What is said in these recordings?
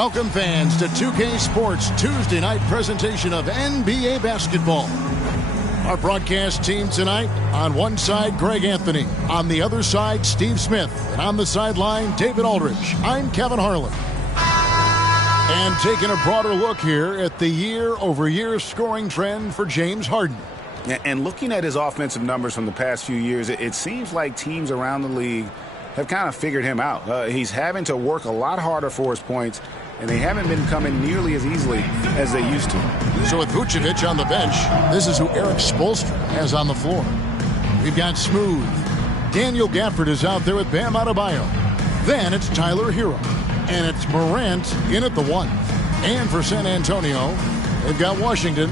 Welcome, fans, to 2K Sports Tuesday night presentation of NBA basketball. Our broadcast team tonight, on one side, Greg Anthony. On the other side, Steve Smith. And on the sideline, David Aldridge. I'm Kevin Harlan. And taking a broader look here at the year-over-year scoring trend for James Harden. And looking at his offensive numbers from the past few years, it seems like teams around the league have kind of figured him out. He's having to work a lot harder for his points, and they haven't been coming nearly as easily as they used to. So with Vucevic on the bench, this is who Eric Spoelstra has on the floor. We've got Smooth. Daniel Gafford is out there with Bam Adebayo. Then it's Tyler Hero. And it's Morant in at the 1. And for San Antonio, they've got Washington.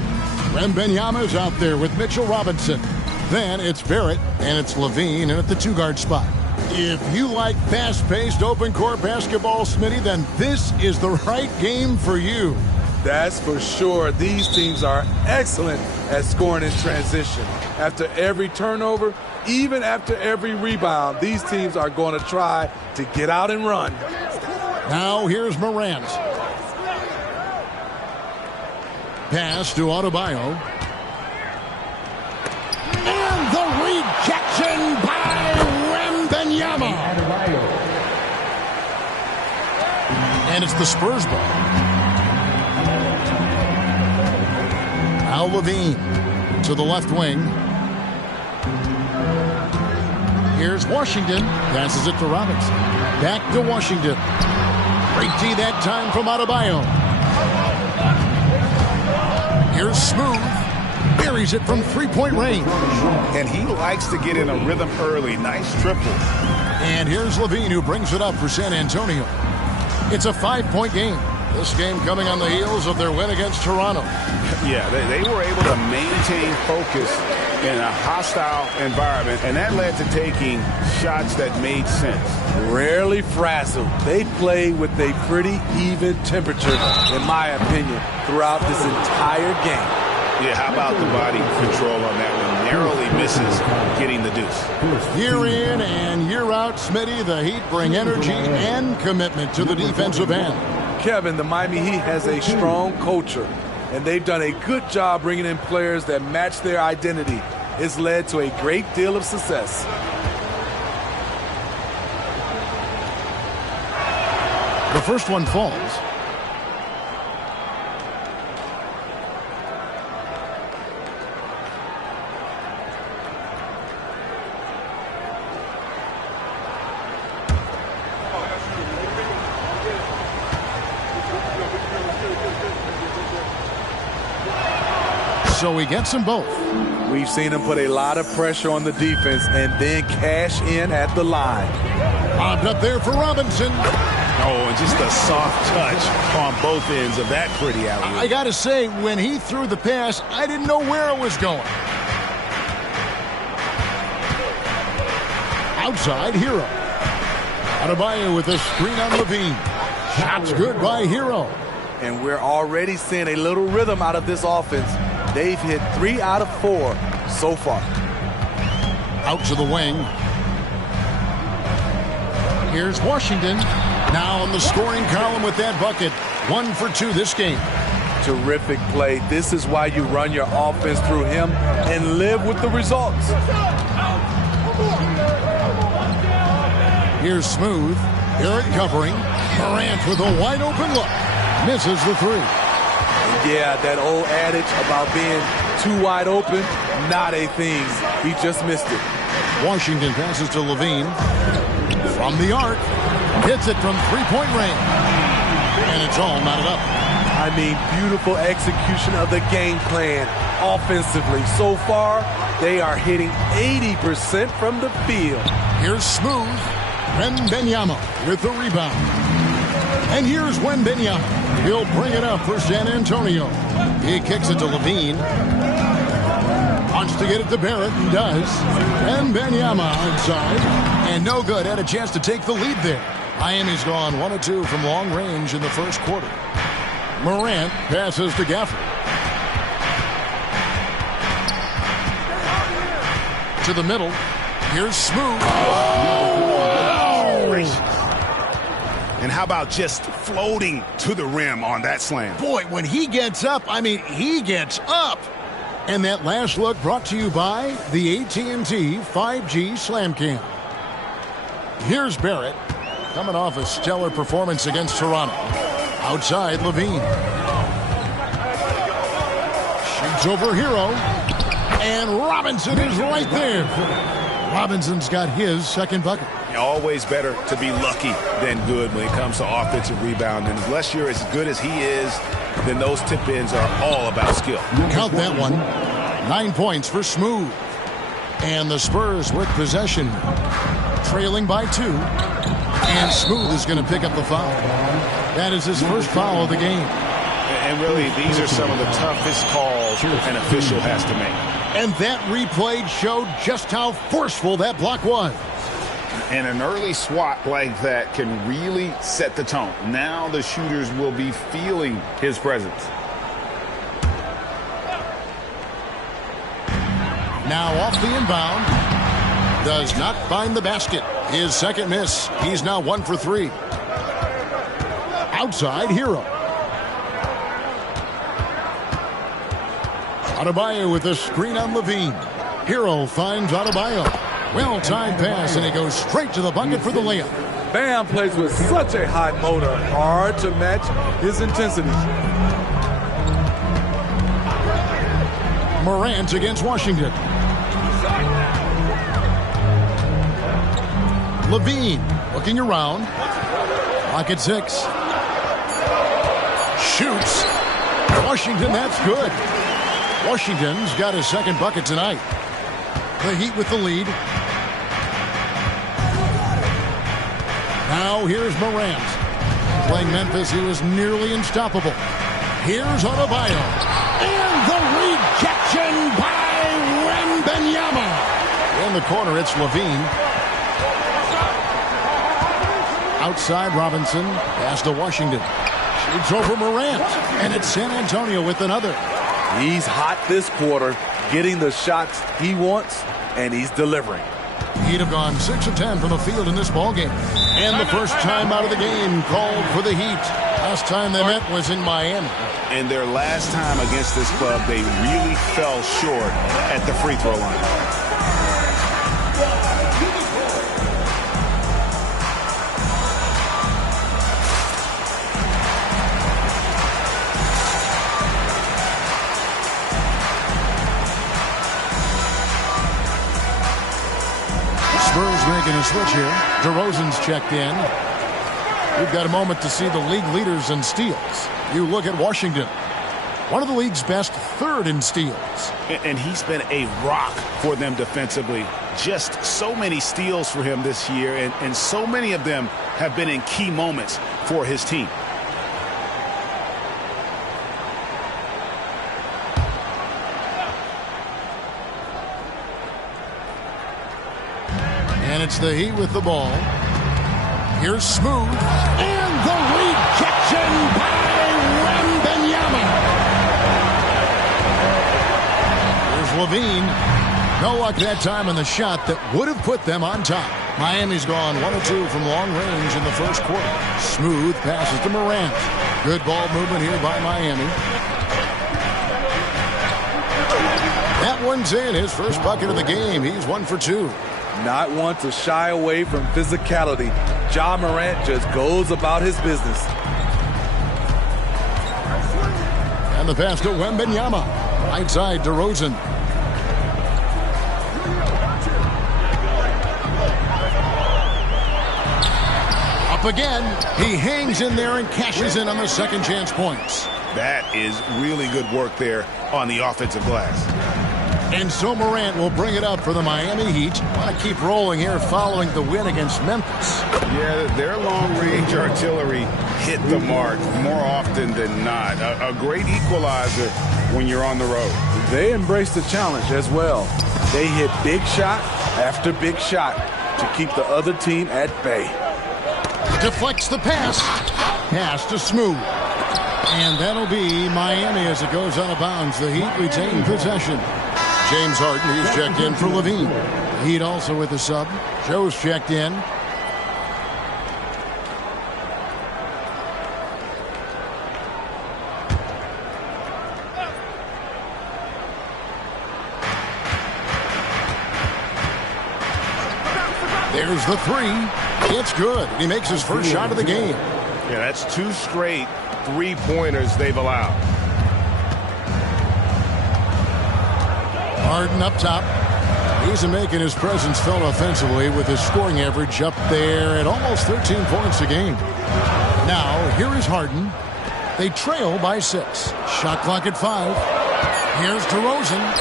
Wembanyama is out there with Mitchell Robinson. Then it's Barrett, and it's Levine in at the 2-guard spot. If you like fast-paced open-court basketball, Smitty, then this is the right game for you. That's for sure. These teams are excellent at scoring in transition. After every turnover, even after every rebound, these teams are going to try to get out and run. Now here's Morant. Pass to Adebayo. And the rejection by Wembanyama. And it's the Spurs ball. Now Levine to the left wing. Here's Washington. Passes it to Robinson. Back to Washington. Great D that time from Adebayo. Here's Smooth. Buries it from three-point range. And he likes to get in a rhythm early. Nice triple. And here's Levine, who brings it up for San Antonio. It's a 5-point game. This game coming on the heels of their win against Toronto. Yeah, they were able to maintain focus in a hostile environment, and that led to taking shots that made sense. Rarely frazzled. They play with a pretty even temperature, in my opinion, throughout this entire game. Yeah, how about the body control on that one? Narrowly misses getting the deuce. Year in and year out, Smitty, the Heat bring energy and commitment to the defensive end. Kevin, the Miami Heat has a strong culture, and they've done a good job bringing in players that match their identity. It's led to a great deal of success. The first one falls. So he gets them both. We've seen him put a lot of pressure on the defense and then cash in at the line. Bobbed up there for Robinson. Oh, and just a soft touch on both ends of that pretty alley. I got to say, when he threw the pass, I didn't know where it was going. Outside, Hero. Adebayo with a screen on Levine. Shots good by Hero. And we're already seeing a little rhythm out of this offense. They've hit 3 out of 4 so far. Out to the wing. Here's Washington. Now on the scoring column with that bucket. 1 for 2 this game. Terrific play. This is why you run your offense through him and live with the results. Here's Smooth. Barrett covering. Morant with a wide open look. Misses the 3. Yeah, that old adage about being too wide open, not a thing. He just missed it. Washington passes to Levine. From the arc. Hits it from three-point range. And it's all knotted up. I mean, beautiful execution of the game plan offensively. So far, they are hitting 80% from the field. Here's Smooth. Wembanyama with the rebound. And here's Wembanyama. He'll bring it up for San Antonio. He kicks it to Levine. Wants to get it to Barrett and does. Wembanyama outside. And no good. Had a chance to take the lead there. Miami's gone 1 of 2 from long range in the first quarter. Morant passes to Gafford. To the middle. Here's Smooth. Oh! And how about just floating to the rim on that slam? Boy, when he gets up, I mean, he gets up. And that last look brought to you by the AT&T 5G Slam Cam. Here's Barrett, coming off a stellar performance against Toronto. Outside, Levine. Shoots over Hero. And Robinson is right there. Robinson's got his second bucket. Always better to be lucky than good when it comes to offensive rebounding. Unless you're as good as he is, then those tip-ins are all about skill. Count that one. 9 points for Smooth. And the Spurs with possession, trailing by 2. And Smooth is going to pick up the foul. That is his first foul of the game. And really, these are some of the toughest calls an official has to make. And that replay showed just how forceful that block was. And an early swat like that can really set the tone. Now the shooters will be feeling his presence. Now off the inbound. Does not find the basket. His second miss. He's now 1 for 3. Outside, Hero. Adebayo with a screen on Levine. Hero finds Adebayo. Well-timed pass, and he goes straight to the bucket for the layup. Bam plays with such a high motor. Hard to match his intensity. Morant against Washington. Levine looking around. Clock at 6. Shoots. Washington, that's good. Washington's got his second bucket tonight. The Heat with the lead. Now here's Morant. Playing Memphis, he was nearly unstoppable. Here's Adebayo. And the rejection by Wembanyama. In the corner, it's Levine. Outside, Robinson. Pass to Washington. Shoots over Morant. And it's San Antonio with another. He's hot this quarter, getting the shots he wants, and he's delivering. Heat have gone 6 of 10 from the field in this ballgame. And the first time out of the game called for the Heat. Last time they met was in Miami. And their last time against this club, they really fell short at the free throw line. Spurs making a switch here. DeRozan's checked in. We've got a moment to see the league leaders in steals. You look at Washington, one of the league's best, third in steals. And he's been a rock for them defensively. Just so many steals for him this year, and so many of them have been in key moments for his team. And it's the Heat with the ball. Here's Smooth. And the rejection by Wembanyama. Here's Levine. No luck that time on the shot that would have put them on top. Miami's gone 1 of 2 from long range in the first quarter. Smooth passes to Morant. Good ball movement here by Miami. That one's in. His first bucket of the game. He's 1 for 2. Not one to shy away from physicality. Ja Morant just goes about his business. And the pass to Wembanyama. Right side, DeRozan. Up again. He hangs in there and cashes in on the second chance points. That is really good work there on the offensive glass. And so Morant will bring it up for the Miami Heat. Want to keep rolling here following the win against Memphis. Yeah, their long-range artillery hit the mark more often than not. A great equalizer when you're on the road. They embrace the challenge as well. They hit big shot after big shot to keep the other team at bay. Deflects the pass. Pass to Smooth. And that'll be Miami as it goes out of bounds. The Heat retain possession. James Harden, he's checked in for Levine. Heat also with a sub. Joe's checked in. There's the three. It's good. He makes his first shot of the game. Yeah, that's 2 straight three-pointers they've allowed. Harden up top. He's making his presence felt offensively with his scoring average up there at almost 13 points a game. Now, here is Harden. They trail by 6. Shot clock at 5. Here's DeRozan.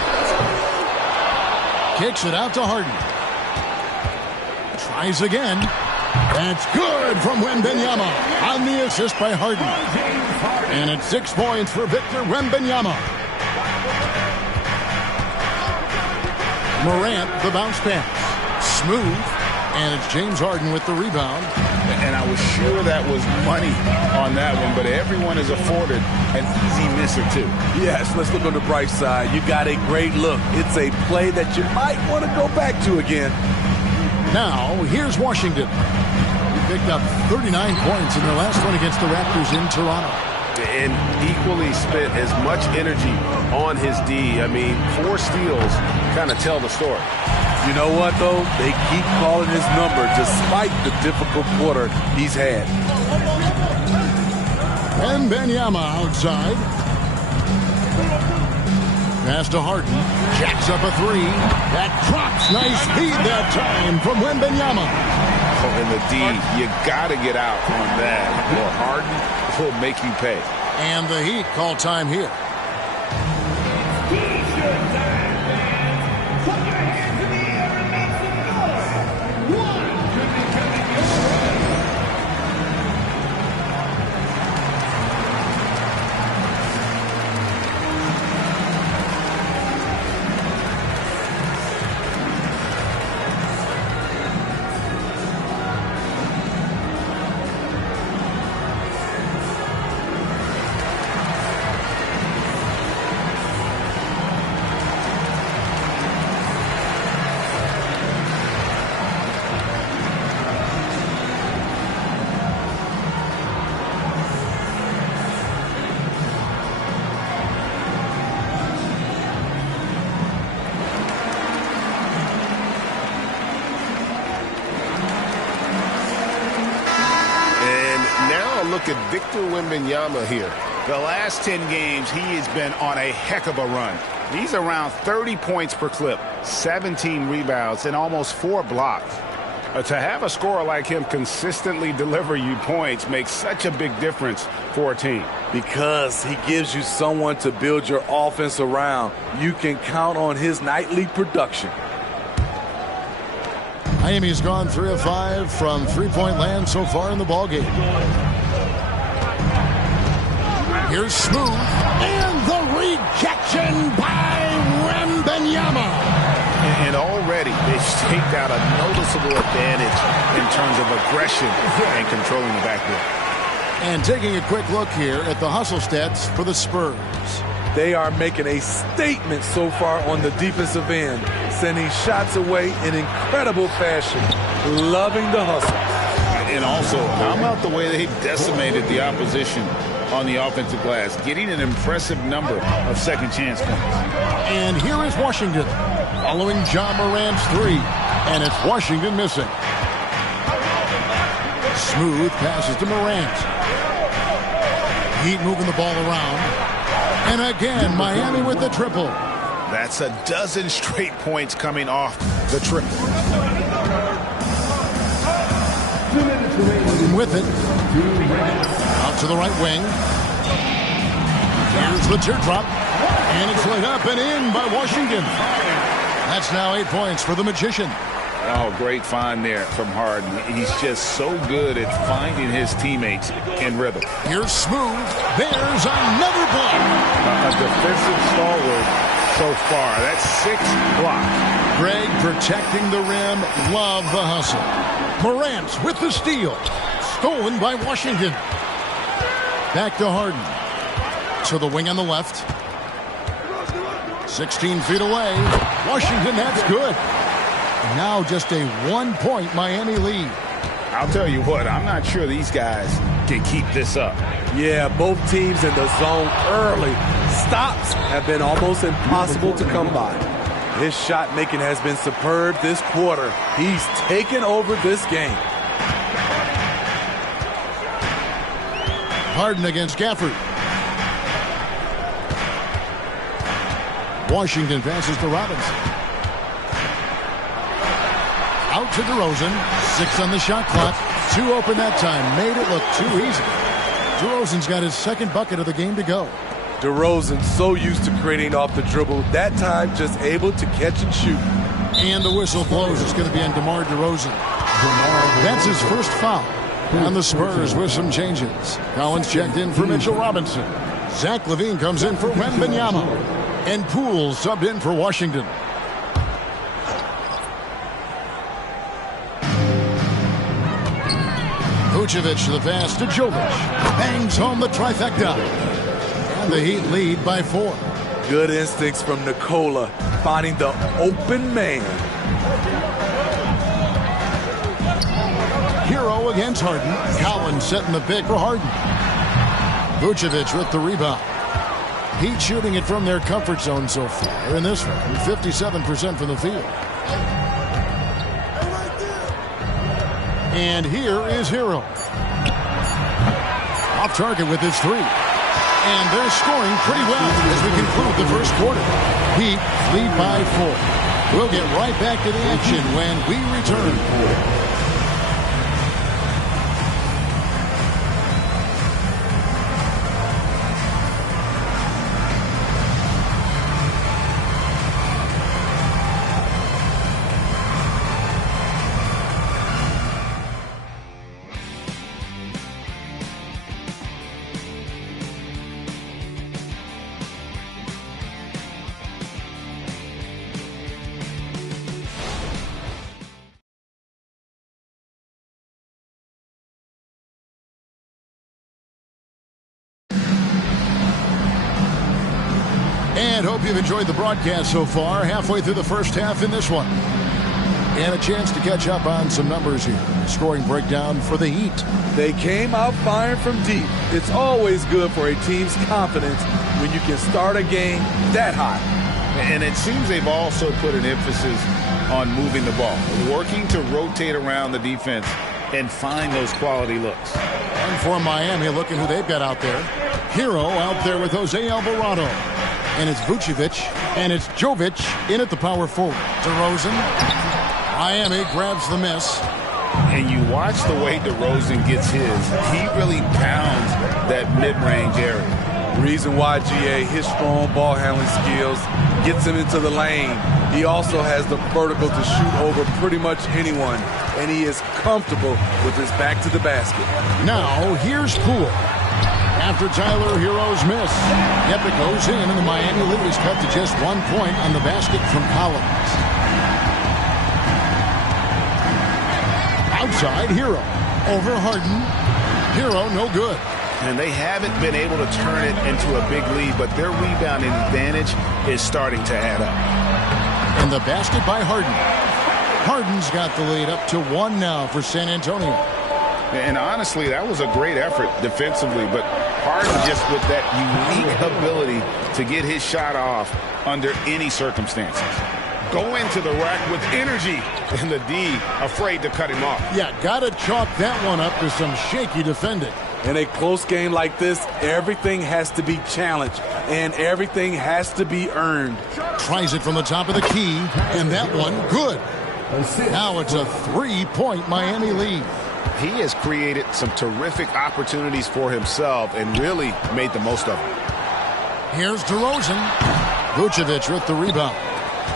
Kicks it out to Harden. Tries again. That's good from Wembanyama on the assist by Harden. And it's 6 points for Victor Wembanyama. Morant, the bounce pass. Smooth. And it's James Harden with the rebound. And I was sure that was money on that one, but everyone is afforded an easy misser, too. Yes, let's look on the bright side. You got a great look. It's a play that you might want to go back to again. Now, here's Washington. He picked up 39 points in their last one against the Raptors in Toronto. And equally spent as much energy on his D. I mean, 4 steals kind of tell the story. You know what, though? They keep calling his number despite the difficult quarter he's had. Wembanyama outside. Pass to Harden. Jacks up a 3. That drops. Nice feed that time from Wembanyama. Oh, and the D, you got to get out on that, or Harden will make you pay. And the Heat call time here. Look at Victor Wembanyama here. The last 10 games, he has been on a heck of a run. He's around 30 points per clip, 17 rebounds, and almost 4 blocks. To have a scorer like him consistently deliver you points makes such a big difference for a team. Because he gives you someone to build your offense around. You can count on his nightly production. Miami's gone 3 of 5 from three-point land so far in the ballgame. Here's Smooth, and the rejection by Wembanyama. And already they've staked out a noticeable advantage in terms of aggression and controlling the backcourt. And taking a quick look here at the hustle stats for the Spurs. They are making a statement so far on the defensive end, sending shots away in incredible fashion, loving the hustle. And also, how about the way they decimated the opposition on the offensive glass, getting an impressive number of second chance points. And here is Washington following Ja Morant's 3, and it's Washington missing. Smooth passes to Morant. Heat moving the ball around. And again, Miami with the triple. That's a dozen straight points coming off the triple. With it. Out to the right wing. Here's the teardrop. And it's laid up and in by Washington. That's now 8 points for the Magician. Oh, great find there from Harden. He's just so good at finding his teammates in rhythm. Here's Smooth. There's another block. A defensive stalwart so far. That's 6 blocks. Greg protecting the rim. Love the hustle. Morant with the steal. Stolen by Washington. Back to Harden. To the wing on the left. 16 feet away. Washington, that's good. Now just a 1-point Miami lead. I'll tell you what, I'm not sure these guys can keep this up. Yeah, both teams in the zone early. Stops have been almost impossible to come by. His shot making has been superb this quarter. He's taken over this game. Harden against Gafford. Washington passes to Robinson. Out to DeRozan. 6 on the shot clock. 2 open that time. Made it look too easy. DeRozan's got his second bucket of the game to go. DeRozan so used to creating off the dribble. That time just able to catch and shoot. And the whistle blows. It's going to be on DeMar DeRozan. That's his first foul. And the Spurs with some changes. Collins checked in for Mitchell Robinson. Zach LaVine comes in for Wembanyama. And Poole subbed in for Washington. Vucevic to the pass to Jovic. Bangs home the trifecta. And the Heat lead by 4. Good instincts from Nikola, finding the open man. Hero against Harden. Collins setting the pick for Harden. Vucevic with the rebound. Heat shooting it from their comfort zone so far in this one. 57% from the field. And here is Hero. Off target with his 3. And they're scoring pretty well as we conclude the first quarter. Heat lead by 4. We'll get right back to the action when we return. And hope you've enjoyed the broadcast so far. Halfway through the first half in this one. And a chance to catch up on some numbers here. Scoring breakdown for the Heat. They came out firing from deep. It's always good for a team's confidence when you can start a game that hot. And it seems they've also put an emphasis on moving the ball, working to rotate around the defense and find those quality looks. And for Miami, look at who they've got out there. Hero out there with Jose Alvarado. And it's Vucevic, and it's Jovic in at the power forward. DeRozan. Miami grabs the miss. And you watch the way DeRozan gets his. He really pounds that mid-range area. Reason why, GA, his strong ball handling skills gets him into the lane. He also has the vertical to shoot over pretty much anyone, and he is comfortable with his back to the basket. Now, here's Poole. After Tyler Hero's miss, Epic goes in, and the Miami lead is cut to just 1 point on the basket from Collins. Outside, Hero. Over Harden. Hero, no good. And they haven't been able to turn it into a big lead, but their rebounding advantage is starting to add up. And the basket by Harden. Harden's got the lead up to 1 now for San Antonio. And honestly, that was a great effort defensively, but Harden just with that unique ability to get his shot off under any circumstances. Go into the rack with energy, and the D afraid to cut him off. Yeah, got to chalk that one up to some shaky defending. In a close game like this, everything has to be challenged, and everything has to be earned. Tries it from the top of the key, and that one good. Now it's a 3-point Miami lead. He has created some terrific opportunities for himself and really made the most of them. Here's DeRozan. Vucevic with the rebound.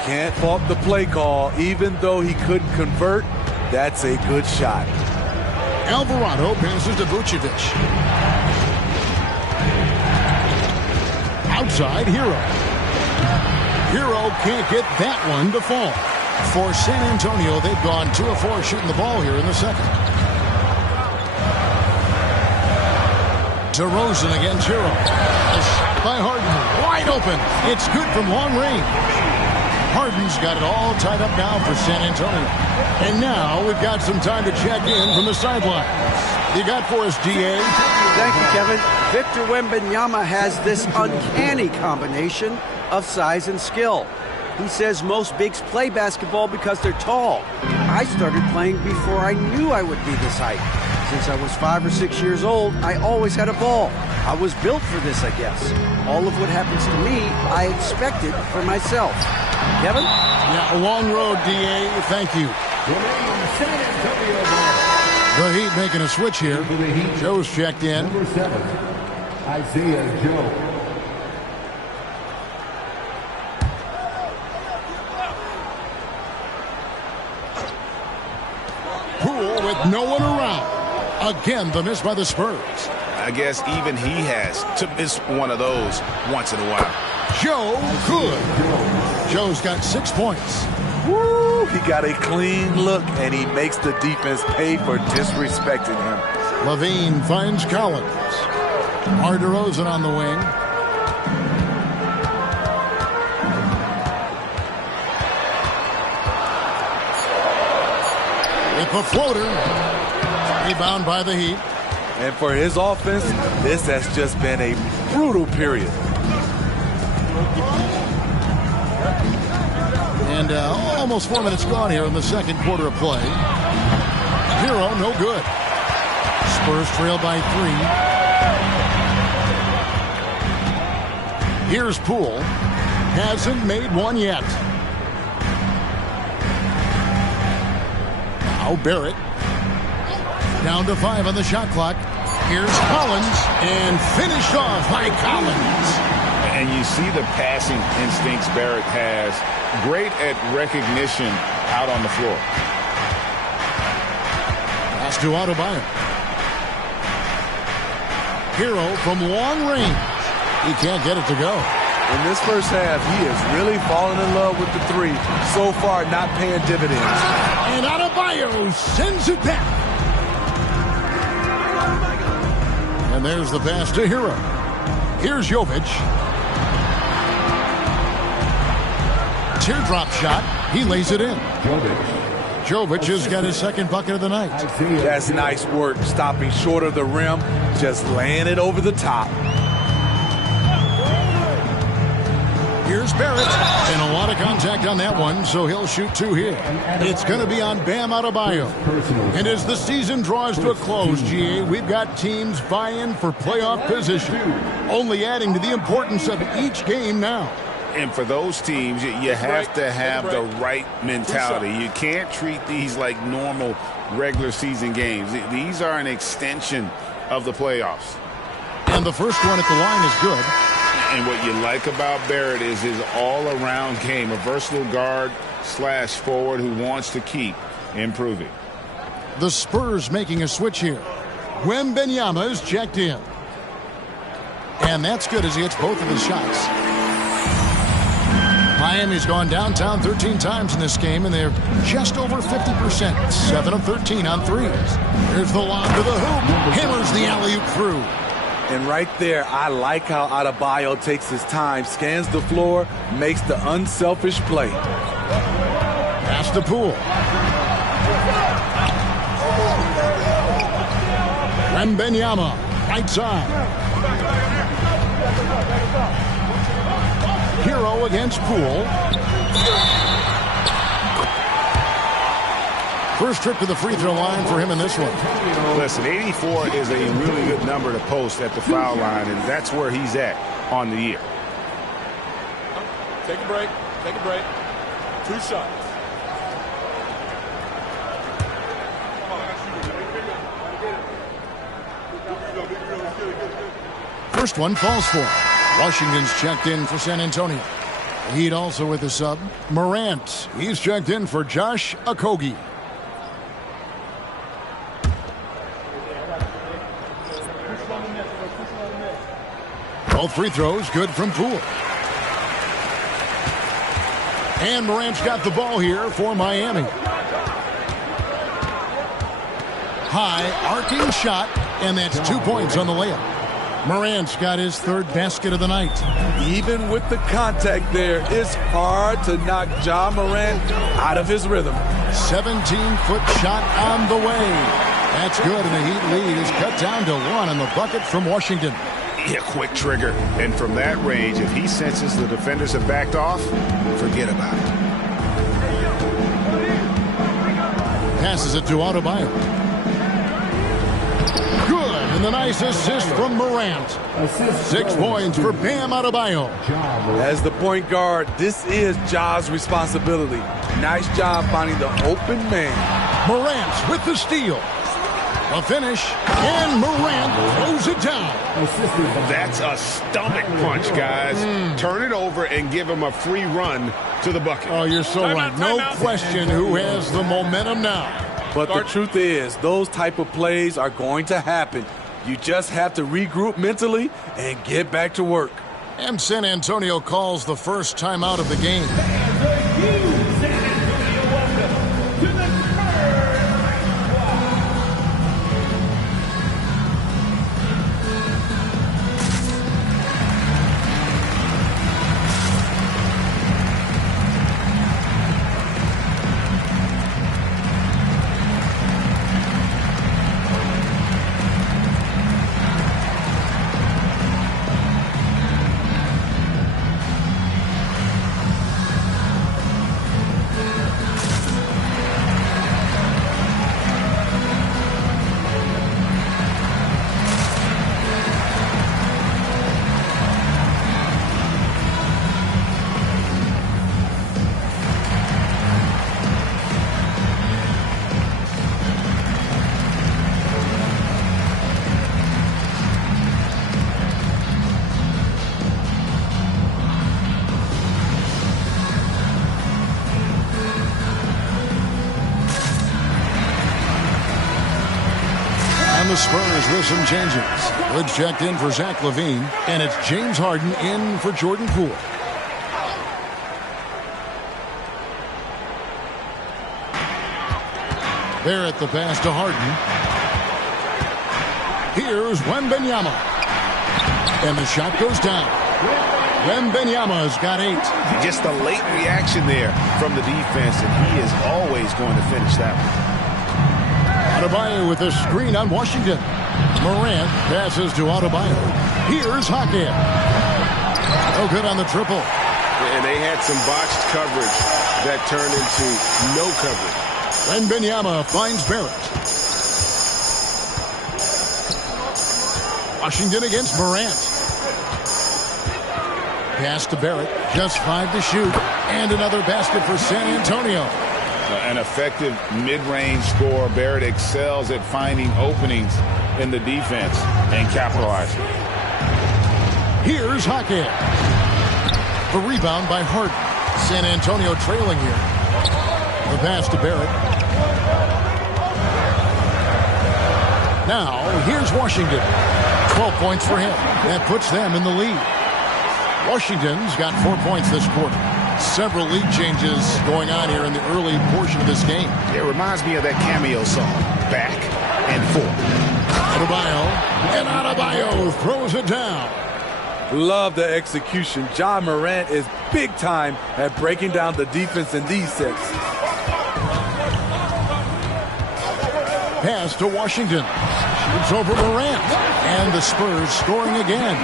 Can't fault the play call. Even though he couldn't convert, that's a good shot. Alvarado passes to Vucevic. Outside, Hero. Hero can't get that one to fall. For San Antonio, they've gone 2 of 4 shooting the ball here in the second. DeRozan against Hero. A shot by Harden. Wide open. It's good from long range. Harden's got it all tied up now for San Antonio. And now we've got some time to check in from the sidelines. You got for us, DA? Thank you, Kevin. Victor Wembanyama has this uncanny combination of size and skill. He says most bigs play basketball because they're tall. I started playing before I knew I would be this height. Since I was 5 or 6 years old, I always had a ball. I was built for this, I guess. All of what happens to me, I expected for myself. Kevin? Yeah, a long road, D.A. Thank you. The Heat making a switch here. Joe's checked in. Number 7, Isaiah Joe. Poole with no one around. Again, the miss by the Spurs. I guess even he has to miss one of those once in a while. Joe good. Joe's got 6 points. Woo! He got a clean look, and he makes the defense pay for disrespecting him. Levine finds Collins. DeRozan on the wing. With the floater. Rebound by the Heat. And for his offense, this has just been a brutal period. And almost 4 minutes gone here in the second quarter of play. Hero, no good. Spurs trail by 3. Here's Poole. Hasn't made one yet. Now Barrett. Down to 5 on the shot clock. Here's Collins, and finished off by Collins. And you see the passing instincts Barrett has. Great at recognition out on the floor. Pass to Adebayo. Hero from long range. He can't get it to go. In this first half, he is really falling in love with the three. So far, not paying dividends. And Adebayo sends it back. And there's the pass to Hero. Here's Jovic. Teardrop shot. He lays it in. Jovic has got his second bucket of the night. That's nice work, stopping short of the rim, just laying it over the top. Here's Barrett. And a lot of contact on that one, so he'll shoot 2 here. It's going to be on Bam Adebayo. And as the season draws to a close, GA, we've got teams vying for playoff position, only adding to the importance of each game now. And for those teams, you have to have the right mentality. You can't treat these like normal regular season games. These are an extension of the playoffs. And the first one at the line is good. And what you like about Barrett is his all-around game, a versatile guard / forward who wants to keep improving. The Spurs making a switch here. Wembanyama is checked in. And that's good as he hits both of his shots. Miami's gone downtown 13 times in this game, and they're just over 50%. 7 of 13 on threes. Here's the lob to the hoop. Hammers the alley-oop through. And right there, I like how Adebayo takes his time, scans the floor, makes the unselfish play. Pass to Poole. Wembanyama, right side. Hero against Poole. First trip to the free throw line for him in this one. Listen, 84 is a really good number to post at the foul line, and that's where he's at on the year. Take a break. Take a break. 2 shots. First one falls for him. Washington's checked in for San Antonio. Heat also with a sub. Morant. He's checked in for Josh Okogie. Both free throws good from Poole. And Morant's got the ball here for Miami. High arcing shot, and that's 2 points on the layup. Morant's got his third basket of the night. Even with the contact there, it's hard to knock Ja Morant out of his rhythm. 17-foot shot on the way. That's good, and the Heat lead is cut down to 1 on the bucket from Washington. Yeah, quick trigger. And from that range, if he senses the defenders have backed off, forget about it. Passes it to Adebayo. Good, and the nice assist from Morant. 6 points for Bam Adebayo. As the point guard, this is Ja's responsibility. Nice job finding the open man. Morant with the steal. A finish, and Morant throws it down. That's a stomach punch, guys. Turn it over and give him a free run to the bucket. Oh, you're so right. No question who has the momentum now. But the truth is, those type of plays are going to happen. You just have to regroup mentally and get back to work. And San Antonio calls the first timeout of the game. The Spurs with some changes. Wood checked in for Zach LaVine, and it's James Harden in for Jordan Poole. Barrett the pass to Harden. Here's Wembanyama. And the shot goes down. Wembanyama's got 8. Just a late reaction there from the defense, and he is always going to finish that one. Adebayo with a screen on Washington. Morant passes to Adebayo. Here's Hackett. No good on the triple. And they had some botched coverage that turned into no coverage. Wembanyama finds Barrett. Washington against Morant. Pass to Barrett. Just 5 to shoot. And another basket for San Antonio. An effective mid-range scorer. Barrett excels at finding openings in the defense and capitalizing. Here's Hackett. The rebound by Harden. San Antonio trailing here. The pass to Barrett. Now, here's Washington. 12 points for him. That puts them in the lead. Washington's got 4 points this quarter. Several lead changes going on here in the early portion of this game. It reminds me of that cameo song, Back and Forth. Adebayo, and Adebayo throws it down. Love the execution. Ja Morant is big time at breaking down the defense in these sets. Pass to Washington. Shoots over Morant. And the Spurs scoring again.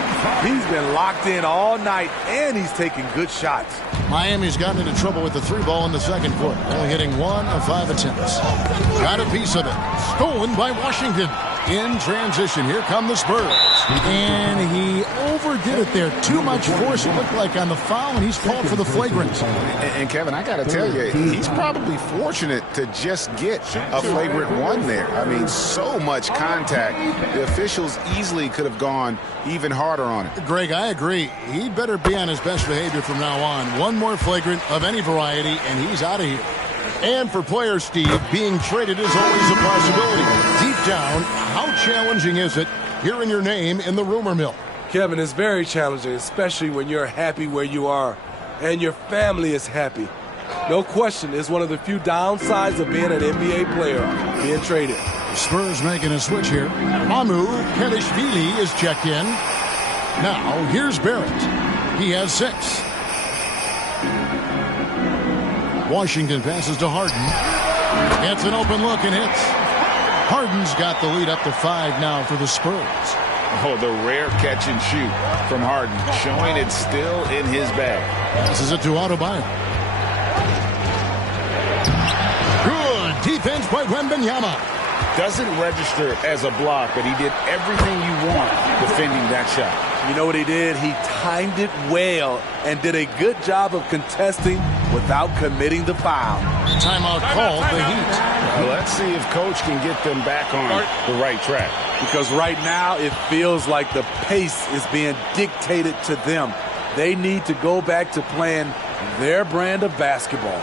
He's been locked in all night, and he's taking good shots. Miami's gotten into trouble with the 3 ball in the second quarter, only hitting 1 of 5 attempts. Got a piece of it. Stolen by Washington. In transition, here come the Spurs. And he overdid it there. Too much force, it looked like, on the foul, and he's called for the flagrant. And Kevin, I got to tell you, he's probably fortunate to just get a flagrant 1 there. I mean, so much contact. The officials easily could have gone even harder on it. Greg, I agree. He better be on his best behavior from now on. One more flagrant of any variety, and he's out of here. And for player Steve, being traded is always a possibility. Deep down, how challenging is it hearing your name in the rumor mill? Kevin, it's very challenging, especially when you're happy where you are and your family is happy. No question, it's one of the few downsides of being an NBA player, being traded. Spurs making a switch here. Mamu Kelishvili is checked in. Now, here's Barrett. He has 6. Washington passes to Harden. Gets an open look and hits. Harden's got the lead up to 5 now for the Spurs. Oh, the rare catch and shoot from Harden, showing it's still in his bag. This is it to Adebayo. Good defense by Wembanyama. Doesn't register as a block, but he did everything you want defending that shot. You know what he did? He timed it well and did a good job of contesting without committing the foul. Timeout called the Heat. Well, let's see if Coach can get them back on the right track. Because right now it feels like the pace is being dictated to them. They need to go back to playing their brand of basketball.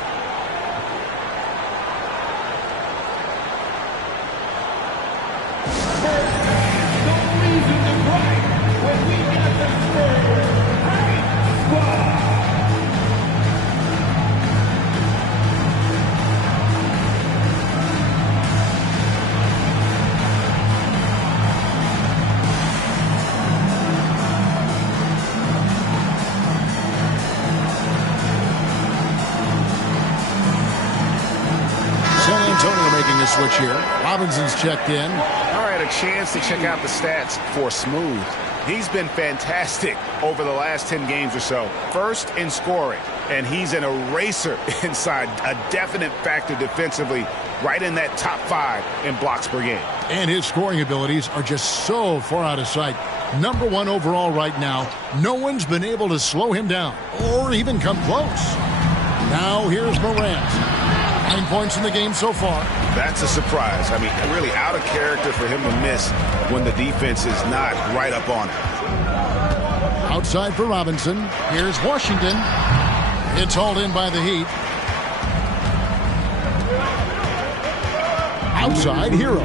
Switch here. Robinson's checked in. All right, a chance to check out the stats for Smooth. He's been fantastic over the last 10 games or so. First in scoring, and he's an eraser inside, a definite factor defensively, right in that top 5 in blocks per game. And his scoring abilities are just so far out of sight. Number 1 overall right now. No one's been able to slow him down or even come close. Now here's Morant. 9 points in the game so far. That's a surprise. I mean, really out of character for him to miss when the defense is not right up on him. Outside for Robinson. Here's Washington. It's hauled in by the Heat. Outside, Hero.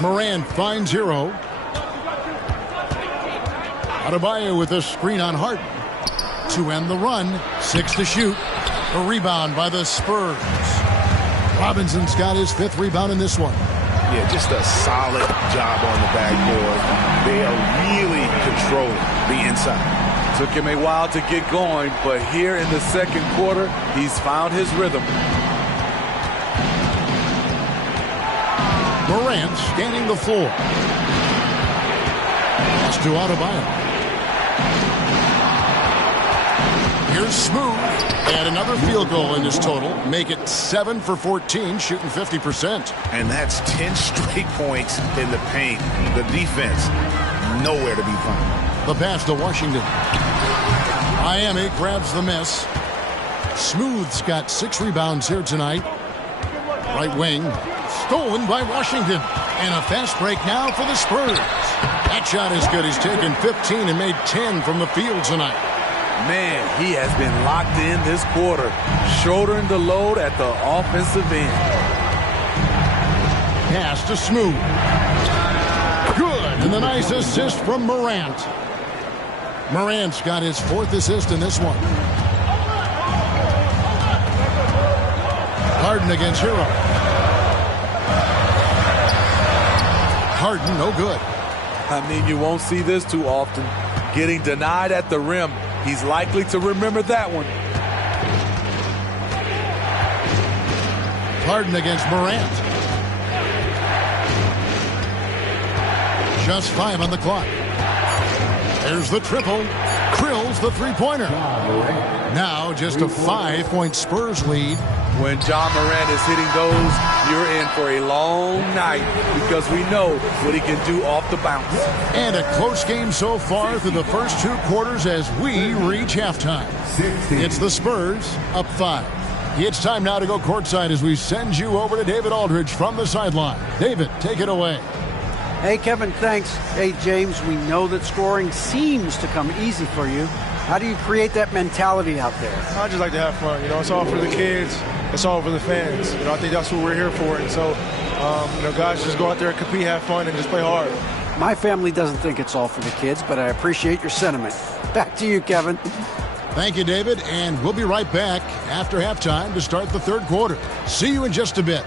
Morant finds Hero. Adebayo with a screen on Harden. To end the run. 6 to shoot. A rebound by the Spurs. Robinson's got his 5th rebound in this one. Yeah, just a solid job on the backboard. They are really controlling the inside. Took him a while to get going, but here in the second quarter, he's found his rhythm. Morant scanning the floor. Pass to Adebayo. Here's Smooth. And another field goal in his total. Make it 7 for 14, shooting 50%. And that's 10 straight points in the paint. The defense, nowhere to be found. The pass to Washington. Miami grabs the miss. Smooth's got 6 rebounds here tonight. Right wing. Stolen by Washington. And a fast break now for the Spurs. That shot is good. He's taken 15 and made 10 from the field tonight. Man, he has been locked in this quarter, shouldering the load at the offensive end. Pass to Smooth. Good, and the nice assist from Morant. Morant's got his 4th assist in this one. Harden against Hero. Harden, no good. I mean, you won't see this too often. Getting denied at the rim. He's likely to remember that one. Harden against Morant. Just 5 on the clock. There's the triple. Krill's the 3-pointer. Now just a 5-point Spurs lead. When John Morant is hitting those, you're in for a long night because we know what he can do off the bounce. And a close game so far through the first 2 quarters as we reach halftime. It's the Spurs up 5. It's time now to go courtside as we send you over to David Aldridge from the sideline. David, take it away. Hey, Kevin, thanks. Hey, James, we know that scoring seems to come easy for you. How do you create that mentality out there? I just like to have fun. You know, it's all for the kids. It's all for the fans. You know, I think that's what we're here for. And so, you know, guys, just go out there and compete, have fun, and just play hard. My family doesn't think it's all for the kids, but I appreciate your sentiment. Back to you, Kevin. Thank you, David. And we'll be right back after halftime to start the 3rd quarter. See you in just a bit.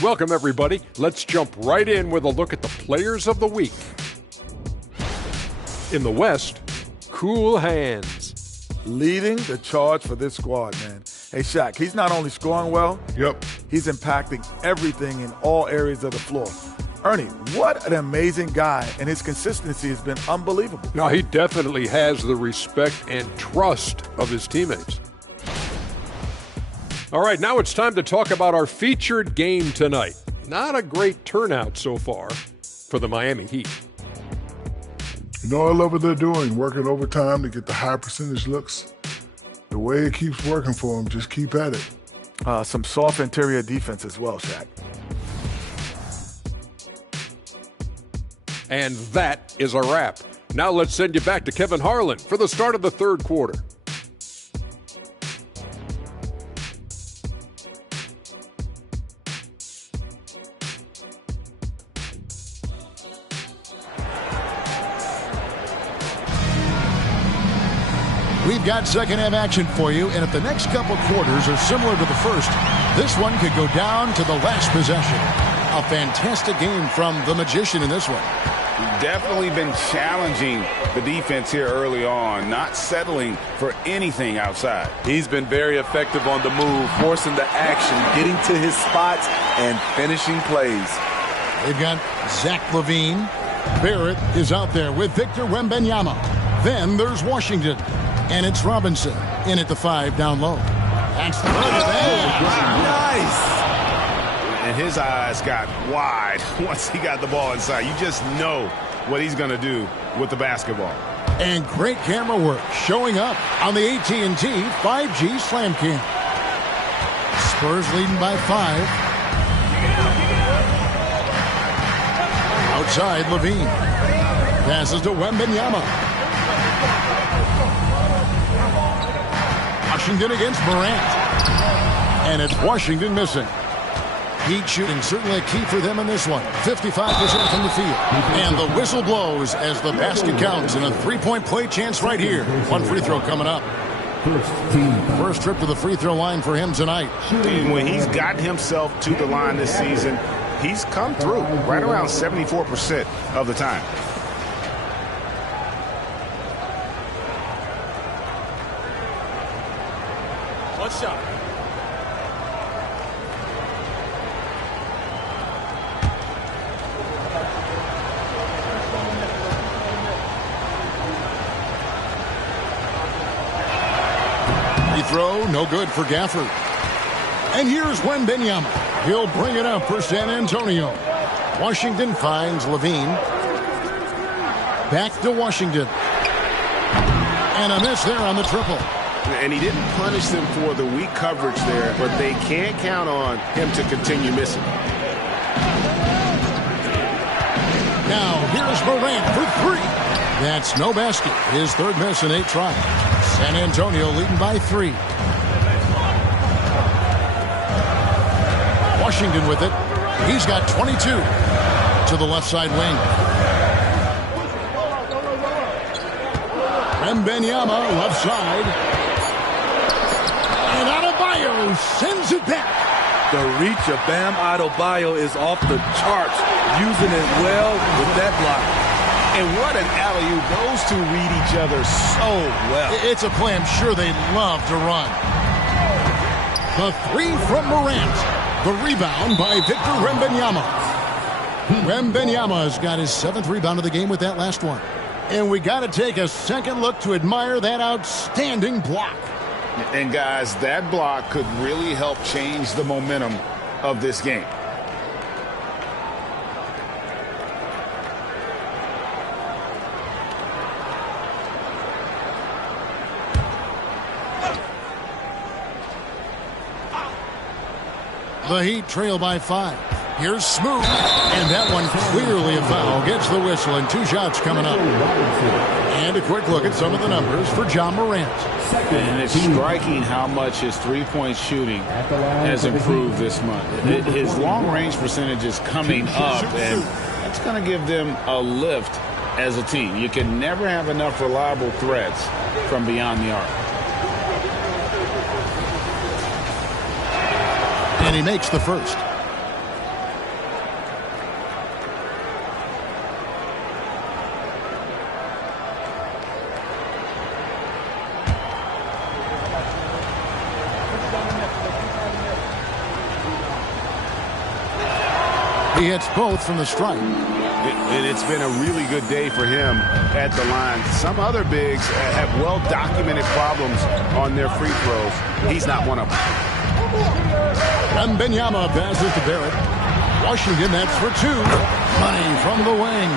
Welcome, everybody. Let's jump right in with a look at the players of the week. In the West, cool hands. Leading the charge for this squad, man. Hey, Shaq, he's not only scoring well, he's impacting everything in all areas of the floor. Ernie, what an amazing guy, and his consistency has been unbelievable. Now, he definitely has the respect and trust of his teammates. All right, now it's time to talk about our featured game tonight. Not a great turnout so far for the Miami Heat. You know, I love what they're doing, working overtime to get the high percentage looks. The way it keeps working for them, just keep at it. Some soft interior defense as well, Shaq. And that is a wrap. Now let's send you back to Kevin Harlan for the start of the third quarter. We've got second half action for you, and if the next couple quarters are similar to the first, this one could go down to the last possession. A fantastic game from the Magician in this one. Definitely been challenging the defense here early on, not settling for anything outside. He's been very effective on the move, forcing the action, getting to his spots, and finishing plays. They've got Zach LaVine. Barrett is out there with Victor Wembanyama. Then there's Washington. And it's Robinson in at the 5 down low. That's the Nice. And his eyes got wide once he got the ball inside. You just know what he's going to do with the basketball. And great camera work showing up on the AT&T 5G Slam Cam. Spurs leading by 5. Outside, LaVine. Passes to Wembanyama. Washington against Morant. And it's Washington missing. Heat shooting certainly a key for them in this one. 55% from the field. And the whistle blows as the basket counts in a three-point play chance right here. One free throw coming up. First trip to the free throw line for him tonight. When he's gotten himself to the line this season, he's come through right around 74% of the time. One shot. Free throw, no good for Gafford. And here's Wembanyama. He'll bring it up for San Antonio. Washington finds LaVine. Back to Washington. And a miss there on the triple. And he didn't punish them for the weak coverage there, but they can't count on him to continue missing. Now here's Morant for 3. That's no basket. His third miss in 8 tries. San Antonio leading by 3. Washington with it. He's got 22 to the left side wing. Wembanyama left side. And Adebayo sends it back. The reach of Bam Adebayo is off the charts, using it well with that block. And what an alley-oop. Those two read each other so well. It's a play I'm sure they love to run. The 3 from Morant. The rebound by Victor Wembanyama. Wembanyama's got his 7th rebound of the game with that last one. And we got to take a second look to admire that outstanding block. And guys, that block could really help change the momentum of this game. The Heat trail by 5. Here's Smooth. And that one clearly a foul. Gets the whistle and 2 shots coming up. And a quick look at some of the numbers for John Morant. And it's striking how much his three-point shooting has improved this month. His long-range percentage is coming up, and that's going to give them a lift as a team. You can never have enough reliable threats from beyond the arc. And he makes the first. He hits both from the stripe. It's been a really good day for him at the line. Some other bigs have well-documented problems on their free throws. He's not one of them. Wembanyama passes to Barrett. Washington, that's for two. Money from the wing.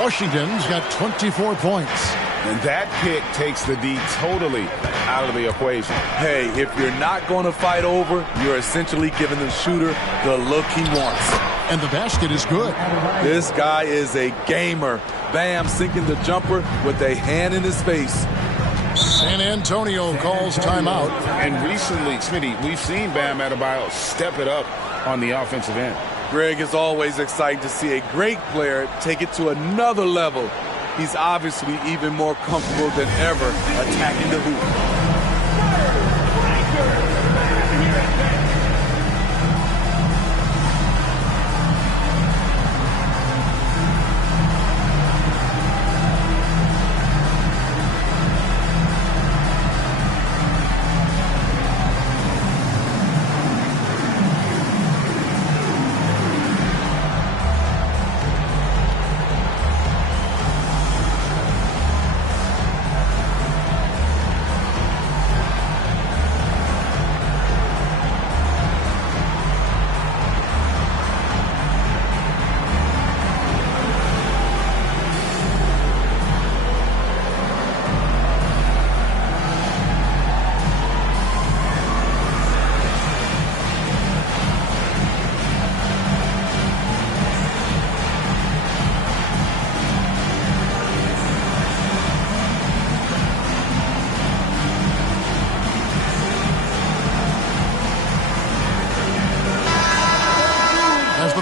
Washington's got 24 points. And that pick takes the D totally out of the equation. Hey, if you're not going to fight over, you're essentially giving the shooter the look he wants. And the basket is good. This guy is a gamer. Bam, sinking the jumper with a hand in his face. San Antonio calls timeout. And recently, Smitty, we've seen Bam Adebayo step it up on the offensive end. Greg, is always exciting to see a great player take it to another level. He's obviously even more comfortable than ever attacking the hoop.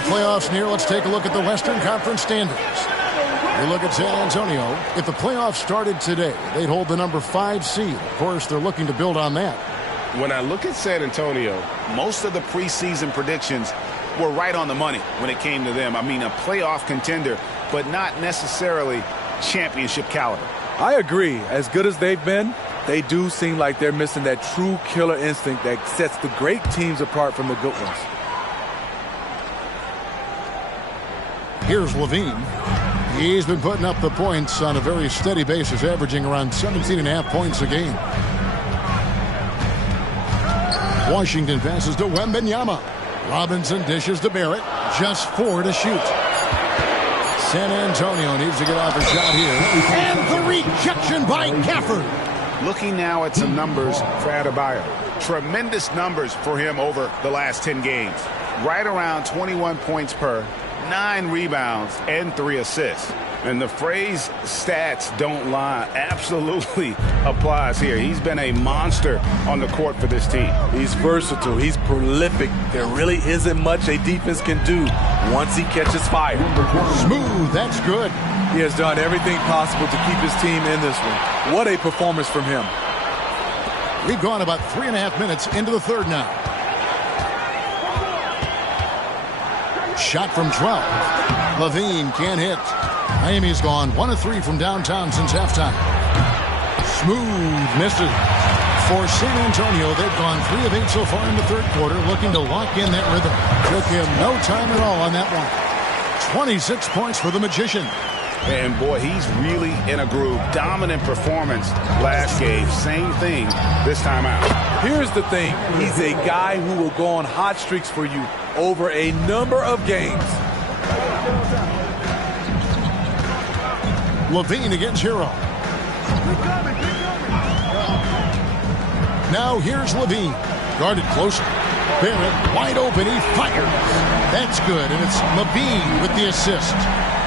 Playoffs near, let's take a look at the Western Conference standings. We look at San Antonio. If the playoffs started today, they'd hold the number 5 seed. Of course, they're looking to build on that. When I look at San Antonio, most of the preseason predictions were right on the money when it came to them. I mean, a playoff contender, but not necessarily championship caliber. I agree. As good as they've been, they do seem like they're missing that true killer instinct that sets the great teams apart from the good ones. Here's Levine. He's been putting up the points on a very steady basis, averaging around 17.5 points a game. Washington passes to Wembanyama. Robinson dishes to Barrett. Just 4 to shoot. San Antonio needs to get off a shot here. And the rejection by Gafford. Looking now at some numbers for Adebayo. Tremendous numbers for him over the last 10 games. Right around 21 points per, 9 rebounds, and 3 assists. And the phrase stats don't lie absolutely applies here. He's been a monster on the court for this team. He's versatile. He's prolific. There really isn't much a defense can do once he catches fire. Smooth. That's good. He has done everything possible to keep his team in this one. What a performance from him. We've gone about 3.5 minutes into the third now. Shot from 12. Levine can't hit. Miami's gone 1 of 3 from downtown since halftime. Smooth misses. For San Antonio, they've gone 3 of 8 so far in the third quarter, looking to lock in that rhythm. Took him no time at all on that one. 26 points for the Magician. And boy, he's really in a groove. Dominant performance last game. Same thing this time out. Here's the thing. He's a guy who will go on hot streaks for you over a number of games. Levine against Hero. Now here's Levine. Guarded closer. Barrett wide open. He fires. That's good. And it's Levine with the assist.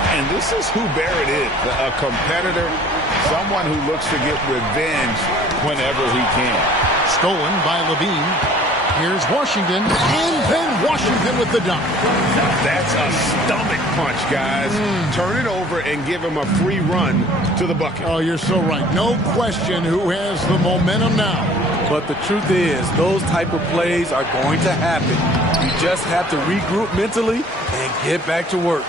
And this is who Barrett is, a competitor, someone who looks to get revenge whenever he can. Stolen by Levine. Here's Washington, and then Washington with the dunk. That's a stomach punch, guys. Turn it over and give him a free run to the bucket. Oh, you're so right. No question who has the momentum now. But the truth is, those type of plays are going to happen. You just have to regroup mentally and get back to work.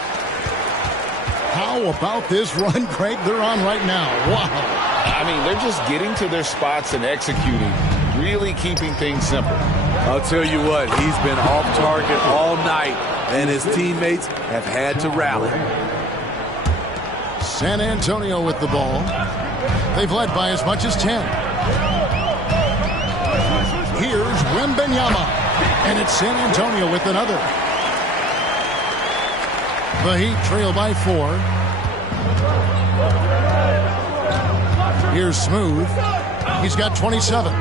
How about this run, Craig, they're on right now? Wow. I mean, they're just getting to their spots and executing, really keeping things simple. I'll tell you what, he's been off target all night. and his teammates have had to rally. San Antonio with the ball. They've led by as much as 10. Here's Wembanyama, and it's San Antonio with another. The Heat trail by 4. Here's Smooth. He's got 27.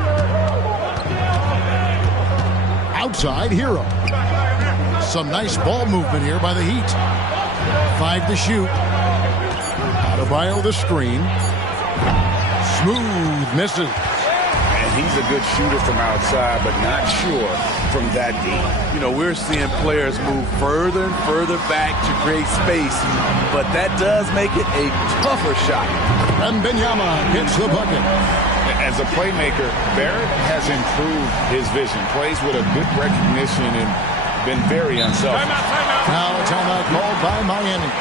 Outside, Hero. Some nice ball movement here by the Heat. 5 to shoot. Adebayo the screen. Smooth misses. And he's a good shooter from outside, but not sure from that deep. You know, we're seeing players move further and further back to create space, but that does make it a tougher shot. Wembanyama hits the bucket. As a playmaker, Barrett has improved his vision. Plays with a good recognition and been very unselfish. Timeout. Now a timeout called by Miami.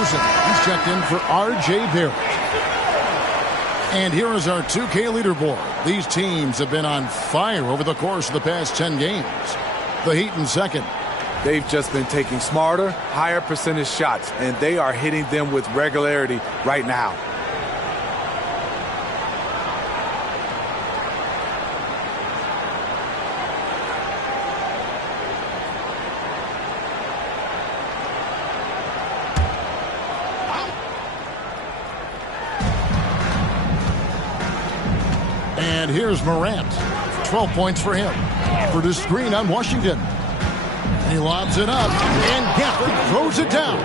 He's checked in for R.J. Barrett. And here is our 2K leaderboard. These teams have been on fire over the course of the past 10 games. The Heat in second. They've just been taking smarter, higher percentage shots, and they are hitting them with regularity right now. And here's Morant. 12 points for him. For the screen on Washington. He lobs it up, and Gafford throws it down.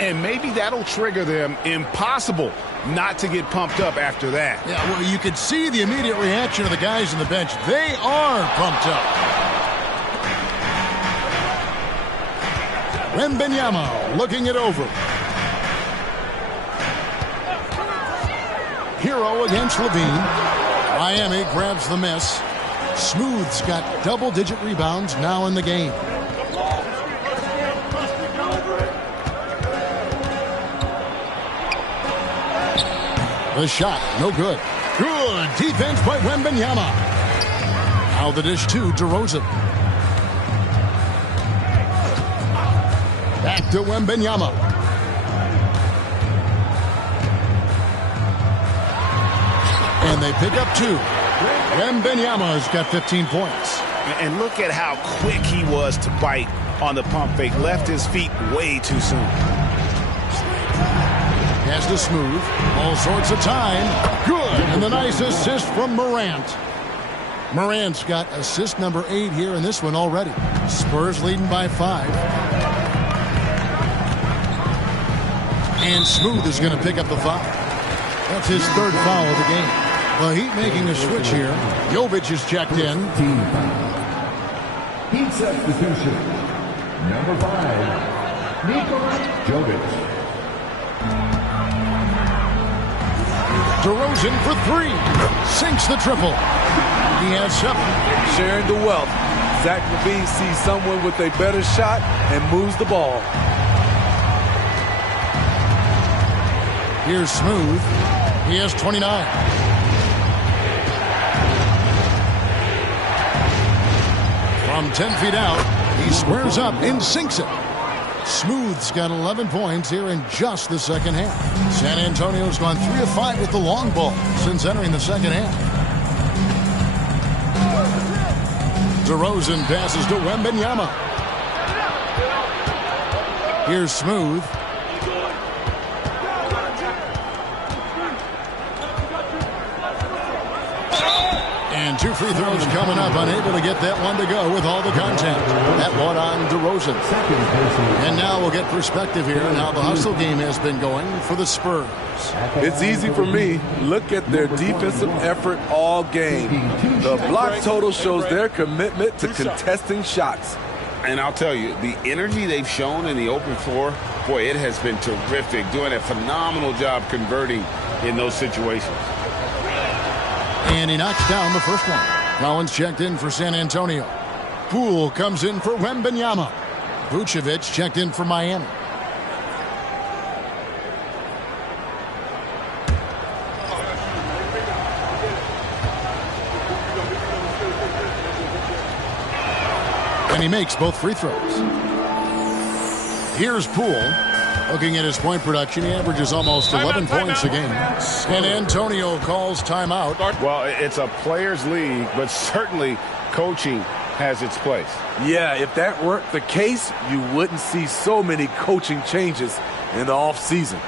And maybe that'll trigger them. Impossible not to get pumped up after that. Yeah, well, you could see the immediate reaction of the guys on the bench. They are pumped up. Wembanyama looking it over. Hero against Levine. Miami grabs the miss. Smooth's got double-digit rebounds now in the game. The shot, no good. Good defense by Wembanyama. Now the dish to DeRozan. Back to Wembanyama. And they pick up 2. Wembanyama's got 15 points. And look at how quick he was to bite on the pump fake. Left his feet way too soon. Pass to Smooth. All sorts of time. Good. And the nice assist from Morant. Morant's got assist number 8 here in this one already. Spurs leading by 5. And Smooth is going to pick up the foul. That's his 3rd foul of the game. The Heat making a switch here. Jovic is checked in. Heat substitution. Number 5, Nikola Jovic. DeRozan for 3. Sinks the triple. He has 7. Sharing the wealth. Zach LaVine sees someone with a better shot and moves the ball. Here's Smooth. He has 29. From 10 feet out, he squares up and sinks it. Smooth's got 11 points here in just the second half. San Antonio's gone 3 of 5 with the long ball since entering the second half. DeRozan passes to Wembanyama. Here's Smooth. And 2 free throws coming up, unable to get that one to go with all the contact. That one on DeRozan. And now we'll get perspective here on how the hustle game has been going for the Spurs. It's easy for me. Look at their defensive effort all game. The block total shows their commitment to contesting shots. And I'll tell you, the energy they've shown in the open floor, boy, it has been terrific. Doing a phenomenal job converting in those situations. And he knocks down the first one. Collins checked in for San Antonio. Poole comes in for Wembanyama. Vucevic checked in for Miami. And he makes both free throws. Here's Poole. Looking at his point production, he averages almost 11 points a game. San Antonio calls timeout. Well, it's a players' league, but certainly coaching has its place. Yeah, if that weren't the case, you wouldn't see so many coaching changes in the offseason.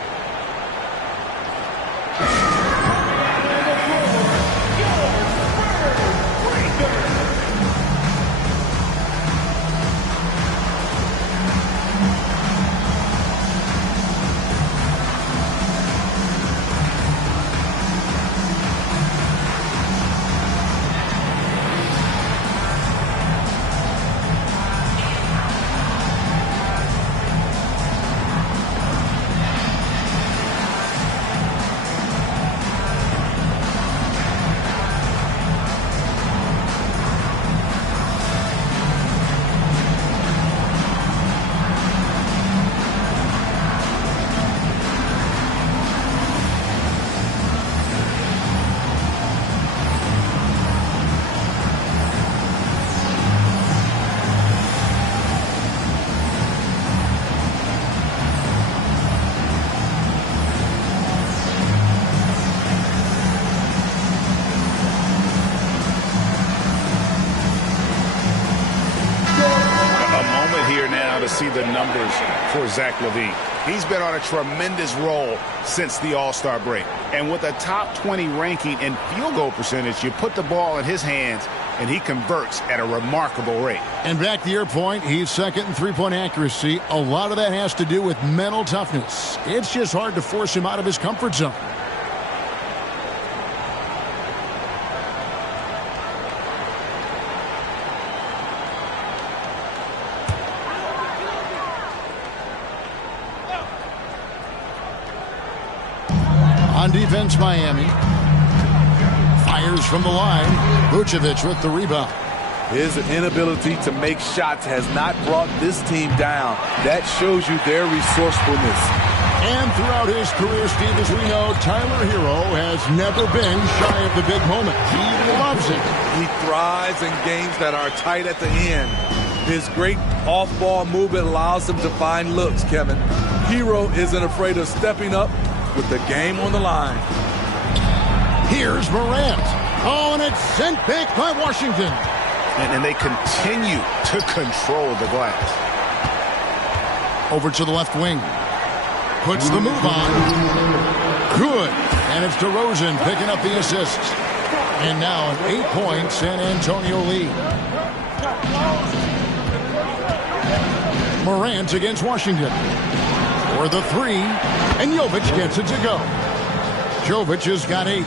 See the numbers for Zach LaVine. He's been on a tremendous roll since the All-Star break. And with a top 20 ranking in field goal percentage, you put the ball in his hands and he converts at a remarkable rate. And back to your point, he's second in three-point accuracy. A lot of that has to do with mental toughness. It's just hard to force him out of his comfort zone. On defense, Miami fires from the line. Vucevic with the rebound. His inability to make shots has not brought this team down. That shows you their resourcefulness. And throughout his career, Steve, as we know, Tyler Hero has never been shy of the big moment. He loves it. He thrives in games that are tight at the end. His great off-ball movement allows him to find looks, Kevin. Hero isn't afraid of stepping up with the game on the line. Here's Morant. Oh, and it's sent back by Washington. And they continue to control the glass. Over to the left wing. Puts the move on. Good. And it's DeRozan picking up the assists. And now an 8-point San Antonio lead. Morant against Washington. For the three. And Jovic gets it to go. Jovic has got 8.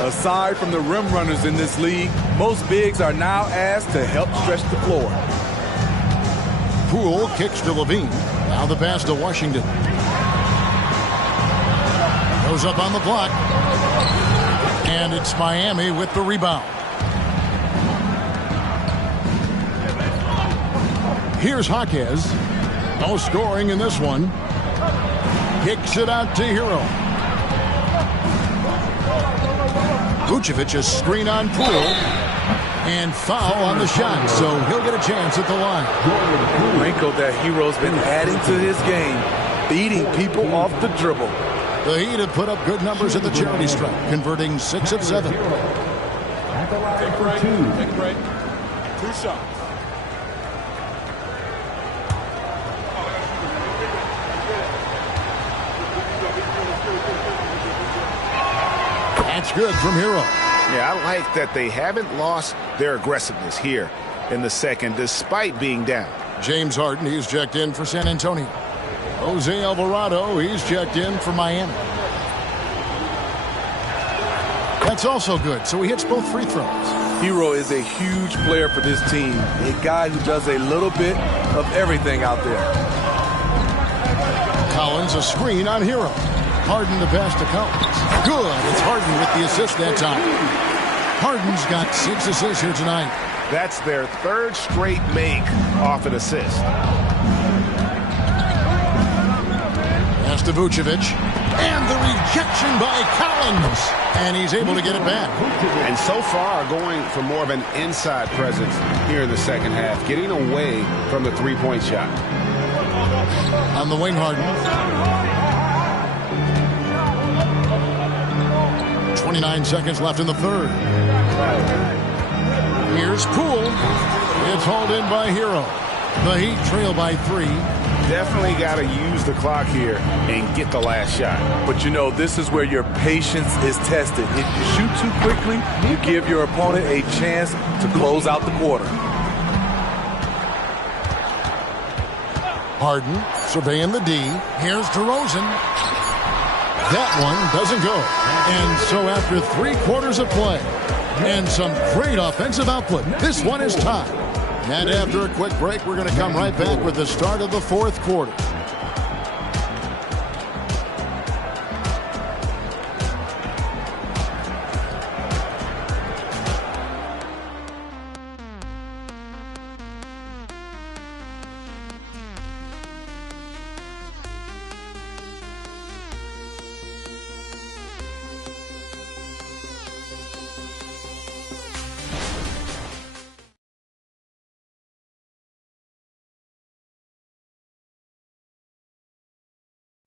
Aside from the rim runners in this league, most bigs are now asked to help stretch the floor. Poole kicks to LaVine. Now the pass to Washington. Goes up on the block. And it's Miami with the rebound. Here's Jaquez. No scoring in this one. Kicks it out to Hero. Vucevic a screen on Poole. And foul on the shot, so he'll get a chance at the line. Wrinkle that Hero's been adding to his game, beating people off the dribble. The Heat have put up good numbers at the charity stripe, converting 6 of 7. Take a break. Take a break. 2 shots. That's good from Hero. Yeah, I like that they haven't lost their aggressiveness here in the second, despite being down. James Harden, he's checked in for San Antonio. Jose Alvarado, he's checked in for Miami. That's also good, so he hits both free throws. Hero is a huge player for this team, a guy who does a little bit of everything out there. Collins, a screen on Hero. Harden the pass to Collins. Good. It's Harden with the assist that time. Harden's got 6 assists here tonight. That's their 3rd straight make off an assist. Pass to Vucevic. And the rejection by Collins. And he's able to get it back. And so far, going for more of an inside presence here in the second half, getting away from the three-point shot. On the wing, Harden. 29 seconds left in the third. Here's Poole. It's hauled in by Hero. The Heat trail by 3. Definitely got to use the clock here and get the last shot. But you know, this is where your patience is tested. If you shoot too quickly, you give your opponent a chance to close out the quarter. Harden surveying the D. Here's DeRozan. That one doesn't go. And so after 3 quarters of play and some great offensive output, this one is tied. And after a quick break, we're going to come right back with the start of the 4th quarter.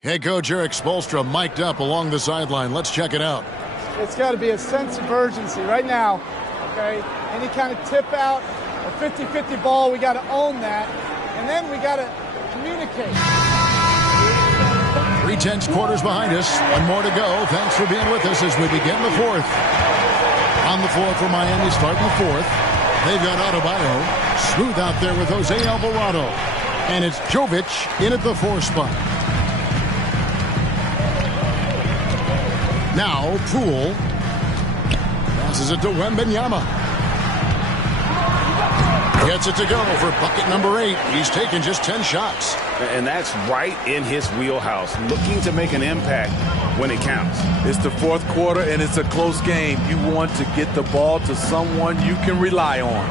Head coach Eric Spoelstra mic'd up along the sideline. Let's check it out. It's got to be a sense of urgency right now, okay? Any kind of tip out or 50-50 ball, we got to own that. And then we got to communicate. 3 quarters behind us. 1 more to go. Thanks for being with us as we begin the 4th. On the floor for Miami starting the 4th. They've got Adebayo. Smooth out there with Jose Alvarado. And it's Jovic in at the 4 spot. Now, Poole passes it to Wembanyama. Gets it to go for bucket number 8. He's taken just 10 shots. And that's right in his wheelhouse, looking to make an impact when it counts. It's the 4th quarter, and it's a close game. You want to get the ball to someone you can rely on.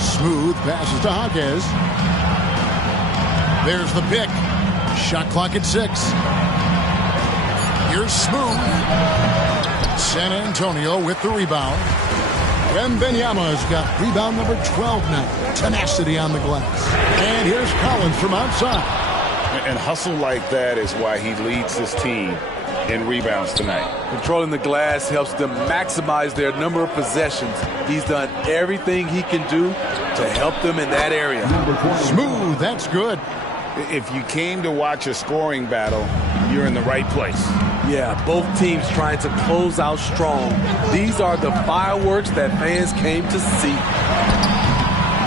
Smooth passes to Hawkes. There's the pick. Shot clock at 6. Here's Smooth. San Antonio with the rebound. Wembanyama's got rebound number 12 now. Tenacity on the glass. And here's Collins from outside. And hustle like that is why he leads this team in rebounds tonight. Controlling the glass helps them maximize their number of possessions. He's done everything he can do to help them in that area. Smooth, that's good. If you came to watch a scoring battle, you're in the right place. Yeah, both teams trying to close out strong. These are the fireworks that fans came to see.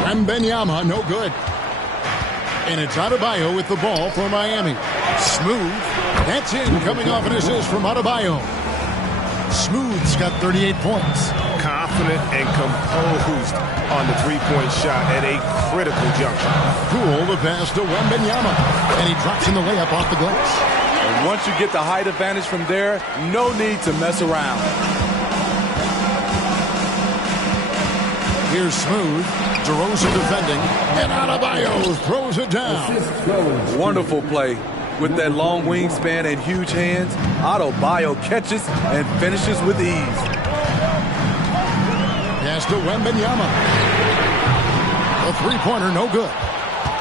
Wembanyama, no good. And it's Adebayo with the ball for Miami. Smooth. That's in, coming off an assist from Adebayo. Smooth's got 38 points. Confident and composed on the three-point shot at a critical juncture. Poole the pass to Wembanyama. And he drops in the layup off the glass. And once you get the height advantage from there, no need to mess around. Here's Smooth. DeRozan defending. And Adebayo throws it down. Wonderful play. With that long wingspan and huge hands, Adebayo catches and finishes with ease. pass to Wembanyama. The three-pointer, no good.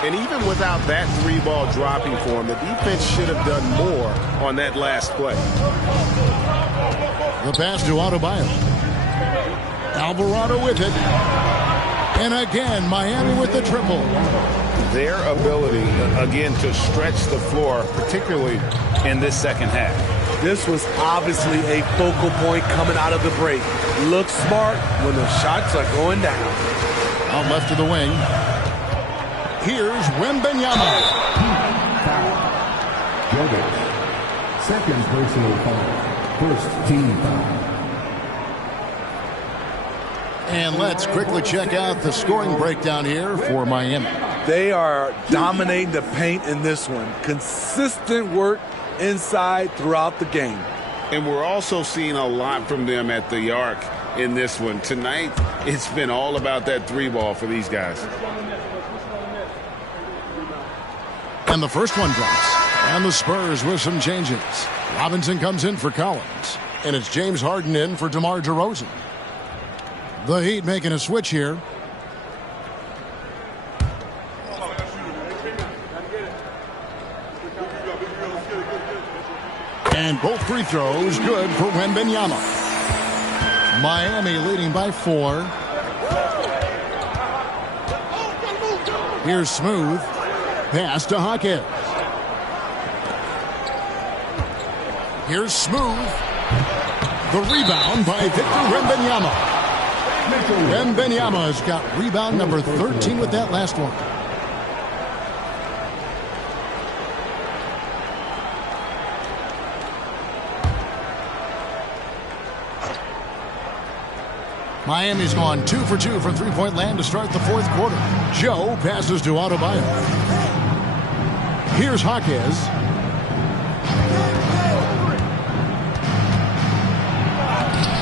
And even without that three-ball dropping for him, the defense should have done more on that last play. The pass to Adebayo. Alvarado with it. And again, Miami with the triple. Their ability, again, to stretch the floor, particularly in this second half. This was obviously a focal point coming out of the break. Look smart when the shots are going down. Out left of the wing. Here's Wembanyama. Jovic. Second personal foul. First team foul. And let's quickly check out the scoring breakdown here for Miami. They are dominating the paint in this one. Consistent work inside throughout the game. And we're also seeing a lot from them at the arc in this one. Tonight, it's been all about that three ball for these guys. And the first one drops. And the Spurs with some changes. Robinson comes in for Collins. And it's James Harden in for DeMar DeRozan. The Heat making a switch here. And both free throws good for Wembanyama. Miami leading by 4. Here's Smooth. Pass to Hawkins. Here's Smooth. The rebound by Victor Wembanyama. Wembanyama has got rebound number 13 with that last one. Miami's gone 2 for 2 from three-point land to start the fourth quarter. Joe passes to Adebayo. Here's Hawkins.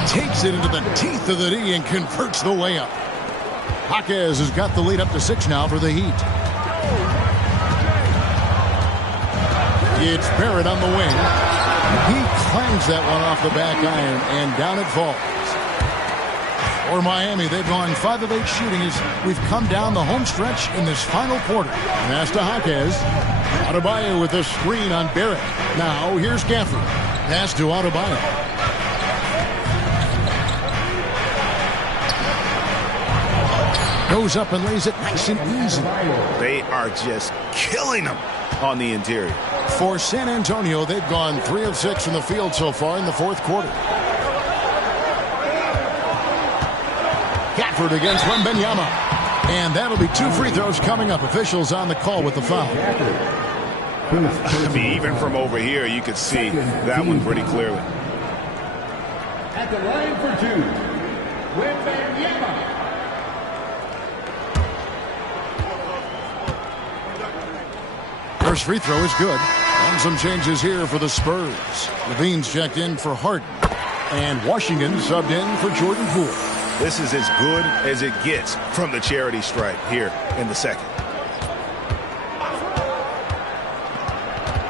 Takes it into the teeth of the D and converts the layup. Hawkins has got the lead up to 6 now for the Heat. It's Barrett on the wing. He clangs that one off the back iron, and down it falls. For Miami, they've gone 5 of 8 shooting as we've come down the home stretch in this final quarter. Pass to Hawkins. Adebayo with a screen on Barrett. Now here's Gafford. Pass to Adebayo. Goes up and lays it nice and easy. They are just killing them on the interior. For San Antonio, they've gone 3 of 6 from the field so far in the fourth quarter. Gafford against Wembanyama. And that'll be 2 free throws coming up. Officials on the call with the foul. I mean, even from over here, you could see that one pretty clearly. At the line for 2, Wembanyama. First free throw is good. And some changes here for the Spurs. Levine's checked in for Harden. And Washington subbed in for Jordan Poole. This is as good as it gets from the charity stripe here in the second.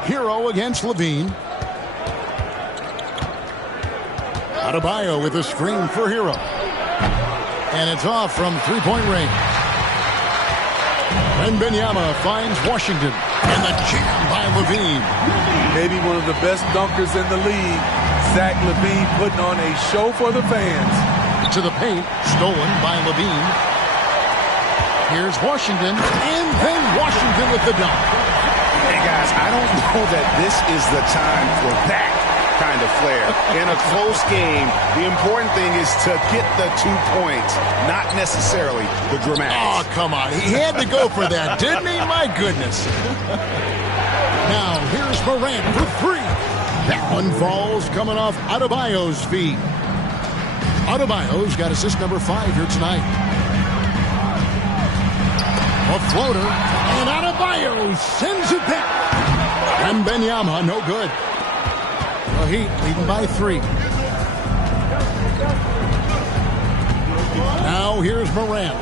Hero against Levine. Adebayo with a screen for Hero. And it's off from three-point range. Wembanyama finds Washington. And the jam by Levine. Maybe one of the best dunkers in the league. Zach LaVine putting on a show for the fans. To the paint, stolen by Levine. Here's Washington, and then Washington with the dunk. Hey guys, I don't know that this is the time for that kind of flair. In a close game, the important thing is to get the 2 points, not necessarily the dramatics. Oh, come on. He had to go for that, didn't he? My goodness. Now, here's Morant for 3. That one falls coming off Adebayo's feet. Adebayo's got assist number 5 here tonight. A floater, and Adebayo sends it back. Wembanyama, no good. The Heat leading by 3. Now here's Morant.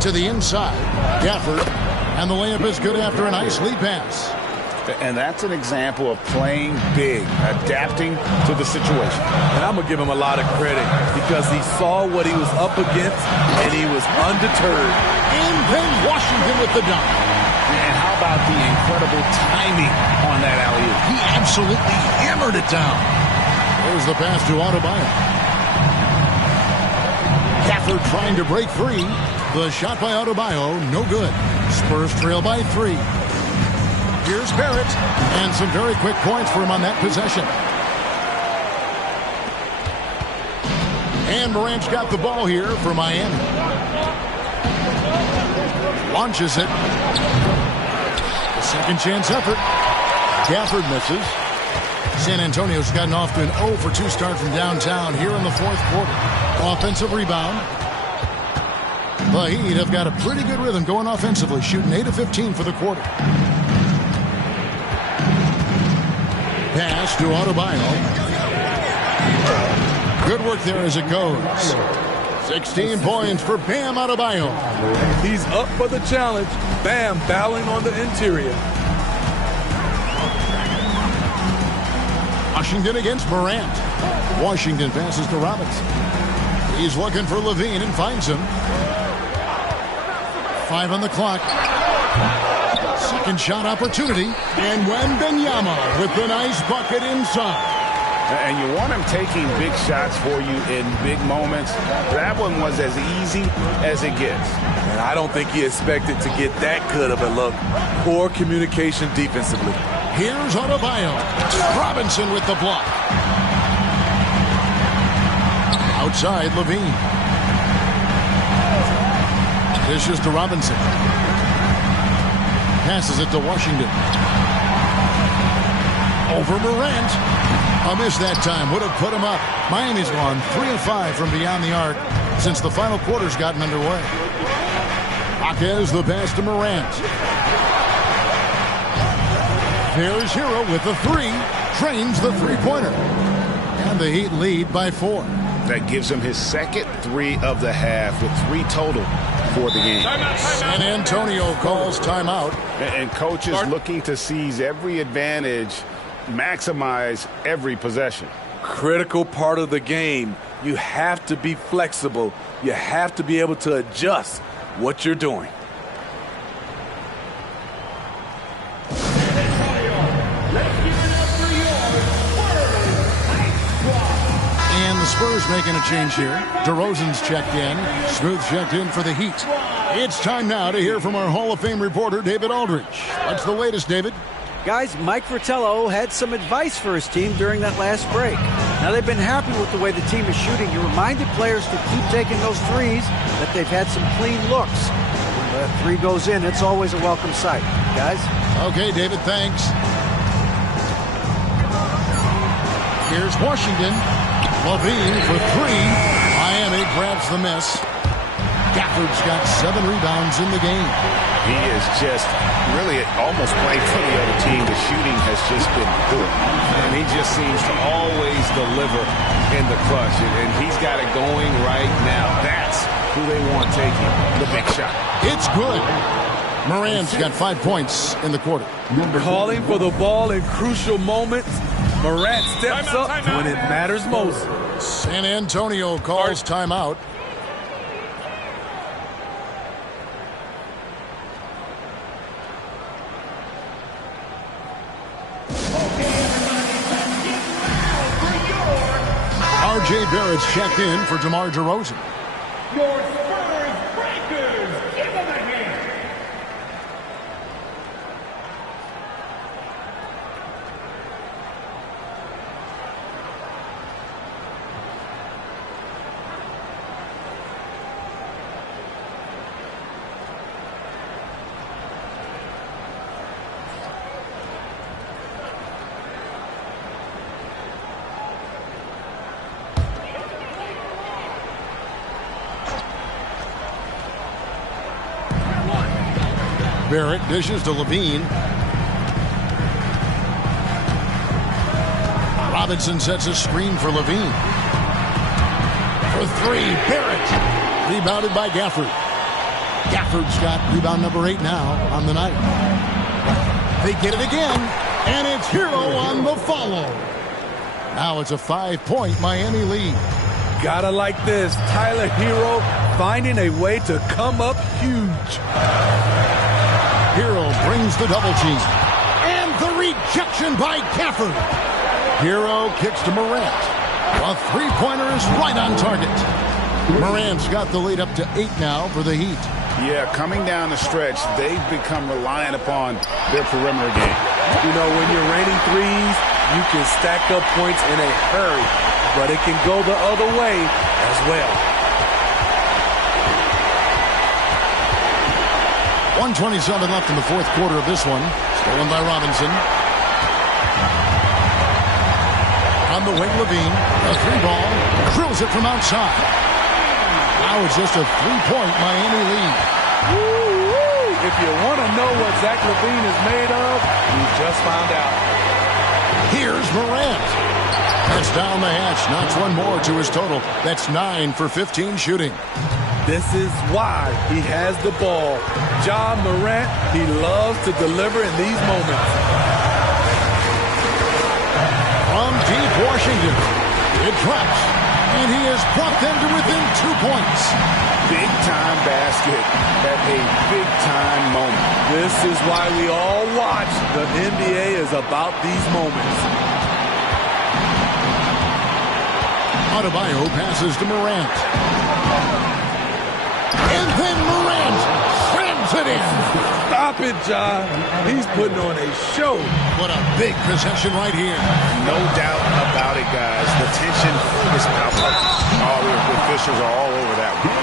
To the inside. Gafford. And the layup is good after a nice lead pass. And that's an example of playing big, adapting to the situation. And I'm going to give him a lot of credit because he saw what he was up against and he was undeterred. And then Washington with the dunk. And how about the incredible timing on that alley-oop? He absolutely hammered it down. There's the pass to Adebayo. Gafford trying to break free. The shot by Adebayo, no good. Spurs trail by 3. Here's Barrett, and some very quick points for him on that possession. And Morant's got the ball here for Miami. Launches it. The second chance effort. Gafford misses. San Antonio's gotten off to an 0-for-2 start from downtown here in the fourth quarter. Offensive rebound. The Heat have got a pretty good rhythm going offensively, shooting 8 of 15 for the quarter. Pass to Adebayo. Good work there as it goes. 16 points for Bam Adebayo. He's up for the challenge. Bam battling on the interior. Washington against Morant. Washington passes to Robinson. He's looking for Levine and finds him. 5 on the clock. Second shot opportunity. And Wembanyama with the nice bucket inside. And you want him taking big shots for you in big moments. That one was as easy as it gets. And I don't think he expected to get that good of a look. Poor communication defensively. Here's Adebayo. Robinson with the block. Outside, Levine. Dishes to Robinson. Passes it to Washington. Over Morant. A miss that time. Would have put him up. Miami's gone 3 of 5 from beyond the arc since the final quarter's gotten underway. Jaquez the pass to Morant. There's Hero with the 3. Trains the three-pointer. And the Heat lead by 4. That gives him his second 3 of the half with 3 total for the game. San Antonio calls timeout. And coach is looking to seize every advantage, maximize every possession. Critical part of the game. You have to be flexible. You have to be able to adjust what you're doing. And the Spurs making a change here. DeRozan's checked in. Smooth checked in for the Heat. It's time now to hear from our Hall of Fame reporter, David Aldridge. What's the latest, David? Guys, Mike Fratello had some advice for his team during that last break. Now, they've been happy with the way the team is shooting. He reminded players to keep taking those threes, that they've had some clean looks. When that 3 goes in, it's always a welcome sight. Guys? Okay, David, thanks. Here's Washington. Levine for 3. Miami grabs the miss. Gafford's got 7 rebounds in the game. He is just really almost playing for the other team. The shooting has just been good. And he just seems to always deliver in the clutch. And he's got it going right now. That's who they want taking the big shot. It's good. Morant's got 5 points in the quarter. Calling for the ball in crucial moments. Morant steps up when it matters most. San Antonio calls timeout. R.J. Barrett's checked in for DeMar DeRozan. Your Spurs breakers, give them a hand. Barrett dishes to Levine. Robinson sets a screen for Levine. For 3, Barrett. Rebounded by Gafford. Gafford's got rebound number 8 now on the night. They get it again, and it's Hero on the follow. Now it's a 5-point Miami lead. Gotta like this. Tyler Hero finding a way to come up huge. Hero brings the double team. And the rejection by Gafford. Hero kicks to Morant. A three-pointer is right on target. Morant's got the lead up to 8 now for the Heat. Yeah, coming down the stretch, they've become reliant upon their perimeter game. You know, when you're raining threes, you can stack up points in a hurry, but it can go the other way as well. 1:27 left in the fourth quarter of this one. Stolen by Robinson. On the wing, Levine. A three ball. Drills it from outside. Now it's just a 3-point Miami lead. Woo-woo. If you want to know what Zach LaVine is made of, you just found out. Here's Morant. That's down the hatch. Knocks one more to his total. That's 9 for 15 shooting. This is why he has the ball. Ja Morant, he loves to deliver in these moments. From deep Washington, it drops, and he has brought them to within 2 points. Big-time basket at a big-time moment. This is why we all watch. The NBA is about these moments. Adebayo passes to Morant. And then Morant slams it in. Stop it, Ja. He's putting on a show. What a big possession right here. No doubt about it, guys. The tension is palpable. Oh, the officials are all over that one.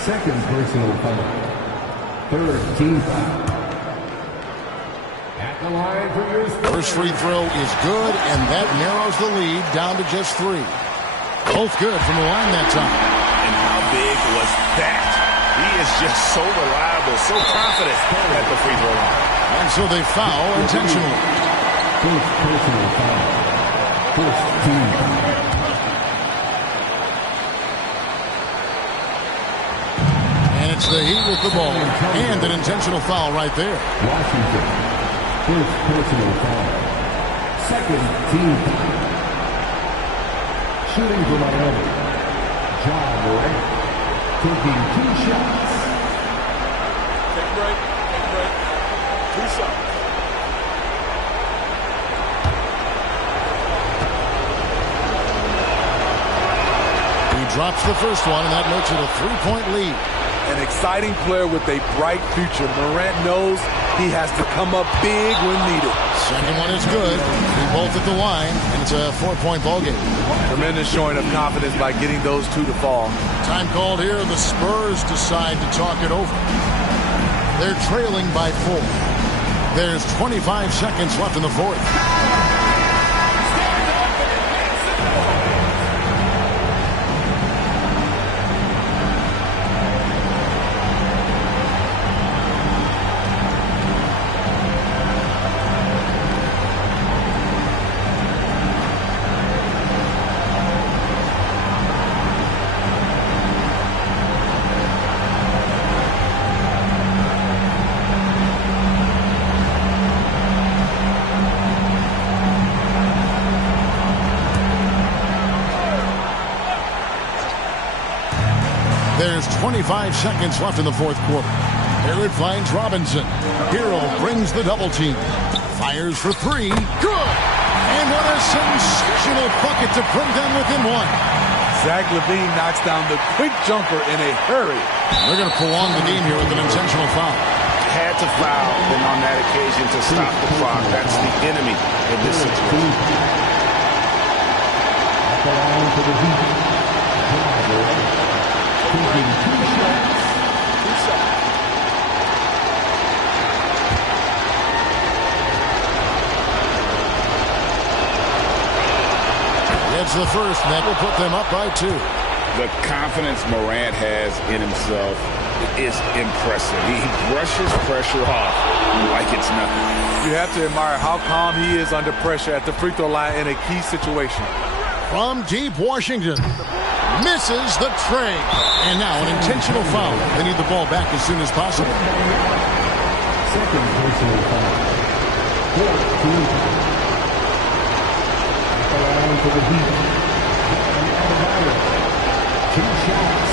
Second personal foul. Third team foul. At the line for your first free throw is good, and that narrows the lead down to just 3. Both good from the line that time. And how big was that? He is just so reliable, so confident at the free throw line. And so they foul intentionally. First personal foul. First team foul. And it's the Heat with the ball. And an intentional foul right there. Washington. First personal foul. Second team foul. Shooting for Miami. Ja Morant. Taking 2 shots. Take a break. 2 shots. He drops the first one, and that makes it a 3-point lead. An exciting player with a bright future. Morant knows he has to come up big when needed. Second one is good. They both at the line, and it's a 4-point ball game. Tremendous showing of confidence by getting those 2 to fall. Time called here. The Spurs decide to talk it over. They're trailing by 4. There's 25 seconds left in the fourth. There's 25 seconds left in the fourth quarter. Here it finds Robinson. Hero brings the double team. Fires for 3. Good! And what a sensational bucket to bring them within 1. Zach LaVine knocks down the quick jumper in a hurry. They're going to prolong the game here with an intentional foul. Had to foul, and on that occasion to stop the clock. That's the enemy in this situation. At the line for the Heat. Taking 2 shots. It's the first, and that will put them up by 2. The confidence Morant has in himself is impressive. He brushes pressure off like it's nothing. You have to admire how calm he is under pressure at the free throw line in a key situation. From deep Washington. Misses the tray. And now an intentional foul. They need the ball back as soon as possible. Second personal foul. 14. At the line for the Heat. Adebayo. 2 shots.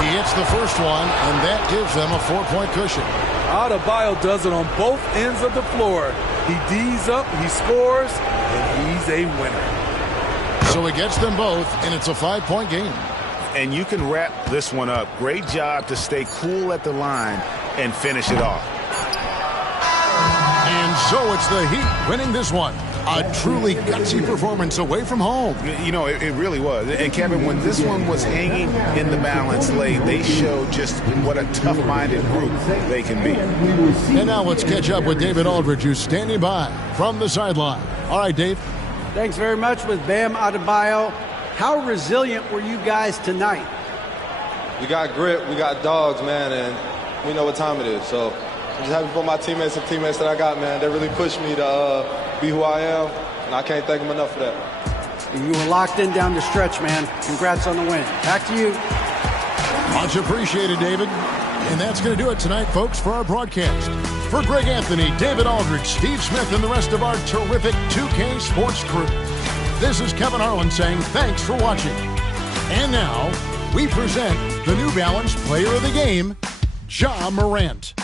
He hits the first one, and that gives them a 4-point cushion. Adebayo does it on both ends of the floor. He D's up, he scores, and he's a winner. So he gets them both, and it's a 5-point game. And you can wrap this one up. Great job to stay cool at the line and finish it off. And so it's the Heat winning this one. A truly gutsy performance away from home. You know, it really was. And Kevin, when this one was hanging in the balance late, they showed just what a tough-minded group they can be. And now let's catch up with David Aldridge, who's standing by from the sideline. All right, Dave. Thanks very much with Bam Adebayo. How resilient were you guys tonight? We got grit, we got dogs, man, and we know what time it is. So I'm just happy for my teammates and teammates that I got, man. They really pushed me to be who I am, and I can't thank them enough for that. You were locked in down the stretch, man. Congrats on the win. Back to you. Much appreciated, David. And that's going to do it tonight, folks, for our broadcast. For Greg Anthony, David Aldridge, Steve Smith, and the rest of our terrific 2K Sports crew, this is Kevin Harlan saying thanks for watching. And now, we present the New Balance Player of the Game, Ja Morant.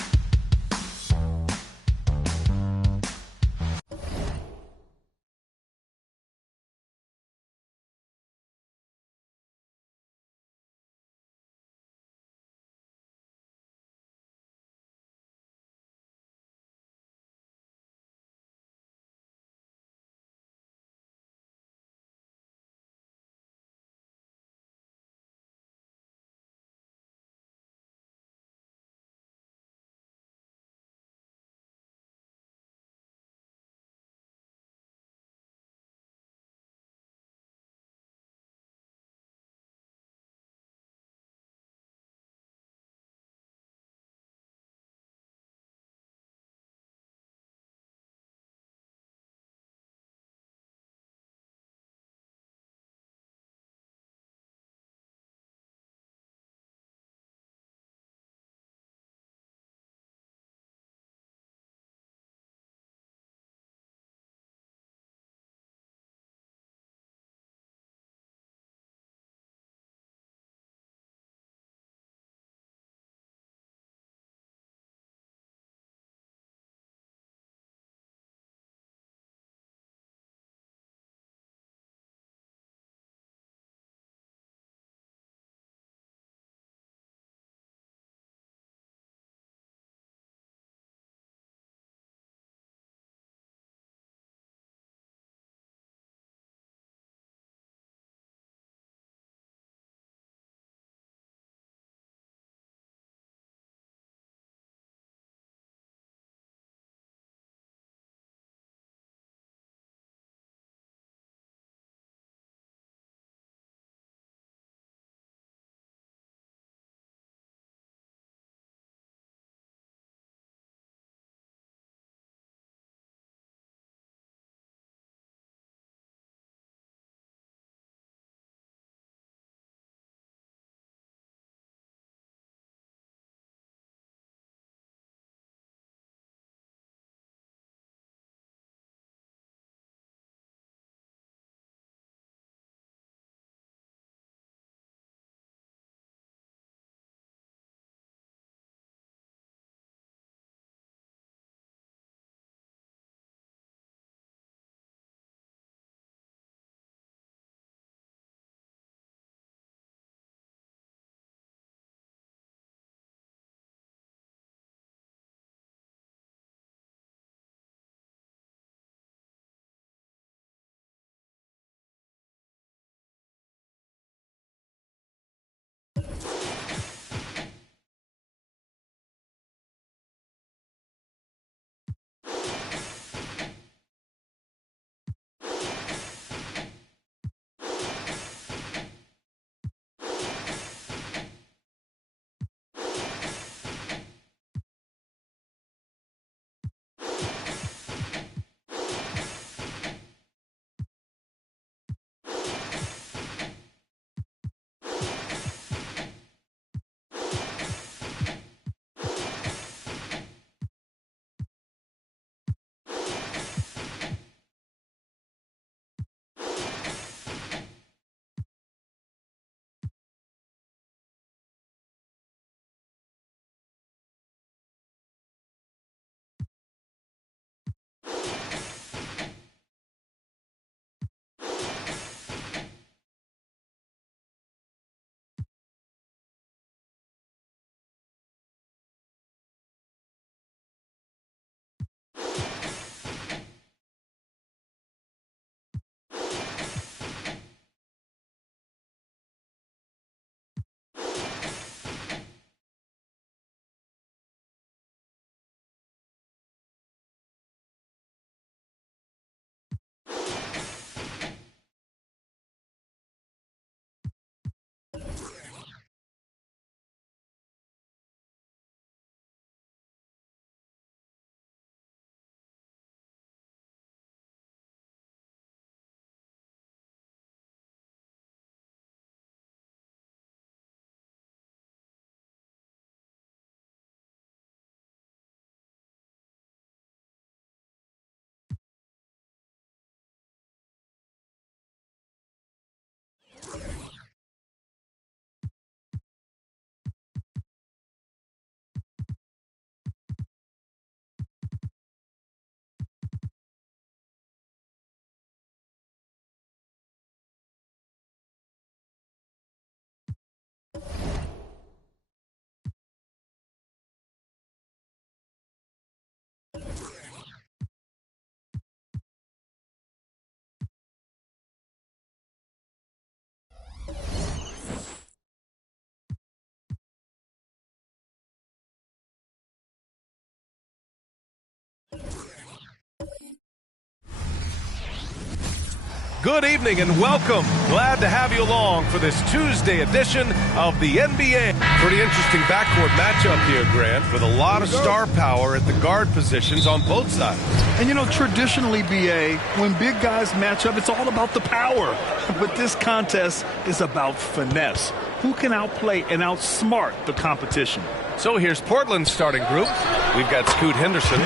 Good evening and welcome. Glad to have you along for this Tuesday edition of the NBA. Pretty interesting backcourt matchup here, Grant, with a lot of star power at the guard positions on both sides. And you know, traditionally, BA, when big guys match up, it's all about the power. But this contest is about finesse. Who can outplay and outsmart the competition? So here's Portland's starting group. We've got Scoot Henderson,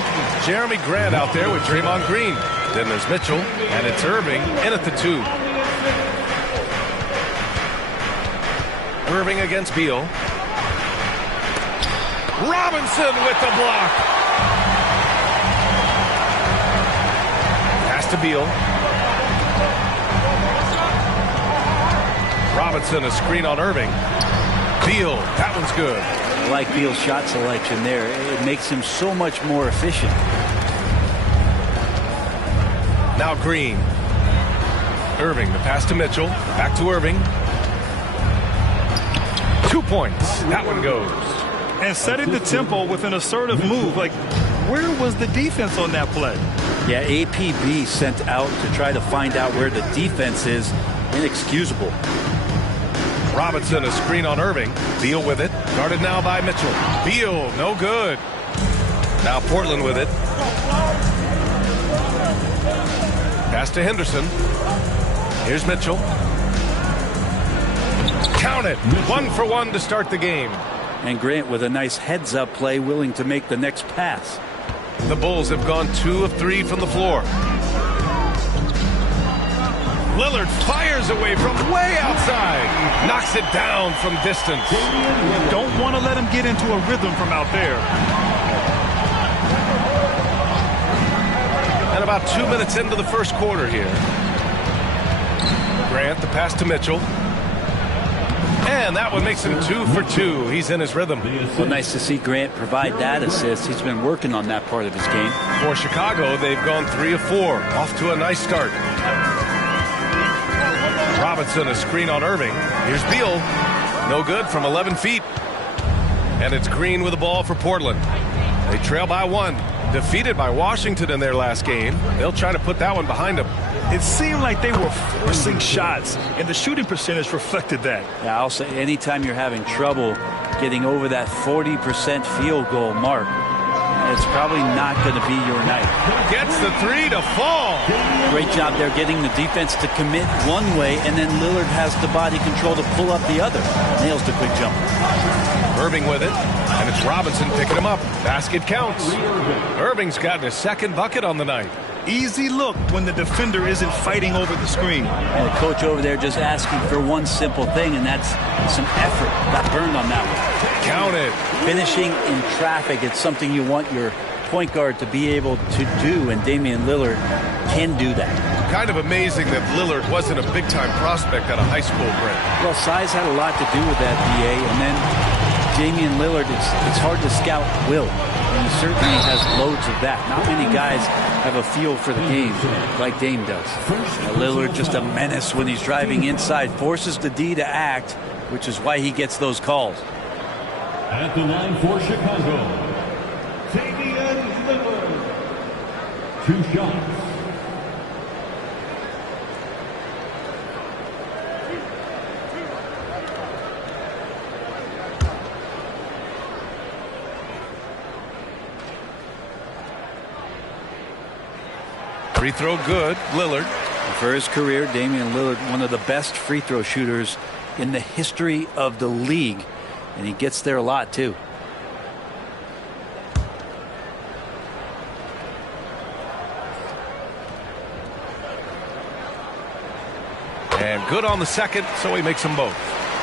Jeremy Grant out there with Draymond Green. Then there's Mitchell, and it's Irving in at the 2. Irving against Beal. Robinson with the block. Pass to Beal. Robinson, a screen on Irving. Beal, that one's good. I like Beal's shot selection there. It makes him so much more efficient. Now Green. Irving, the pass to Mitchell. Back to Irving. 2 points. That one goes. And setting the tempo with an assertive move. Like, where was the defense on that play? Yeah, APB sent out to try to find out where the defense is. Inexcusable. Robinson, a screen on Irving. Beal with it. Guarded now by Mitchell. Beal, no good. Now Portland with it. Pass to Henderson. Here's Mitchell. Count it. 1 for 1 to start the game. And Grant with a nice heads-up play, willing to make the next pass. The Bulls have gone 2 of 3 from the floor. Lillard fires away from way outside. Knocks it down from distance. Don't want to let him get into a rhythm from out there. And about 2 minutes into the first quarter here. Grant, the pass to Mitchell. And that one makes him 2 for 2. He's in his rhythm. Well, nice to see Grant provide that assist. He's been working on that part of his game. For Chicago, they've gone 3 of 4. Off to a nice start. Robinson, a screen on Irving. Here's Beal. No good from 11 feet. And it's Green with the ball for Portland. They trail by 1. Defeated by Washington in their last game. They'll try to put that one behind them. It seemed like they were forcing shots, and the shooting percentage reflected that. Yeah, I'll say anytime you're having trouble getting over that 40% field goal mark, it's probably not going to be your night. Gets the 3 to fall. Great job there getting the defense to commit one way, and then Lillard has the body control to pull up the other. Nails the quick jumper. Irving with it, and it's Robinson picking him up. Basket counts. Irving's gotten his second bucket on the night. Easy look when the defender isn't fighting over the screen. And the coach over there just asking for one simple thing, and that's some effort. Got burned on that one. Count it. Finishing in traffic, it's something you want your point guard to be able to do, and Damian Lillard can do that. Kind of amazing that Lillard wasn't a big-time prospect out of high school, Brent. Well, size had a lot to do with that, BA, and then Damian Lillard, it's hard to scout will, and he certainly has loads of that. Not many guys have a feel for the game like Dame does. Lillard just a menace when he's driving inside, forces the D to act, which is why he gets those calls. At the line for Chicago, Damian Lillard. 2 shots. Free throw good, Lillard. For his career, Damian Lillard, one of the best free throw shooters in the history of the league. And he gets there a lot, too. And good on the second, so he makes them both.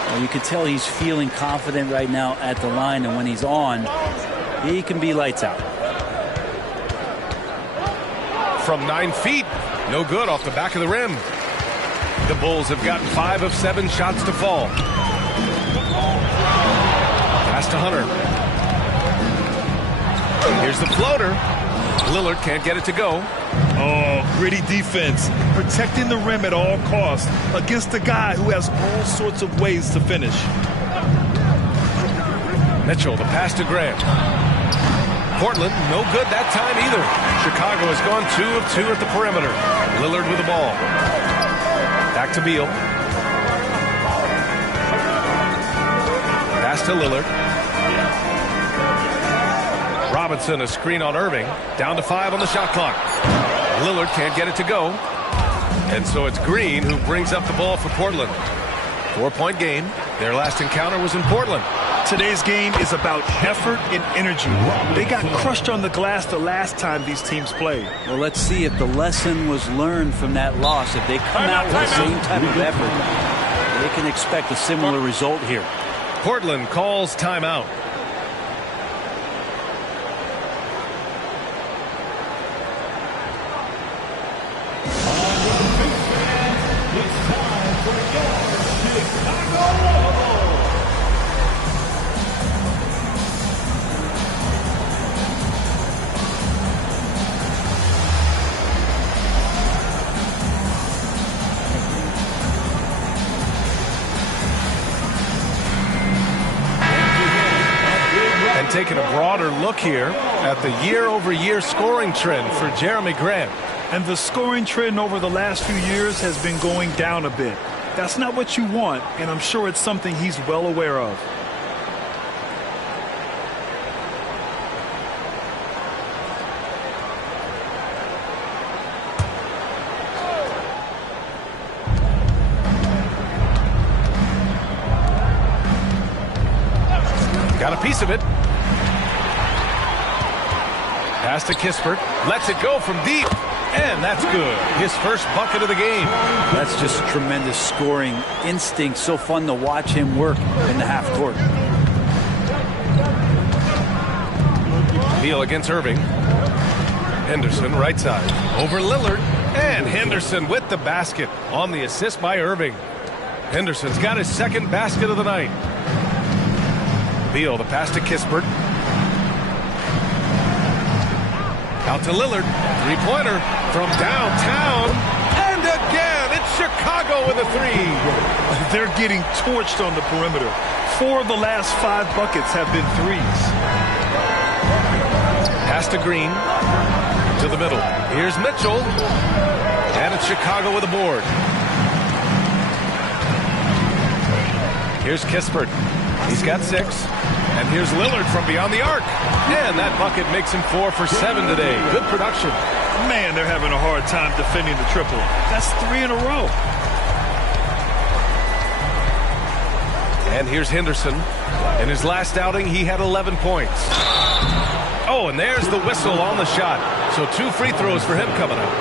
Well, you can tell he's feeling confident right now at the line, and when he's on, he can be lights out. From 9 feet, no good off the back of the rim. The Bulls have gotten 5 of 7 shots to fall. Pass to Hunter. Here's the floater. Lillard can't get it to go. Oh, gritty defense. Protecting the rim at all costs against a guy who has all sorts of ways to finish. Mitchell, the pass to Grant. Portland, no good that time either. Chicago has gone 2 of 2 at the perimeter. Lillard with the ball. to Beal. Pass to Lillard. Robinson, a screen on Irving. Down to 5 on the shot clock. Lillard can't get it to go. And so it's Green who brings up the ball for Portland. 4-point game. Their last encounter was in Portland. Today's game is about effort and energy. They got crushed on the glass the last time these teams played. Well, let's see if the lesson was learned from that loss. If they come out with the same type of effort, they can expect a similar result here. Portland calls timeout. Taking a broader look here at the year-over-year scoring trend for Jeremy Grant. And the scoring trend over the last few years has been going down a bit. That's not what you want, and I'm sure it's something he's well aware of. Got a piece of it. Pass to Kispert. Lets it go from deep. And that's good. His first bucket of the game. That's just tremendous scoring instinct. So fun to watch him work in the half court. Beal against Irving. Henderson right side. Over Lillard. And Henderson with the basket on the assist by Irving. Henderson's got his second basket of the night. Beal, the pass to Kispert. Out to Lillard. Three-pointer from downtown. And again, it's Chicago with a three. They're getting torched on the perimeter. 4 of the last 5 buckets have been threes. Pass to Green. To the middle. Here's Mitchell. And it's Chicago with a board. Here's Kispert. He's got 6. And here's Lillard from beyond the arc. And that bucket makes him 4 for 7 today. Good production. Man, they're having a hard time defending the triple. That's 3 in a row. And here's Henderson. In his last outing, he had 11 points. Oh, and there's the whistle on the shot. So 2 free throws for him coming up.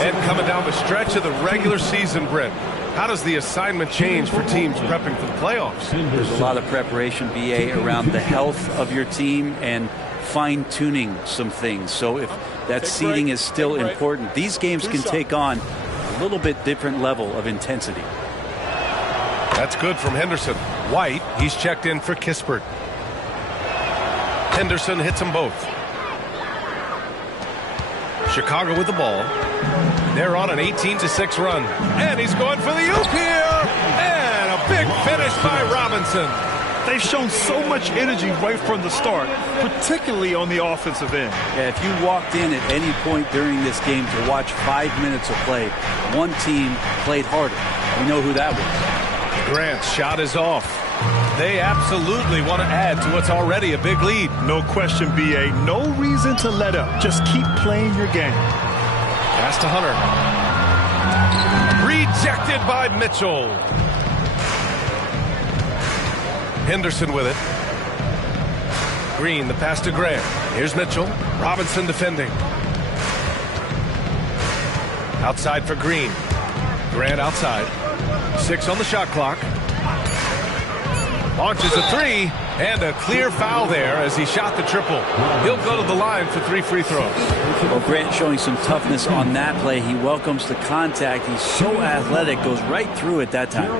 And coming down the stretch of the regular season, Brent. How does the assignment change for teams prepping for the playoffs? There's a lot of preparation, BA, around the health of your team and fine-tuning some things. So if that seeding is still important, these games can take on a little bit different level of intensity. That's good from Henderson. White, he's checked in for Kispert. Henderson hits them both. Chicago with the ball. They're on an 18-6 run. And he's going for the oop here. And a big finish by Robinson. They've shown so much energy right from the start, particularly on the offensive end. Yeah, if you walked in at any point during this game to watch 5 minutes of play, one team played harder. We know who that was. Grant's shot is off. They absolutely want to add to what's already a big lead. No question, BA. No reason to let up. Just keep playing your game. Pass to Hunter. Rejected by Mitchell. Henderson with it. Green, the pass to Grant. Here's Mitchell. Robinson defending. Outside for Green. Grant outside. 6 on the shot clock. Launches a 3, and a clear foul there as he shot the triple. He'll go to the line for 3 free throws. Well, Grant showing some toughness on that play. He welcomes the contact. He's so athletic, goes right through it that time.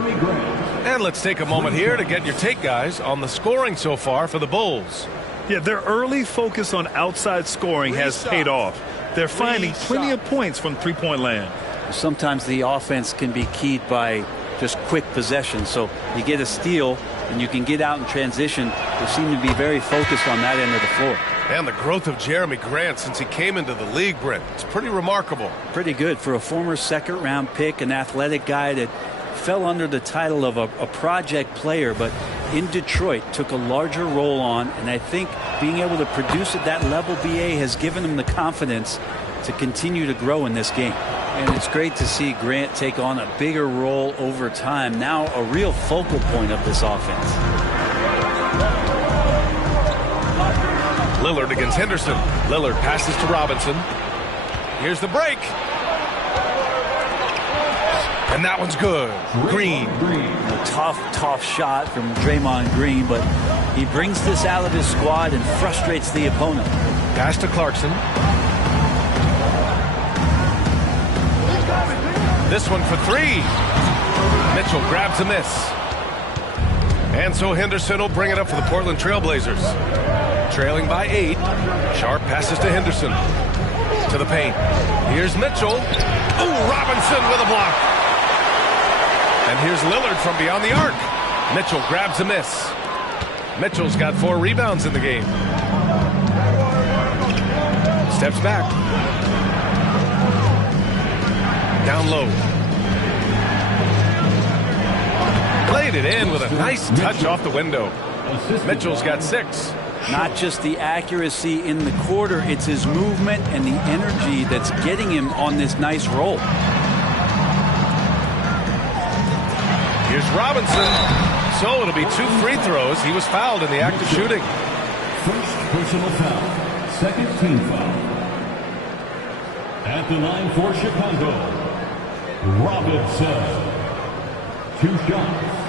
And let's take a moment here to get your take, guys, on the scoring so far for the Bulls. Yeah, their early focus on outside scoring has paid off. They're finding plenty of points from three-point land. Sometimes the offense can be keyed by just quick possession. So you get a steal and you can get out in transition. They seem to be very focused on that end of the floor. And the growth of Jeremy Grant since he came into the league, Brent, it's pretty remarkable. Pretty good for a former second-round pick, an athletic guy that fell under the title of a project player, but in Detroit took a larger role on, and I think being able to produce at that level, BA, has given him the confidence to continue to grow in this game. And it's great to see Grant take on a bigger role over time, now a real focal point of this offense. Lillard against Henderson. Lillard passes to Robinson. Here's the break. And that one's good. Green. A tough shot from Draymond Green, but he brings this out of his squad and frustrates the opponent. Pass to Clarkson. This one for three. Mitchell grabs a miss. And so Henderson will bring it up for the Portland Trailblazers. Trailing by 8. Sharp passes to Henderson. To the paint. Here's Mitchell. Ooh, Robinson with a block. And here's Lillard from beyond the arc. Mitchell grabs a miss. Mitchell's got 4 rebounds in the game. Steps back. Down low. Played it in with a nice touch off the window. Mitchell's got 6. Not just the accuracy in the quarter, it's his movement and the energy that's getting him on this nice roll. Here's Robinson. So it'll be 2 free throws. He was fouled in the act of shooting. First personal foul. Second team foul. At the line for Chicago, Robinson. 2 shots.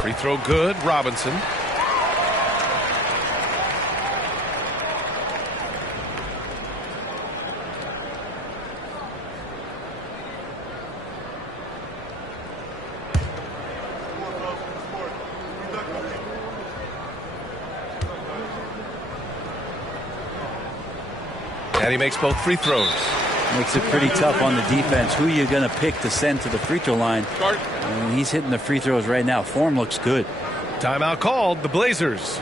Free throw good, Robinson. And he makes both free throws. Makes it pretty tough on the defense. Who are you going to pick to send to the free throw line? And he's hitting the free throws right now. Form looks good. Timeout called, the Blazers.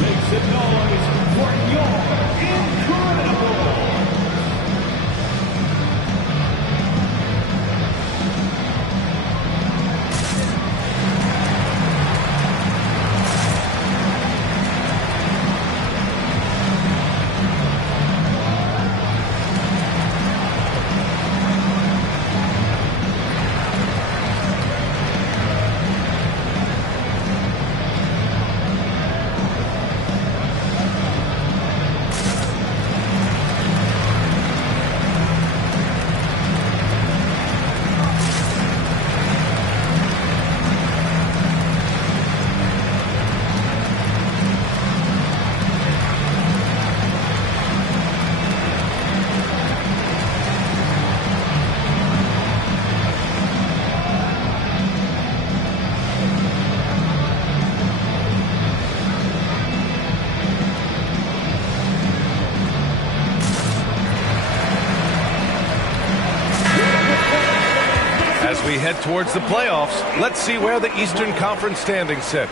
Make some noise for your incredible. We head towards the playoffs. Let's see where the Eastern Conference standings sit.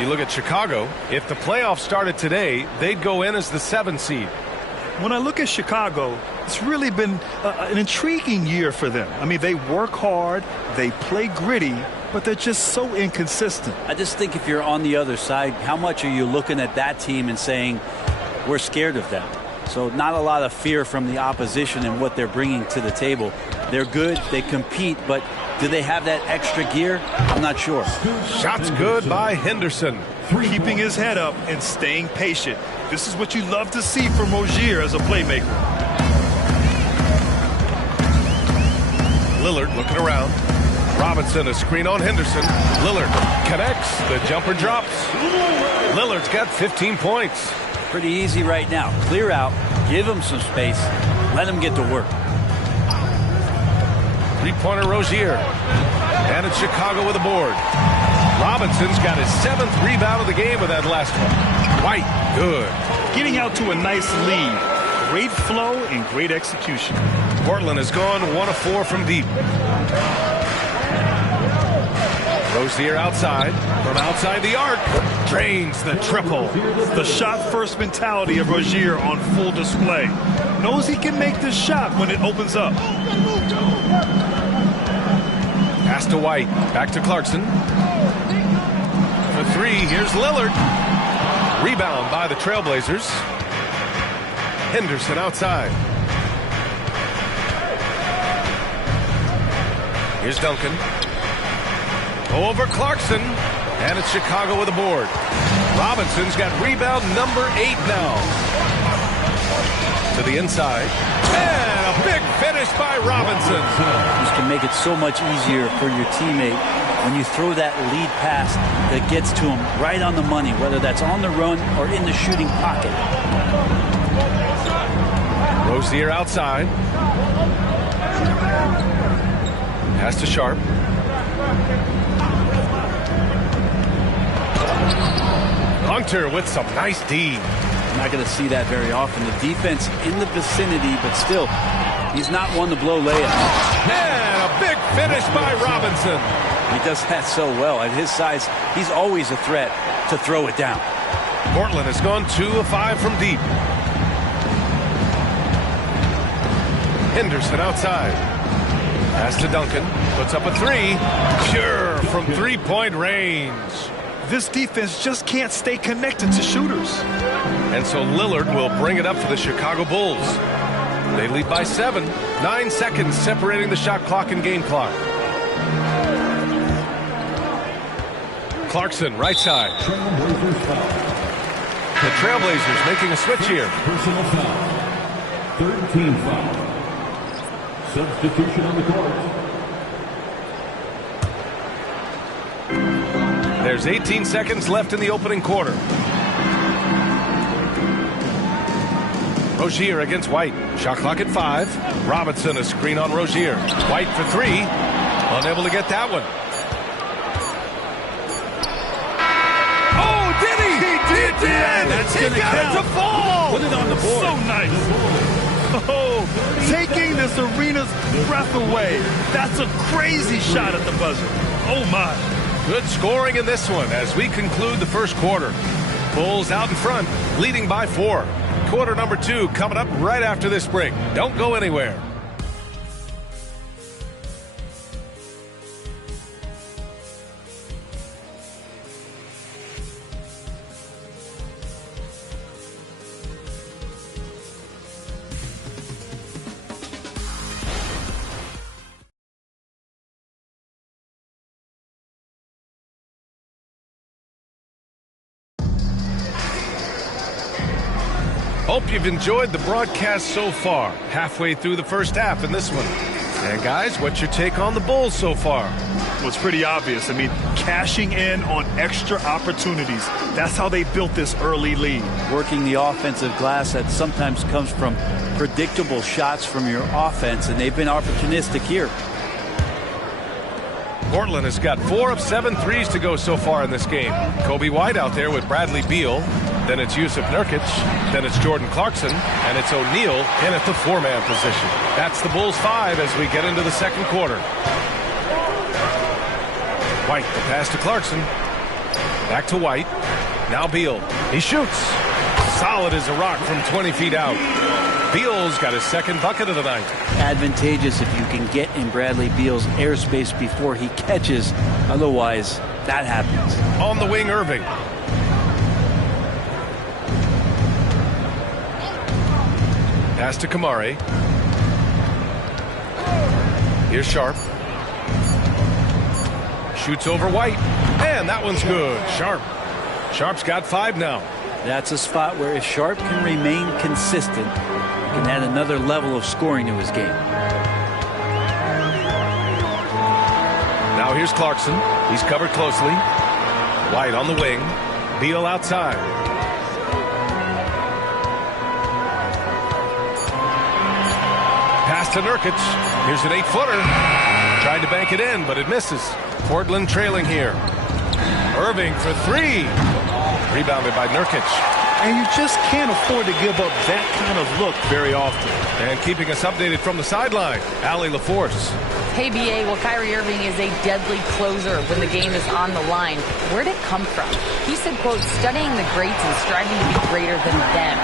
You look at Chicago. If the playoffs started today, they'd go in as the 7th seed. When I look at Chicago, it's really been an intriguing year for them. I mean, they work hard, they play gritty, but they're just so inconsistent. I just think if you're on the other side, how much are you looking at that team and saying, we're scared of them? So not a lot of fear from the opposition and what they're bringing to the table. They're good, they compete, but do they have that extra gear? I'm not sure. Shots good by Henderson. Keeping his head up and staying patient. This is what you love to see from Rozier as a playmaker. Lillard looking around. Robinson, a screen on Henderson. Lillard connects. The jumper drops. Lillard's got 15 points. Pretty easy right now. Clear out, give him some space, let him get to work. Three-pointer Rozier. And it's Chicago with a board. Robinson's got his 7th rebound of the game with that last one. White, good. Getting out to a nice lead. Great flow and great execution. Portland has gone 1 of 4 from deep. Rozier outside. From outside the arc. Drains the triple. The shot-first mentality of Rozier on full display. Knows he can make this shot when it opens up. Pass to White. Back to Clarkson. For 3, here's Lillard. Rebound by the Trailblazers. Henderson outside. Here's Duncan. Over Clarkson. And it's Chicago with a board. Robinson's got rebound number 8 now. To the inside. And a big finish by Robinson. This can make it so much easier for your teammate when you throw that lead pass that gets to him right on the money, whether that's on the run or in the shooting pocket. Rozier outside. Pass to Sharp. Hunter with some nice D. I'm not going to see that very often. The defense in the vicinity, but still, he's not one to blow layups. And a big finish by Robinson. He does that so well. At his size, he's always a threat to throw it down. Portland has gone 2 of 5 from deep. Henderson outside. Pass to Duncan. Puts up a 3. Pure from three-point range. This defense just can't stay connected to shooters. And so Lillard will bring it up for the Chicago Bulls. They lead by 7. 9 seconds separating the shot clock and game clock. Clarkson, right side. The Trailblazers making a switch here. Personal foul. 13 foul. Substitution on the court. There's 18 seconds left in the opening quarter. Rozier against White. Shot clock at 5. Robinson a screen on Rozier. White for 3. Unable to get that one. Oh, did he? He did! That's he gonna got count. it to fall! Put it on the board. So nice. Oh, taking this arena's breath away. That's a crazy shot at the buzzer. Oh, my. Good scoring in this one as we conclude the first quarter. Bulls out in front, leading by 4. Quarter number 2 coming up right after this break. Don't go anywhere. Hope you've enjoyed the broadcast so far. Halfway through the first half in this one. And guys, what's your take on the Bulls so far? Well, it's pretty obvious. I mean, cashing in on extra opportunities. That's how they built this early lead. Working the offensive glass that sometimes comes from predictable shots from your offense, and they've been opportunistic here. Portland has got 4 of 7 threes to go so far in this game. Kobe White out there with Bradley Beal. Then it's Yusuf Nurkic. Then it's Jordan Clarkson. And it's O'Neal in at the 4-man position. That's the Bulls 5 as we get into the second quarter. White, the pass to Clarkson. Back to White. Now Beal. He shoots. Solid as a rock from 20 feet out. Beal's got his second bucket of the night. Advantageous if you can get in Bradley Beal's airspace before he catches. Otherwise, that happens. On the wing, Irving. Pass to Kamari. Here's Sharp. Shoots over White. And that one's good. Sharp. Sharp's got 5 now. That's a spot where if Sharp can remain consistent, he can add another level of scoring to his game. Now here's Clarkson. He's covered closely. White on the wing. Beal outside. Pass to Nurkic. Here's an 8-footer. Tried to bank it in, but it misses. Portland trailing here. Irving for three. Rebounded by Nurkic. And you just can't afford to give up that kind of look very often. And keeping us updated from the sideline, Allie LaForce. Hey, BA, well, Kyrie Irving is a deadly closer when the game is on the line. Where'd it come from? He said, quote, studying the greats and striving to be greater than them.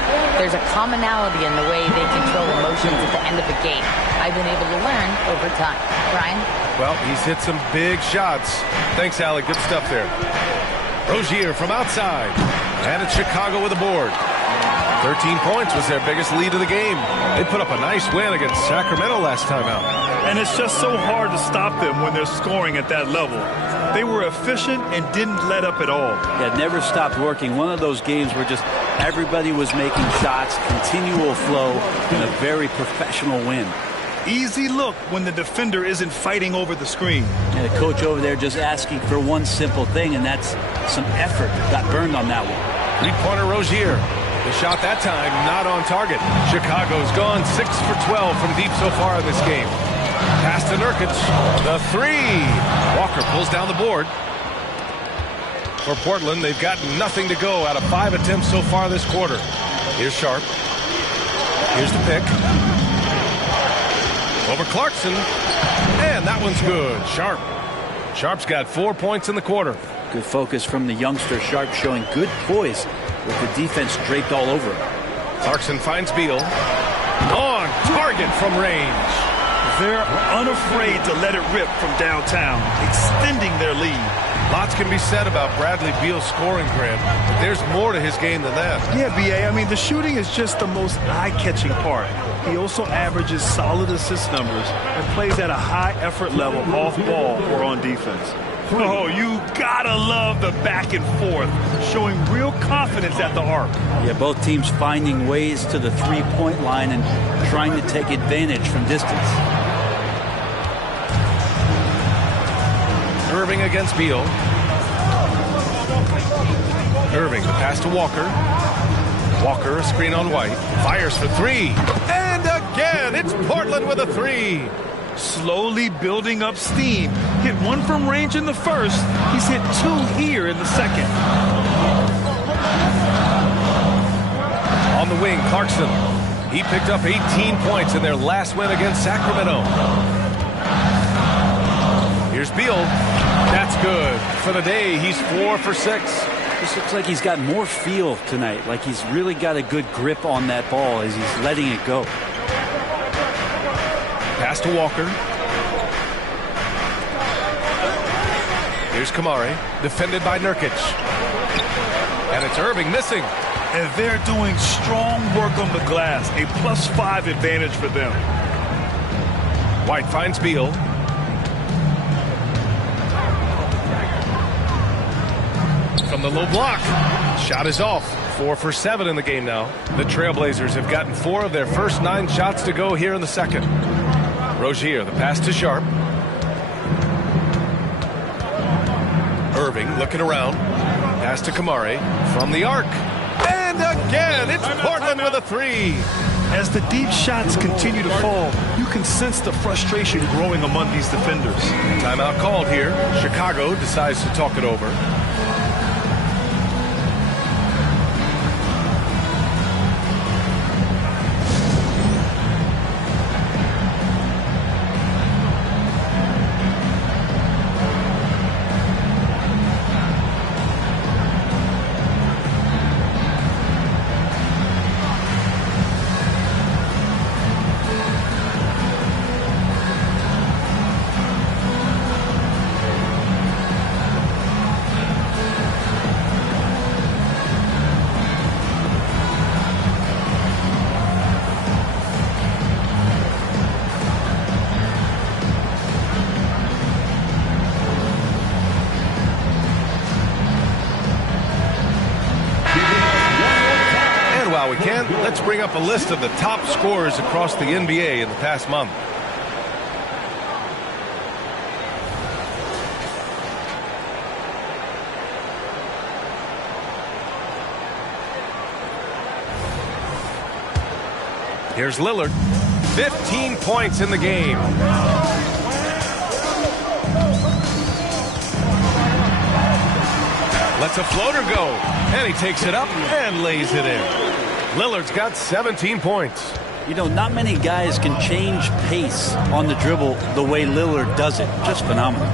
There's a commonality in the way they control emotions at the end of a game. I've been able to learn over time. Brian? Well, he's hit some big shots. Thanks, Allie. Good stuff there. Rozier from outside. And it's Chicago with a board. 13 points was their biggest lead of the game. They put up a nice win against Sacramento last time out. And it's just so hard to stop them when they're scoring at that level. They were efficient and didn't let up at all. Yeah, never stopped working. One of those games where just everybody was making shots, continual flow, and a very professional win. Easy look when the defender isn't fighting over the screen. And the coach over there just asking for one simple thing, and that's some effort. Got burned on that one. Three-pointer Rozier. The shot that time not on target. Chicago's gone 6 for 12 from deep so far in this game. Pass to Nurkic. The three. Walker pulls down the board. For Portland, they've got nothing to go out of 5 attempts so far this quarter. Here's Sharp. Here's the pick. Over Clarkson. And that one's good. Sharp. Sharp's got 4 points in the quarter. Good focus from the youngster. Sharp showing good poise with the defense draped all over him. Clarkson finds Beal. On target from range. They're unafraid to let it rip from downtown, extending their lead. Lots can be said about Bradley Beal's scoring, Grant, but there's more to his game than that. Yeah, BA, I mean, the shooting is just the most eye-catching part. He also averages solid assist numbers and plays at a high effort level off ball or on defense. Oh, you gotta love the back and forth, showing real confidence at the arc. Yeah, both teams finding ways to the three-point line and trying to take advantage from distance. Irving against Beal. Irving, the pass to Walker. Walker, a screen on White. Fires for three. And again, it's Portland with a three. Slowly building up steam. Hit one from range in the first. He's hit 2 here in the second. On the wing, Clarkson. He picked up 18 points in their last win against Sacramento. Here's Beal. That's good. For the day, he's 4 for 6. This looks like he's got more feel tonight, like he's really got a good grip on that ball as he's letting it go. Pass to Walker. Here's Kamari, defended by Nurkic. And it's Irving missing. And they're doing strong work on the glass, a +5 advantage for them. White finds Beal. From the low block. Shot is off. 4 for 7 in the game now. The Trailblazers have gotten 4 of their first 9 shots to go here in the second. Rozier, the pass to Sharp. Irving looking around. Pass to Kamari from the arc. And again, it's Portland with a three. As the deep shots continue to fall, you can sense the frustration growing among these defenders. Timeout called here. Chicago decides to talk it over. Let's bring up a list of the top scorers across the NBA in the past month. Here's Lillard. 15 points in the game. Lets a floater go, and he takes it up and lays it in. Lillard's got 17 points. You know, not many guys can change pace on the dribble the way Lillard does it. Just phenomenal.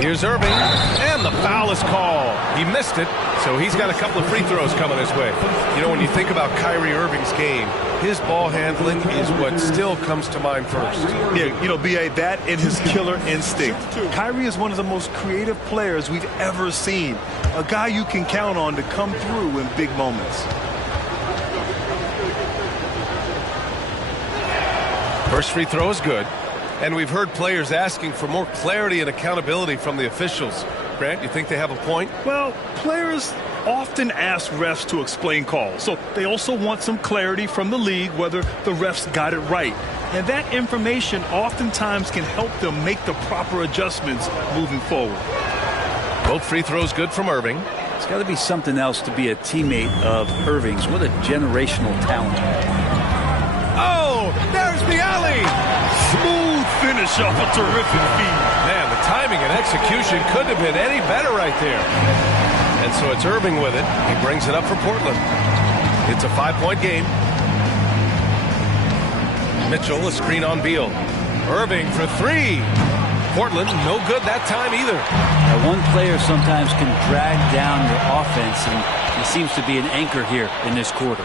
Here's Irving, and the foul is called. He missed it, so he's got a couple of free throws coming his way. You know, when you think about Kyrie Irving's game, his ball handling is what still comes to mind first. Yeah, you know, B.A., that and his killer instinct. Kyrie is one of the most creative players we've ever seen. A guy you can count on to come through in big moments. First free throw is good. And we've heard players asking for more clarity and accountability from the officials. Grant, you think they have a point? Well, players often ask refs to explain calls. So they also want some clarity from the league whether the refs got it right. And that information oftentimes can help them make the proper adjustments moving forward. Both free throws good from Irving. It's got to be something else to be a teammate of Irving's. What a generational talent. Oh, there's the alley. Smooth finish off a terrific feed. Man, the timing and execution couldn't have been any better right there. And so it's Irving with it. He brings it up for Portland. It's a 5-point game. Mitchell, a screen on Beal. Irving for three. Portland, no good that time either. Now, one player sometimes can drag down your offense, and he seems to be an anchor here in this quarter.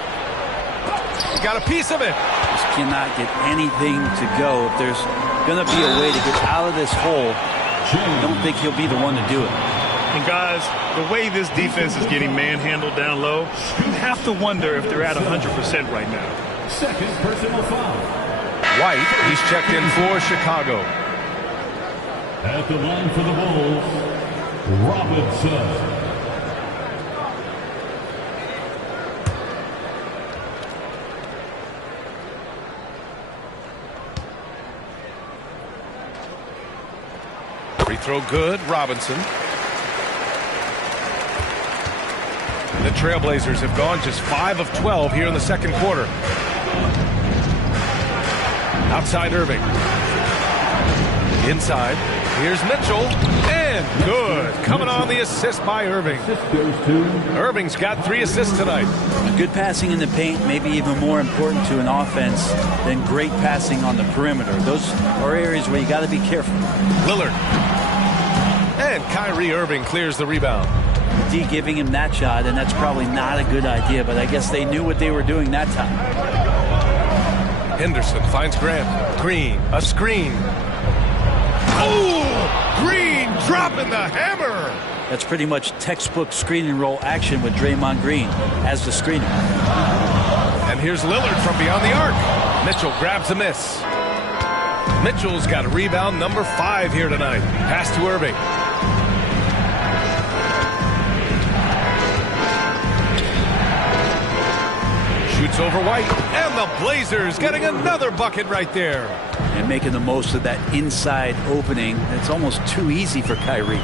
He got a piece of it. Just cannot get anything to go. If there's going to be a way to get out of this hole, I don't think he'll be the one to do it. And guys, the way this defense is getting manhandled down low, you have to wonder if they're at 100% right now. Second personal foul. White, he's checked in for Chicago. At the line for the Bulls, Robinson. Free throw good, Robinson. The Trailblazers have gone just 5 of 12 here in the second quarter. Outside Irving. Inside. Here's Mitchell. And good. Coming on the assist by Irving. Irving's got 3 assists tonight. Good passing in the paint, maybe even more important to an offense than great passing on the perimeter. Those are areas where you got to be careful. Lillard. And Kyrie Irving clears the rebound. D giving him that shot, and that's probably not a good idea, but I guess they knew what they were doing that time. Henderson finds Grant. Green, a screen. Oh! Green dropping the hammer! That's pretty much textbook screen and roll action with Draymond Green as the screener. And here's Lillard from beyond the arc. Mitchell grabs a miss. Mitchell's got a rebound number 5 here tonight. Pass to Irving. Shoots over White, and the Blazers getting another bucket right there. And making the most of that inside opening. It's almost too easy for Kyrie.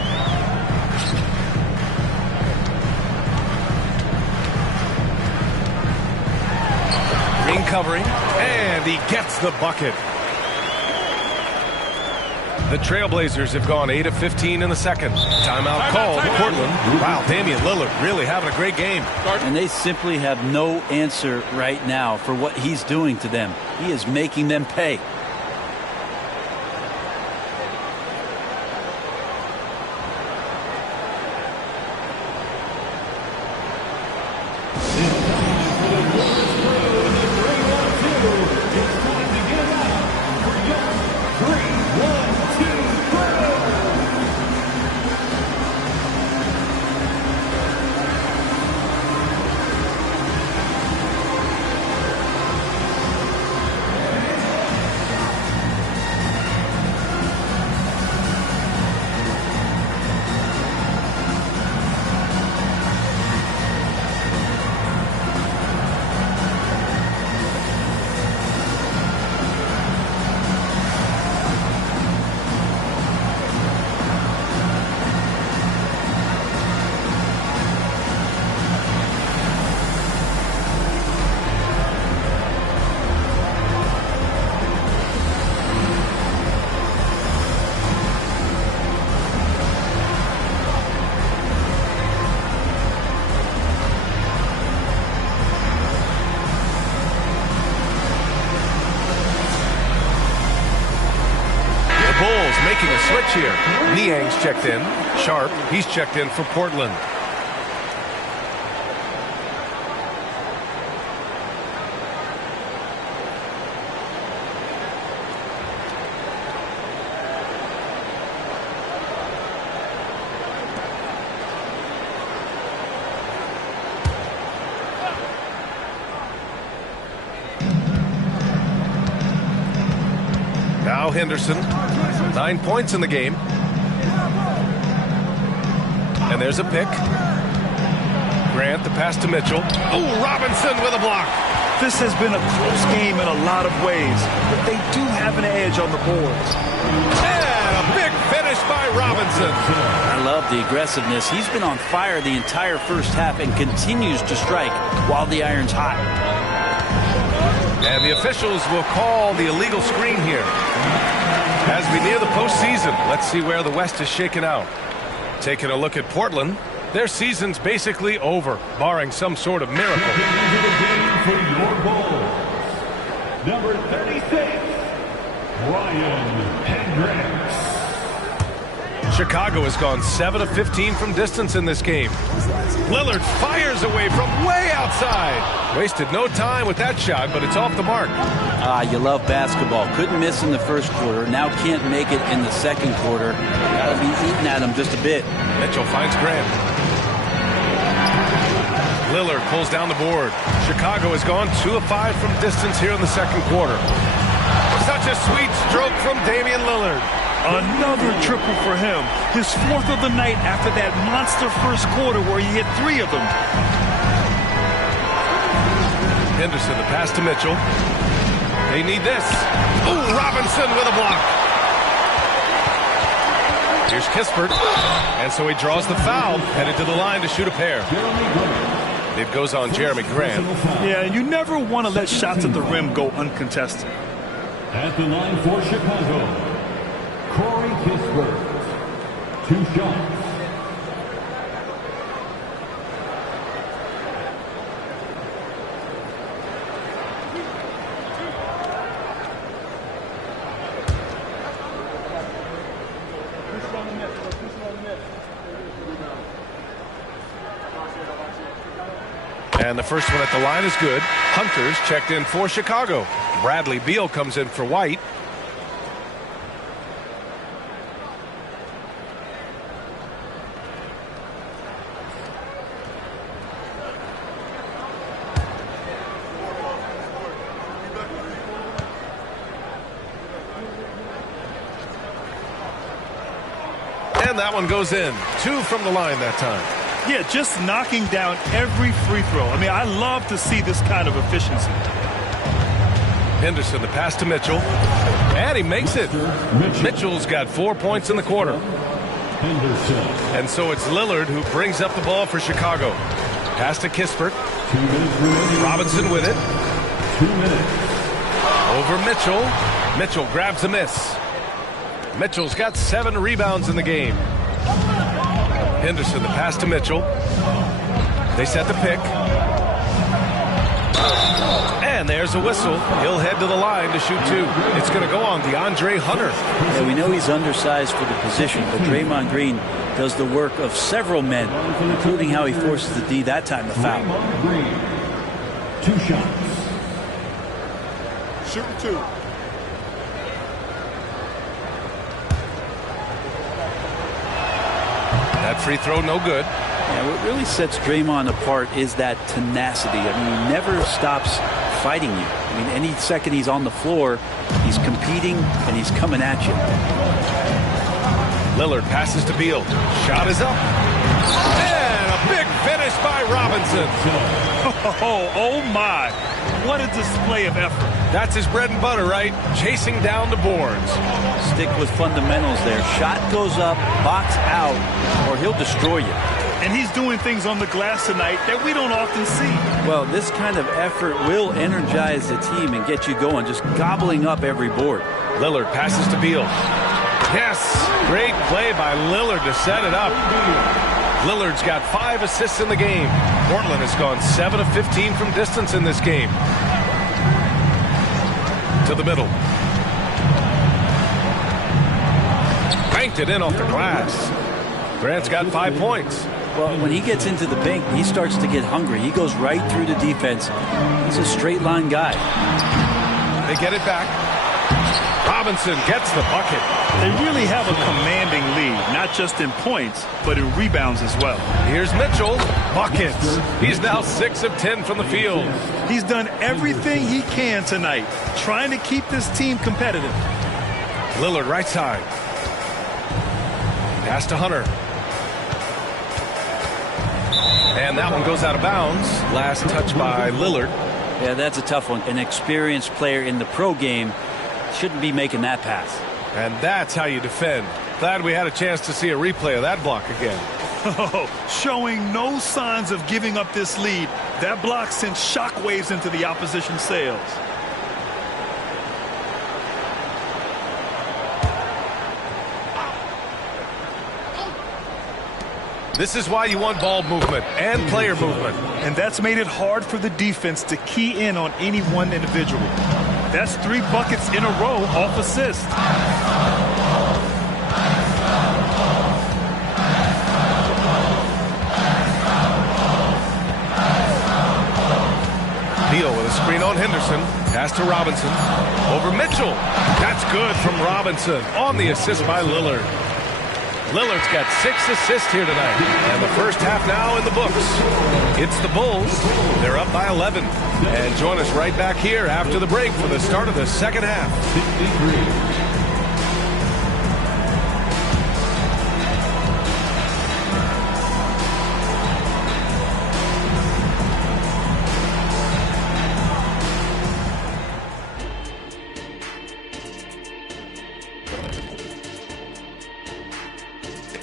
Green covering, and he gets the bucket. The Trailblazers have gone 8 of 15 in the second. Timeout called. Portland. Wow, Damian Lillard really having a great game. And they simply have no answer right now for what he's doing to them. He is making them pay. making a switch here. Niang's checked in. Sharp, he's checked in for Portland. Now Henderson, 9 points in the game. And there's a pick. Grant, the pass to Mitchell. Oh, Robinson with a block. This has been a close game in a lot of ways, but they do have an edge on the boards. And a big finish by Robinson. I love the aggressiveness. He's been on fire the entire first half and continues to strike while the iron's hot. And the officials will call the illegal screen here. As we near the postseason, let's see where the West is shaken out. Taking a look at Portland, their season's basically over, barring some sort of miracle. For your Bulls, number 36, Ryan Hendricks. Chicago has gone 7 of 15 from distance in this game. Lillard fires away from way outside. Wasted no time with that shot, but it's off the mark. You love basketball. Couldn't miss in the first quarter. Now can't make it in the second quarter. Got to be eating at him just a bit. Mitchell finds Grant. Lillard pulls down the board. Chicago has gone 2 of 5 from distance here in the second quarter. Such a sweet stroke from Damian Lillard. Another triple for him. His 4th of the night after that monster first quarter where he hit 3 of them. Henderson, the pass to Mitchell. They need this. Ooh, Robinson with a block. Here's Kispert. And so he draws the foul, headed to the line to shoot a pair. It goes on Jeremy Grant. Yeah, you never want to let shots at the rim go uncontested. At the line for Chicago, Corey Kispert, 2 shots. And the first one at the line is good. Hunter's checked in for Chicago. Bradley Beal comes in for White. And that one goes in. 2 from the line that time. Yeah, just knocking down every free throw. I mean, I love to see this kind of efficiency. Henderson, the pass to Mitchell. And he makes it. Mitchell's got 4 points in the quarter. And so it's Lillard who brings up the ball for Chicago. Pass to Kispert. Robinson with it. 2 minutes. Over Mitchell. Mitchell grabs a miss. Mitchell's got 7 rebounds in the game. Henderson, the pass to Mitchell. They set the pick. And there's a whistle. He'll head to the line to shoot 2. It's going to go on DeAndre Hunter. Yeah, we know he's undersized for the position, but Draymond Green does the work of several men, including how he forces the D that time to foul. Draymond Green, 2 shots. Shooting 2. That free throw, no good. Yeah, what really sets Draymond apart is that tenacity. I mean, he never stops fighting you. I mean, any second he's on the floor, he's competing and he's coming at you. Lillard passes to Beal. Shot is up. And a big finish by Robinson. Oh my. What a display of effort. That's his bread and butter, right? Chasing down the boards. Stick with fundamentals there. Shot goes up, box out, or he'll destroy you. And he's doing things on the glass tonight that we don't often see. Well, this kind of effort will energize the team and get you going, just gobbling up every board. Lillard passes to Beal. Yes, great play by Lillard to set it up. Lillard's got 5 assists in the game. Portland has gone 7 of 15 from distance in this game. To the middle. banked it in off the glass. Grant's got 5 points. Well, when he gets into the paint, he starts to get hungry. He goes right through the defense. He's a straight line guy. They get it back. Robinson gets the bucket. They really have a commanding lead, not just in points, but in rebounds as well. Here's Mitchell. Buckets. He's now 6 of 10 from the field. He's done everything he can tonight, trying to keep this team competitive. Lillard right side. Pass to Hunter. And that one goes out of bounds. Last touch by Lillard. Yeah, that's a tough one. An experienced player in the pro game shouldn't be making that pass. And that's how you defend. Glad we had a chance to see a replay of that block again. Oh, showing no signs of giving up this lead. That block sent shockwaves into the opposition's sails. This is why you want ball movement and player movement. And that's made it hard for the defense to key in on any one individual. That's 3 buckets in a row off assist. Beal with a screen on Henderson. Pass to Robinson. Over Mitchell. That's good from Robinson on the assist by Lillard. Lillard's got 6 assists here tonight. And the first half now in the books. It's the Bulls. They're up by 11. And join us right back here after the break for the start of the second half.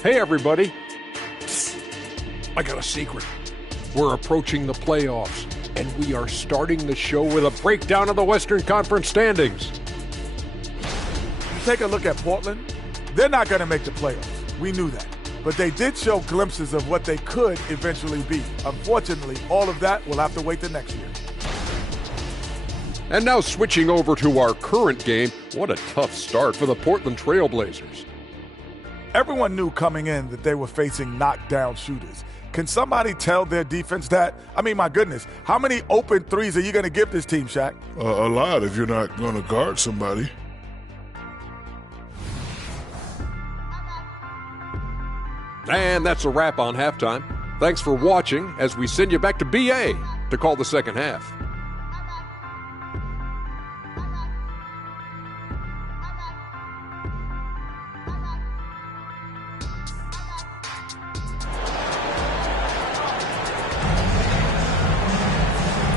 Hey, everybody. I got a secret. We're approaching the playoffs, and we are starting the show with a breakdown of the Western Conference standings. You take a look at Portland, they're not going to make the playoffs. We knew that. But they did show glimpses of what they could eventually be. Unfortunately, all of that will have to wait till next year. And now switching over to our current game, what a tough start for the Portland Trail Blazers. Everyone knew coming in that they were facing knockdown shooters. Can somebody tell their defense that? I mean, my goodness, how many open threes are you going to give this team, Shaq? A lot if you're not going to guard somebody. And that's a wrap on halftime. Thanks for watching as we send you back to BA to call the second half.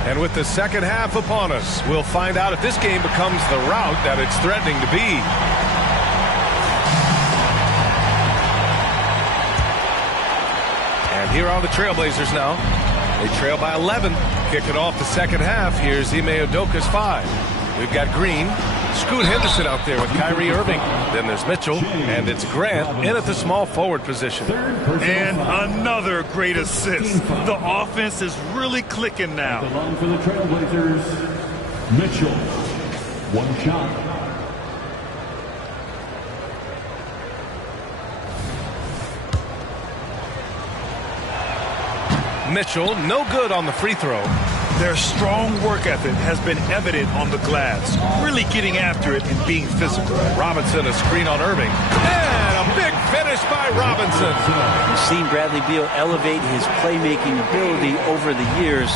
And with the second half upon us, we'll find out if this game becomes the rout that it's threatening to be. And here are the Trailblazers now. They trail by 11. Kicking off the second half, here's Ime Udoka's 5. We've got Green, Scoot Henderson out there with Kyrie Irving. Then there's Mitchell, and it's Grant in at the small forward position. And another great assist. The offense is really clicking now. Along for the Trailblazers, Mitchell. 1 shot. Mitchell, no good on the free throw. Their strong work ethic has been evident on the glass, really getting after it and being physical. Robinson, a screen on Irving. And a big finish by Robinson. We've seen Bradley Beal elevate his playmaking ability over the years.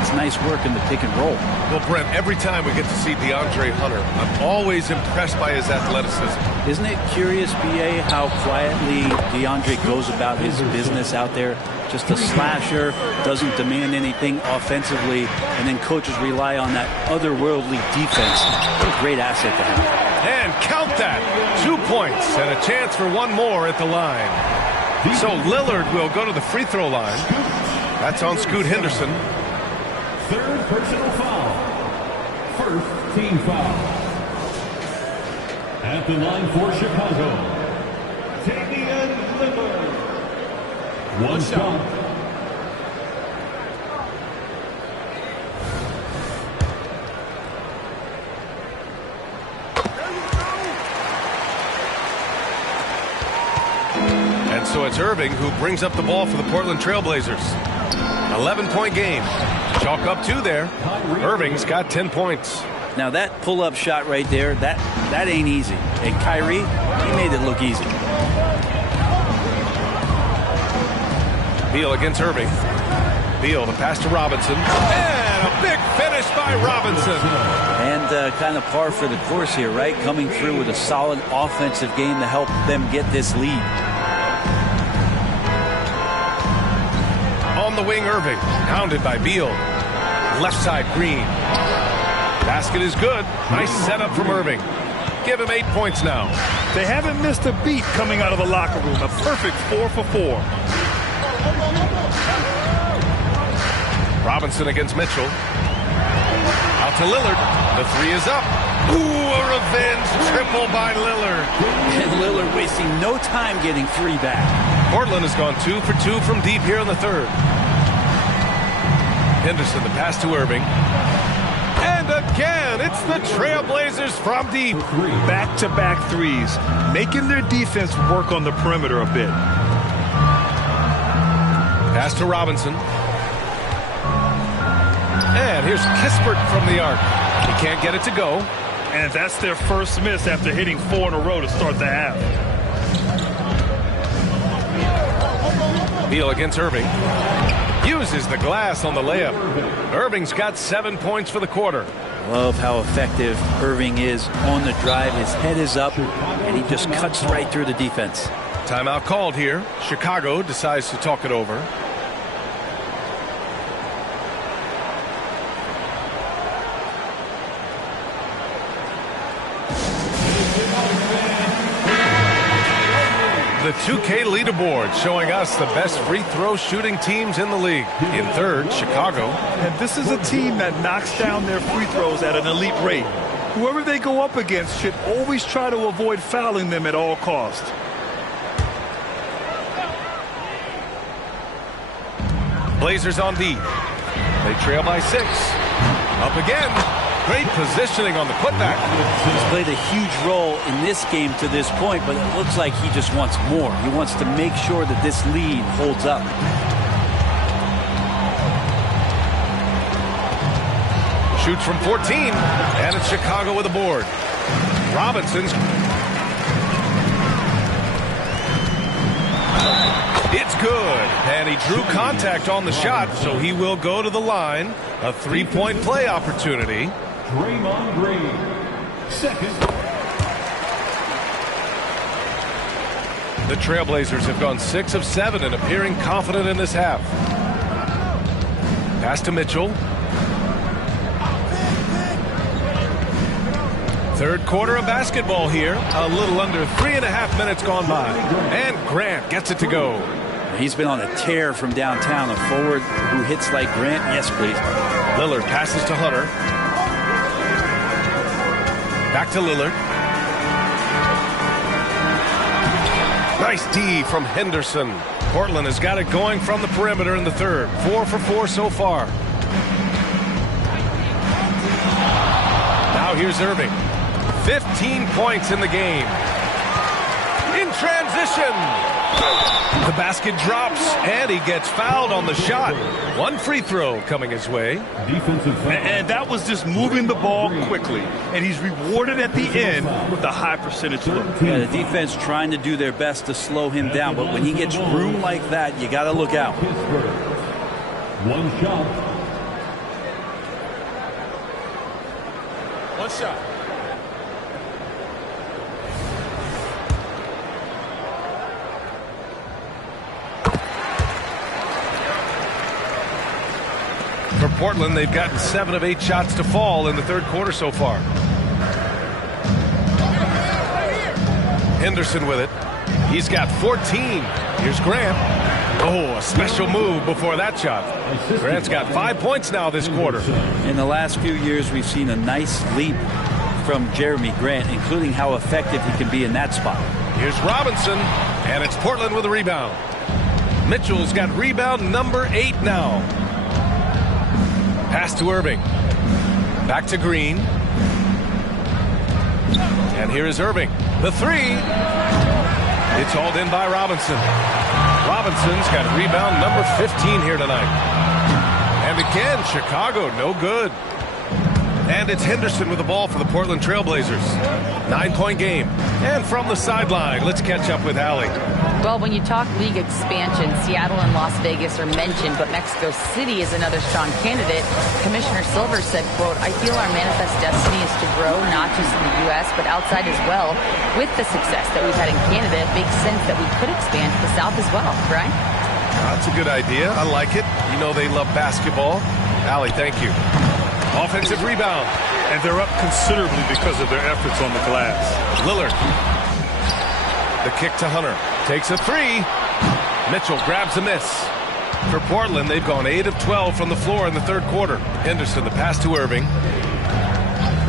It's nice work in the pick and roll. Well, Brent, every time we get to see DeAndre Hunter, I'm always impressed by his athleticism. Isn't it curious, BA, how quietly DeAndre goes about his business out there? Just a slasher, doesn't demand anything offensively, and then coaches rely on that otherworldly defense. What a great asset to have. And count that. 2 points and a chance for one more at the line. So Lillard will go to the free throw line. That's on Scoot Henderson. 3rd personal foul. 1st team foul. At the line for Chicago, Damian Lillard. 1 shot. so it's Irving who brings up the ball for the Portland Trailblazers. 11-point game. Chalk up 2 there. Irving's got 10 points. Now that pull-up shot right there, that ain't easy. And Kyrie, he made it look easy. Beal against Irving. Beal, the pass to Robinson. And a big finish by Robinson. And kind of par for the course here, right? Coming through with a solid offensive game to help them get this lead. On the wing, Irving. Pounded by Beal. Left side, Green. Basket is good. Nice setup from Irving. Give him 8 points now. They haven't missed a beat coming out of the locker room. A perfect 4 for 4. Robinson against Mitchell. Out to Lillard. The 3 is up. Ooh, a revenge triple by Lillard. And Lillard wasting no time getting 3 back. Portland has gone 2 for 2 from deep here in the third. Henderson, the pass to Irving. And again, it's the Trailblazers from deep. Back-to-back threes, making their defense work on the perimeter a bit. Pass to Robinson. And here's Kispert from the arc. He can't get it to go. And that's their first miss after hitting 4 in a row to start the half. Beal against Irving. Uses the glass on the layup. Irving's got 7 points for the quarter. Love how effective Irving is on the drive. His head is up, and he just cuts right through the defense. Timeout called here. Chicago decides to talk it over. The 2K leaderboard showing us the best free throw shooting teams in the league. In third, Chicago. And this is a team that knocks down their free throws at an elite rate. Whoever they go up against should always try to avoid fouling them at all costs. Blazers on D. They trail by 6. Up again. Great positioning on the putback. He's played a huge role in this game to this point, but it looks like he just wants more. He wants to make sure that this lead holds up. Shoots from 14, and it's Chicago with a board. Robinson's. It's good, and he drew contact on the shot, so he will go to the line. A 3-point play opportunity. Draymond Green, second. The Trailblazers have gone 6 of 7 and appearing confident in this half. Pass to Mitchell. Third quarter of basketball here. A little under 3.5 minutes gone by. And Grant gets it to go. He's been on a tear from downtown. A forward who hits like Grant. Yes, please. Lillard passes to Hunter. Back to Lillard. Nice D from Henderson. Portland has got it going from the perimeter in the third. 4 for 4 so far. Now here's Irving. 15 points in the game. In transition. The basket drops, and he gets fouled on the shot. 1 free throw coming his way. And that was just moving the ball quickly. And he's rewarded at the end with a high percentage look. Yeah, the defense trying to do their best to slow him down, but when he gets room like that, you got to look out. 1 shot. 1 shot. For Portland, they've gotten 7 of 8 shots to fall in the third quarter so far. Henderson with it. He's got 14. Here's Grant. Oh, a special move before that shot. Grant's got 5 points now this quarter. In the last few years, we've seen a nice leap from Jeremy Grant, including how effective he can be in that spot. Here's Robinson, and it's Portland with a rebound. Mitchell's got rebound number 8 now. Pass to Irving. Back to Green. And here is Irving. The 3. It's hauled in by Robinson. Robinson's got rebound number 15 here tonight. And again, Chicago, no good. And it's Henderson with the ball for the Portland Trailblazers. 9-point game. And from the sideline, let's catch up with Allie. Well, when you talk league expansion, Seattle and Las Vegas are mentioned, but Mexico City is another strong candidate. Commissioner Silver said, quote, "I feel our manifest destiny is to grow not just in the U.S., but outside as well. With the success that we've had in Canada, it makes sense that we could expand to the South as well." Brian? That's a good idea. I like it. You know they love basketball. Allie, thank you. Offensive rebound. And they're up considerably because of their efforts on the glass. Lillard. The kick to Hunter. Takes a three. Mitchell grabs a miss. For Portland, they've gone 8 of 12 from the floor in the third quarter. Henderson, the pass to Irving.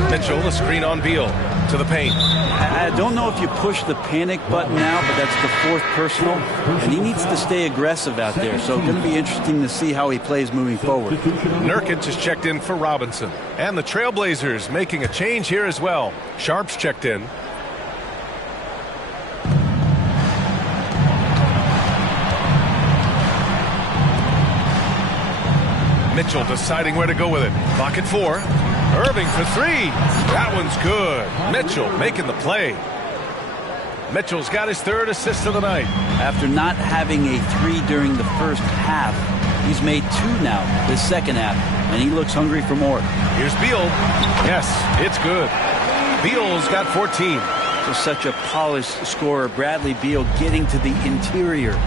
Mitchell, the screen on Beal. To the paint. I don't know if you push the panic button now, but that's the fourth personal, and he needs to stay aggressive out there. So it's going to be interesting to see how he plays moving forward. Nurkic has checked in for Robinson. And the Trailblazers making a change here as well. Sharp's checked in. Mitchell deciding where to go with it. Clock at 4. Irving for 3. That one's good. Mitchell making the play. Mitchell's got his third assist of the night. After not having a 3 during the first half, he's made 2 now this second half, and he looks hungry for more. Here's Beal. Yes, it's good. Beal's got 14. Just such a polished scorer. Bradley Beal getting to the interior.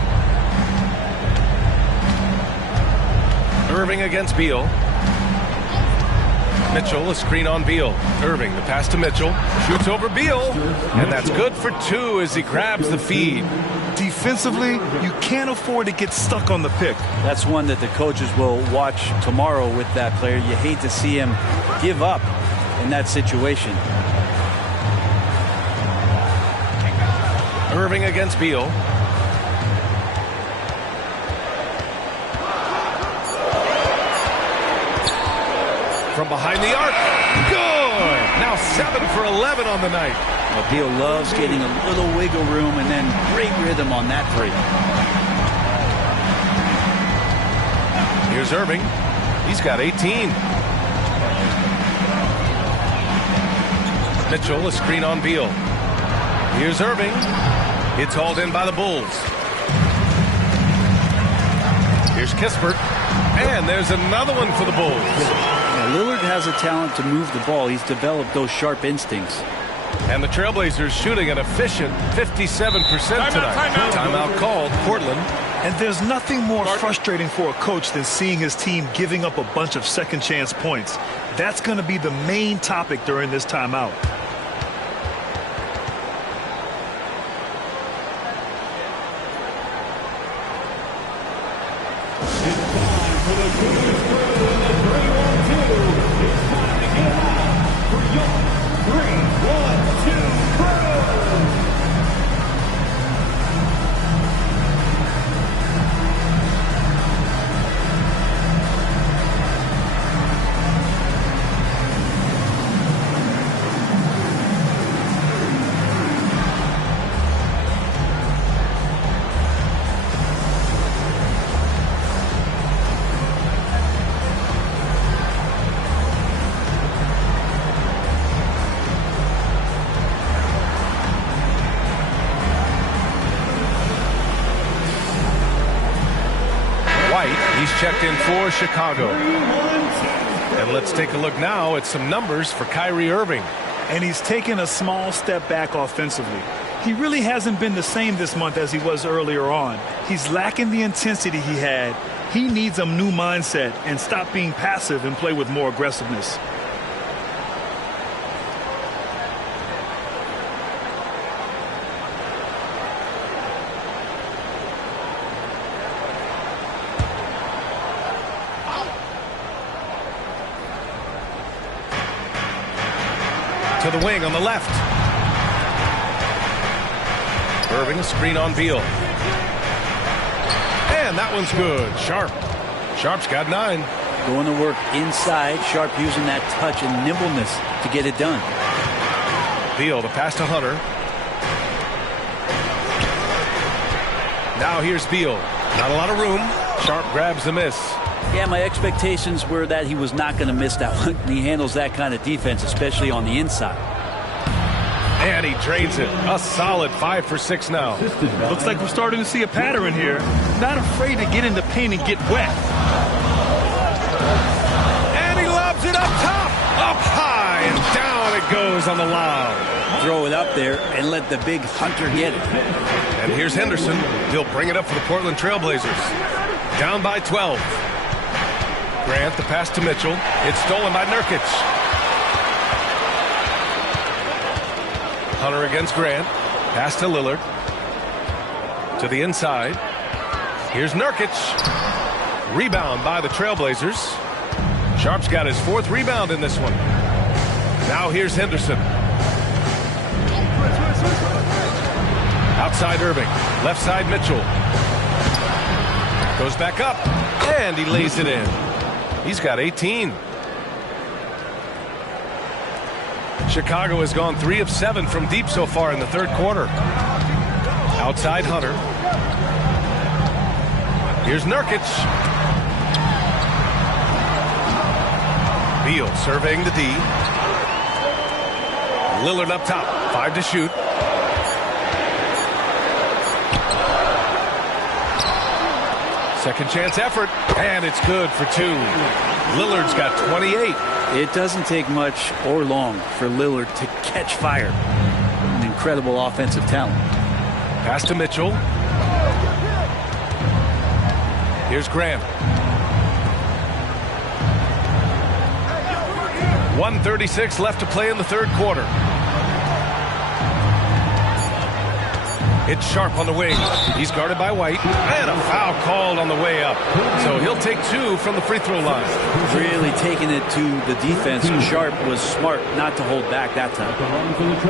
Irving against Beal. Mitchell, a screen on Beal. Irving, the pass to Mitchell. Shoots over Beal. And that's good for 2 as he grabs the feed. Defensively, you can't afford to get stuck on the pick. That's one that the coaches will watch tomorrow with that player. You hate to see him give up in that situation. Irving against Beal. From behind the arc. Good! Now 7 for 11 on the night. Well, Beal loves getting a little wiggle room and then great rhythm on that 3. Here's Irving. He's got 18. Mitchell, a screen on Beal. Here's Irving. It's hauled in by the Bulls. Here's Kispert. And there's another one for the Bulls. Lillard has a talent to move the ball. He's developed those sharp instincts. And the Trailblazers shooting an efficient 57% tonight. Timeout called, Portland. And there's nothing more frustrating for a coach than seeing his team giving up a bunch of second chance points. That's going to be the main topic during this timeout. Checked in for Chicago. And let's take a look now at some numbers for Kyrie Irving. And he's taken a small step back offensively. He really hasn't been the same this month as he was earlier on. He's lacking the intensity he had. He needs a new mindset and stop being passive and play with more aggressiveness. To the wing on the left. Irving, a screen on Beal. And that one's good. Sharp's got 9. Going to work inside. Sharp using that touch and nimbleness to get it done. Beal, the pass to Hunter. Now here's Beal. Not a lot of room. Sharp grabs the miss. Yeah, my expectations were that he was not going to miss that one. He handles that kind of defense, especially on the inside. And he drains it. A solid 5 for 6 now. Looks like we're starting to see a pattern here. Not afraid to get in the paint and get wet. And he lobs it up top. Up high and down it goes on the lob. Throw it up there and let the big hunter get it. And here's Henderson. He'll bring it up for the Portland Trailblazers. Down by 12. Grant, the pass to Mitchell. It's stolen by Nurkic. Hunter against Grant. Pass to Lillard. To the inside. Here's Nurkic. Rebound by the Trailblazers. Sharp's got his 4th rebound in this one. Now here's Henderson. Outside Irving. Left side Mitchell. Goes back up. And he lays it in. He's got 18. Chicago has gone 3 of 7 from deep so far in the 3rd quarter. Outside Hunter. Here's Nurkic. Beal surveying the D. Lillard up top. 5 to shoot. Second chance effort. And it's good for 2. Lillard's got 28. It doesn't take much or long for Lillard to catch fire. An incredible offensive talent. Pass to Mitchell. Here's Grant. 1:36 left to play in the 3rd quarter. It's Sharp on the wing. He's guarded by White. And a foul called on the way up. So he'll take 2 from the free throw line. Really taking it to the defense. Sharp was smart not to hold back that time.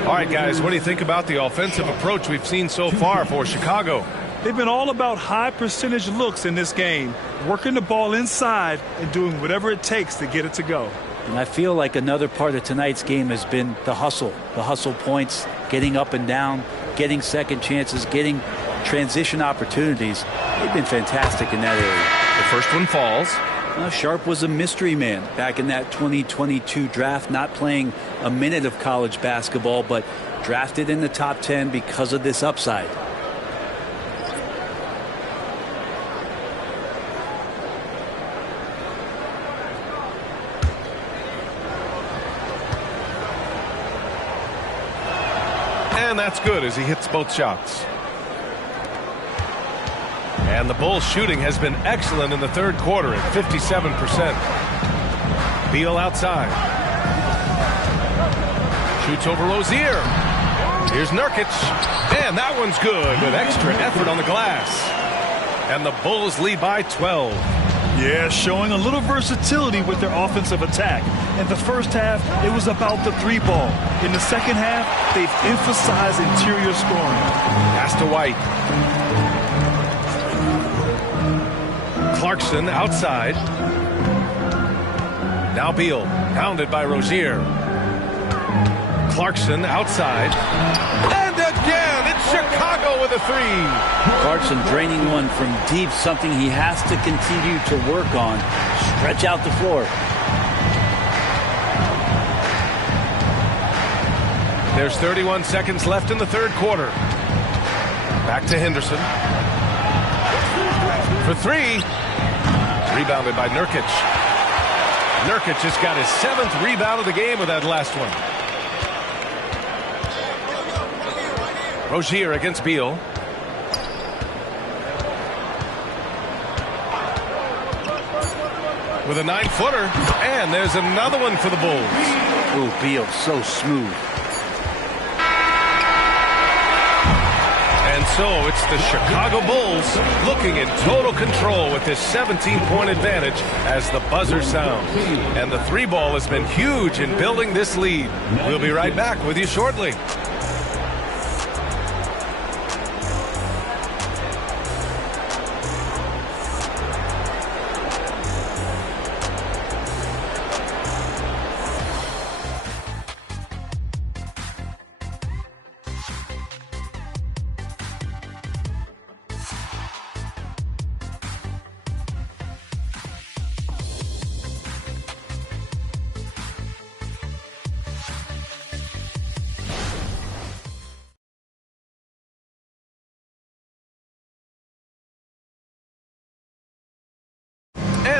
All right, guys, what do you think about the offensive approach we've seen so far for Chicago? They've been all about high percentage looks in this game, working the ball inside and doing whatever it takes to get it to go. And I feel like another part of tonight's game has been the hustle points, getting up and down, getting second chances, getting transition opportunities. They've been fantastic in that area. The first one falls. Now, Sharp was a mystery man back in that 2022 draft, not playing a minute of college basketball, but drafted in the top 10 because of this upside. And that's good as he hits both shots. And the Bulls shooting has been excellent in the 3rd quarter at 57%. Beal outside. Shoots over Rozier. Here's Nurkic. And that one's good with extra effort on the glass. And the Bulls lead by 12. Yeah, showing a little versatility with their offensive attack. In the first half, it was about the 3-ball. In the second half, they've emphasized interior scoring. Pass to White. Clarkson outside. Now Beal, pounded by Rozier. Clarkson outside. And again, it's Chicago with a 3. Clarkson draining one from deep, something he has to continue to work on. Stretch out the floor. There's 31 seconds left in the 3rd quarter. Back to Henderson. For 3. Rebounded by Nurkic. Nurkic just got his 7th rebound of the game with that last one. Rozier against Beal. With a 9-footer. And there's another one for the Bulls. Ooh, Beal so smooth. And so it's the Chicago Bulls looking in total control with this 17-point advantage as the buzzer sounds. And the 3-ball has been huge in building this lead. We'll be right back with you shortly.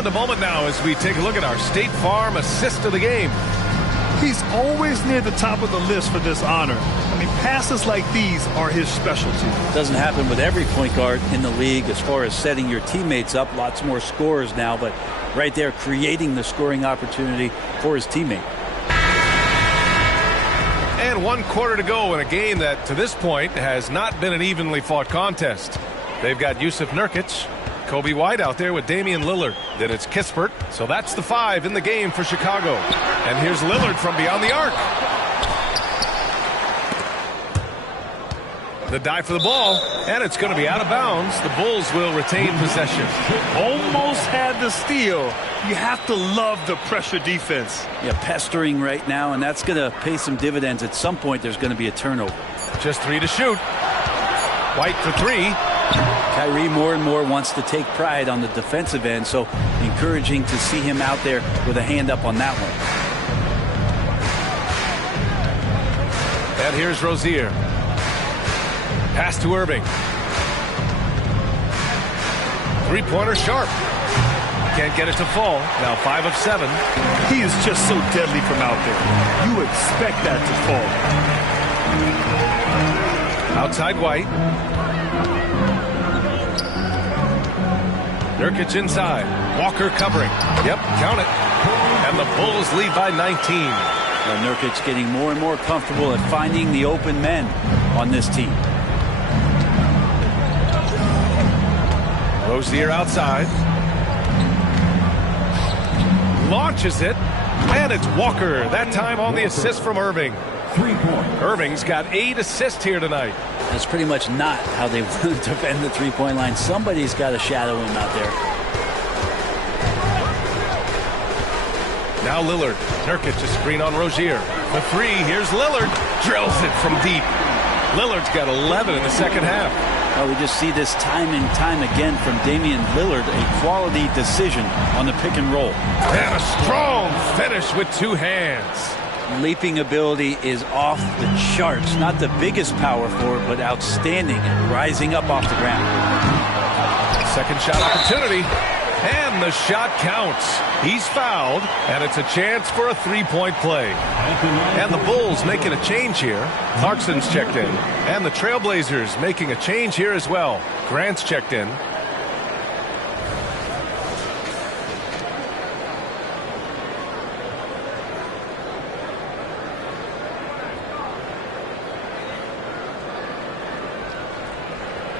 spend a moment now as we take a look at our State Farm assist of the game. He's always near the top of the list for this honor. I mean, passes like these are his specialty. Doesn't happen with every point guard in the league as far as setting your teammates up. Lots more scorers now, but right there creating the scoring opportunity for his teammate. And 1 quarter to go in a game that to this point has not been an evenly fought contest. They've got Yusuf Nurkic, Kobe White out there with Damian Lillard. Then it's Kispert. So that's the 5 in the game for Chicago. And here's Lillard from beyond the arc. The dive for the ball, and it's going to be out of bounds. The Bulls will retain possession. Almost had the steal. You have to love the pressure defense. Yeah, pestering right now, and that's going to pay some dividends. At some point, there's going to be a turnover. Just 3 to shoot. White for 3. Kyrie more and more wants to take pride on the defensive end, so encouraging to see him out there with a hand up on that one. And here's Rozier. Pass to Irving. Three-pointer sharp. Can't get it to fall. Now 5 of 7. He is just so deadly from out there. You expect that to fall. Outside White. Nurkic inside. Walker covering. Yep, count it. And the Bulls lead by 19. Well, Nurkic getting more and more comfortable at finding the open men on this team. Rozier outside. Launches it. And it's Walker. That time on the assist from Irving. Irving's got 8 assists here tonight. That's pretty much not how they want to defend the three-point line. Somebody's got to shadow him out there. Now Lillard. Nurkic a screen on Rozier. The 3. Here's Lillard. Drills it from deep. Lillard's got 11 in the second half. Well, we just see this time and time again from Damian Lillard, a quality decision on the pick and roll. And a strong finish with 2 hands. Leaping ability is off the charts. Not the biggest power forward, but outstanding and rising up off the ground. Second shot opportunity. And the shot counts. He's fouled, and it's a chance for a 3-point play. And the Bulls making a change here. Clarkson's checked in. And the Trailblazers making a change here as well. Grant's checked in.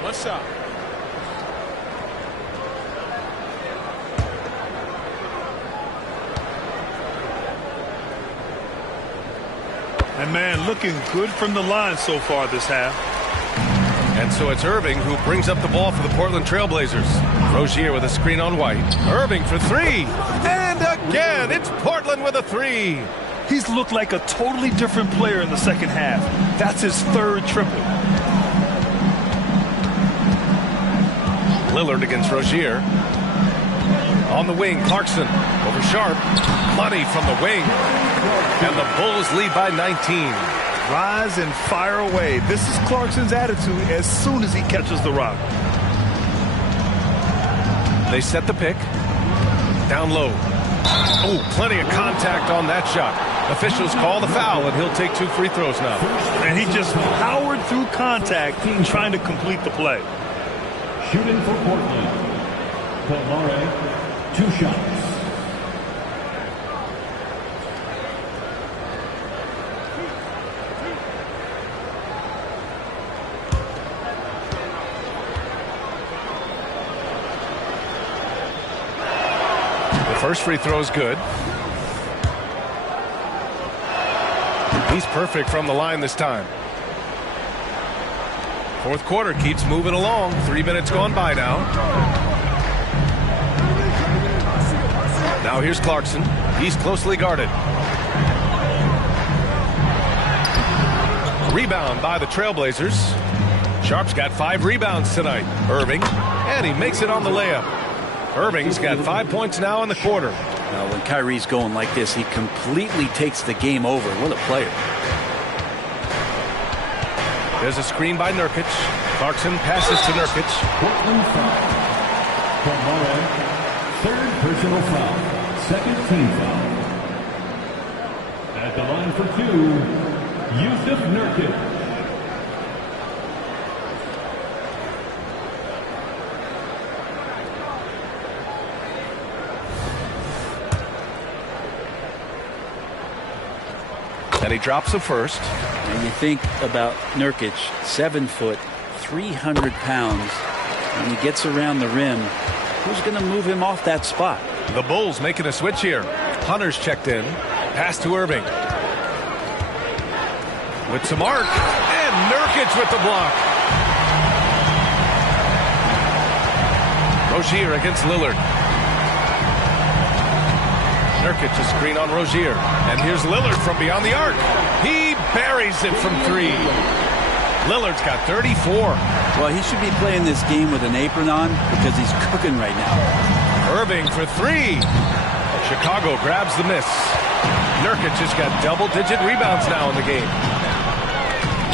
What's up? And man, looking good from the line so far this half. And so it's Irving who brings up the ball for the Portland Trailblazers. Rozier with a screen on White. Irving for 3. And again, it's Portland with a 3. He's looked like a totally different player in the second half. That's his 3rd triple. Lillard against Rozier. On the wing, Clarkson over Sharp. Money from the wing. And the Bulls lead by 19. Rise and fire away. This is Clarkson's attitude as soon as he catches the rock. They set the pick. Down low. Oh, plenty of contact on that shot. Officials call the foul, and he'll take 2 free throws now. And he just powered through contact trying to complete the play. Shooting for Portland. Palmare, 2 shots. First free throw is good. He's perfect from the line this time. Fourth quarter keeps moving along. 3 minutes gone by now. Now here's Clarkson. He's closely guarded. Rebound by the Trailblazers. Sharp's got 5 rebounds tonight. Irving, and he makes it on the layup. Irving's got 5 points now in the quarter. Now, when Kyrie's going like this, he completely takes the game over. What a player. There's a screen by Nurkic. Clarkson passes to Nurkic. third personal foul. Second team foul. At the line for 2, Yusuf Nurkic. And he drops the first. And you think about Nurkic, 7 foot, 300 pounds. When he gets around the rim, who's going to move him off that spot? The Bulls making a switch here. Hunter's checked in. Pass to Irving. With some arc. And Nurkic with the block. Rozier against Lillard. Nurkic a screen on Rozier. And here's Lillard from beyond the arc. He buries it from 3. Lillard's got 34. Well, he should be playing this game with an apron on because he's cooking right now. Irving for 3. Chicago grabs the miss. Nurkic has got double-digit rebounds now in the game.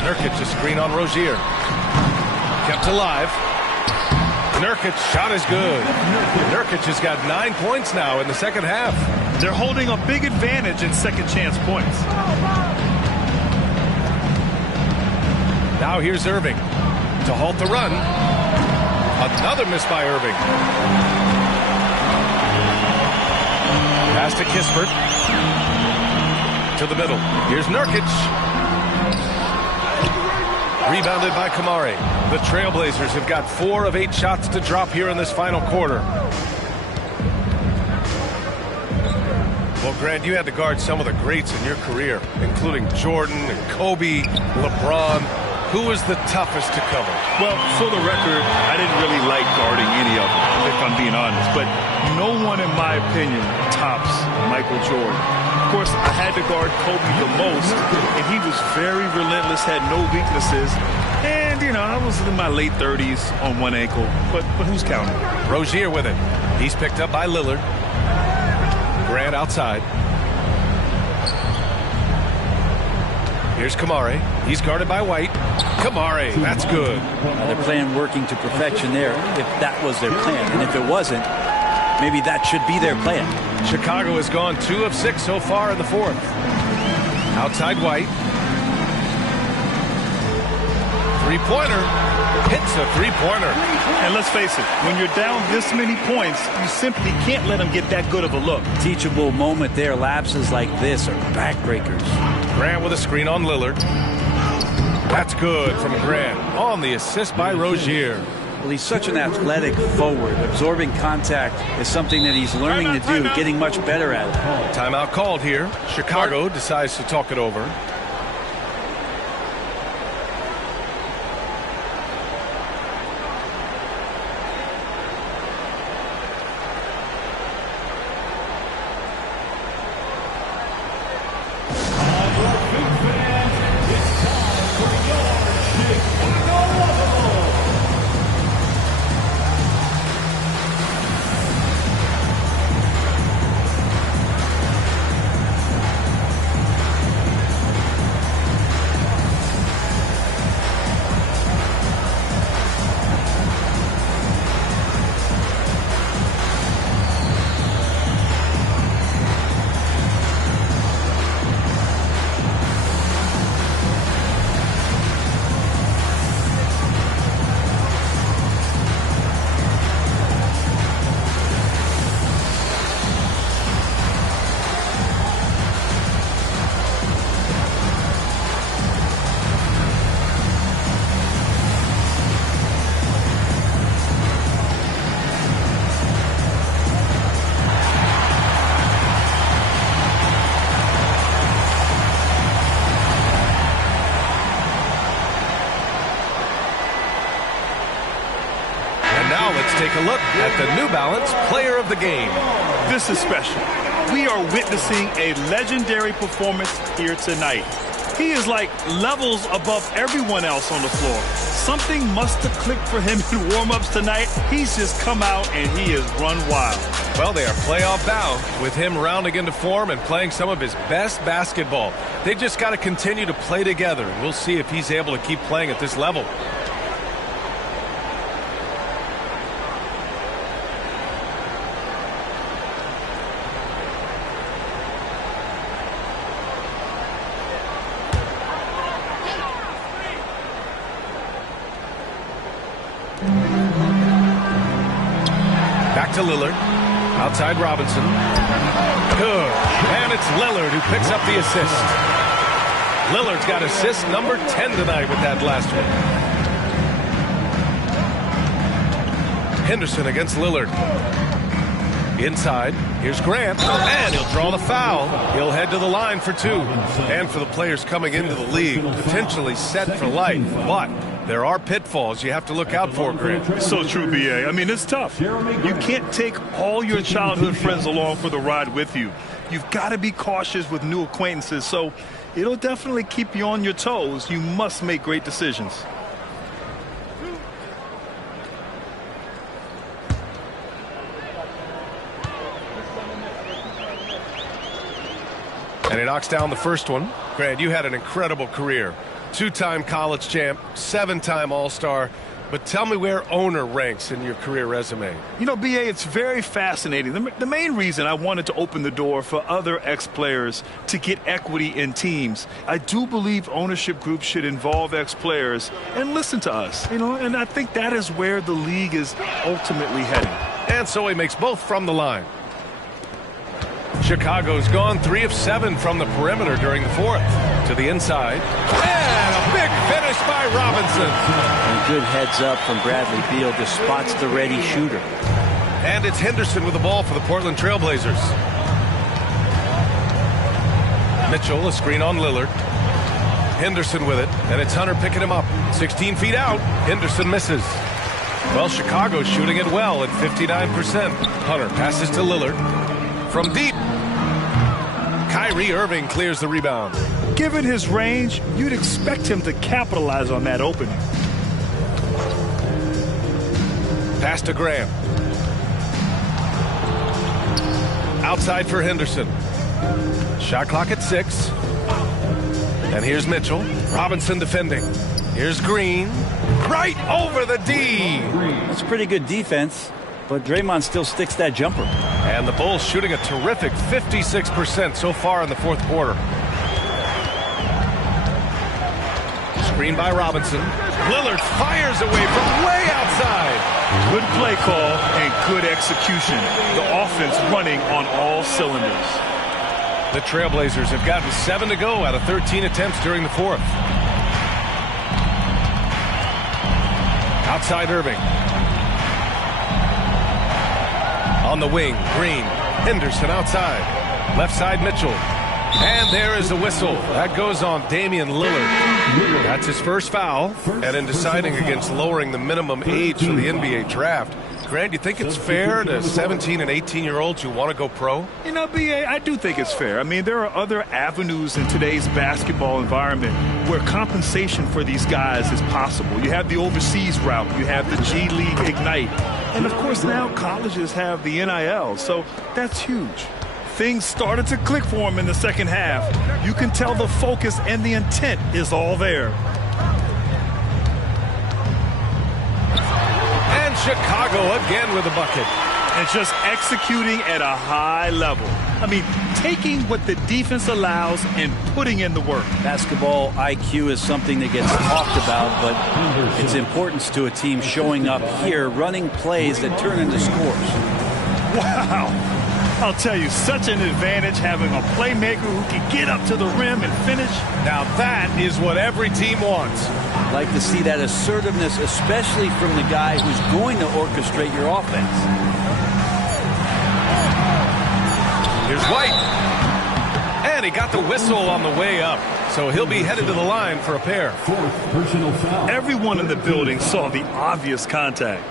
Nurkic a screen on Rozier. Kept alive. Nurkic's shot is good. Nurkic has got 9 points now in the second half. They're holding a big advantage in second chance points. Now here's Irving to halt the run. Another miss by Irving. Pass to Kispert. To the middle. Here's Nurkic. Rebounded by Kamari. The Trailblazers have got 4 of 8 shots to drop here in this final quarter. Well, Grant, you had to guard some of the greats in your career, including Jordan and Kobe, LeBron. Who was the toughest to cover? Well, for the record, I didn't really like guarding any of them, if I'm being honest. But no one, in my opinion, tops Michael Jordan. Of course, I had to guard Kobe the most, and he was very relentless, had no weaknesses. And, you know, I was in my late 30s on one ankle, but who's counting? Rozier with it. He's picked up by Lillard. Grant outside. Here's Kamari. He's guarded by White. Kamari, that's good. Now they're playing working to perfection there, if that was their plan. And if it wasn't, maybe that should be their plan. Chicago has gone 2 of 6 so far in the fourth. Outside White. Three-pointer. Hits a three-pointer. And let's face it, when you're down this many points, you simply can't let them get that good of a look. Teachable moment there. Lapses like this are backbreakers. Grant with a screen on Lillard. That's good from Grant on the assist by Rozier. Well, he's such an athletic forward. Absorbing contact is something that he's learning to do, getting much better at it. Timeout called here. Chicago decides to talk it over. Take a look at the New Balance Player of the Game. This is special. We are witnessing a legendary performance here tonight. He is like levels above everyone else on the floor. Something must have clicked for him in warm-ups tonight. He's just come out and he has run wild. Well, they are playoff bound with him rounding into form and playing some of his best basketball. They just got to continue to play together, and we'll see if he's able to keep playing at this level. Back to Lillard. Outside Robinson. Good. And it's Lillard who picks up the assist. Lillard's got assist number 10 tonight with that last one. Henderson against Lillard. Inside, here's Grant, and he'll draw the foul. He'll head to the line for 2. And for the players coming into the league, potentially set for life, but there are pitfalls you have to look out for, Grant. So true, B.A. I mean, it's tough. You can't take all your childhood friends along for the ride with you. You've got to be cautious with new acquaintances, so it'll definitely keep you on your toes. You must make great decisions. And he knocks down the first one. Grant, you had an incredible career. 2-time college champ, 7-time All-Star. But tell me where owner ranks in your career resume. You know, B.A., it's very fascinating. The main reason I wanted to open the door for other ex-players to get equity in teams, I do believe ownership groups should involve ex-players and listen to us. You know, and I think that is where the league is ultimately heading. And so he makes both from the line. Chicago's gone 3 of 7 from the perimeter during the 4th. To the inside. And a big finish by Robinson. And good heads up from Bradley Beal. Just spots the ready shooter. And it's Henderson with the ball for the Portland Trailblazers. Mitchell, a screen on Lillard. Henderson with it. And it's Hunter picking him up. 16 feet out. Henderson misses. Well, Chicago's shooting it well at 59%. Hunter passes to Lillard. From deep. Kyrie Irving clears the rebound. Given his range, you'd expect him to capitalize on that opening. Pass to Graham. Outside for Henderson. Shot clock at 6. And here's Mitchell. Robinson defending. Here's Green. Right over the D. That's pretty good defense, but Draymond still sticks that jumper. And the Bulls shooting a terrific 56% so far in the 4th quarter. Screen by Robinson. Lillard fires away from way outside. Good play call and good execution. The offense running on all cylinders. The Trailblazers have gotten 7 to go out of 13 attempts during the 4th. Outside Irving. On the wing, Green. Henderson outside. Left side, Mitchell. And there is a whistle. That goes on Damian Lillard. That's his first foul. And in deciding against lowering the minimum age for the NBA draft, Grant, do you think it's fair to 17 and 18-year-olds who want to go pro? You know, B.A., I do think it's fair. I mean, there are other avenues in today's basketball environment where compensation for these guys is possible. You have the overseas route. You have the G League Ignite. And, of course, now colleges have the NIL, so that's huge. Things started to click for him in the second half. You can tell the focus and the intent is all there. And Chicago again with a bucket. And just executing at a high level. I mean, taking what the defense allows and putting in the work. Basketball IQ is something that gets talked about, but its importance to a team showing up here, running plays that turn into scores. Wow. I'll tell you, such an advantage having a playmaker who can get up to the rim and finish. Now that is what every team wants. Like to see that assertiveness, especially from the guy who's going to orchestrate your offense. Here's White. And he got the whistle on the way up. So he'll be headed to the line for a pair. 4th personal foul. Everyone in the building saw the obvious contact.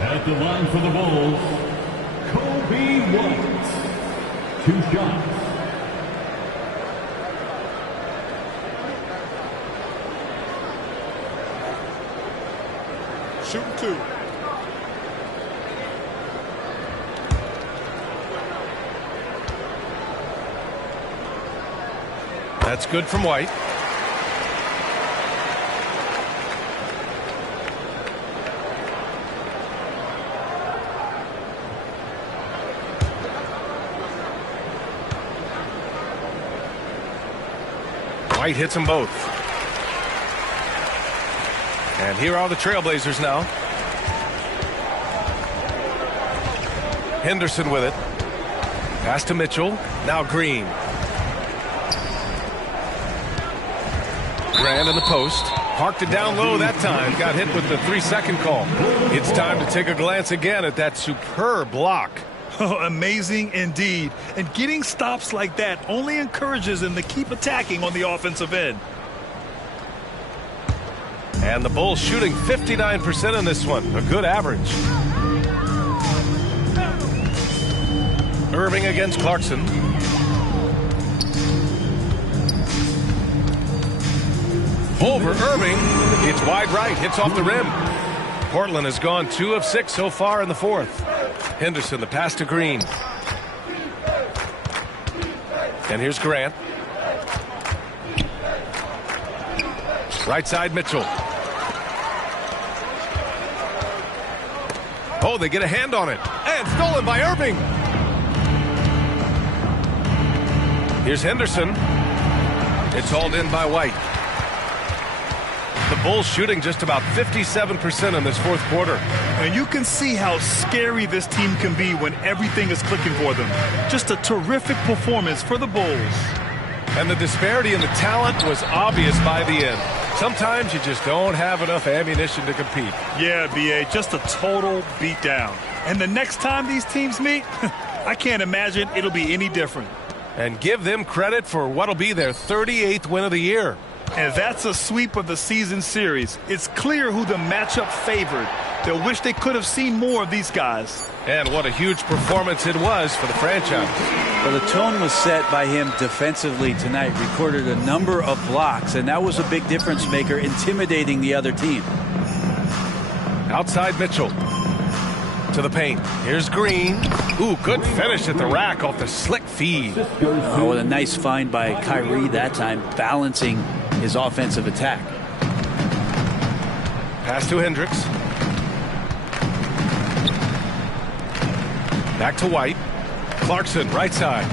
At the line for the Bulls, Kobe White. 2 shots. Shooting 2. That's good from White. White hits them both. And here are the Trailblazers now. Henderson with it. Pass to Mitchell. Now Green. Grant in the post. Parked it down low that time. Got hit with the 3-second call. It's time to take a glance again at that superb block. Oh, amazing indeed. And getting stops like that only encourages them to keep attacking on the offensive end. And the Bulls shooting 59% in this one. A good average. Irving against Clarkson. Over Irving. It's wide right. Hits off the rim. Portland has gone 2 of 6 so far in the fourth. Henderson, the pass to Green. And here's Grant. Right side, Mitchell. Oh, they get a hand on it. And stolen by Irving. Here's Henderson. It's hauled in by White. The Bulls shooting just about 57% in this fourth quarter. And you can see how scary this team can be when everything is clicking for them. Just a terrific performance for the Bulls. And the disparity in the talent was obvious by the end. Sometimes you just don't have enough ammunition to compete. Yeah, B.A., just a total beatdown. And the next time these teams meet, I can't imagine it'll be any different. And give them credit for what'll be their 38th win of the year. And that's a sweep of the season series. It's clear who the matchup favored. They'll wish they could have seen more of these guys. And what a huge performance it was for the franchise. Well, the tone was set by him defensively tonight. Recorded a number of blocks, and that was a big difference maker, intimidating the other team. Outside Mitchell. To the paint. Here's Green. Ooh, good finish at the rack off the slick feed. Oh, what a nice find by Kyrie that time, balancing his offensive attack. Pass to Hendricks. Back to White. Clarkson, right side.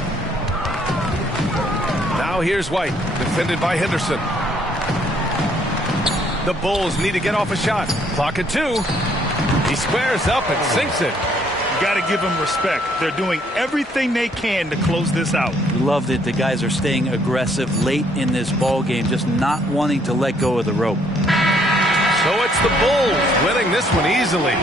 Now here's White, defended by Henderson. The Bulls need to get off a shot. Clock at 2. He squares up and sinks it. You got to give them respect. They're doing everything they can to close this out. Loved it. The guys are staying aggressive late in this ball game, just not wanting to let go of the rope. So it's the Bulls winning this one easily.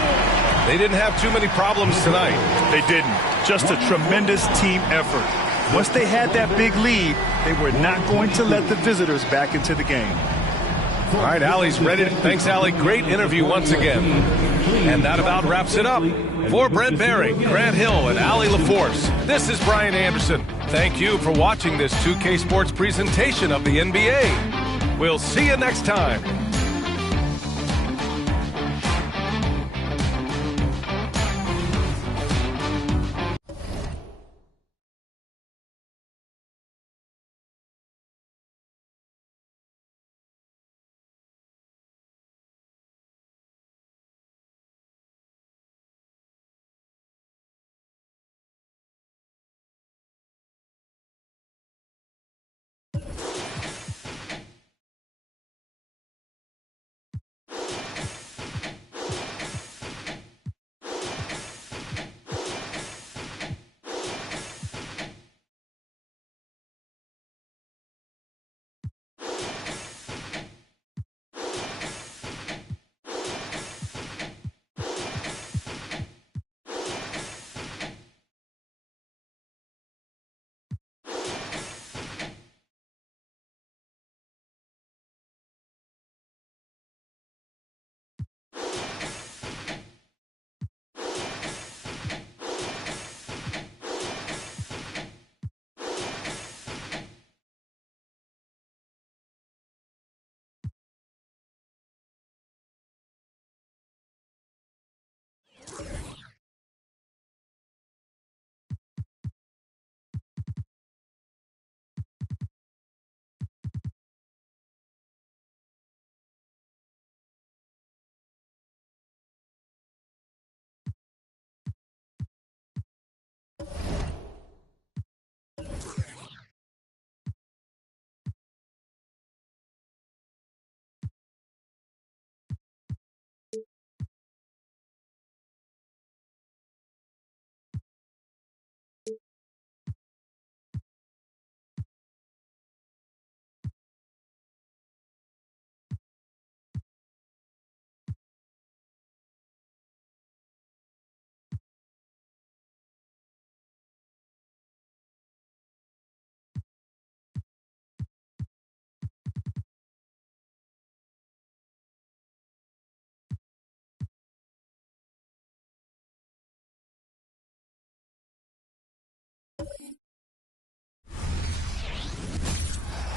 They didn't have too many problems tonight. They didn't. Just a tremendous team effort. Once they had that big lead, they were not going to let the visitors back into the game. All right, Allie's ready. Thanks, Allie. Great interview once again. And that about wraps it up. For Brent Barry, Grant Hill, and Allie LaForce, this is Brian Anderson. Thank you for watching this 2K Sports presentation of the NBA. We'll see you next time.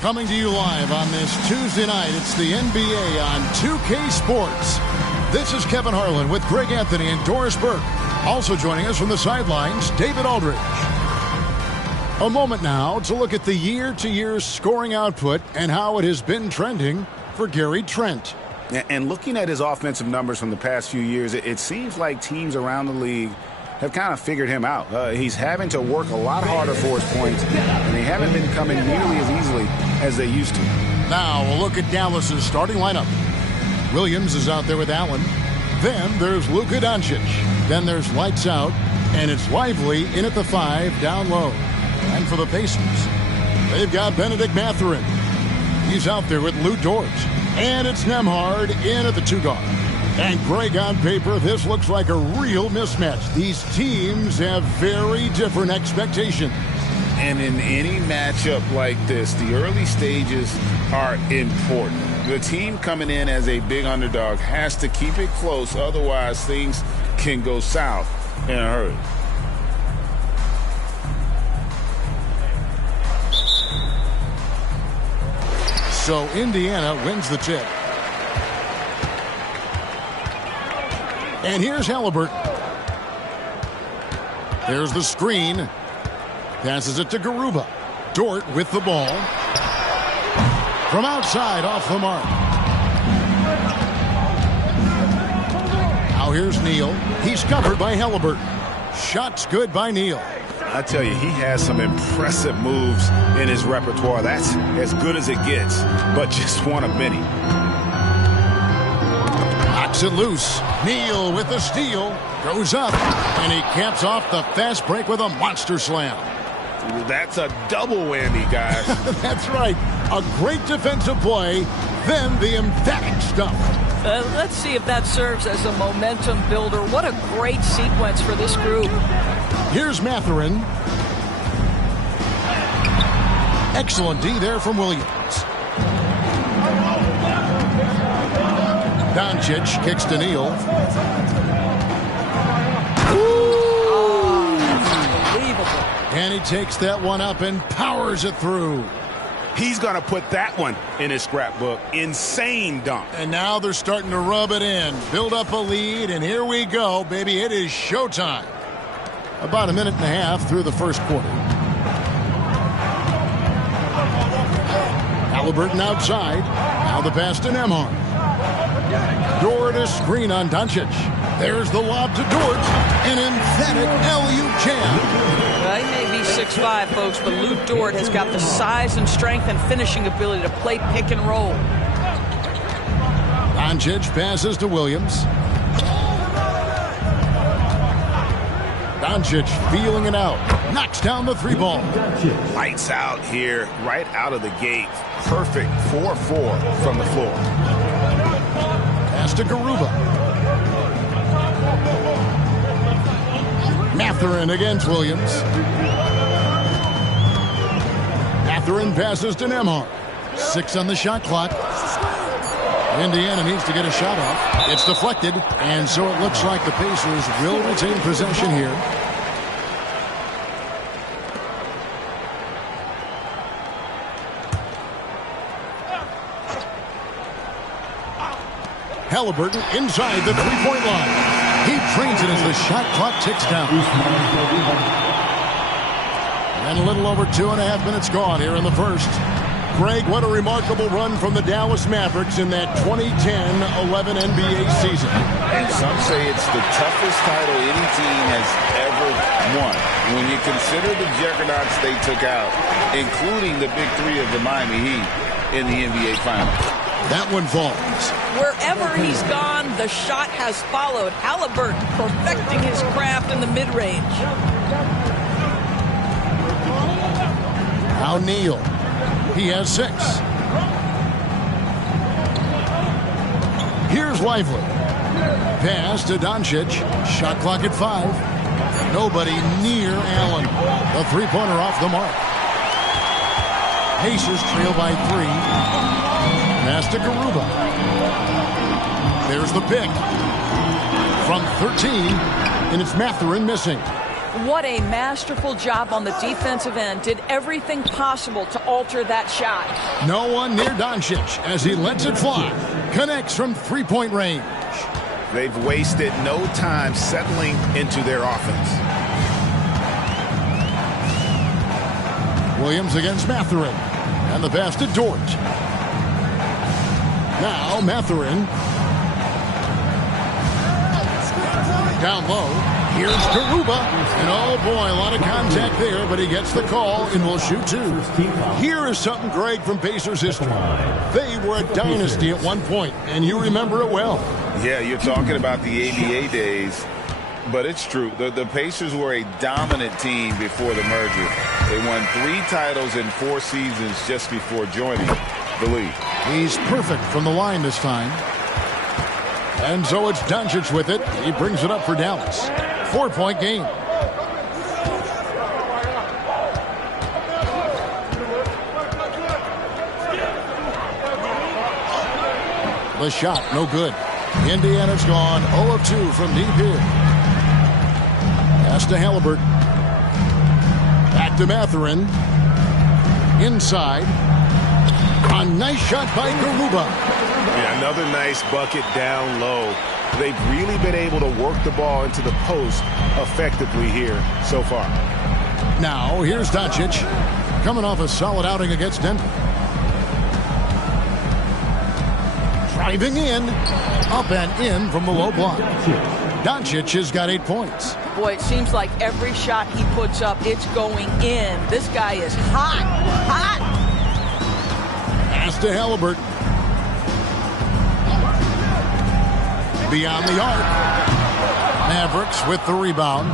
Coming to you live on this Tuesday night, it's the NBA on 2K Sports. This is Kevin Harlan with Greg Anthony and Doris Burke. Also joining us from the sidelines, David Aldridge. A moment now to look at the year-to-year scoring output and how it has been trending for Gary Trent. And looking at his offensive numbers from the past few years, it seems like teams around the league have kind of figured him out. He's having to work a lot harder for his points, and they haven't been coming nearly as easily as they used to. Now we'll look at Dallas's starting lineup. Williams is out there with Allen. Then there's Luka Doncic. Then there's Lights Out, and it's Lively in at the 5 down low. And for the Pacers, they've got Benedict Mathurin. He's out there with Lou Dort. And it's Nembhard in at the 2 guard. And Greg, on paper, this looks like a real mismatch. These teams have very different expectations. And in any matchup like this, the early stages are important. The team coming in as a big underdog has to keep it close, otherwise things can go south in a hurry. So Indiana wins the tip. And here's Halliburton. There's the screen. Passes it to Garuba. Dort with the ball. From outside, off the mark. Now here's Neal. He's covered by Halliburton. Shot's good by Neal. I tell you, he has some impressive moves in his repertoire. That's as good as it gets, but just one of many. Knocks it loose. Neal with the steal. Goes up, and he caps off the fast break with a monster slam. That's a double whammy, guys. That's right. A great defensive play, then the emphatic stuff. Let's see if that serves as a momentum builder. What a great sequence for this group. Here's Mathurin. Excellent D there from Williams. Doncic kicks to Neal. And he takes that one up and powers it through. He's going to put that one in his scrapbook. Insane dunk. And now they're starting to rub it in. Build up a lead, and here we go, baby. It is showtime. About a minute and a half through the first quarter. Halliburton outside. Now the pass to Nembhard. Dort a screen on Doncic. There's the lob to Dort. An emphatic alley-oop jam. He may be 6'5", folks, but Lou Dort has got the size and strength and finishing ability to play pick and roll. Doncic passes to Williams. Doncic feeling it out. Knocks down the 3-ball. Lights out here, right out of the gate. Perfect 4-4 from the floor. Pass to Garuba. Mathurin against Williams. Mathurin passes to Nembhard. 6 on the shot clock. Indiana needs to get a shot off. It's deflected, and so it looks like the Pacers will retain possession here. Halliburton inside the 3-point line. He trains it as the shot clock ticks down. And a little over 2.5 minutes gone here in the first. Greg, what a remarkable run from the Dallas Mavericks in that 2010-11 NBA season. And some say it's the toughest title any team has ever won. When you consider the juggernauts they took out, including the big three of the Miami Heat in the NBA Finals. That one falls. Wherever he's gone, the shot has followed. Halliburton perfecting his craft in the mid-range. Now Neal. He has 6. Here's Lively. Pass to Doncic. Shot clock at 5. Nobody near Allen. The 3-pointer off the mark. Pacers trail by 3. Pass to Garuba. There's the pick. From 13, and it's Mathurin missing. What a masterful job on the defensive end. Did everything possible to alter that shot. No one near Doncic as he lets it fly. Connects from three-point range. They've wasted no time settling into their offense. Williams against Mathurin. And the pass to Dort. Now Mathurin. Down low. Here's Garuba. And oh boy, a lot of contact there, but he gets the call and will shoot two. Here is something, Greg, from Pacers history. They were a dynasty at one point, and you remember it well. Yeah, you're talking about the ABA days, but it's true. The Pacers were a dominant team before the merger. They won 3 titles in 4 seasons just before joining the league. He's perfect from the line this time. And so it's Doncic with it. He brings it up for Dallas. 4-point game. The shot, no good. Indiana's gone 0 of 2 from deep here. Pass to Halliburton. Back to Mathurin. Inside. A nice shot by Garuba. Yeah, another nice bucket down low. They've really been able to work the ball into the post effectively here so far. Now, here's Doncic. Coming off a solid outing against Denver. Driving in. Up and in from the low block. Doncic has got 8 points. Boy, it seems like every shot he puts up, it's going in. This guy is hot. Hot. Pass to Halliburton. Beyond the arc. Mavericks with the rebound.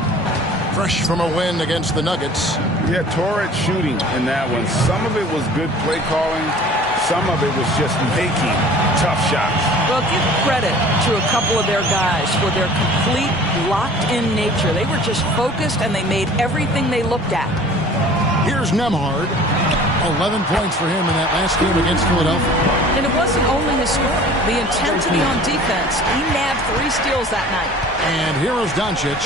Fresh from a win against the Nuggets. Yeah, torrid shooting in that one. Some of it was good play calling. Some of it was just making tough shots. Well, give credit to a couple of their guys for their complete locked-in nature. They were just focused, and they made everything they looked at. Here's Nembhard. 11 points for him in that last game against Philadelphia. And it wasn't only his scoring. The intensity on defense. He nabbed 3 steals that night. And here is Doncic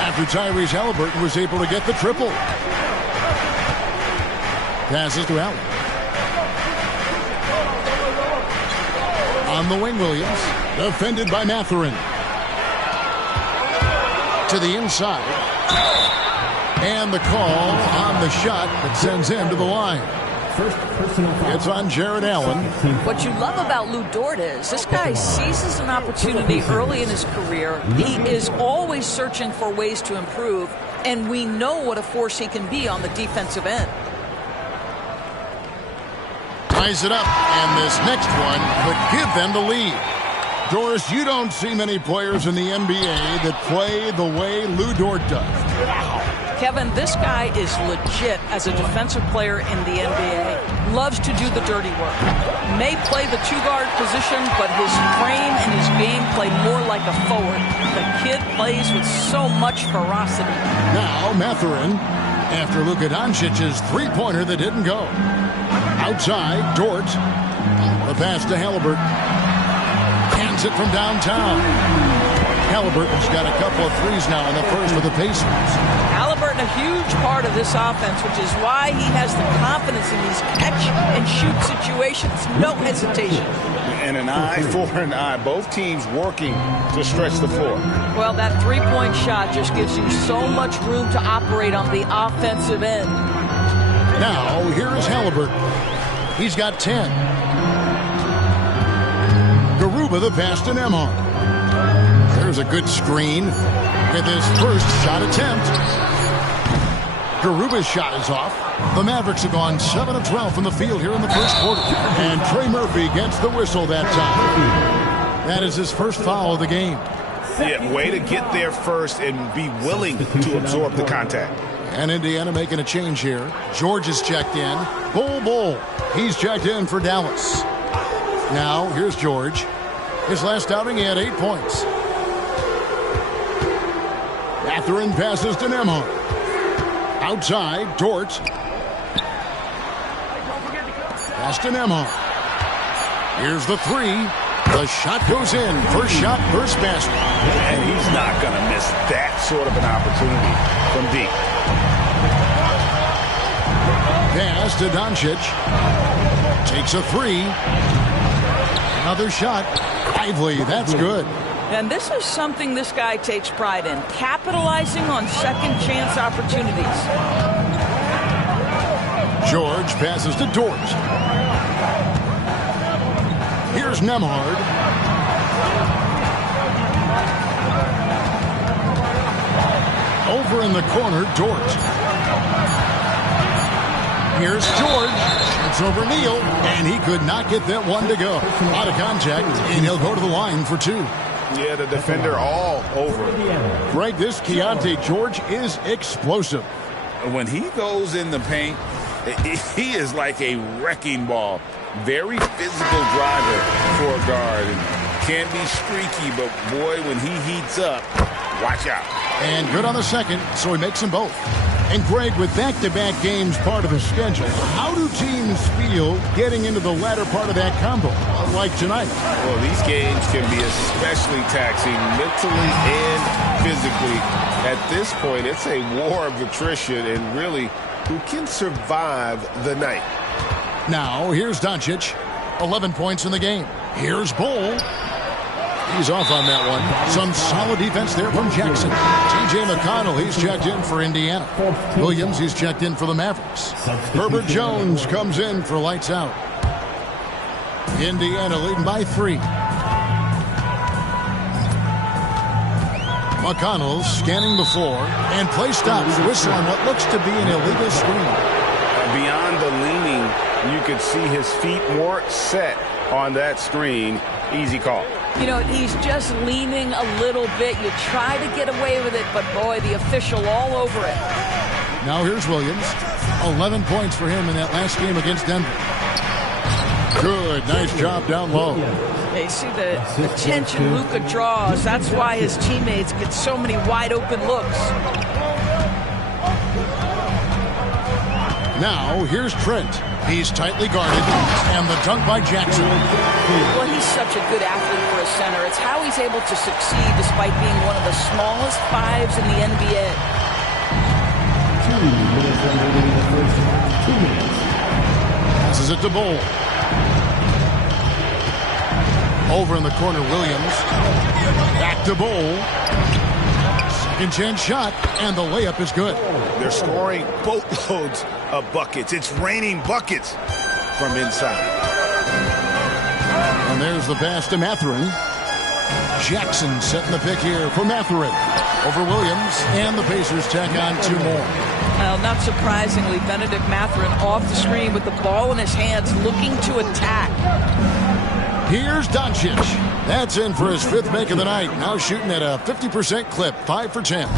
after Tyrese Halliburton was able to get the triple. Passes to Allen. On the wing, Williams. Defended by Mathurin. To the inside. And the call on the shot that sends him to the line. It's on Jared Allen. What you love about Lou Dort is this guy seizes an opportunity early in his career. He is always searching for ways to improve, and we know what a force he can be on the defensive end. Ties it up, and this next one could give them the lead. Doris, you don't see many players in the NBA that play the way Lou Dort does. Kevin, this guy is legit as a defensive player in the NBA. Loves to do the dirty work. May play the 2-guard position, but his frame and his game play more like a forward. The kid plays with so much ferocity. Now Mathurin, after Luka Doncic's 3-pointer that didn't go. Outside, Dort. The pass to Halliburton. Hands it from downtown. Halliburton's got a couple of threes now in the first for the Pacers. Halliburton, a huge part of this offense, which is why he has the confidence in these catch-and-shoot situations. No hesitation. And an eye for an eye. Both teams working to stretch the floor. Well, that 3-point shot just gives you so much room to operate on the offensive end. Now, here is Halliburton. He's got 10. Garuba the pass to Nembhard. There's a good screen with his first shot attempt. Garuba's shot is off. The Mavericks have gone 7 of 12 from the field here in the first quarter. And Trey Murphy gets the whistle that time. That is his first foul of the game. Yeah, way to get there first and be willing to absorb the contact. And Indiana making a change here. George is checked in. Bull. He's checked in for Dallas. Now, here's George. His last outing, he had 8 points. Mathurin passes to Nembhard. Outside, Dort. Pass to Nembhard. Here's the 3. The shot goes in. First shot, first basket. And he's not going to miss that sort of an opportunity from deep. Pass to Doncic. Takes a three. Another shot. Lively, that's good. And this is something this guy takes pride in, capitalizing on second chance opportunities. George passes to Dort. Here's Nembhard. Over in the corner, Dort. Here's George. Shoots over Neal, and he could not get that one to go. Out of contact, and he'll go to the line for two. Yeah, the defender all over. Greg, this Keontae George is explosive. When he goes in the paint, he is like a wrecking ball. Very physical driver for a guard. Can be streaky, but boy, when he heats up, watch out. And good on the second, so he makes them both. And Greg, with back-to-back games part of the schedule, how do teams feel getting into the latter part of that combo, like tonight? Well, these games can be especially taxing mentally and physically. At this point, it's a war of attrition, and really, who can survive the night? Now, here's Doncic. 11 points in the game. Here's Bull. He's off on that one. Some solid defense there from Jackson. T.J. McConnell, he's checked in for Indiana. Williams, he's checked in for the Mavericks. Herbert Jones comes in for lights out. Indiana leading by 3. McConnell scanning the floor, and play stops. Whistle on what looks to be an illegal screen. Beyond the leaning, you could see his feet weren't set on that screen. Easy call. You know, he's just leaning a little bit. You try to get away with it, but boy, the official all over it. Now here's Williams. 11 points for him in that last game against Denver. Good, nice job down low. They see the attention Luka draws. That's why his teammates get so many wide open looks. Now here's Trent. He's tightly guarded, and the dunk by Jackson. Well, he's such a good athlete for a center. It's how he's able to succeed despite being one of the smallest fives in the NBA. 2 minutes remaining in the first half. 2 minutes. Passes it to Bull. Over in the corner, Williams. Back to Bull. Second chance shot, and the layup is good. They're scoring boatloads of buckets. It's raining buckets from inside. And there's the pass to Mathurin. Jackson setting the pick here for Mathurin. Over Williams, and the Pacers tack on 2 more. Well, not surprisingly, Benedict Mathurin off the screen with the ball in his hands, looking to attack. Here's Doncic. That's in for his 5th make of the night. Now shooting at a 50% clip, 5 for 10.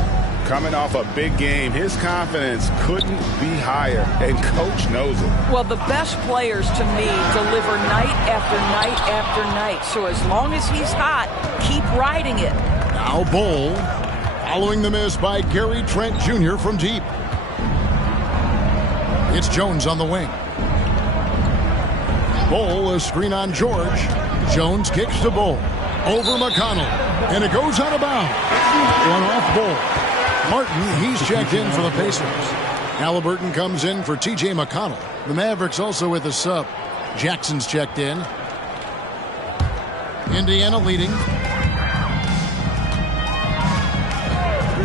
Coming off a big game, his confidence couldn't be higher, and coach knows it. Well, the best players to me deliver night after night after night. So as long as he's hot, keep riding it. Now Bull, following the miss by Gary Trent Jr. from deep. It's Jones on the wing. Bull, a screen on George. Jones kicks to Bull. Over McConnell. And it goes out of bounds. One off Bull. Martin, he's checked in for the Pacers. Halliburton comes in for T.J. McConnell. The Mavericks also with a sub. Jackson's checked in. Indiana leading.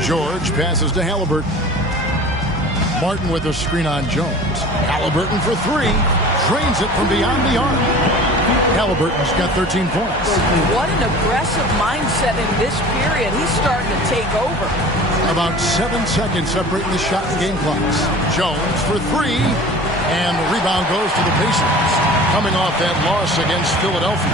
George passes to Halliburton. Martin with a screen on Jones. Halliburton for 3. Drains it from beyond the arc. Halliburton's got 13 points. What an aggressive mindset in this period. He's starting to take over. About 7 seconds separating the shot and game clocks. Jones for 3. And the rebound goes to the Pacers. Coming off that loss against Philadelphia.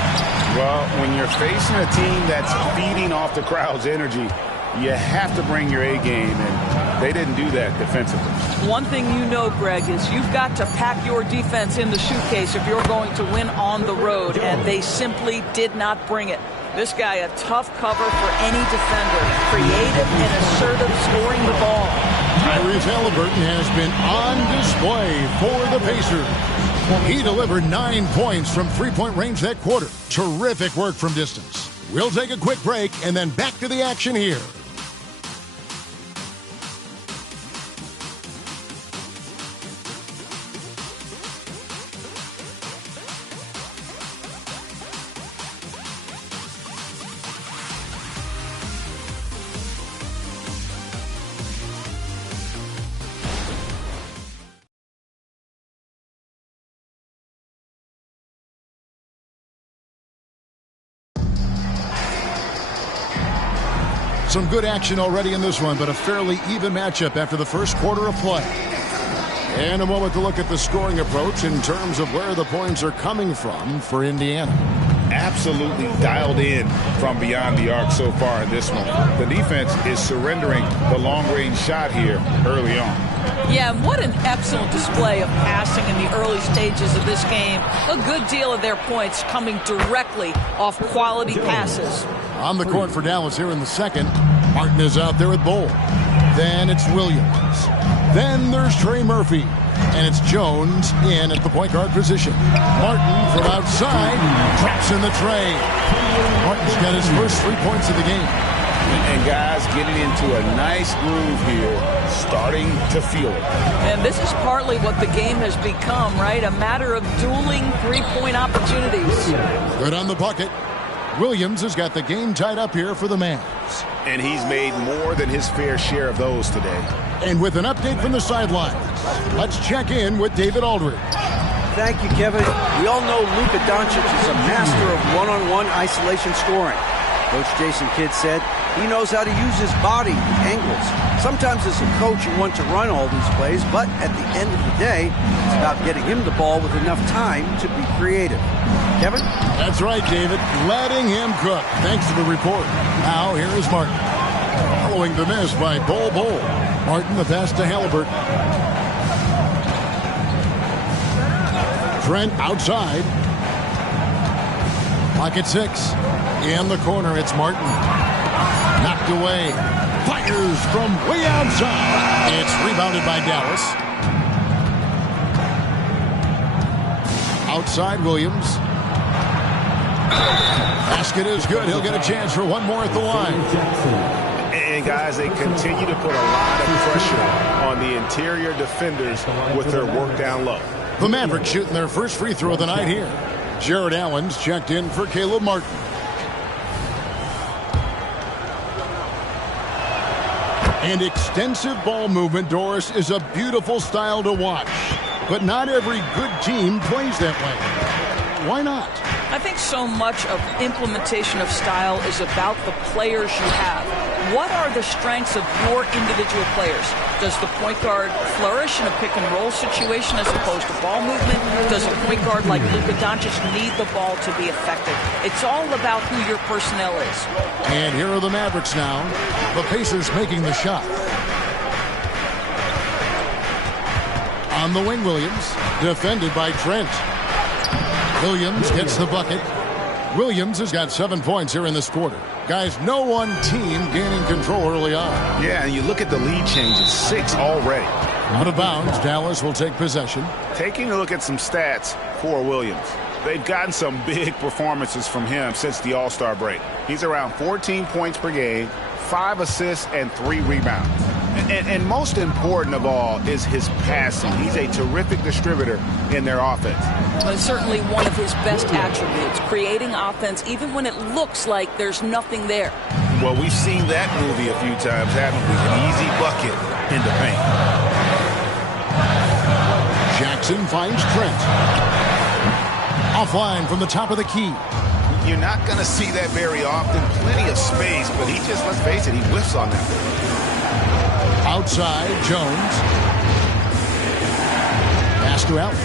Well, when you're facing a team that's feeding off the crowd's energy, you have to bring your A game, and they didn't do that defensively. One thing you know, Greg, is you've got to pack your defense in the suitcase if you're going to win on the road, and they simply did not bring it. This guy, a tough cover for any defender. Creative and assertive scoring the ball. Tyrese Halliburton has been on display for the Pacers. He delivered 9 points from three-point range that quarter. Terrific work from distance. We'll take a quick break and then back to the action here. Some good action already in this one, but a fairly even matchup after the first quarter of play. And a moment to look at the scoring approach in terms of where the points are coming from for Indiana. Absolutely dialed in from beyond the arc so far in this one. The defense is surrendering the long-range shot here early on. Yeah, what an excellent display of passing in the early stages of this game. A good deal of their points coming directly off quality passes. On the court for Dallas here in the second. Martin is out there with Bull. Then it's Williams. Then there's Trey Murphy. And it's Jones in at the point guard position. Martin from outside drops in the tray. Martin's got his first 3 points of the game. And guys getting into a nice groove here, starting to feel it. And this is partly what the game has become, right? A matter of dueling three-point opportunities. Good on the bucket. Williams has got the game tied up here for the Mavs. And he's made more than his fair share of those today. And with an update from the sidelines, let's check in with David Aldridge. Thank you, Kevin. We all know Luka Doncic is a master of one-on-one isolation scoring. Coach Jason Kidd said he knows how to use his body and angles. Sometimes as a coach you want to run all these plays, but at the end of the day, it's about getting him the ball with enough time to be creative. Kevin? That's right, David. Letting him cook. Thanks to the report. Now, here is Martin. Following the miss by Bol. Martin, the pass to Halliburton. Trent outside. Pocket 6. In the corner, it's Martin. Knocked away. Fires from way outside. It's rebounded by Dallas. Outside, Williams. Basket is good. He'll get a chance for one more at the line. And guys, they continue to put a lot of pressure on the interior defenders with their work down low. The Mavericks shooting their first free throw of the night here. Jared Allen's checked in for Caleb Martin. And extensive ball movement, Doris, is a beautiful style to watch. But not every good team plays that way. Why not? I think so much of implementation of style is about the players you have. What are the strengths of your individual players? Does the point guard flourish in a pick-and-roll situation as opposed to ball movement? Does a point guard like Luka Doncic need the ball to be effective? It's all about who your personnel is. And here are the Mavericks now. The Pacers making the shot. On the wing, Williams, defended by Trent. Williams gets the bucket. Williams has got 7 points here in this quarter. Guys, no one team gaining control early on. Yeah, and you look at the lead changes, 6 already. Out of bounds, Dallas will take possession. Taking a look at some stats for Williams. They've gotten some big performances from him since the All-Star break. He's around 14 points per game, 5 assists, and 3 rebounds. And most important of all is his passing. He's a terrific distributor in their offense. Well, it's certainly one of his best attributes, creating offense even when it looks like there's nothing there. Well, we've seen that movie a few times, haven't we? An easy bucket in the paint. Jackson finds Trent. Offline from the top of the key. You're not going to see that very often. Plenty of space, but he just, let's face it, he whiffs on that. Outside, Jones. Pass to Allen.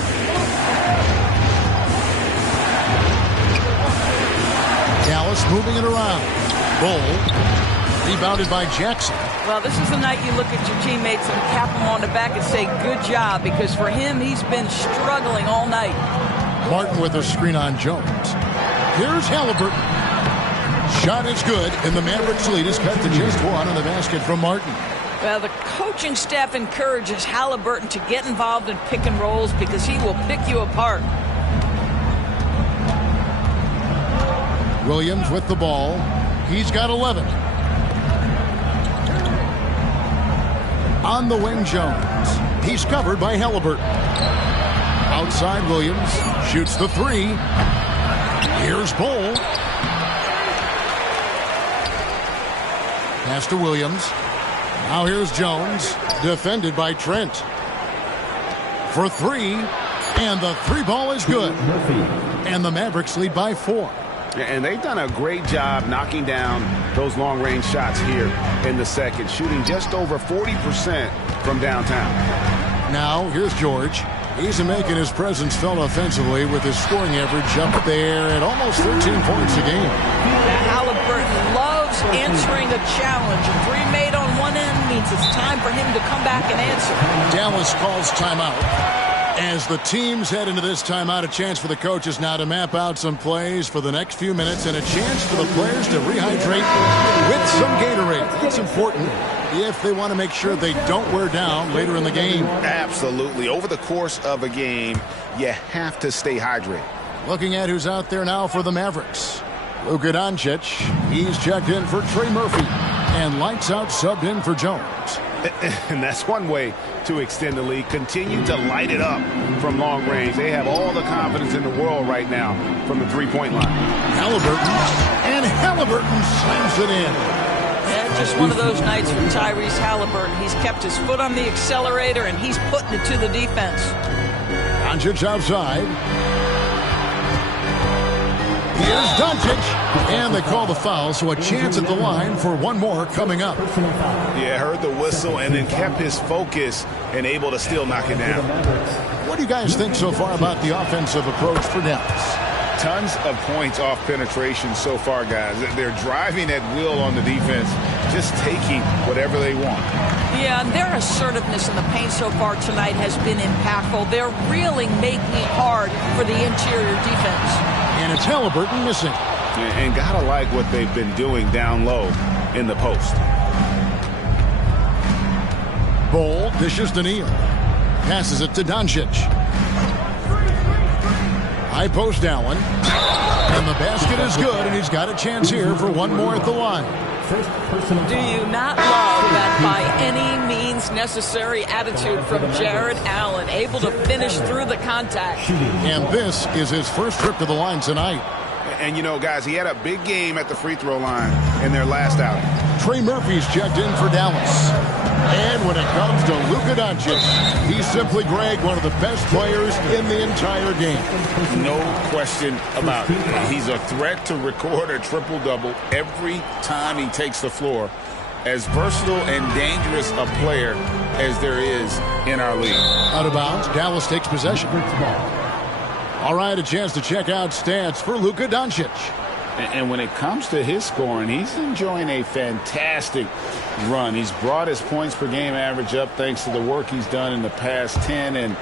Dallas moving it around. Bull. Rebounded by Jackson. Well, this is the night you look at your teammates and cap them on the back and say, good job, because for him, he's been struggling all night. Martin with a screen on Jones. Here's Halliburton. Shot is good, and the Mavericks lead is cut to just 1 on the basket from Martin. Well, the coaching staff encourages Halliburton to get involved in pick and rolls because he will pick you apart. Williams with the ball. He's got 11. On the wing, Jones. He's covered by Halliburton. Outside, Williams shoots the three. Here's Bull. Pass to Williams. Now here's Jones, defended by Trent. For three, and the three ball is good. And the Mavericks lead by 4. And they've done a great job knocking down those long-range shots here in the second, shooting just over 40% from downtown. Now, here's George. He's making his presence felt offensively with his scoring average up there at almost 13 points a game. Halliburton loves answering a challenge. A three made on one end means it's time for him to come back and answer. Dallas calls timeout. As the teams head into this timeout, a chance for the coaches now to map out some plays for the next few minutes and a chance for the players to rehydrate with some Gatorade. That's important if they want to make sure they don't wear down later in the game. Absolutely. Over the course of a game, you have to stay hydrated. Looking at who's out there now for the Mavericks. Luka Doncic, he's checked in for Trey Murphy. And lights out subbed in for Jones. And that's one way to extend the lead. Continue to light it up from long range. They have all the confidence in the world right now from the three-point line. Halliburton slams it in. Yeah, just one of those nights for Tyrese Halliburton. He's kept his foot on the accelerator, and he's putting it to the defense. Doncic outside. Here's Doncic. And they call the foul, so a chance at the line for one more coming up. Yeah, heard the whistle and then kept his focus and able to still knock it down. What do you guys think so far about the offensive approach for Dallas? Tons of points off penetration so far, guys. They're driving at will on the defense, just taking whatever they want. Yeah, and their assertiveness in the paint so far tonight has been impactful. They're really making it hard for the interior defense. And it's Halliburton missing. And gotta like what they've been doing down low in the post. Bull dishes to Neal. Passes it to Doncic. High post Allen. And the basket is good, and he's got a chance here for one more at the line. Do you not love that by any means necessary attitude from Jared Allen, able to finish through the contact? And this is his first trip to the line tonight. And, you know, guys, he had a big game at the free throw line in their last outing. Trey Murphy's checked in for Dallas. And when it comes to Luka Doncic, he's simply, Greg, one of the best players in the entire game. No question about it. He's a threat to record a triple-double every time he takes the floor. As versatile and dangerous a player as there is in our league. Out of bounds, Dallas takes possession. All right, a chance to check out stats for Luka Doncic. And when it comes to his scoring, he's enjoying a fantastic run. He's brought his points per game average up thanks to the work he's done in the past 10, and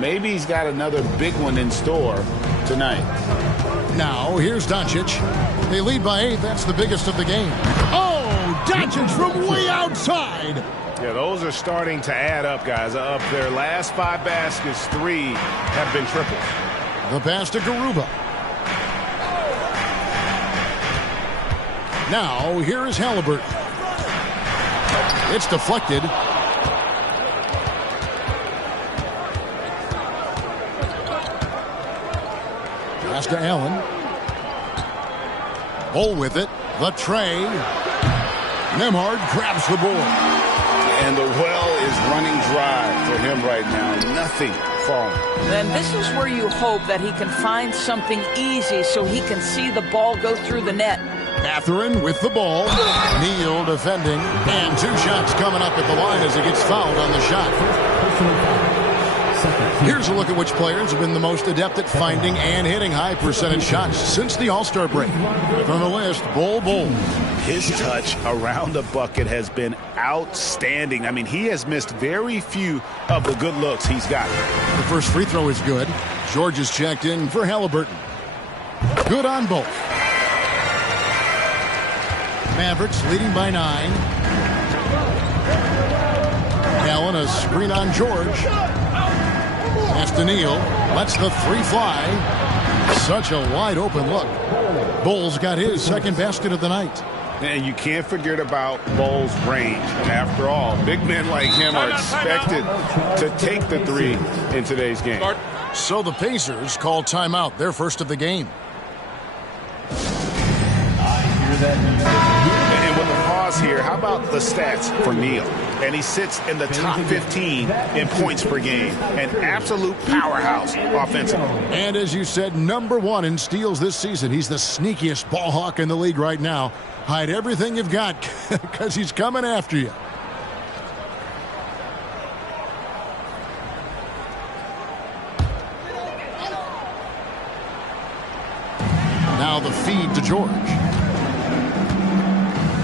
maybe he's got another big one in store tonight. Now, here's Doncic. They lead by 8. That's the biggest of the game. Oh, Doncic from way outside. Yeah, those are starting to add up, guys. Of their last 5 baskets, 3 have been triples. The pass to Garuba. Now, here is Halliburton. It's deflected. Pass to Allen. Bull with it. The tray. Nembhard grabs the board. And the well is running dry for him right now. Nothing falling. Then this is where you hope that he can find something easy so he can see the ball go through the net. Mathurin with the ball. Neal defending. And 2 shots coming up at the line as he gets fouled on the shot. Here's a look at which players have been the most adept at finding and hitting high percentage shots since the All-Star break. On the list, Bull. His touch around the bucket has been outstanding. I mean, he has missed very few of the good looks he's got. The first free throw is good. George is checked in for Halliburton. Good on both. Mavericks leading by 9. Allen, a screen on George. Pass to Neal. Lets the three fly. Such a wide open look. Bowles got his second basket of the night. And you can't forget about Bowles' range. After all, big men like him are expected to take the three in today's game. So the Pacers call timeout, their first of the game. And with the pause here, how about the stats for Neal? And he sits in the top 15 in points per game. An absolute powerhouse offensively. And as you said, #1 in steals this season. He's the sneakiest ball hawk in the league right now. Hide everything you've got because he's coming after you. Now the feed to George.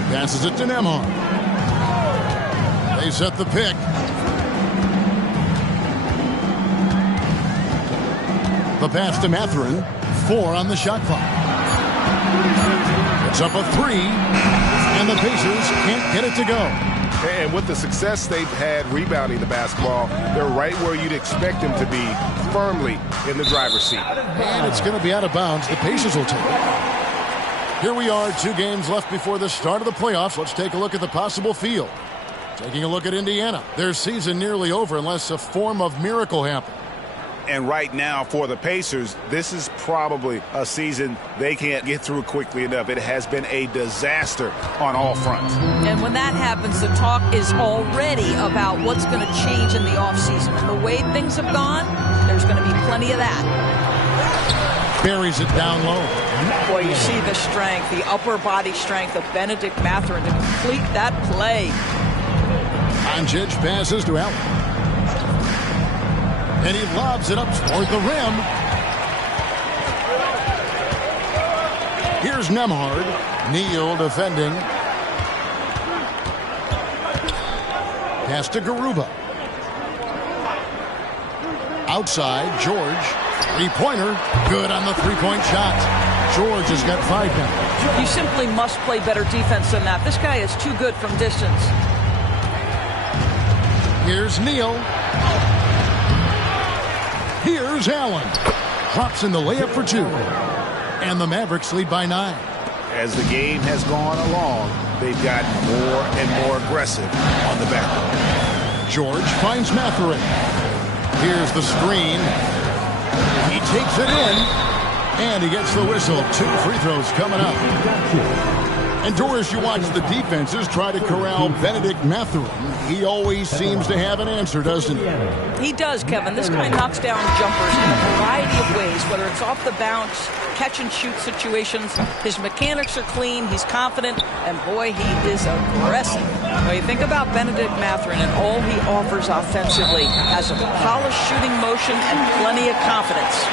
Passes it to Nembhard. They set the pick. The pass to Mathurin. 4 on the shot clock. It's up a 3, and the Pacers can't get it to go. And with the success they've had rebounding the basketball, they're right where you'd expect them to be, firmly in the driver's seat. And it's going to be out of bounds. The Pacers will take it. Here we are, 2 games left before the start of the playoffs. Let's take a look at the possible field. Taking a look at Indiana. Their season nearly over unless a form of miracle happens. And right now for the Pacers, this is probably a season they can't get through quickly enough. It has been a disaster on all fronts. And when that happens, the talk is already about what's going to change in the offseason. And the way things have gone, there's going to be plenty of that. Buries it down low. Boy, you see the strength, the upper body strength of Benedict Mathurin to complete that play. Doncic passes to Allen. And he lobs it up toward the rim. Here's Nembhard. Neal defending. Pass to Garuba. Outside, George. Three-pointer. Good on the three-point shot. George has got 5 now. You simply must play better defense than that. This guy is too good from distance. Here's Neal. Here's Allen. Drops in the layup for 2. And the Mavericks lead by 9. As the game has gone along, they've gotten more and more aggressive on the back. George finds Mathurin. Here's the screen. He takes it in. And he gets the whistle. 2 free throws coming up. And Doris, you watch the defenses try to corral Benedict Mathurin. He always seems to have an answer, doesn't he? He does, Kevin. This guy knocks down jumpers in a variety of ways, whether it's off the bounce, catch and shoot situations. His mechanics are clean. He's confident. And boy, he is aggressive. When you think about Benedict Mathurin and all he offers offensively, has a polished shooting motion and plenty of confidence.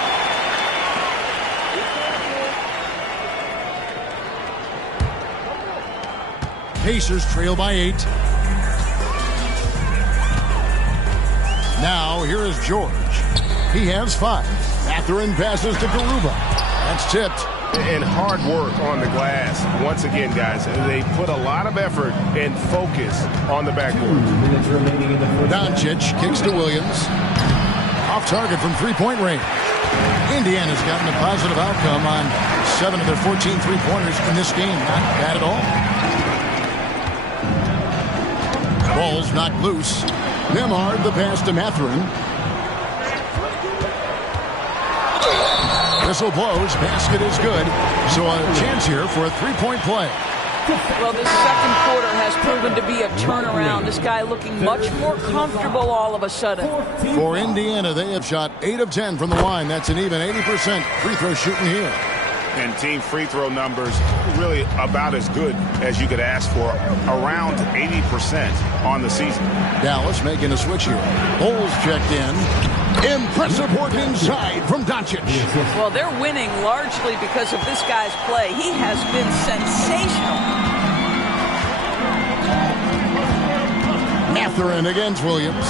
Pacers trail by 8. Now, here is George. He has 5. Mathurin passes to Garuba. That's tipped. And hard work on the glass. Once again, guys, they put a lot of effort and focus on the backboard. Doncic kicks to Williams. Off target from three-point range. Indiana's gotten a positive outcome on 7 of their 14 three-pointers in this game. Not bad at all. Ball's knocked loose. Nembhard the pass to Mathurin. Whistle blows. Basket is good. So a chance here for a three-point play. Well, this second quarter has proven to be a turnaround. This guy looking much more comfortable all of a sudden. For Indiana, they have shot 8 of 10 from the line. That's an even 80% free throw shooting here. And team free throw numbers really about as good as you could ask for, around 80% on the season. Dallas making a switch here. Bowles checked in. Impressive work inside from Doncic. Well, they're winning largely because of this guy's play. He has been sensational. Mathurin against Williams.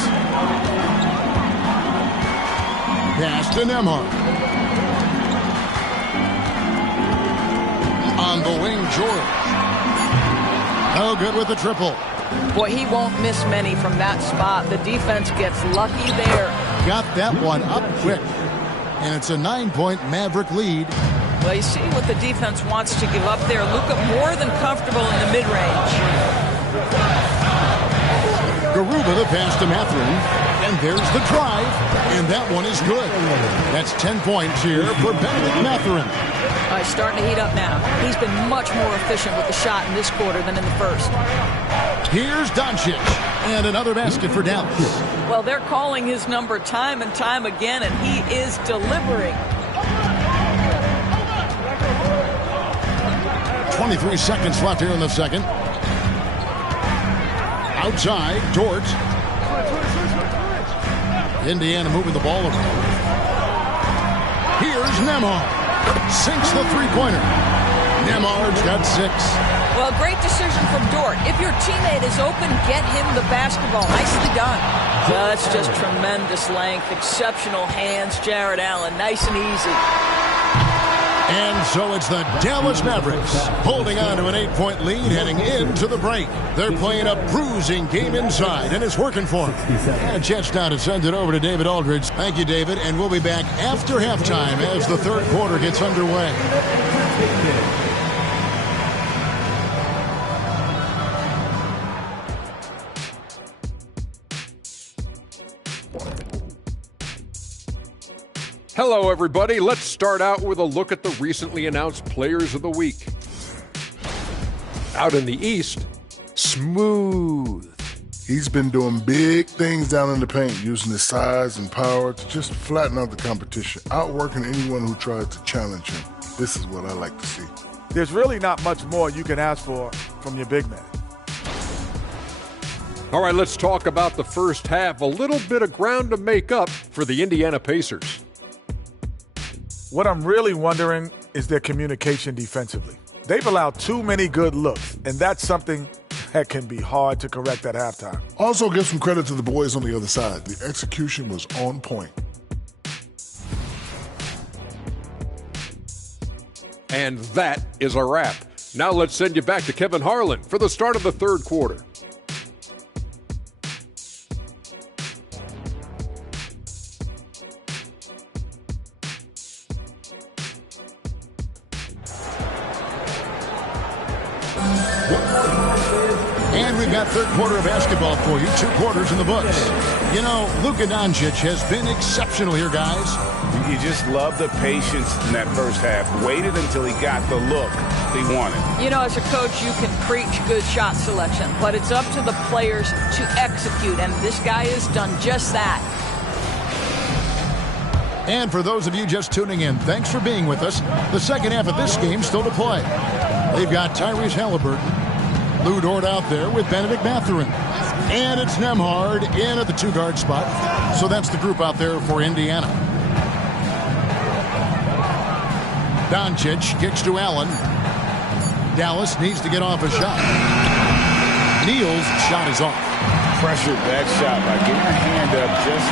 Pass to Nembhard. On the wing, George. Oh, good with the triple. Boy, he won't miss many from that spot. The defense gets lucky there. Got that one up quick. And it's a 9-point Maverick lead. Well, you see what the defense wants to give up there. Luka more than comfortable in the mid-range. Garuba the pass to Mathurin. And there's the drive. And that one is good. That's 10 points here for Benedict Mathurin. He's starting to heat up now. He's been much more efficient with the shot in this quarter than in the first. Here's Doncic. And another basket for Dallas. Well, they're calling his number time and time again, and he is delivering. 23 seconds left here in the second. Outside, Dort. Indiana moving the ball around. Here's Nembhard. Sinks the three-pointer. Nembhard's got 6. Well, great decision from Dort. If your teammate is open, get him the basketball. Nicely done. That's just tremendous length, exceptional hands, Jared Allen. Nice and easy. And so it's the Dallas Mavericks holding on to an 8-point lead heading into the break. They're playing a bruising game inside, and it's working for them. And chance now to send it over to David Aldridge. Thank you, David, and we'll be back after halftime as the third quarter gets underway. Hello, everybody. Let's start out with a look at the recently announced Players of the Week. Out in the East, Smooth. He's been doing big things down in the paint, using his size and power to just flatten out the competition, outworking anyone who tries to challenge him. This is what I like to see. There's really not much more you can ask for from your big man. All right, let's talk about the first half. A little bit of ground to make up for the Indiana Pacers. What I'm really wondering is their communication defensively. They've allowed too many good looks, and that's something that can be hard to correct at halftime. Also, give some credit to the boys on the other side. The execution was on point. And that is a wrap. Now let's send you back to Kevin Harlan for the start of the third quarter. And we've got third quarter of basketball for you. 2 quarters in the books. You know, Luka Doncic has been exceptional here, guys. You just love the patience in that first half. Waited until he got the look he wanted. You know, as a coach, you can preach good shot selection, but it's up to the players to execute, and this guy has done just that. And for those of you just tuning in, thanks for being with us. The second half of this game still to play. They've got Tyrese Halliburton, Lou Dort out there with Benedict Mathurin. And it's Nembhard in at the 2-guard spot. So that's the group out there for Indiana. Doncic kicks to Allen. Dallas needs to get off a shot. Neal's shot is off. Pressured that shot by getting a hand up just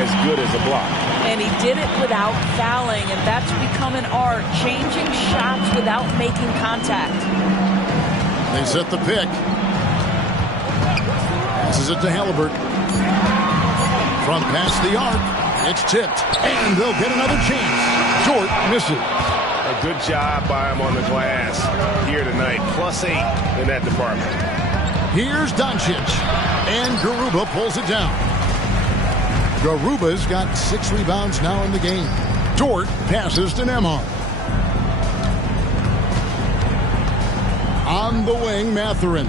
as good as a block. And he did it without fouling, and that's become an art, changing shots without making contact. They set the pick. Passes it to Halliburton. From past the arc, it's tipped, and they'll get another chance. Dort misses. A good job by him on the glass here tonight. +8 in that department. Here's Doncic, and Garuba pulls it down. Garuba's got 6 rebounds now in the game. Dort passes to Nembhard. On the wing, Mathurin.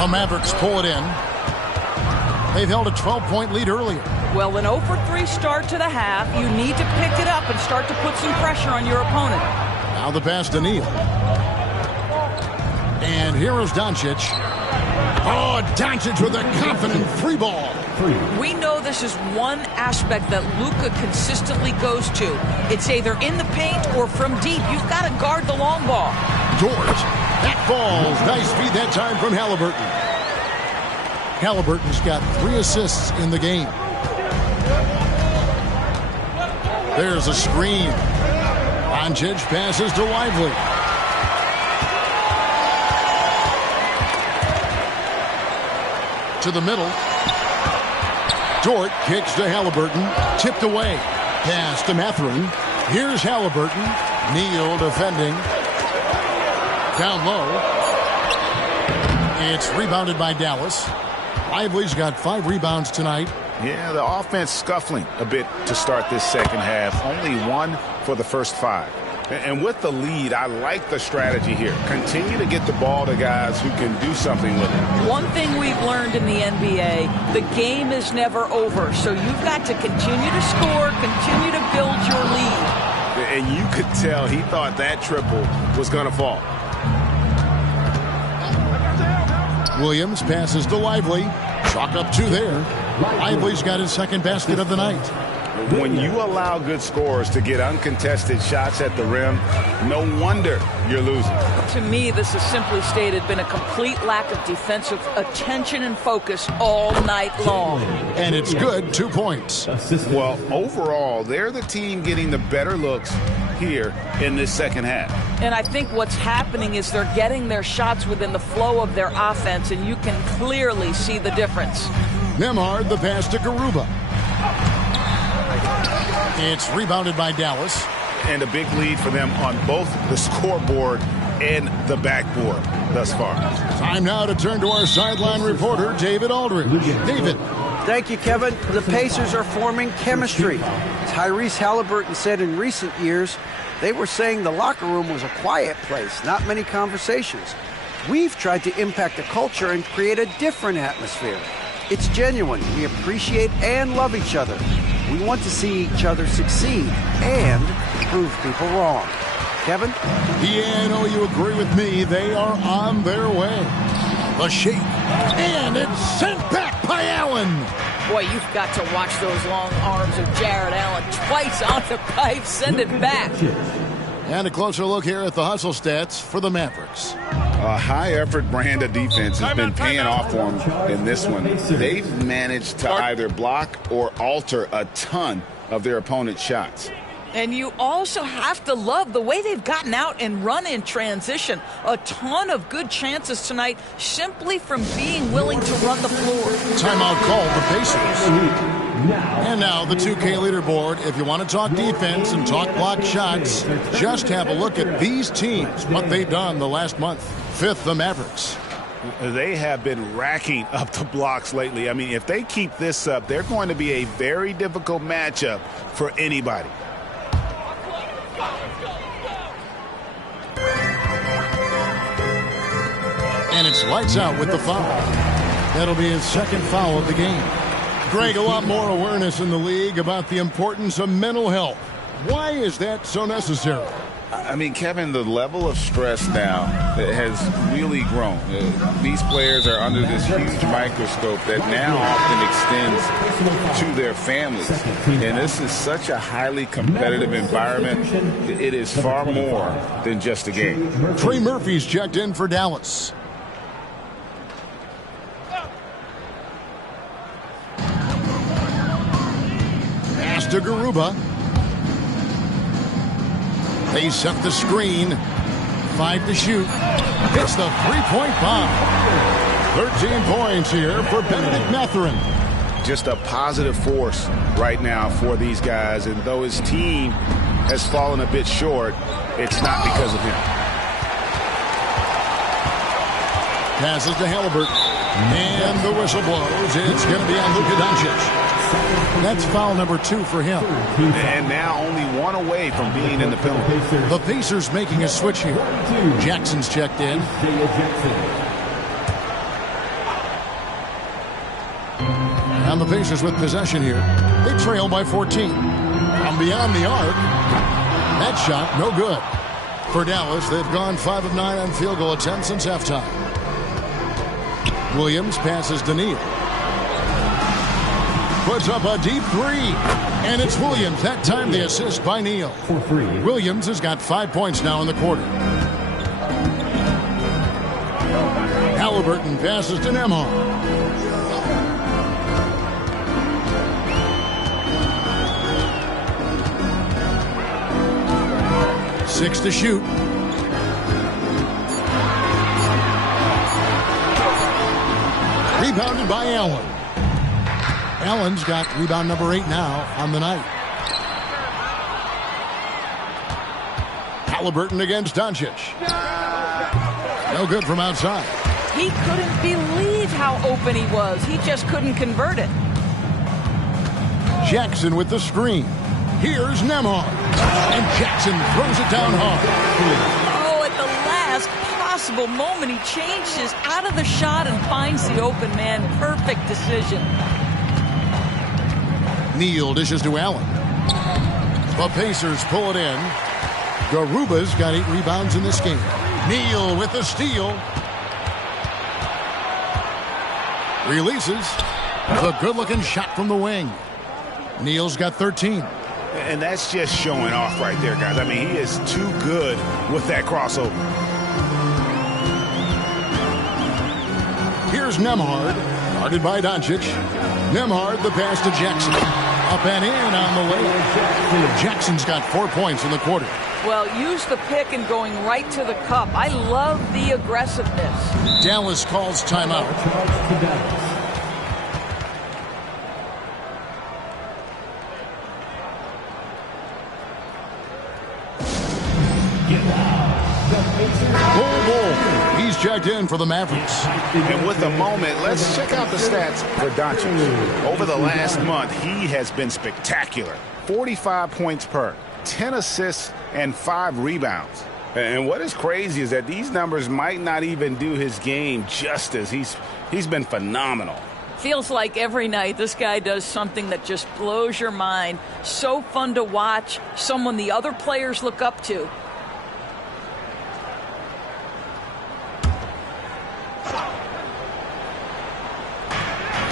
The Mavericks pull it in. They've held a 12-point lead earlier. Well, an 0-for-3 start to the half. You need to pick it up and start to put some pressure on your opponent. Now the pass to Neal. And here is Doncic. Oh, Doncic with a confident free ball. We know this is one aspect that Luka consistently goes to. It's either in the paint or from deep. You've got to guard the long ball. Dort. That falls. Nice feed that time from Halliburton. Halliburton's got 3 assists in the game. There's a screen by Doncic passes to Lively. To the middle. Dort kicks to Halliburton. Tipped away. Pass to Mathurin. Here's Halliburton. Neal defending. Down low. It's rebounded by Dallas. Lively's got 5 rebounds tonight. Yeah, the offense scuffling a bit to start this second half. Only 1 for the first 5. And with the lead, I like the strategy here. Continue to get the ball to guys who can do something with it. One thing we've learned in the NBA, the game is never over. So you've got to continue to score, continue to build your lead. And you could tell he thought that triple was going to fall. Williams passes to Lively. Chalk up 2 there. Lively's got his second basket of the night. When you allow good scorers to get uncontested shots at the rim, no wonder you're losing. To me, this has simply stated been a complete lack of defensive attention and focus all night long. And it's good, 2 points. Well, overall, they're the team getting the better looks here in this second half. And I think what's happening is they're getting their shots within the flow of their offense, and you can clearly see the difference. Nembhard, the pass to Garuba. It's rebounded by Dallas. And a big lead for them on both the scoreboard and the backboard thus far. Time now to turn to our sideline reporter, David Aldridge. David. Thank you, Kevin. The Pacers are forming chemistry. Tyrese Halliburton said in recent years they were saying the locker room was a quiet place, not many conversations. We've tried to impact the culture and create a different atmosphere. It's genuine. We appreciate and love each other. We want to see each other succeed and prove people wrong. Kevin? Yeah, I know you agree with me. They are on their way. The shake. And it's sent back by Allen. Boy, you've got to watch those long arms of Jared Allen. Twice on the pipe. Send it back. And a closer look here at the hustle stats for the Mavericks. A high-effort brand of defense has been paying off for them in this one. They've managed to either block or alter a ton of their opponent's shots. And you also have to love the way they've gotten out and run in transition. A ton of good chances tonight simply from being willing to run the floor. Timeout called the Pacers. And now the 2K leaderboard. If you want to talk defense and talk block shots, just have a look at these teams, what they've done the last month. 5th, the Mavericks. They have been racking up the blocks lately. I mean, if they keep this up, they're going to be a very difficult matchup for anybody. And it's lights out with the foul. That'll be his second foul of the game. Greg, a lot more awareness in the league about the importance of mental health. Why is that so necessary? I mean, Kevin, the level of stress now has really grown. These players are under this huge microscope that now often extends to their families. And this is such a highly competitive environment. It is far more than just a game. Trey Murphy's checked in for Dallas. Pass to Garuba. They set the screen. 5 to shoot. Hits the three-point bomb. 13 points here for Benedict Mathurin. Just a positive force right now for these guys. And though his team has fallen a bit short, it's not because of him. Passes to Halliburton. And the whistle blows. It's going to be on Luka Doncic. That's foul number 2 for him. And now only 1 away from being in the penalty. The Pacers making a switch here. Jackson's checked in. And the Pacers with possession here. They trail by 14. From beyond the arc. That shot, no good. For Dallas, they've gone 5 of 9 on field goal attempts since halftime. Williams passes to Neal. Puts up a deep 3. And it's Williams. That time the assist by Neal. Williams has got 5 points now in the quarter. Halliburton passes to Nembhard. 6 to shoot. Rebounded by Allen. Allen's got rebound number 8 now on the night. Halliburton against Doncic. No good from outside. He couldn't believe how open he was. He just couldn't convert it. Jackson with the screen. Here's Nembhard. And Jackson throws it down hard. Oh, at the last possible moment, he changes out of the shot and finds the open man. Perfect decision. Neal dishes to Allen. The Pacers pull it in. Garuba's got 8 rebounds in this game. Neal with the steal. Releases. The good-looking shot from the wing. Neal's got 13. And that's just showing off right there, guys. I mean, he is too good with that crossover. Here's Nembhard, guarded by Doncic. Nembhard, the pass to Jackson. Up and in on the layup. Jackson's got 4 points in the quarter. Well, use the pick and going right to the cup. I love the aggressiveness. Dallas calls timeout. Bull. He's checked in for the Mavericks. And with the moment, let's check out the stats for Doncic. Over the last month, he has been spectacular. 45 points per, 10 assists, and 5 rebounds. And what is crazy is that these numbers might not even do his game justice. He's been phenomenal. Feels like every night this guy does something that just blows your mind. So fun to watch, someone the other players look up to.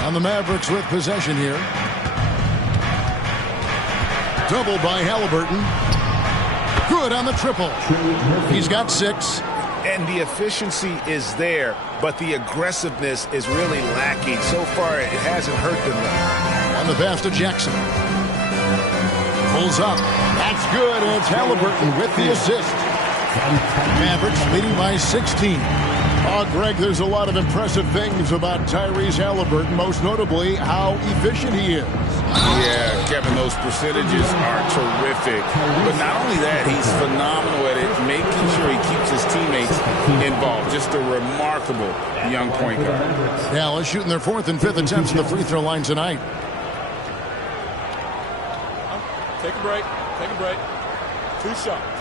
And the Mavericks with possession here. Doubled by Halliburton. Good on the triple. He's got 6. And the efficiency is there, but the aggressiveness is really lacking. So far, it hasn't hurt them, though. On the pass to Jackson. Pulls up. That's good, and it's Halliburton with the assist. Mavericks leading by 16. Oh, Greg, there's a lot of impressive things about Tyrese Halliburton, most notably how efficient he is. Yeah, Kevin, those percentages are terrific. But not only that, he's phenomenal at it, making sure he keeps his teammates involved. Just a remarkable young point guard. Dallas shooting their 4th and 5th attempts at the free throw line tonight. Take a break. Take a break. 2 shots.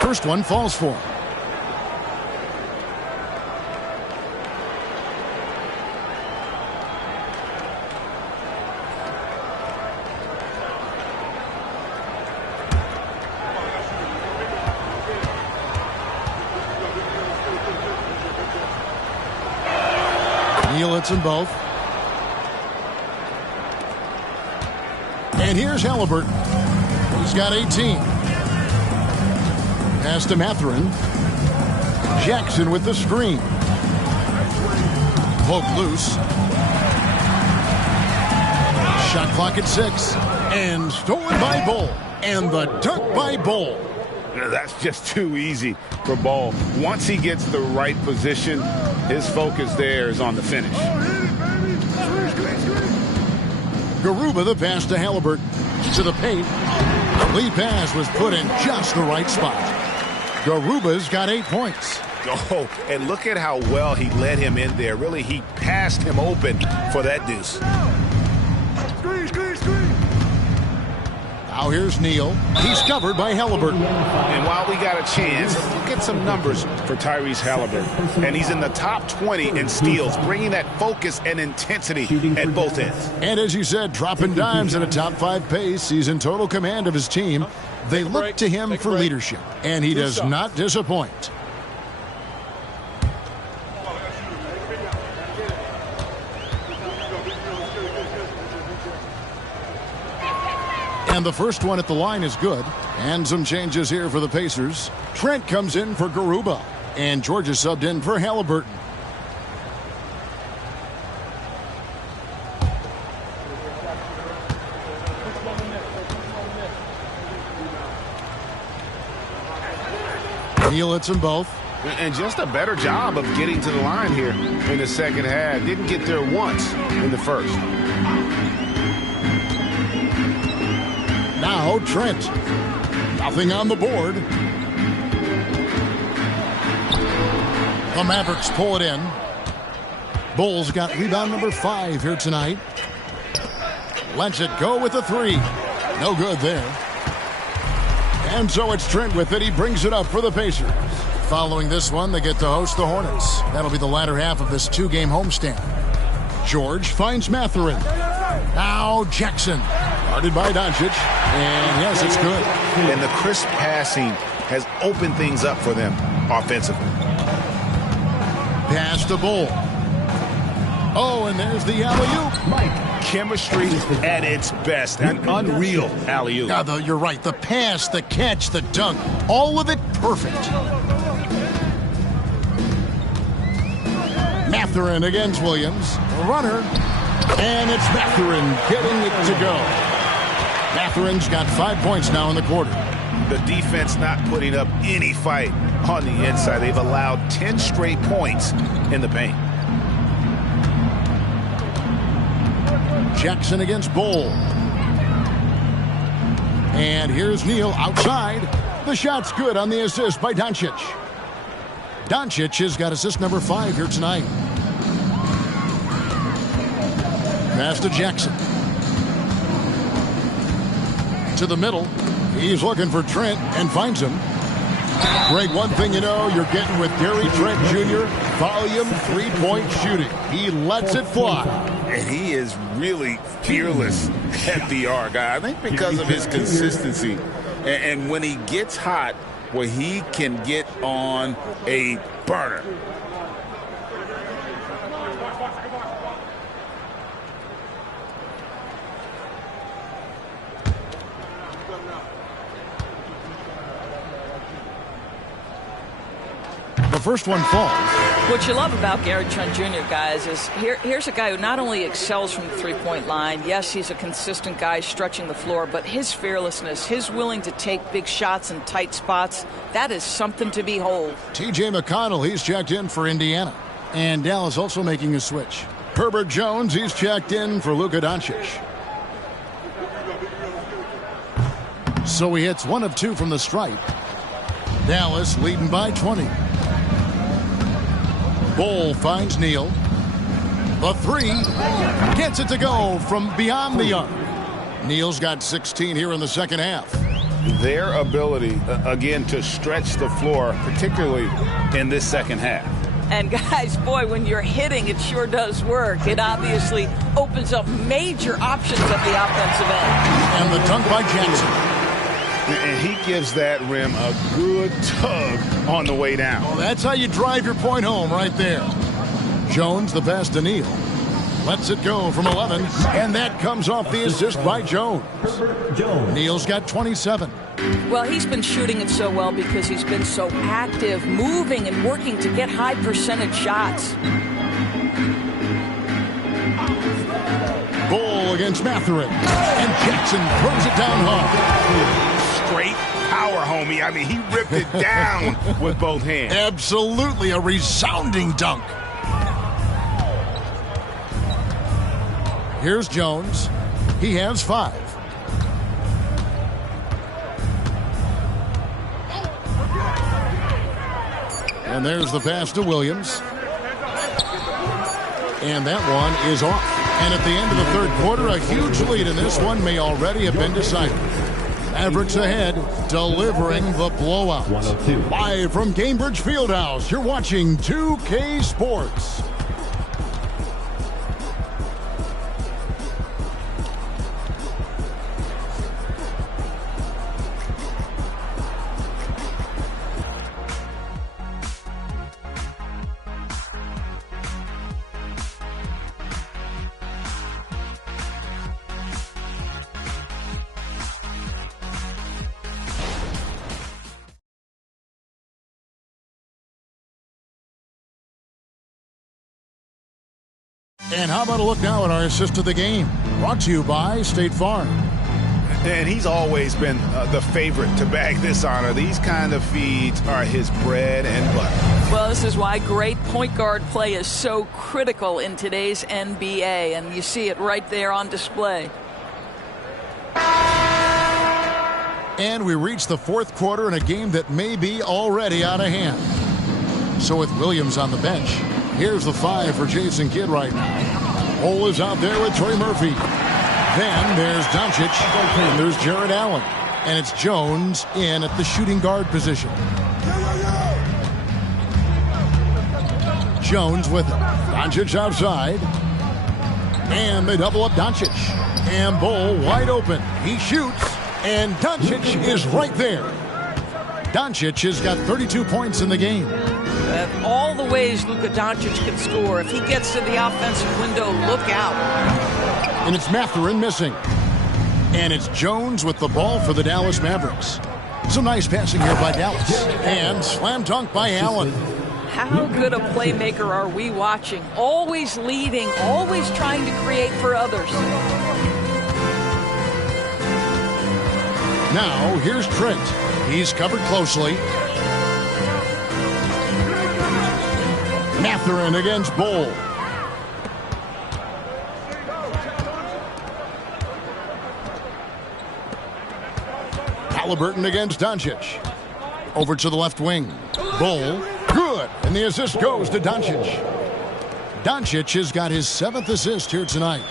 First one falls for him. Neal hits them both. And here's Halliburton. He's got 18. Pass to Mathurin. Jackson with the screen. Poke loose. Shot clock at 6. And stolen by Bull. And the dunk by Bull. That's just too easy for Ball. Once he gets the right position, his focus there is on the finish. Garuba the pass to Halliburton. To the paint. The lead pass was put in just the right spot. Garuba's got 8 points. Oh, and look at how well he led him in there. Really, he passed him open for that deuce. Now here's Neal. He's covered by Halliburton. And while we got a chance, look at some numbers for Tyrese Halliburton. And he's in the top 20 in steals, bringing that focus and intensity at both ends. And as you said, dropping dimes at a top 5 pace. He's in total command of his team. They look to him for leadership, and he does not disappoint. And the first one at the line is good. And some changes here for the Pacers. Trent comes in for Garuba, and Georgia subbed in for Halliburton. Neal hits them both. And just a better job of getting to the line here in the second half. Didn't get there once in the first. Now Trent. Nothing on the board. The Mavericks pull it in. Bulls got rebound number 5 here tonight. Lets it go with the 3. No good there. And so it's Trent with it. He brings it up for the Pacers. Following this one, they get to host the Hornets. That'll be the latter half of this 2-game homestand. George finds Mathurin. Now Jackson. Guarded by Doncic. And yes, it's good. And the crisp passing has opened things up for them offensively. Pass to Bull. Oh, and there's the alley-oop. Mike. Chemistry at its best. An unreal alley-oop. Yeah, you're right. The pass, the catch, the dunk. All of it perfect. Mathurin against Williams. Runner. And it's Mathurin getting it to go. Mathurin's got 5 points now in the quarter. The defense not putting up any fight on the inside. They've allowed 10 straight points in the paint. Jackson against Bull. And here's Neal outside. The shot's good on the assist by Doncic. Doncic has got assist number 5 here tonight. Pass to Jackson. To the middle. He's looking for Trent and finds him. Greg, one thing you know you're getting with Gary Trent Jr., volume 3-point shooting. He lets it fly. And he is really fearless at the arc. I think because of his consistency. And when he gets hot, where he can get on a burner. The first one falls. What you love about Gary Trent Jr., guys, is here's a guy who not only excels from the three-point line. Yes, he's a consistent guy stretching the floor, but his fearlessness, his willing to take big shots in tight spots, that is something to behold. T.J. McConnell, he's checked in for Indiana. And Dallas also making a switch. Herbert Jones, he's checked in for Luka Doncic. So he hits 1 of 2 from the stripe. Dallas leading by 20. Bull finds Neal. The 3 gets it to go from beyond the arc. Neal's got 16 here in the second half. Their ability, again, to stretch the floor, particularly in this second half. And guys, boy, when you're hitting, it sure does work. It obviously opens up major options at the offensive end. And the dunk by Jackson. And he gives that rim a good tug on the way down. Well, that's how you drive your point home right there. Jones, the pass to Neal. Lets it go from 11. And that comes off the assist by Jones. Neal's got 27. Well, he's been shooting it so well because he's been so active, moving and working to get high percentage shots. Bull against Mathurin. And Jackson throws it down hard. Straight power, homie. I mean, he ripped it down with both hands. Absolutely a resounding dunk. Here's Jones. He has 5. And there's the pass to Williams. And that one is off. And at the end of the third quarter, a huge lead in this one may already have been decided. Mavericks ahead, delivering the blowout. Live from Cambridge Fieldhouse, you're watching 2K Sports. And how about a look now at our assist of the game? Brought to you by State Farm. And he's always been the favorite to bag this honor. These kind of feeds are his bread and butter. Well, this is why great point guard play is so critical in today's NBA, and you see it right there on display. And we reach the fourth quarter in a game that may be already out of hand. So with Williams on the bench, here's the 5 for Jason Kidd right now. Cole is out there with Trey Murphy. Then there's Doncic, and there's Jared Allen. And it's Jones in at the shooting guard position. Jones with it. Doncic outside. And they double up Doncic. And Bull wide open. He shoots, and Doncic is right there. Doncic has got 32 points in the game. All the ways Luka Doncic can score. If he gets to the offensive window, look out. And it's Mathurin missing. And it's Jones with the ball for the Dallas Mavericks. Some nice passing here by Dallas. And slam dunk by Allen. How good a playmaker are we watching? Always leading, always trying to create for others. Now, here's Trent. He's covered closely. Mathurin against Bull. Halliburton against Doncic. Over to the left wing. Bull, good. And the assist goes to Doncic. Doncic has got his 7th assist here tonight.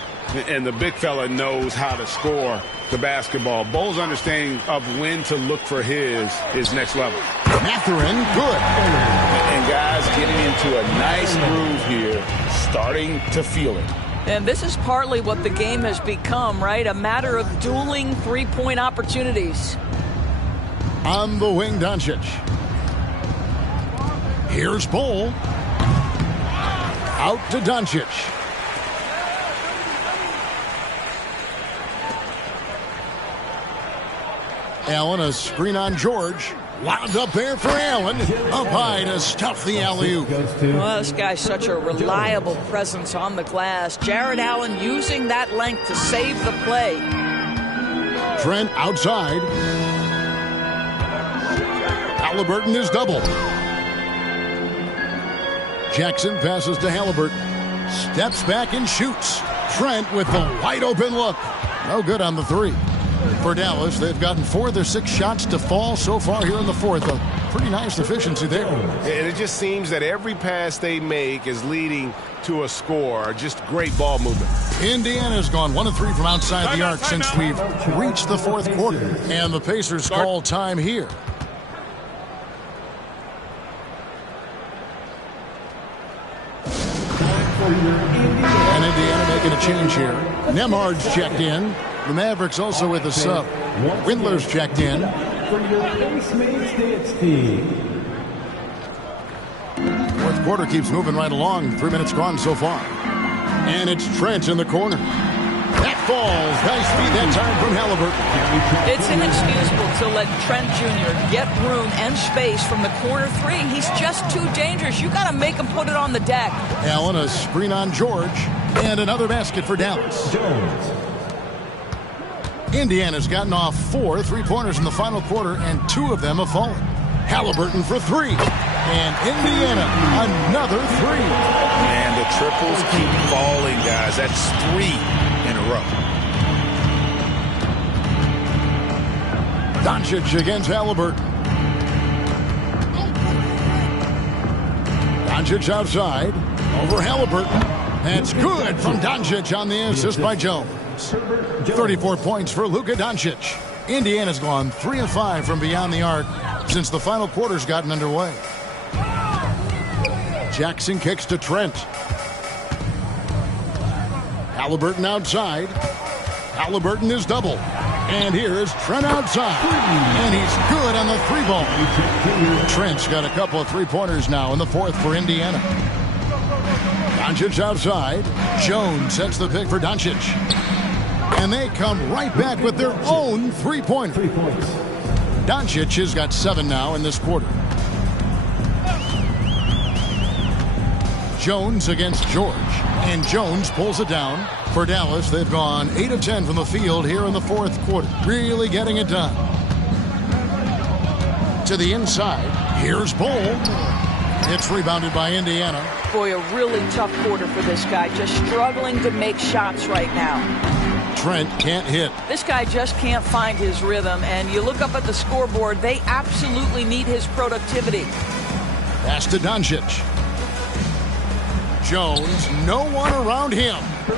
And the big fella knows how to score the basketball. Bull's understanding of when to look for his is next level. Mathurin, good. And guys getting into a nice groove here, starting to feel it. And this is partly what the game has become, right? A matter of dueling three-point opportunities. On the wing, Doncic. Here's Bull. Out to Doncic. Allen, a screen on George. Wound up there for Allen. Up high to stuff the alley-oop. Well, this guy's such a reliable presence on the glass. Jared Allen using that length to save the play. Trent outside. Halliburton is doubled. Jackson passes to Halliburton. Steps back and shoots. Trent with the wide open look. No good on the 3. For Dallas, they've gotten 4 of their 6 shots to fall so far here in the 4th. A pretty nice efficiency there. And it just seems that every pass they make is leading to a score. Just great ball movement. Indiana's gone 1 of 3 from outside the arc since we've reached the 4th quarter. And the Pacers call time here. And Indiana making a change here. Nemhard's checked in. The Mavericks also with a sub. Windler's checked in. Fourth quarter keeps moving right along. 3 minutes gone so far. And it's Trent in the corner. That falls. Nice feed that time from Halliburton. It's inexcusable to let Trent Jr. get room and space from the corner 3. He's just too dangerous. You got to make him put it on the deck. Allen, a screen on George. And another basket for Dallas. Indiana's gotten off 4 3-pointers in the final quarter, and 2 of them have fallen. Halliburton for 3. And Indiana, another 3. And the triples keep falling, guys. That's 3 in a row. Doncic against Halliburton. Doncic outside. Over Halliburton. That's good from Doncic on the assist by Jones. 34 points for Luka Doncic. Indiana's gone 3 of 5 from beyond the arc since the final quarter's gotten underway. Jackson kicks to Trent. Halliburton outside. Halliburton is double. And here's Trent outside. And he's good on the 3-ball. Trent's got a couple of 3-pointers now in the 4th for Indiana. Doncic outside. Jones sets the pick for Doncic. And they come right back with their own 3-pointer. Doncic has got 7 now in this quarter. Jones against George. And Jones pulls it down. For Dallas, they've gone 8 of 10 from the field here in the fourth quarter. Really getting it done. To the inside. Here's Bull. It's rebounded by Indiana. Boy, a really tough quarter for this guy. Just struggling to make shots right now. Trent can't hit. This guy just can't find his rhythm. And you look up at the scoreboard, they absolutely need his productivity. Pass to Doncic. Jones, no one around him.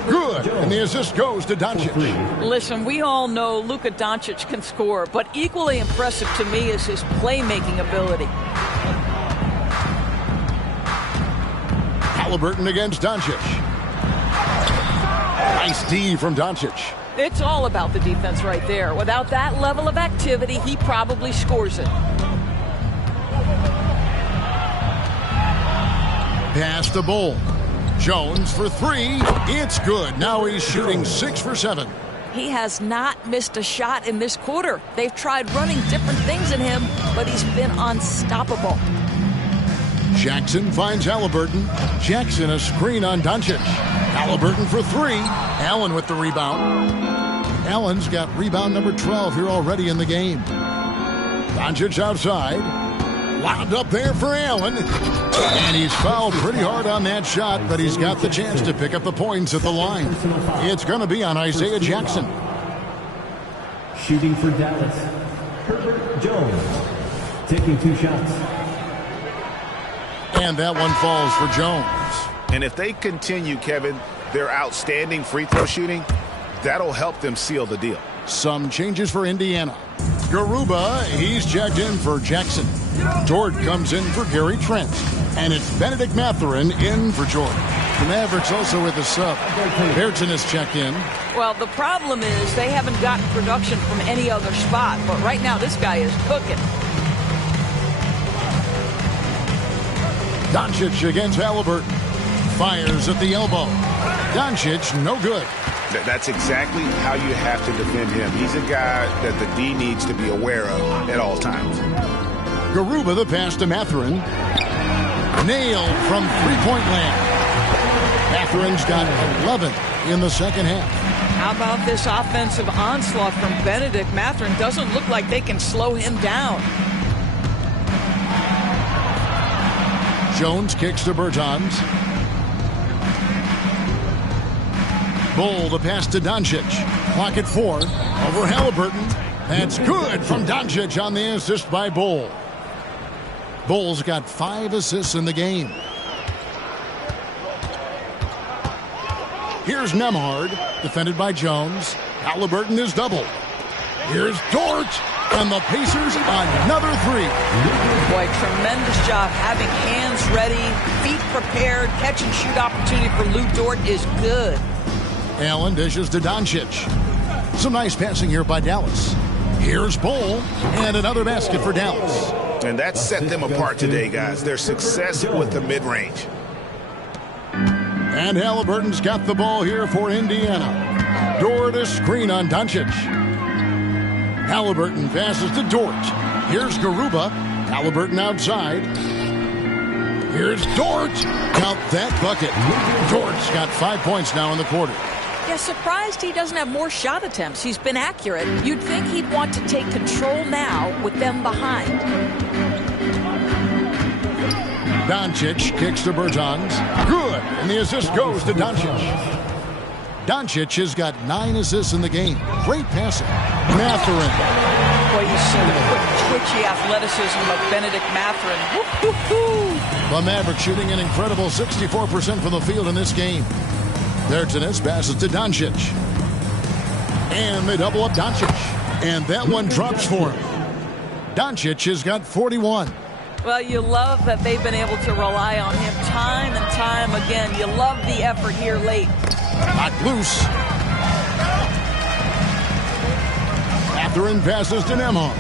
Good, and the assist goes to Doncic. Listen, we all know Luka Doncic can score, but equally impressive to me is his playmaking ability. Halliburton against Doncic. Nice D from Doncic. It's all about the defense right there. Without that level of activity, he probably scores it. Pass to Bull. Jones for 3. It's good. Now he's shooting 6 for 7. He has not missed a shot in this quarter. They've tried running different things in him, but he's been unstoppable. Jackson finds Halliburton. Jackson a screen on Doncic. Halliburton for 3. Allen with the rebound. Allen's got rebound number 12 here already in the game. Doncic outside. Lobbed up there for Allen. And he's fouled pretty hard on that shot, but he's got the chance to pick up the points at the line. It's going to be on Isaiah Jackson. Shooting for Dallas, Herbert Jones, taking 2 shots. And that one falls for Jones. And if they continue, Kevin, their outstanding free throw shooting, that'll help them seal the deal. Some changes for Indiana. Garuba, he's checked in for Jackson. Dort comes in for Gary Trent. And it's Benedict Mathurin in for Jordan. The Mavericks also with a sub. Berton is checked in. Well, the problem is they haven't gotten production from any other spot. But right now, this guy is cooking. Doncic against Halliburton. Fires at the elbow. Doncic, no good. That's exactly how you have to defend him. He's a guy that the D needs to be aware of at all times. Garuba the pass to Mathurin. Nailed from three-point land. Mathurin's got 11 in the second half. How about this offensive onslaught from Benedict Mathurin? Doesn't look like they can slow him down. Jones kicks to Bertans. Bull the pass to Doncic. Clock at 4. Over Halliburton. That's good from Doncic on the assist by Bull. Bull's got 5 assists in the game. Here's Nembhard, defended by Jones. Halliburton is doubled. Here's Dort, and the Pacers another 3. Boy, tremendous job having hands ready, feet prepared, catch and shoot opportunity for Lou Dort is good. Allen dishes to Doncic. Some nice passing here by Dallas. Here's Bull, and another basket for Dallas. And that set them apart today, guys. Their success with the mid-range. And Halliburton's got the ball here for Indiana. Dort a screen on Doncic. Halliburton passes to Dort. Here's Garuba. Halliburton outside. Here's Dort. Count that bucket. Dort's got 5 points now in the quarter. Yeah, surprised he doesn't have more shot attempts. He's been accurate. You'd think he'd want to take control now with them behind. Doncic kicks to Bertans. Good. And the assist goes to Doncic. Doncic has got 9 assists in the game. Great passing. Mathurin. Boy, you see the quick, twitchy athleticism of Benedict Mathurin. Woo-hoo-hoo. The Mavericks shooting an incredible 64% from the field in this game. Bertans passes to Doncic. And they double up Doncic. And that one drops for him. Doncic has got 41. Well, you love that they've been able to rely on him time and time again. You love the effort here late. Not loose. Mathurin passes to Nembhard.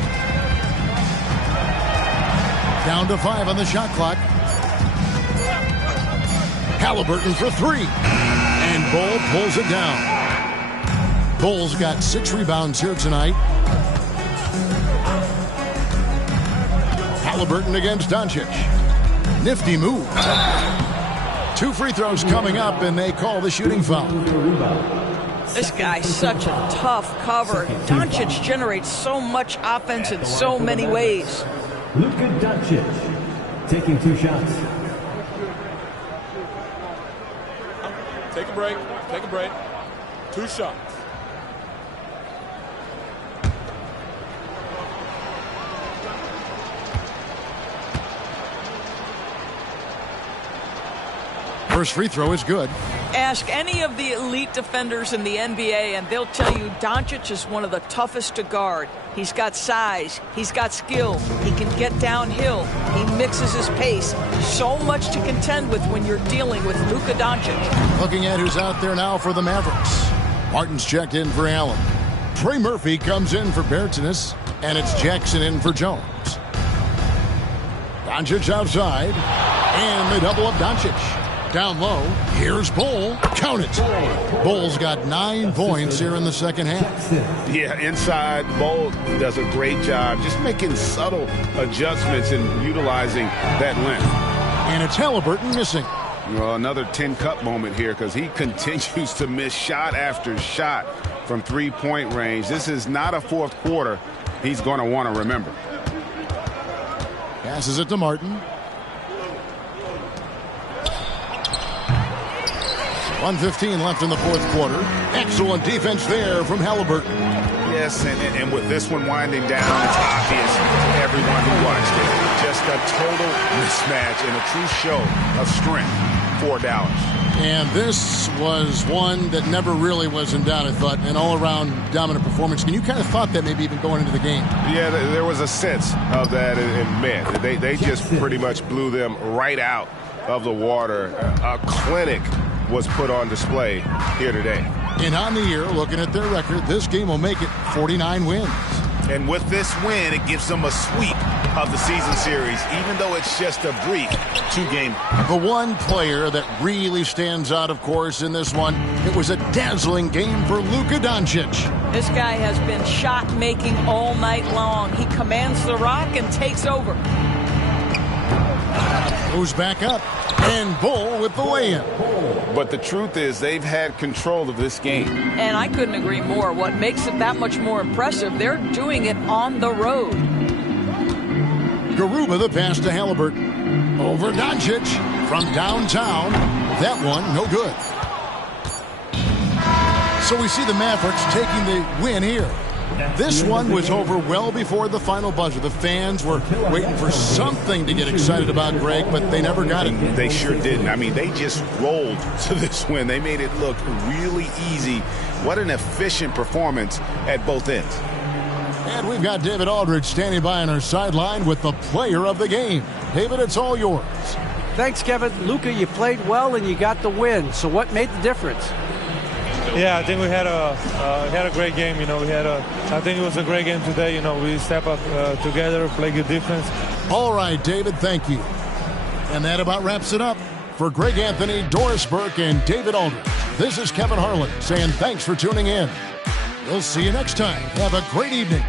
Down to 5 on the shot clock. Halliburton for 3. And Bull pulls it down. Bull's got 6 rebounds here tonight. Halliburton against Doncic. Nifty move. 2 free throws coming up, and they call the shooting foul. This guy's such a tough cover. Doncic generates so much offense in so many ways. Luka Doncic taking 2 shots. Take a break. Take a break. 2 shots. First free throw is good. Ask any of the elite defenders in the NBA, and they'll tell you Doncic is one of the toughest to guard. He's got size. He's got skill. He can get downhill. He mixes his pace. So much to contend with when you're dealing with Luka Doncic. Looking at who's out there now for the Mavericks. Martin's checked in for Allen. Trey Murphy comes in for Bertanis, and it's Jackson in for Jones. Doncic outside, and they double up Doncic. Down low, here's Bull. Count it. Bull's got 9 points here in the second half. Yeah, inside, Bull does a great job just making subtle adjustments and utilizing that length. And it's Halliburton missing. Well, another 10-cup moment here because he continues to miss shot after shot from three-point range. This is not a fourth quarter he's going to want to remember. Passes it to Martin. 1:15 left in the fourth quarter. Excellent defense there from Halliburton. Yes, and with this one winding down, it's obvious to everyone who watched it. Just a total mismatch and a true show of strength for Dallas. And this was one that never really was in doubt, I thought, an all-around dominant performance. And you kind of thought that maybe even going into the game. Yeah, there was a sense of that in men. They just pretty much blew them right out of the water. A clinic was put on display here today. And on the year, looking at their record, this game will make it 49 wins. And with this win, it gives them a sweep of the season series, even though it's just a brief 2-game. The one player that really stands out, of course, in this one, it was a dazzling game for Luka Doncic. This guy has been shot-making all night long. He commands the rock and takes over. Moves back up, and Bull with the lay-in. But the truth is they've had control of this game. And I couldn't agree more. What makes it that much more impressive, they're doing it on the road. Garuba the pass to Halliburton. Over Doncic from downtown. That one, no good. So we see the Mavericks taking the win here. This one was over well before the final buzzer. The fans were waiting for something to get excited about, Greg, but they never got it. They sure didn't. I mean, they just rolled to this win. They made it look really easy. What an efficient performance at both ends. And we've got David Aldridge standing by on our sideline with the player of the game. David, it's all yours. Thanks, Kevin. Luka, you played well and you got the win. So what made the difference? Yeah, I think we had a great game. I think it was a great game today. We step up together, play good defense. All right, David, thank you. And that about wraps it up. For Greg Anthony, Doris Burke, and David Aldridge, this is Kevin Harlan saying thanks for tuning in. We'll see you next time. Have a great evening.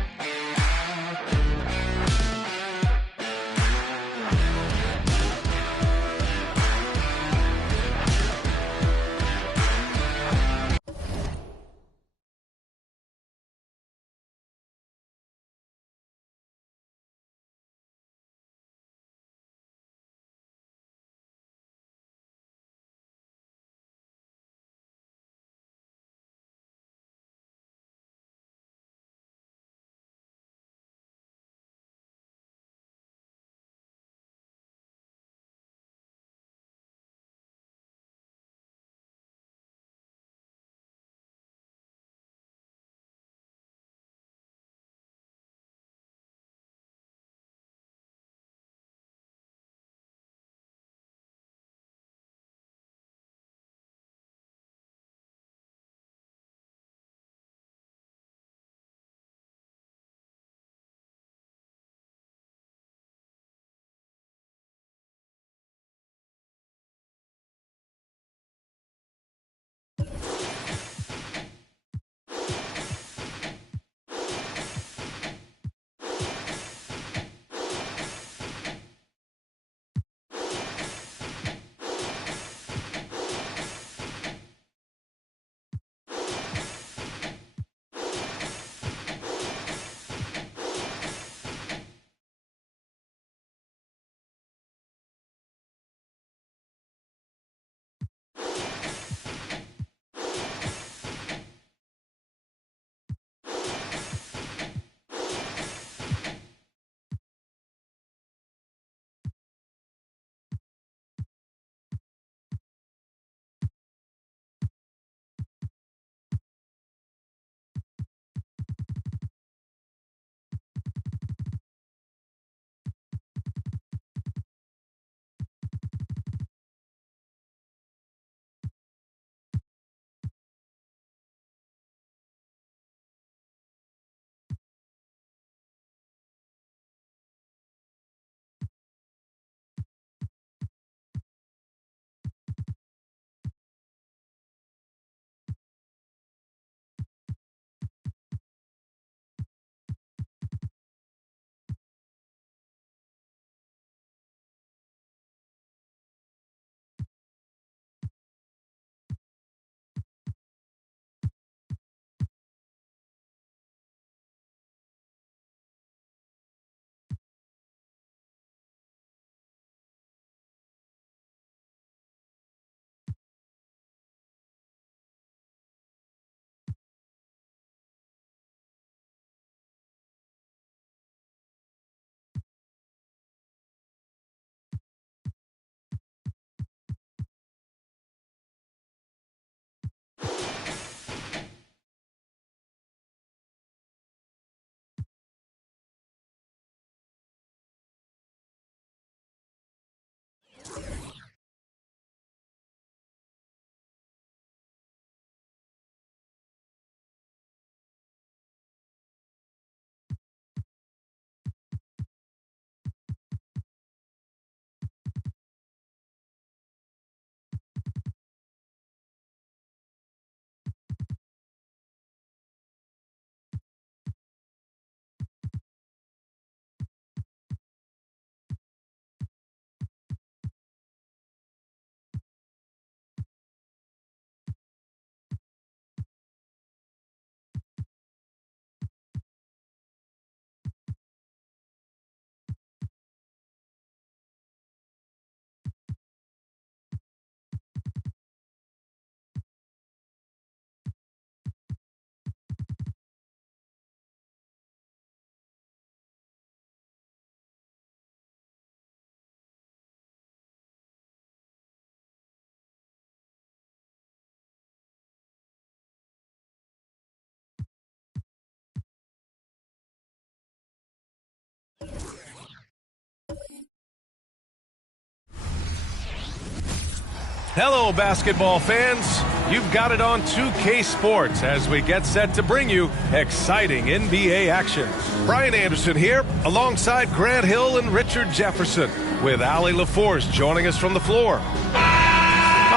Hello, basketball fans. You've got it on 2K Sports as we get set to bring you exciting NBA action. Brian Anderson here, alongside Grant Hill and Richard Jefferson, with Allie LaForce joining us from the floor. All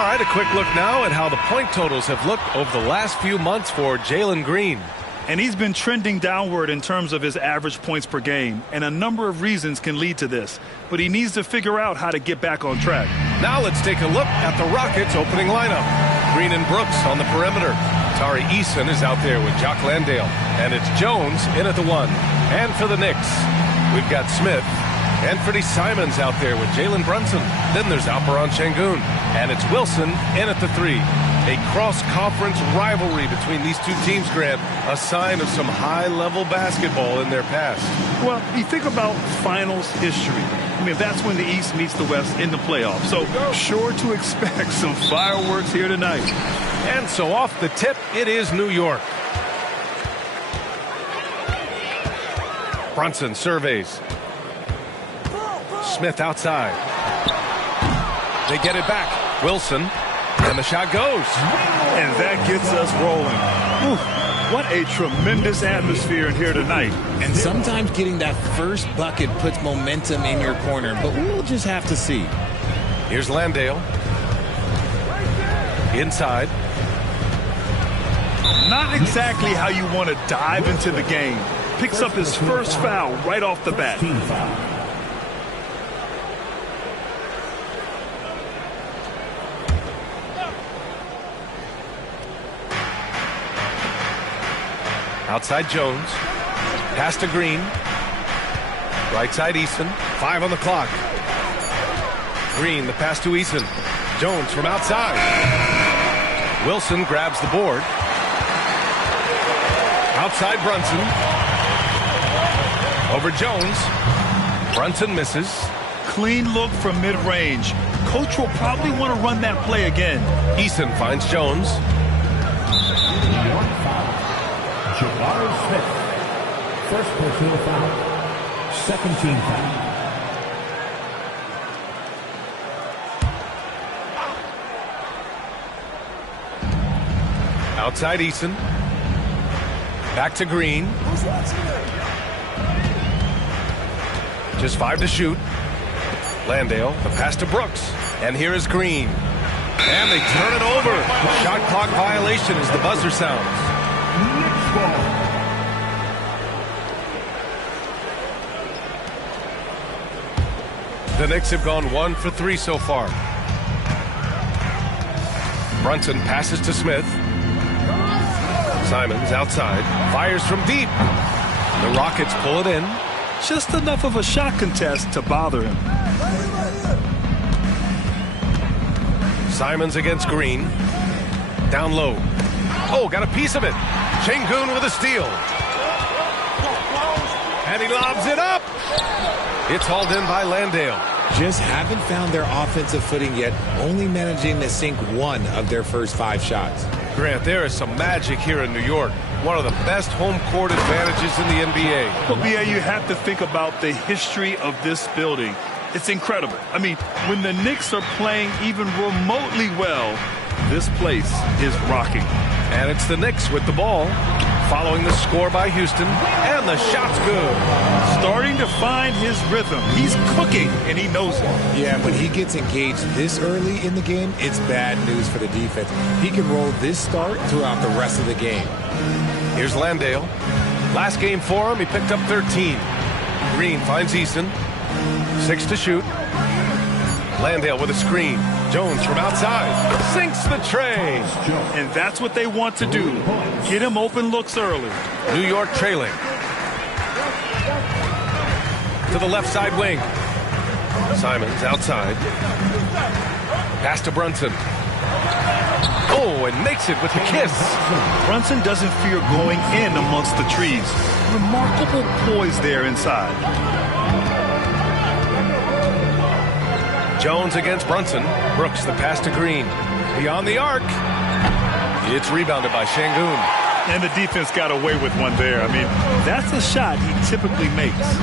right, a quick look now at how the point totals have looked over the last few months for Jalen Green. And he's been trending downward in terms of his average points per game, and a number of reasons can lead to this. But he needs to figure out how to get back on track. Now let's take a look at the Rockets' opening lineup. Green and Brooks on the perimeter. Tari Eason is out there with Jock Landale. And it's Jones in at the 1. And for the Knicks, we've got Smith. Anthony Simons out there with Jalen Brunson. Then there's Alperen Şengün. And it's Wilson in at the 3. A cross-conference rivalry between these two teams, Grant, a sign of some high-level basketball in their past. Well, you think about finals history. I mean, that's when the East meets the West in the playoffs. So sure to expect some fireworks here tonight. And so off the tip, it is New York. Brunson surveys. Smith outside. They get it back. Wilson. And the shot goes. And that gets us rolling. Whew, what a tremendous atmosphere in here tonight. And sometimes getting that first bucket puts momentum in your corner, but we'll just have to see. Here's Landale. Inside. Not exactly how you want to dive into the game. Picks up his first foul right off the bat. Outside Jones. Pass to Green. Right side Eason. 5 on the clock. Green, the pass to Eason. Jones from outside. Wilson grabs the board. Outside Brunson. Over Jones. Brunson misses. Clean look from mid-range. Coach will probably want to run that play again. Eason finds Jones. Jabari Smith, first personal foul, second team foul. Outside Eason. Back to Green. Just 5 to shoot. Landale, the pass to Brooks. And here is Green. And they turn it over. Shot clock violation as the buzzer sounds. The Knicks have gone 1 for 3 so far. Brunson passes to Smith. Simons outside. Fires from deep. The Rockets pull it in. Just enough of a shot contest to bother him. Simons against Green. Down low. Oh, got a piece of it. Şengün with a steal. And he lobs it up. It's hauled in by Landale. Just haven't found their offensive footing yet, only managing to sink 1 of their first 5 shots. Grant, there is some magic here in New York. One of the best home court advantages in the NBA. Well, BA, you have to think about the history of this building. It's incredible. I mean, when the Knicks are playing even remotely well, this place is rocking. And it's the Knicks with the ball, following the score by Houston, and the shot's good. Starting to find his rhythm. He's cooking, and he knows it. Yeah, when he gets engaged this early in the game, it's bad news for the defense. He can roll this start throughout the rest of the game. Here's Landale. Last game for him, he picked up 13. Green finds Eason. 6 to shoot. Landale with a screen. Jones from outside. Sinks the tray. And that's what they want to do. Get him open looks early. New York trailing. To the left side wing. Simons outside. Pass to Brunson. Oh, and makes it with the kiss. Brunson doesn't fear going in amongst the trees. Remarkable poise there inside. Jones against Brunson. Brooks the pass to Green. Beyond the arc. It's rebounded by Şengün. And the defense got away with one there. I mean, that's a shot he typically makes.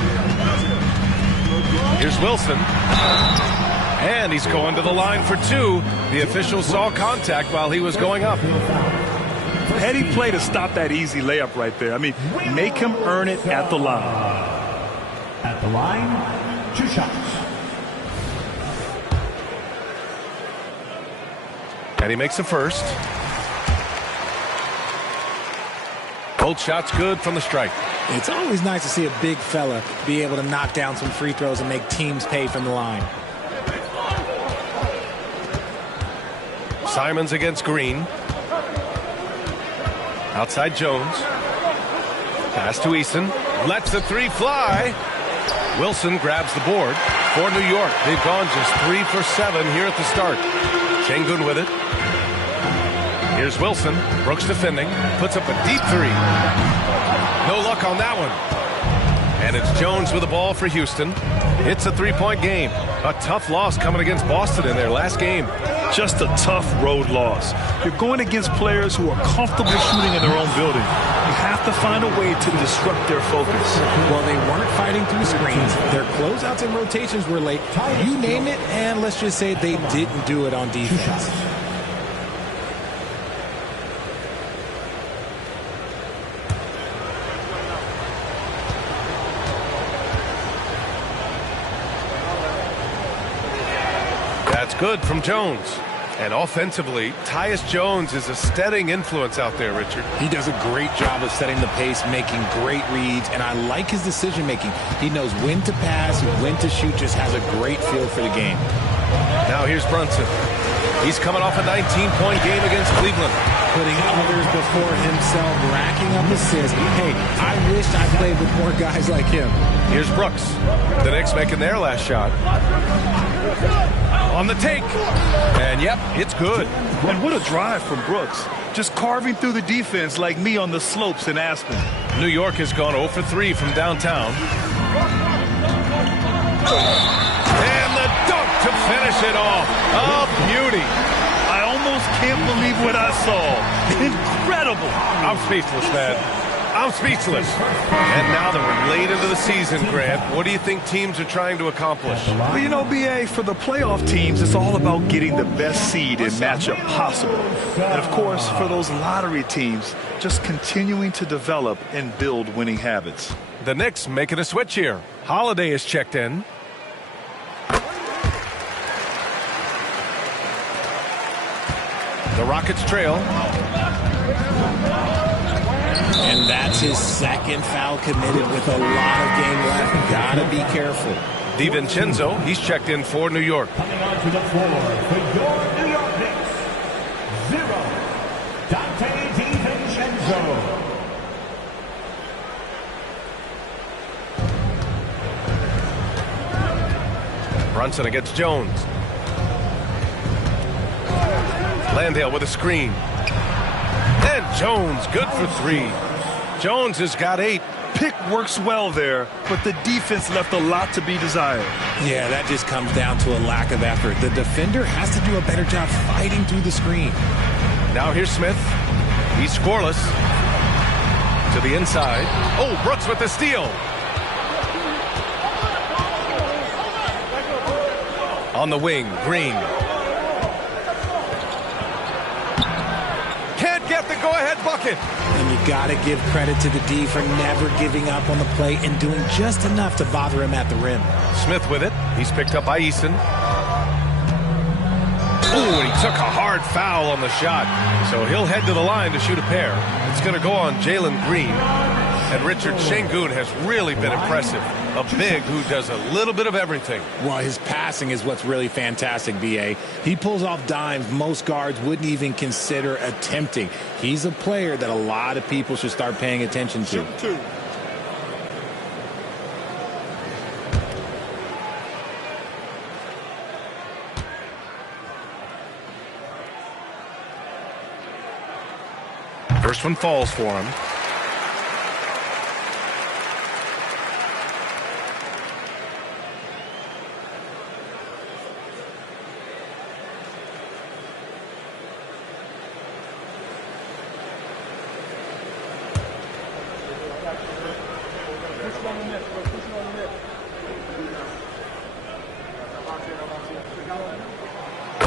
Here's Wilson. And he's going to the line for 2. The official saw contact while he was going up. Heady play to stop that easy layup right there. I mean, make him earn it at the line. At the line, 2 shots. And he makes the first. Both shots good from the stripe. It's always nice to see a big fella be able to knock down some free throws and make teams pay from the line. Simons against Green. Outside Jones. Pass to Eason. Lets the 3 fly. Wilson grabs the board for New York. They've gone just 3 for 7 here at the start. Şengün with it. Here's Wilson. Brooks defending. Puts up a deep 3. No luck on that one. And it's Jones with the ball for Houston. It's a 3-point game. A tough loss coming against Boston in their last game. Just a tough road loss. You're going against players who are comfortable shooting in their own building. You have to find a way to disrupt their focus. Well, they weren't fighting through screens. Their closeouts and rotations were late. You name it, and let's just say they didn't do it on defense. That's good from Jones. And offensively, Tyus Jones is a steadying influence out there, Richard. He does a great job of setting the pace, making great reads, and I like his decision making. He knows when to pass, when to shoot, just has a great feel for the game. Now here's Brunson. He's coming off a 19-point game against Cleveland. Putting others before himself, racking up assists. Hey, I wish I played with more guys like him. Here's Brooks. The Knicks making their last shot. On the take. And yep, it's good. And what a drive from Brooks. Just carving through the defense like me on the slopes in Aspen. New York has gone 0 for 3 from downtown. And the dunk to finish it off. A beauty. I almost can't believe what I saw. Incredible. I'm speechless, man. I'm speechless. And now that we're late into the season, Grant, what do you think teams are trying to accomplish? Well, you know, B.A., for the playoff teams, it's all about getting the best seed and matchup possible. And, of course, for those lottery teams, just continuing to develop and build winning habits. The Knicks making a switch here. Holiday is checked in. The Rockets trail. And that's his second foul committed with a lot of game left. Gotta be careful. DiVincenzo, he's checked in for New York. Coming onto the floor for your New York Knicks, 0, Dante DiVincenzo. Brunson against Jones. Landale with a screen. And Jones, good for 3. Jones has got 8. Pick works well there, but the defense left a lot to be desired. Yeah, that just comes down to a lack of effort. The defender has to do a better job fighting through the screen. Now here's Smith. He's scoreless. To the inside. Oh, Brooks with the steal. On the wing, Green. Can't get the go-ahead bucket. And you got to give credit to the D for never giving up on the play and doing just enough to bother him at the rim. Smith with it. He's picked up by Eason. Oh, and he took a hard foul on the shot. So he'll head to the line to shoot a pair. It's going to go on Jalen Green. And Richard, Şengün has really been impressive. A big who does a little bit of everything. Well, his passing is what's really fantastic, B.A. He pulls off dimes most guards wouldn't even consider attempting. He's a player that a lot of people should start paying attention to. First one falls for him.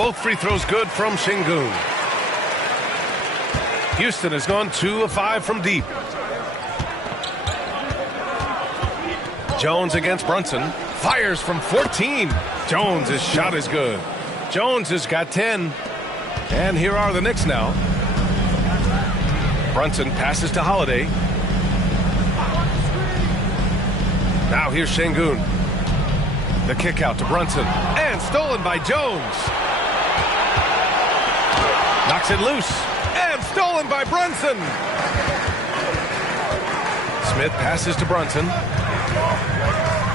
Both free throws good from Şengün. Houston has gone 2 of 5 from deep. Jones against Brunson. Fires from 14. Jones' shot is good. Jones has got 10. And here are the Knicks now. Brunson passes to Holiday. Now here's Şengün. The kick out to Brunson. And stolen by Jones. Knocks it loose. And stolen by Brunson. Smith passes to Brunson.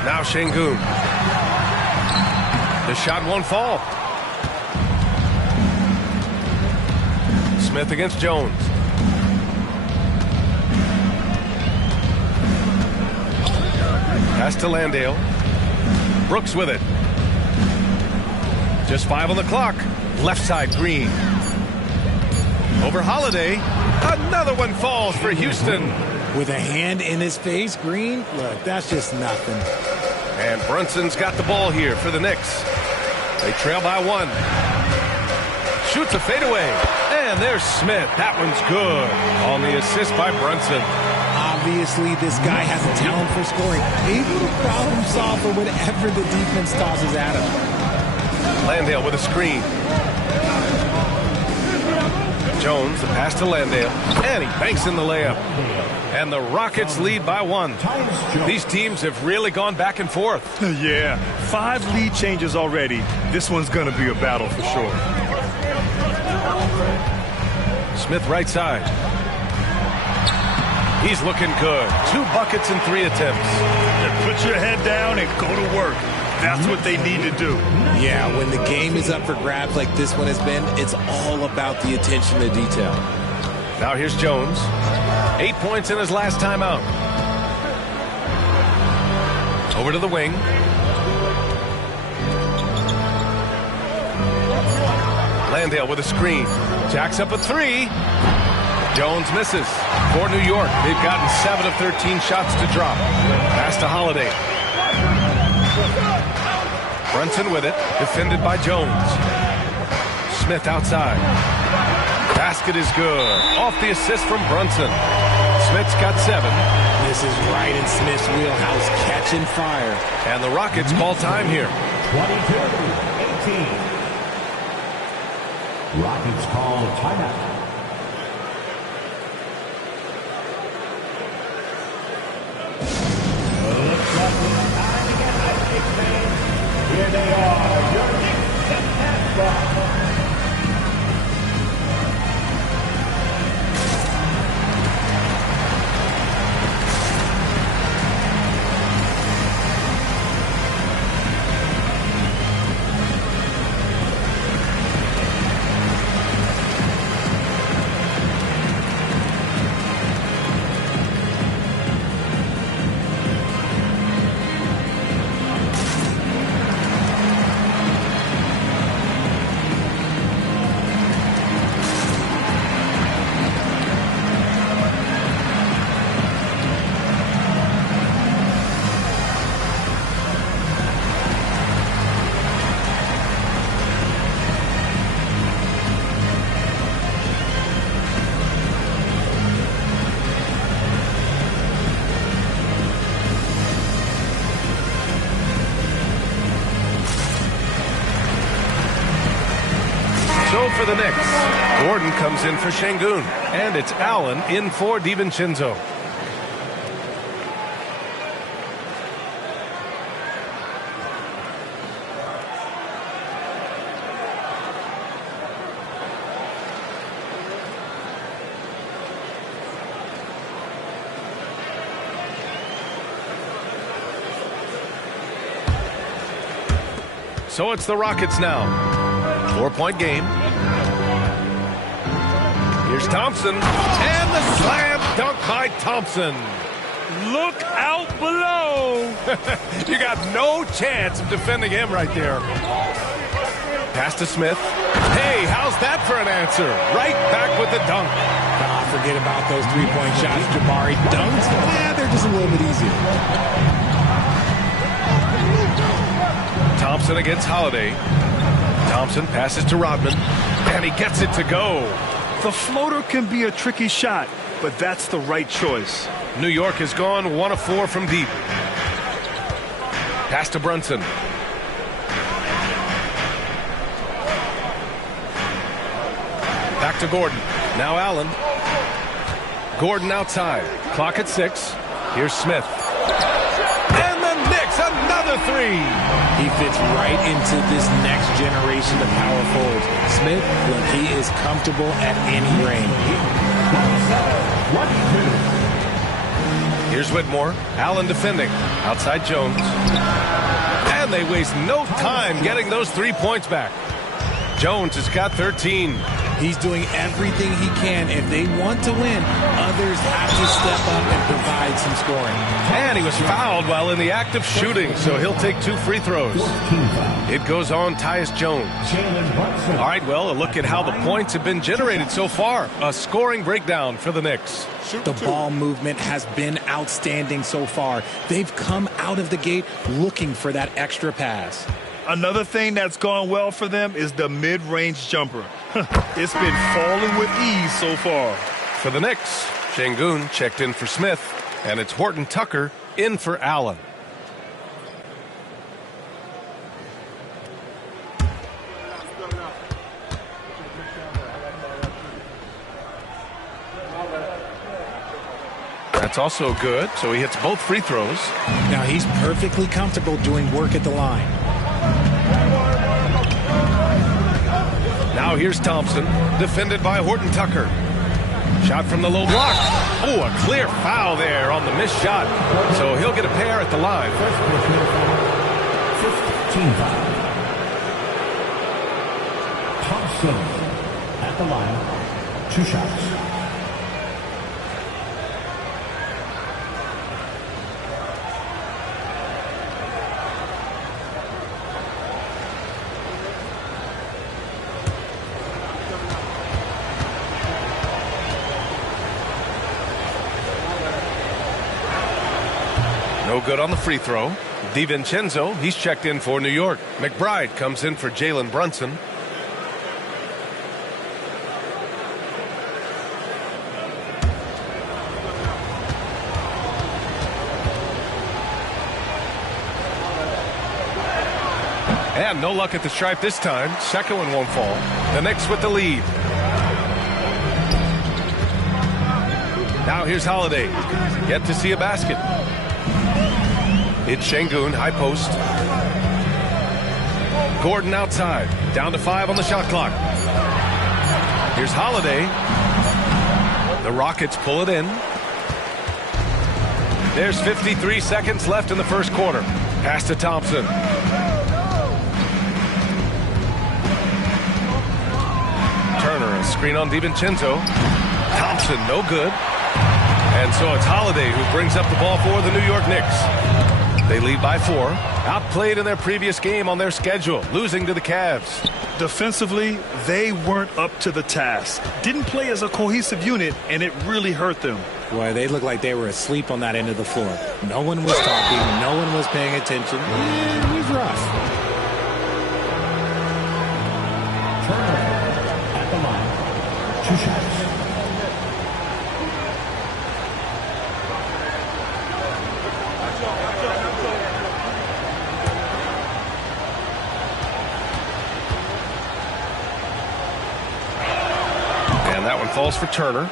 Now Şengün. The shot won't fall. Smith against Jones. Pass to Landale. Brooks with it. Just 5 on the clock. Left side, Green. Over Holiday. Another one falls for Houston. With a hand in his face, Green, look, that's just nothing. And Brunson's got the ball here for the Knicks. They trail by 1. Shoots a fadeaway. And there's Smith. That one's good on the assist by Brunson. Obviously, this guy has a talent for scoring. Able to problem solve for whatever the defense tosses at him. Landale with a screen. Jones, the pass to Landale. And he banks in the layup. And the Rockets lead by 1. These teams have really gone back and forth. Yeah, 5 lead changes already. This one's going to be a battle for sure. Smith right side. He's looking good. 2 buckets and 3 attempts. Put your head down and go to work. That's what they need to do. Yeah, when the game is up for grabs like this one has been, it's all about the attention to detail. Now here's Jones. 8 points in his last time out. Over to the wing. Landale with a screen. Jacks up a 3. Jones misses. For New York, they've gotten 7 of 13 shots to drop. Pass to Holiday. Brunson with it. Defended by Jones. Smith outside. Basket is good. Off the assist from Brunson. Smith's got 7. This is right in Smith's wheelhouse, catching fire. And the Rockets call time here. 22-18. Rockets call timeout. Looks like it's time to get ice, fans. Here they are, your Knicks and Nets. For the Knicks, Gordon comes in for Şengün, and it's Allen in for DiVincenzo. So it's the Rockets now. 4-point game. Here's Thompson, and the slam dunk by Thompson. Look out below. You got no chance of defending him right there. Pass to Smith. Hey, how's that for an answer? Right back with the dunk. Forget about those 3-point shots, Jabari. Dunks, yeah, they're just a little bit easier. Thompson against Holiday. Thompson passes to Rodman, and he gets it to go. The floater can be a tricky shot, but that's the right choice. New York has gone 1 of 4 from deep. Pass to Brunson. Back to Gordon. Now Allen. Gordon outside. Clock at 6. Here's Smith. And the Knicks, another 3. He fits right into this next generation of power forwards. Smith, look, he is comfortable at any range. Here's Whitmore. Allen defending. Outside Jones. And they waste no time getting those 3 points back. Jones has got 13. He's doing everything he can. If they want to win, others have to step up and provide some scoring. And he was fouled while in the act of shooting, so he'll take 2 free throws. It goes on Tyus Jones. All right, well, a look at how the points have been generated so far. A scoring breakdown for the Knicks. The ball movement has been outstanding so far. They've come out of the gate looking for that extra pass. Another thing that's gone well for them is the mid-range jumper. It's been falling with ease so far. For the Knicks, Şengün checked in for Smith, and it's Horton Tucker in for Allen. That's also good, so he hits both free throws. Now he's perfectly comfortable doing work at the line. Now here's Thompson, defended by Horton Tucker. Shot from the low block. Oh, a clear foul there on the missed shot. So he'll get a pair at the line. Team foul. Thompson at the line. 2 shots. No good on the free throw. DiVincenzo, he's checked in for New York. McBride comes in for Jalen Brunson. And no luck at the stripe this time. Second one won't fall. The Knicks with the lead. Now here's Holiday. Yet to see a basket. It's Şengün, high post. Gordon outside. Down to 5 on the shot clock. Here's Holiday. The Rockets pull it in. There's 53 seconds left in the first quarter. Pass to Thompson. Turner, a screen on DiVincenzo. Thompson, no good. And so it's Holiday who brings up the ball for the New York Knicks. They lead by 4. Outplayed in their previous game on their schedule, losing to the Cavs. Defensively, they weren't up to the task. Didn't play as a cohesive unit, and it really hurt them. Boy, they looked like they were asleep on that end of the floor. No one was talking. No one was paying attention. It was rough. Turner at the line. 2 shots. That one falls for Turner.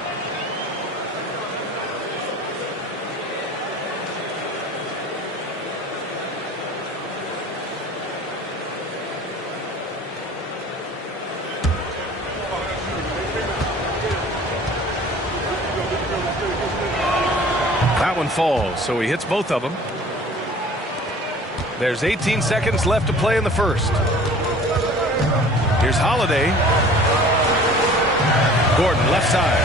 That one falls, so he hits both of them. There's 18 seconds left to play in the first. Here's Holiday. Gordon, left side.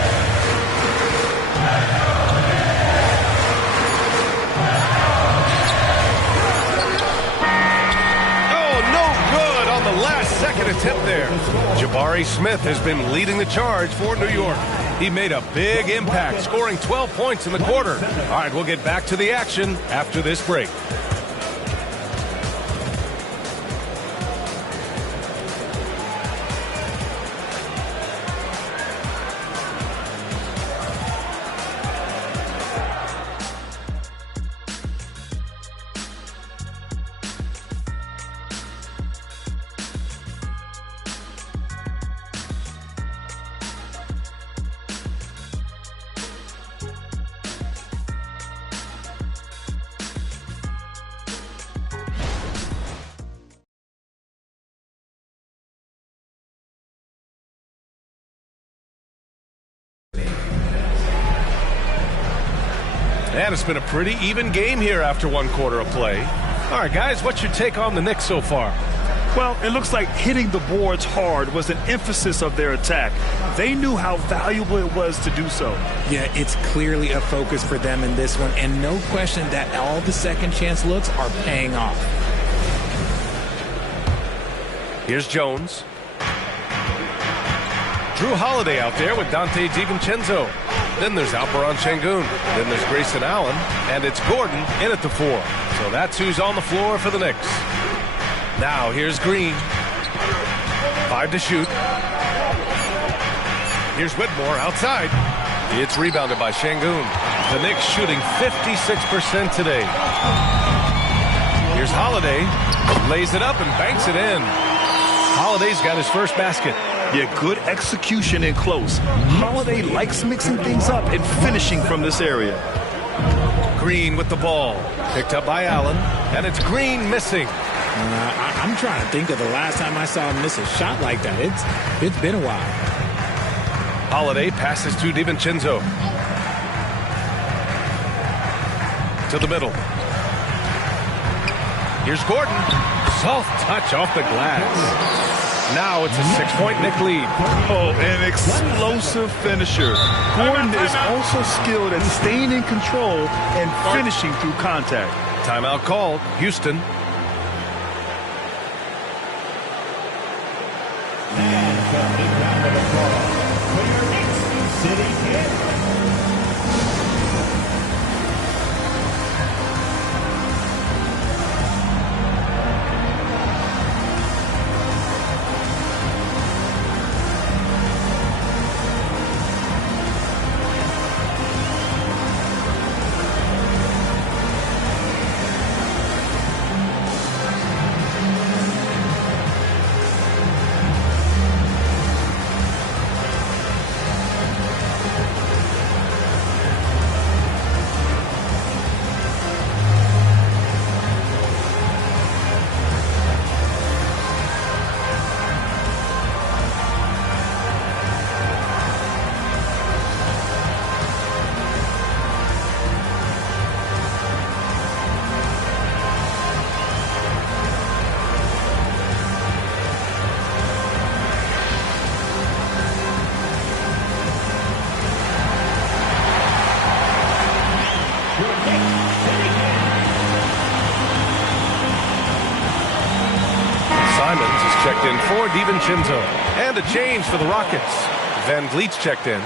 Oh, no good on the last-second attempt there. Jabari Smith has been leading the charge for New York. He made a big impact, scoring 12 points in the quarter. All right, we'll get back to the action after this break. And it's been a pretty even game here after one quarter of play. All right, guys, what's your take on the Knicks so far? Well, it looks like hitting the boards hard was an emphasis of their attack. They knew how valuable it was to do so. Yeah, it's clearly a focus for them in this one, and no question that all the second chance looks are paying off. Here's Jones. Drew Holiday out there with Dante DiVincenzo. Then there's Alperon Şengün. Then there's Grayson Allen. And it's Gordon in at the 4. So that's who's on the floor for the Knicks. Now here's Green. 5 to shoot. Here's Whitmore outside. It's rebounded by Şengün. The Knicks shooting 56% today. Here's Holiday. Lays it up and banks it in. Holiday's got his first basket. Yeah, good execution in close. Holiday likes mixing things up and finishing from this area. Green with the ball. Picked up by Allen. And it's Green missing. I'm trying to think of the last time I saw him miss a shot like that. It's been a while. Holiday passes to DiVincenzo. To the middle. Here's Gordon. Soft touch off the glass. Now it's a 6-point Knick lead. Oh, an explosive finisher. Gordon is also skilled at staying in control and finishing through contact. Timeout called. Houston. And coming down to the floor for your Knicks City Kid. Checked in for DiVincenzo. And a change for the Rockets. Van Vliet's checked in.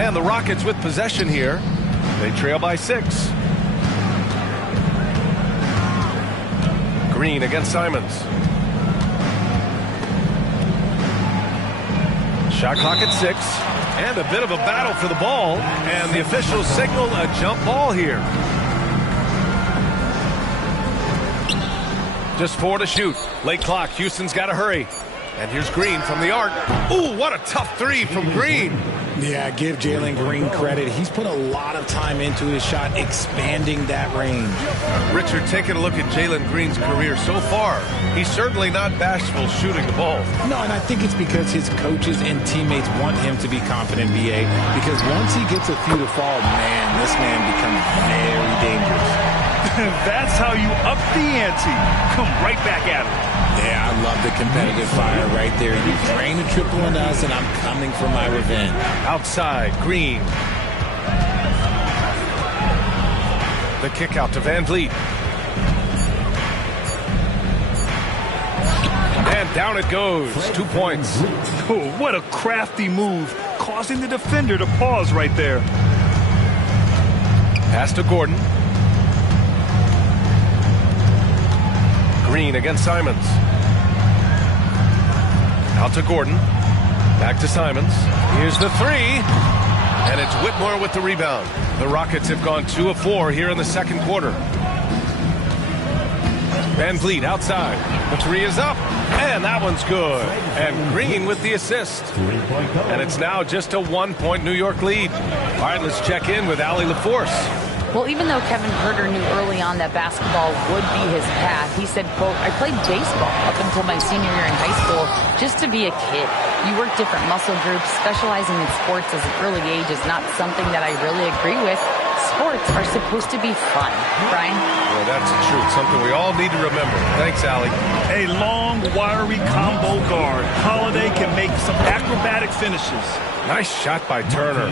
And the Rockets with possession here. They trail by 6. Green against Simons. Shot clock at 6. And a bit of a battle for the ball. And the officials signal a jump ball here. Just 4 to shoot. Late clock. Houston's got to hurry. And here's Green from the arc. Ooh, what a tough 3 from Green. Yeah, give Jalen Green credit. He's put a lot of time into his shot, expanding that range. Richard, taking a look at Jalen Green's career so far, he's certainly not bashful shooting the ball. No, and I think it's because his coaches and teammates want him to be confident, BA, because once he gets a few to fall, man, this man becomes very dangerous. That's how you up the ante. Come right back at him. Yeah, I love the competitive fire right there. You drain a triple on us, and I'm coming for my revenge. Outside, Green. The kick out to Van Vliet. And down it goes. 2 points. Oh, what a crafty move, causing the defender to pause right there. Pass to Gordon. Green against Simons. Out to Gordon. Back to Simons. Here's the 3. And it's Whitmore with the rebound. The Rockets have gone 2 of 4 here in the second quarter. Van Vliet outside. The 3 is up. And that one's good. And Green with the assist. And it's now just a 1-point New York lead. All right, let's check in with Allie LaForce. Well, even though Kevin Herter knew early on that basketball would be his path, he said, quote, I played baseball up until my senior year in high school just to be a kid. You work different muscle groups. Specializing in sports as an early age is not something that I really agree with. Sports are supposed to be fun. Brian? Well, that's the truth. Something we all need to remember. Thanks, Allie. A long, wiry combo guard. Holiday can make some acrobatic finishes. Nice shot by Turner.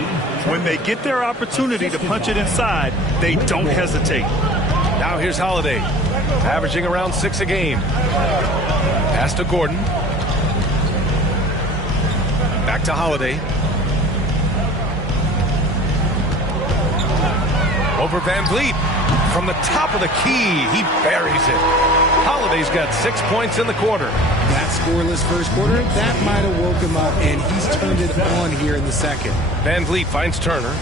When they get their opportunity to punch it inside, they don't hesitate. Now here's Holiday, averaging around 6 a game. Pass to Gordon. Back to Holiday. Over Van Vliet. From the top of the key, he buries it. Holiday's got 6 points in the quarter. That scoreless first quarter, that might have woke him up, and he's turned it on here in the second. Van Vliet finds Turner.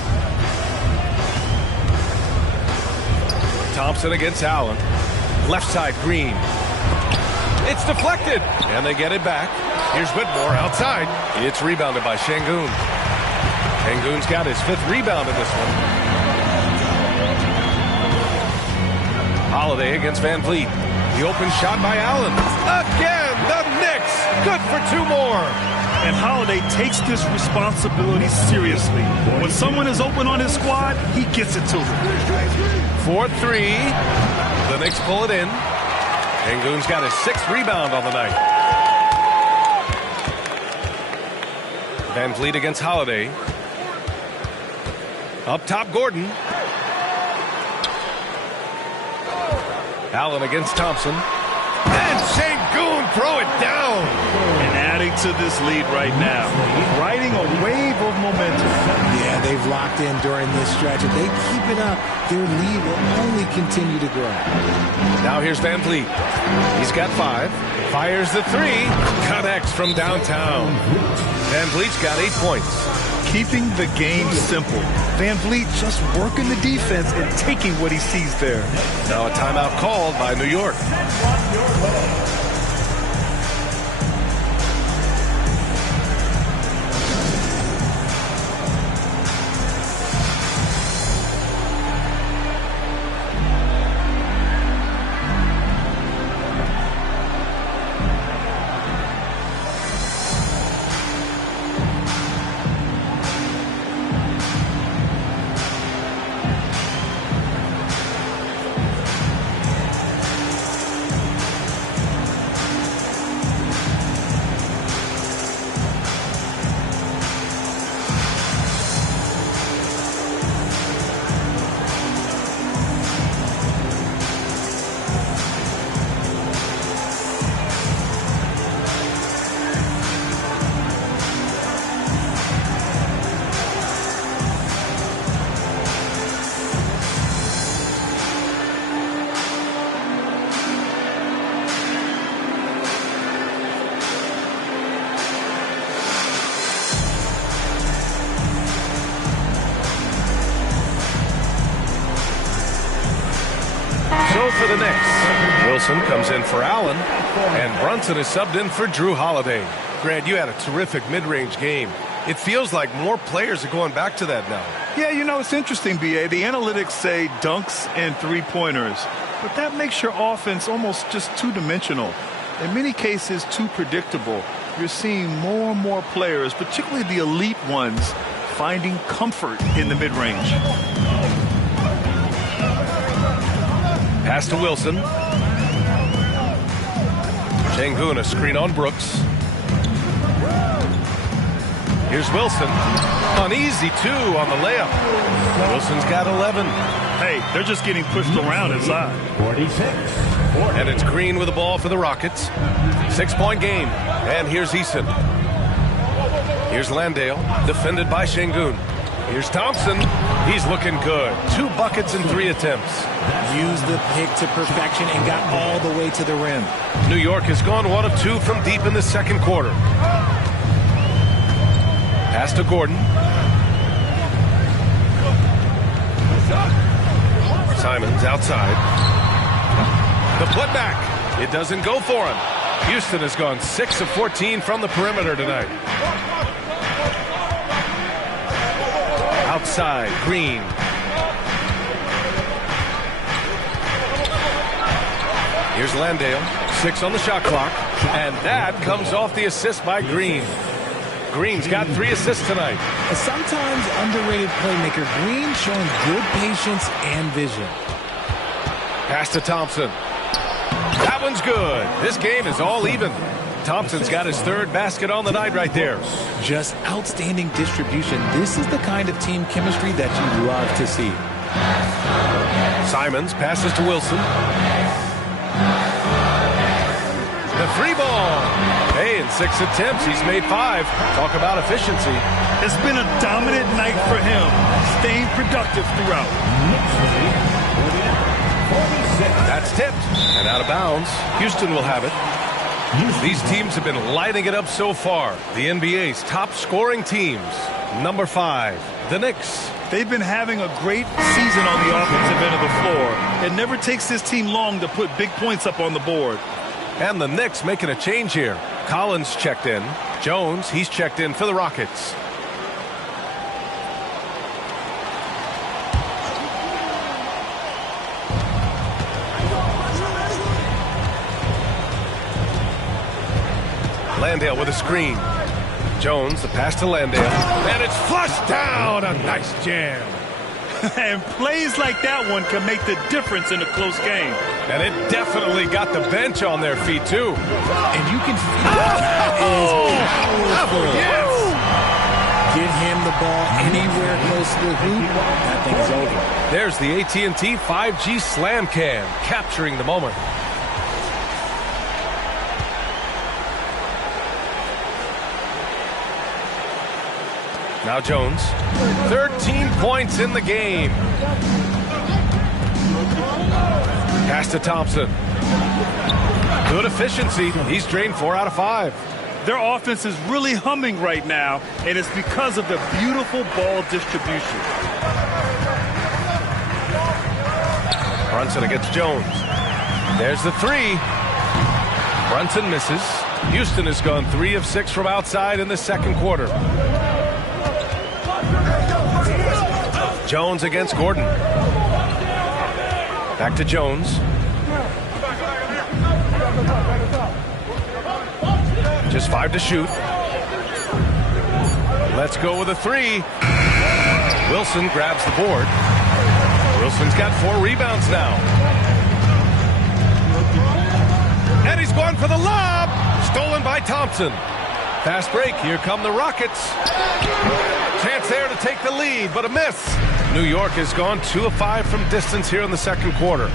Thompson against Allen. Left side, Green. It's deflected, and they get it back. Here's Whitmore outside. It's rebounded by Şengün. Şengün's got his 5th rebound in this one. Holiday against Van Vliet. The open shot by Allen. Again, the Knicks. Good for 2 more. And Holiday takes this responsibility seriously. When someone is open on his squad, he gets it to them. 4-3. The Knicks pull it in. Şengün's got his 6th rebound on the night. Van Vliet against Holiday. Up top, Gordon. Allen against Thompson. And Şengün throw it down. And adding to this lead right now. Riding a wave of momentum. Yeah, they've locked in during this stretch. If they keep it up, their lead will only continue to grow. Now here's Van Vliet. He's got 5. Fires the 3. Connects from downtown. Van Vliet's got 8 points. Keeping the game simple. Van Vliet just working the defense and taking what he sees there. Now a timeout called by New York. For the Knicks, Wilson comes in for Allen, and Brunson is subbed in for Drew Holiday. Grant, you had a terrific mid-range game. It feels like more players are going back to that now. Yeah, you know, it's interesting, B.A. The analytics say dunks and 3-pointers, but that makes your offense almost just two-dimensional. In many cases, too predictable. You're seeing more and more players, particularly the elite ones, finding comfort in the mid-range. Pass to Wilson. Şengün, a screen on Brooks. Here's Wilson. An easy 2 on the layup. Wilson's got 11. Hey, they're just getting pushed around inside. 46. And it's Green with the ball for the Rockets. 6-point game. And here's Eason. Here's Landale, defended by Şengün. Here's Thompson. He's looking good. 2 buckets in 3 attempts. Used the pick to perfection and got all the way to the rim. New York has gone 1 of 2 from deep in the second quarter. Pass to Gordon. Simons outside. The putback. It doesn't go for him. Houston has gone 6 of 14 from the perimeter tonight. Outside, Green. Here's Landale, 6 on the shot clock, and that comes off the assist by Green. Green's got 3 assists tonight. A sometimes underrated playmaker, Green showing good patience and vision. Pass to Thompson. That one's good. This game is all even. Thompson's got his 3rd basket on the night right there. Just outstanding distribution. This is the kind of team chemistry that you love to see. Simons passes to Wilson. The 3 ball. Hey, in 6 attempts, he's made 5. Talk about efficiency. It's been a dominant night for him, staying productive throughout. That's tipped and out of bounds. Houston will have it. These teams have been lighting it up so far. The NBA's top scoring teams. Number 5, the Knicks. They've been having a great season on the offensive end of the floor. It never takes this team long to put big points up on the board. And the Knicks making a change here. Collins checked in. Jones, he's checked in for the Rockets. Landale with a screen. Jones, the pass to Landale. And it's flushed down. A nice jam. And plays like that one can make the difference in a close game. And it definitely got the bench on their feet, too. And you can feel that is powerful. Yes. Get him the ball anywhere close to the hoop, that thing is over. There's the AT&T 5G Slam Cam, capturing the moment. Now Jones, 13 points in the game. Pass to Thompson. Good efficiency. He's drained 4 out of 5. Their offense is really humming right now, and it's because of the beautiful ball distribution. Brunson against Jones. There's the 3. Brunson misses. Houston has gone 3 of 6 from outside in the second quarter. Jones against Gordon. Back to Jones. Just 5 to shoot. Let's go with a 3. Wilson grabs the board. Wilson's got 4 rebounds now. And he's going for the lob. Stolen by Thompson. Fast break. Here come the Rockets. Chance there to take the lead, but a miss. New York has gone 2 of 5 from distance here in the second quarter.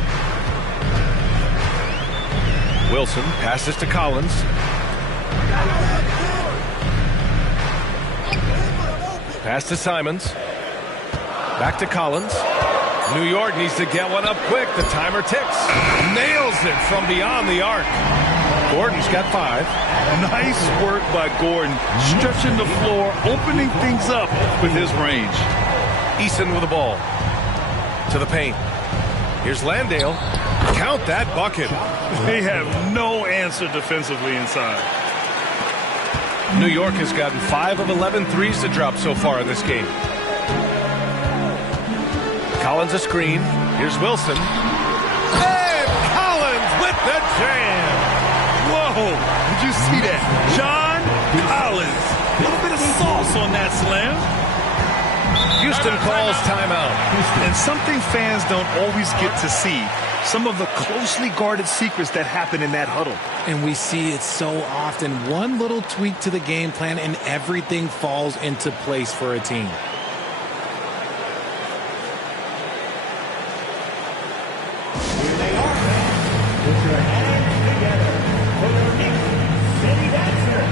Wilson passes to Collins. Pass to Simons. Back to Collins. New York needs to get one up quick. The timer ticks. Nails it from beyond the arc. Gordon's got 5. Nice work by Gordon, stretching the floor, opening things up with his range. Eason with the ball. To the paint. Here's Landale. Count that bucket. They have no answer defensively inside. New York has gotten 5 of 11 threes to drop so far in this game. Collins a screen. Here's Wilson. And Collins with the jam. Whoa, did you see that? John Collins. A little bit of sauce on that slam. Houston calls timeout. And something fans don't always get to see. Some of the closely guarded secrets that happen in that huddle. And we see it so often. One little tweak to the game plan and everything falls into place for a team. Here they are. Put your hands together for the Knicks City Dancer.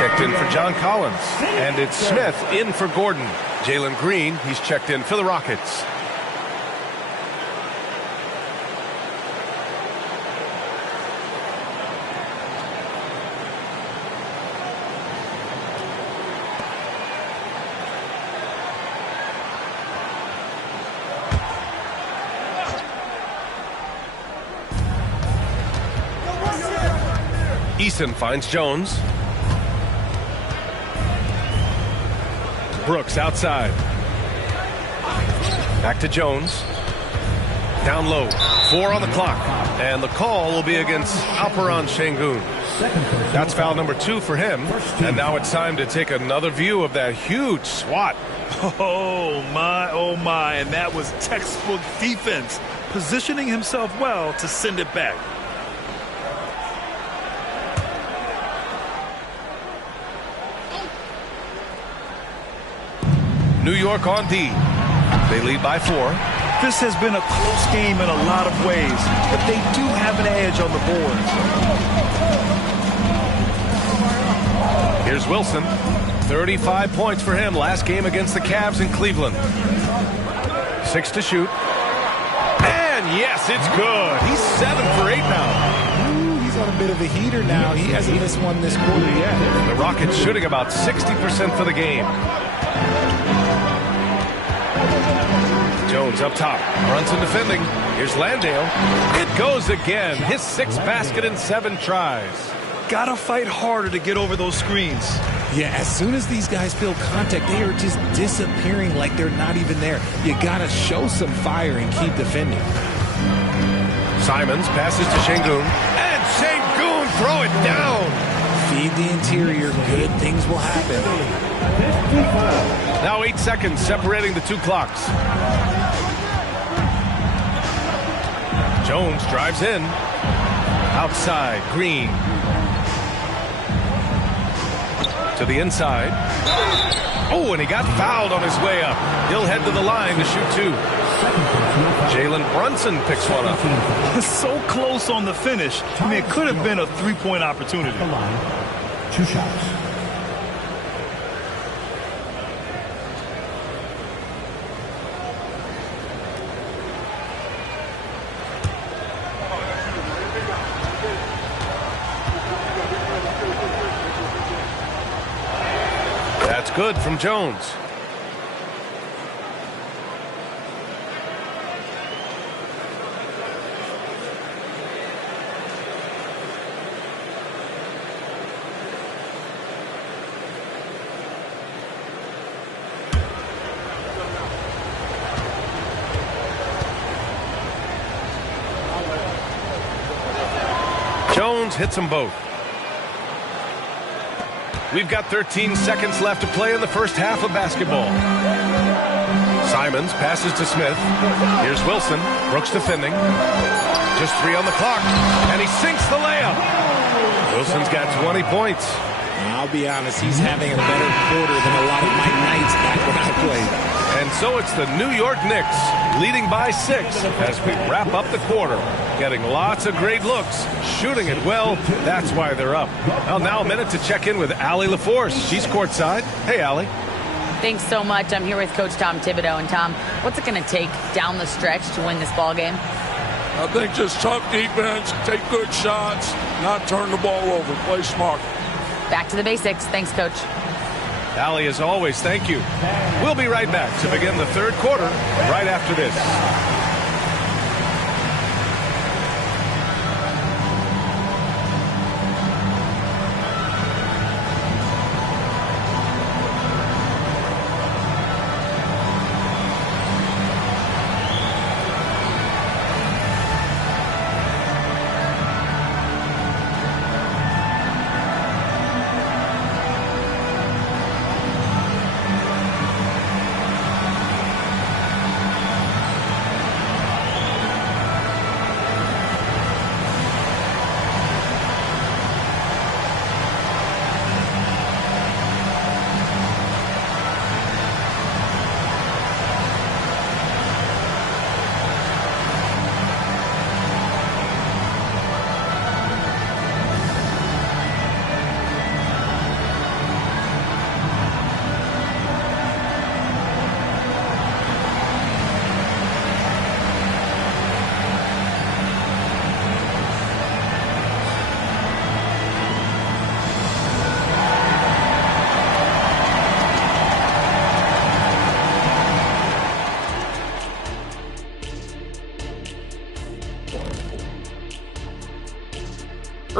checked in for John Collins. And it's Smith in for Gordon. Jalen Green, he's checked in for the Rockets. Eason finds Jones. Brooks outside. Back to Jones. Down low. 4 on the clock. And the call will be against Alperon Şengün. That's foul number 2 for him. And now it's time to take another view of that huge swat. Oh, my. And that was textbook defense. Positioning himself well to send it back. New York on D. They lead by 4. This has been a close game in a lot of ways, but they do have an edge on the board. Here's Wilson. 35 points for him last game against the Cavs in Cleveland. 6 to shoot. And yes, it's good. He's 7 for 8 now. Ooh, he's on a bit of a heater now. He hasn't missed one this quarter yet. The Rockets shooting about 60% for the game. Jones up top. Brunson defending. Here's Landale. It goes again. His 6th basket in 7 tries. Gotta fight harder to get over those screens. Yeah, as soon as these guys feel contact, they are just disappearing like they're not even there. You gotta show some fire and keep defending. Simons passes to Şengün. And Şengün throw it down. Feed the interior. Good things will happen. Now 8 seconds separating the 2 clocks. Jones drives in. Outside, Green. To the inside. Oh, and he got fouled on his way up. He'll head to the line to shoot 2. Jalen Brunson picks one up. So close on the finish. I mean, it could have been a 3-point opportunity. 2 shots. That's good from Jones. Jones hits them both. We've got 13 seconds left to play in the first half of basketball. Simons passes to Smith. Here's Wilson. Brooks defending. Just 3 on the clock. And he sinks the layup. Wilson's got 20 points. I'll be honest, he's having a better quarter than a lot of my nights back when I played. And so it's the New York Knicks leading by 6 as we wrap up the quarter. Getting lots of great looks, shooting it well. That's why they're up. Well, now a minute to check in with Allie LaForce. She's courtside. Hey, Allie. Thanks so much. I'm here with Coach Tom Thibodeau. And Tom, what's it going to take down the stretch to win this ball game? I think just tough defense, take good shots, not turn the ball over, play smart. Back to the basics. Thanks, Coach. Allie, as always, thank you. We'll be right back to begin the third quarter right after this.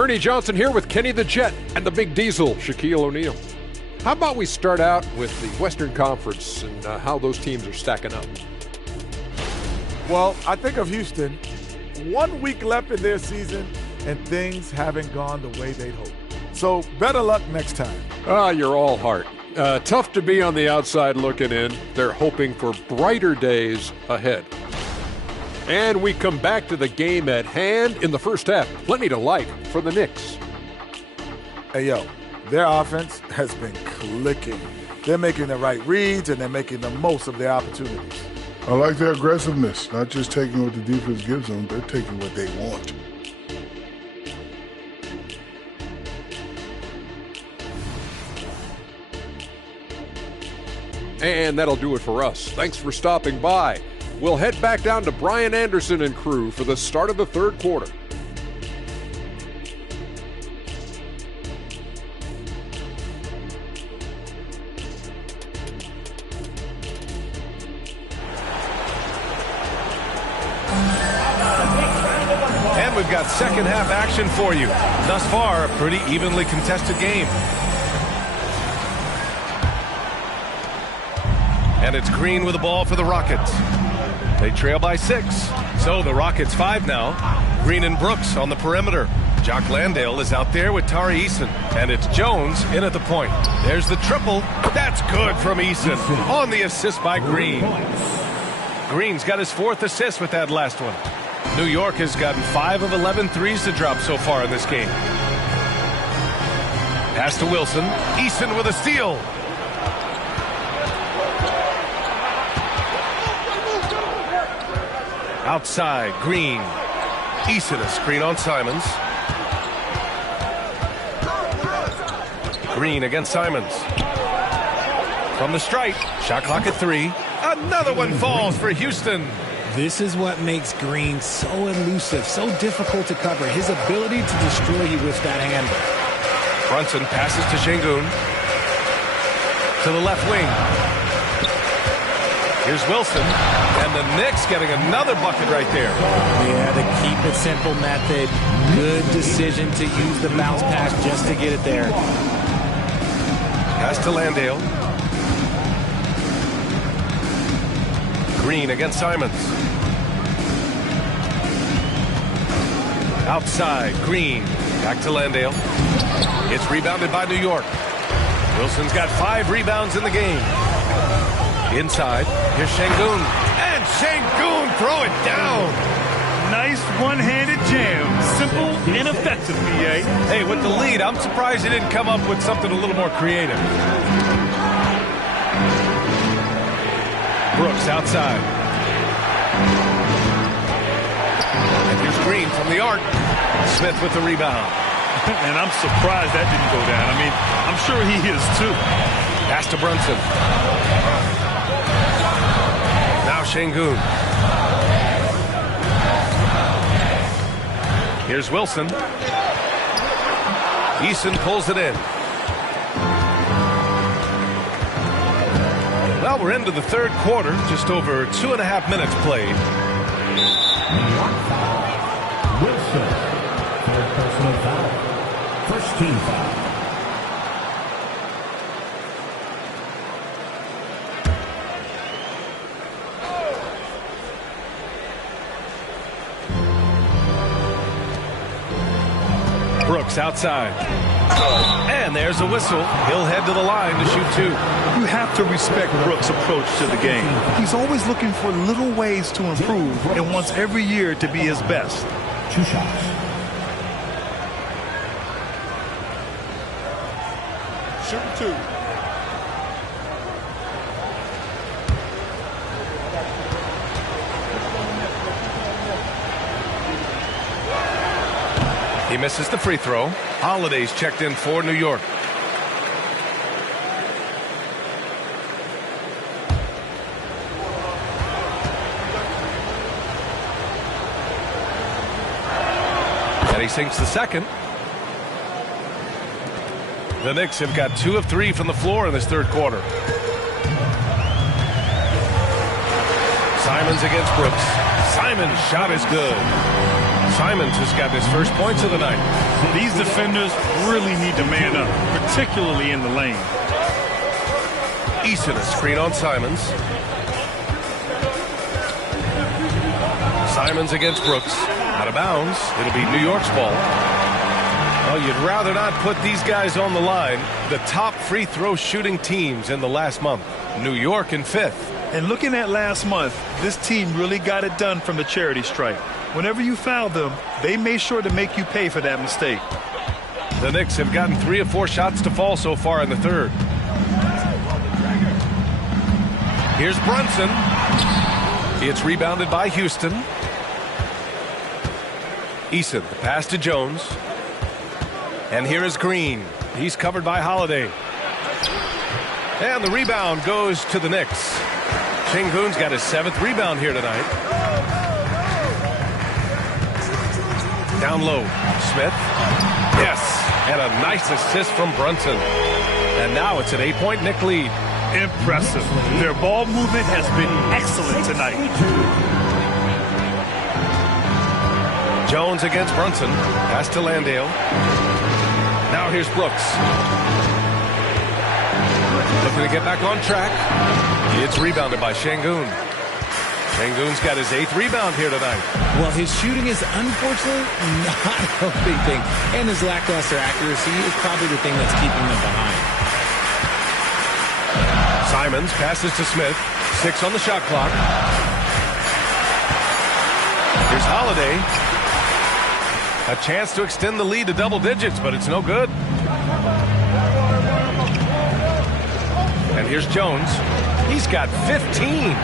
Ernie Johnson here with Kenny the Jet and the Big Diesel, Shaquille O'Neal. How about we start out with the Western Conference and how those teams are stacking up? Well, I think of Houston. 1 week left in their season, and things haven't gone the way they'd hoped. So better luck next time. You're all heart. Tough to be on the outside looking in. They're hoping for brighter days ahead. And we come back to the game at hand in the first half. Plenty to like for the Knicks. Hey, yo, their offense has been clicking. They're making the right reads, and they're making the most of their opportunities. I like their aggressiveness, not just taking what the defense gives them, they're taking what they want. And that'll do it for us. Thanks for stopping by. We'll head back down to Brian Anderson and crew for the start of the third quarter. And we've got second half action for you. Thus far, a pretty evenly contested game. And it's Green with the ball for the Rockets. They trail by 6. So the Rockets 5 now. Green and Brooks on the perimeter. Jock Landale is out there with Tari Eason. And it's Jones in at the point. There's the triple. That's good from Eason. On the assist by Green. Green's got his 4th assist with that last one. New York has gotten 5 of 11 threes to drop so far in this game. Pass to Wilson. Eason with a steal. Outside, Green. Eason, a screen on Simons. Green against Simons. From the stripe, shot clock at 3. Another one falls for Houston. This is what makes Green so elusive, so difficult to cover. His ability to destroy you with that handle. Brunson passes to Şengün. To the left wing. Here's Wilson, and the Knicks getting another bucket right there. Yeah, the keep it simple method. Good decision to use the bounce pass just to get it there. Pass to Landale. Green against Simons. Outside, Green. Back to Landale. It's rebounded by New York. Wilson's got 5 rebounds in the game. Inside, here's Şengün. And Şengün throw it down. Nice one-handed jam. Simple and effective, BA. Hey, with the lead, I'm surprised he didn't come up with something a little more creative. Brooks outside. And here's Green from the arc. Smith with the rebound. And I'm surprised that didn't go down. I mean, I'm sure he is too. Pass to Brunson. Now Şengün. Here's Wilson. Eason pulls it in. Well, we're into the third quarter. Just over 2.5 minutes played. Wilson, third personal foul. First team foul. Brooks outside. And there's a whistle. He'll head to the line to shoot 2. You have to respect Brooks' approach to the game. He's always looking for little ways to improve and wants every year to be his best. 2 shots. Shooting 2. He misses the free throw. Holiday's checked in for New York. And he sinks the second. The Knicks have got 2 of 3 from the floor in this third quarter. Simons against Brooks. Simons' shot is good. Simons has got his first points of the night. These defenders really need to man up, particularly in the lane. Eason a screen on Simons. Simons against Brooks. Out of bounds. It'll be New York's ball. Oh, you'd rather not put these guys on the line. The top free throw shooting teams in the last month. New York in 5th. And looking at last month, this team really got it done from the charity stripe. Whenever you foul them, they made sure to make you pay for that mistake. The Knicks have gotten 3 of 4 shots to fall so far in the third. Here's Brunson. It's rebounded by Houston. Eason, the pass to Jones. And here is Green. He's covered by Holiday. And the rebound goes to the Knicks. Şengün's got his 7th rebound here tonight. Down low, Smith. Yes, and a nice assist from Brunson. And now it's an 8-point Knick lead. Impressive. Their ball movement has been excellent tonight. Jones against Brunson. Pass to Landale. Now here's Brooks. Looking to get back on track. It's rebounded by Şengün. Şengün's got his 8th rebound here tonight. Well, his shooting is unfortunately not a big thing. And his lackluster accuracy is probably the thing that's keeping them behind. Simons passes to Smith. 6 on the shot clock. Here's Holiday. A chance to extend the lead to double digits, but it's no good. And here's Jones. He's got 15.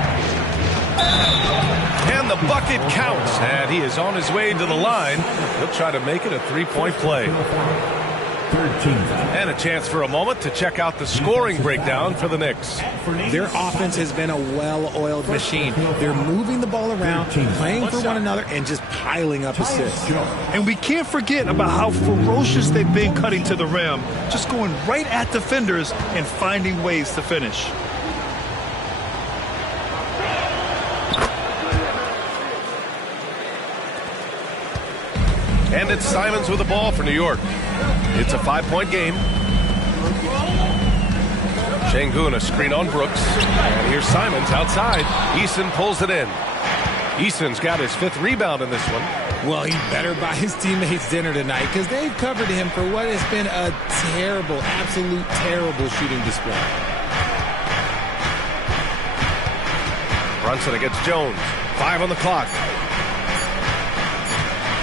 And the bucket counts. And he is on his way to the line. He'll try to make it a 3-point play. And a chance for a moment to check out the scoring breakdown for the Knicks. Their offense has been a well-oiled machine. They're moving the ball around, playing for one another, and just piling up assists. And we can't forget about how ferocious they've been cutting to the rim, just going right at defenders and finding ways to finish. And it's Simons with the ball for New York. It's a 5-point game. Şengün a screen on Brooks. And here's Simons outside. Eason pulls it in. Eason's got his 5th rebound in this one. Well, he better buy his teammates dinner tonight because they've covered him for what has been a terrible, absolute terrible shooting display. Brunson against Jones. 5 on the clock.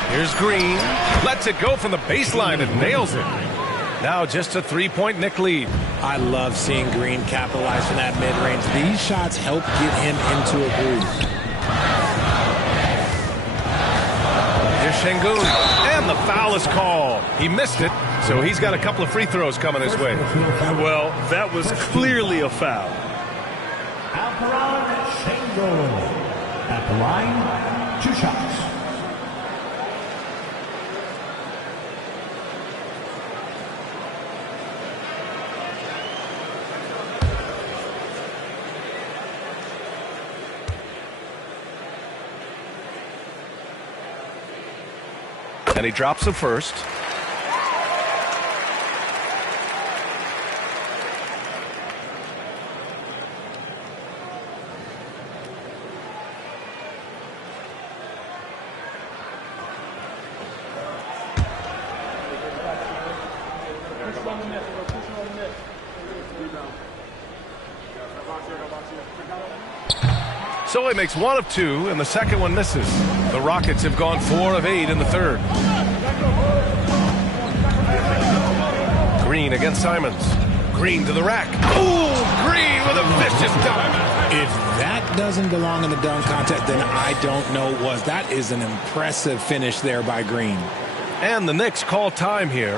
Here's Green. Lets it go from the baseline and nails it. Now just a 3-point Knick lead. I love seeing Green capitalize from that mid-range. These shots help get him into a groove. Here's Şengün. And the foul is called. He missed it, so he's got a couple of free throws coming his way. Well, that was clearly a foul. Şengün at the line, 2 shots. And he drops the first. So he makes 1 of 2, and the second one misses. The Rockets have gone 4 of 8 in the third. Green against Simons. Green to the rack. Ooh, Green with a vicious dunk. If that doesn't belong in the dunk contest, then I don't know what was. That is an impressive finish there by Green. And the Knicks call time here.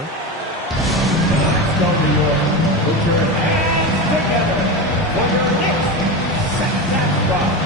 Let's go, New York. Put your hands together for your Knicks second half run.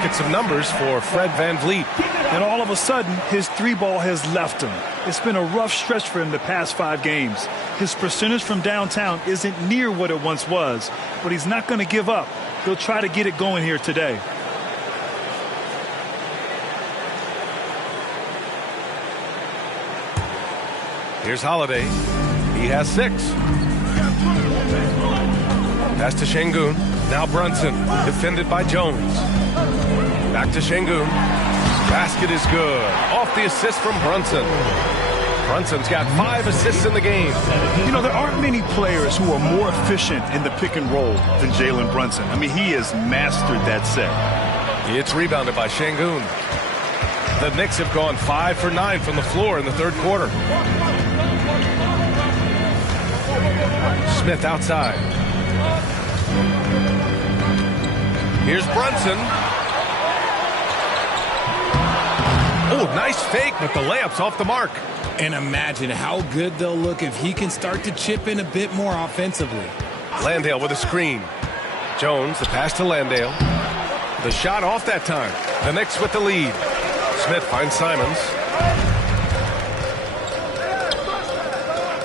look at some numbers for Fred VanVleet. And all of a sudden, his three ball has left him. It's been a rough stretch for him the past 5 games. His percentage from downtown isn't near what it once was, but he's not going to give up. He'll try to get it going here today. Here's Holiday. He has 6. Pass to Şengün. Now Brunson, defended by Jones. Back to Şengün. Basket is good. Off the assist from Brunson. Brunson's got 5 assists in the game. You know, there aren't many players who are more efficient in the pick and roll than Jalen Brunson. I mean, he has mastered that set. It's rebounded by Şengün. The Knicks have gone 5 for 9 from the floor in the third quarter. Smith outside. Here's Brunson. Oh, nice fake, but the layup's off the mark. And imagine how good they'll look if he can start to chip in a bit more offensively. Landale with a screen. Jones, the pass to Landale. The shot off that time. The Knicks with the lead. Smith finds Simons.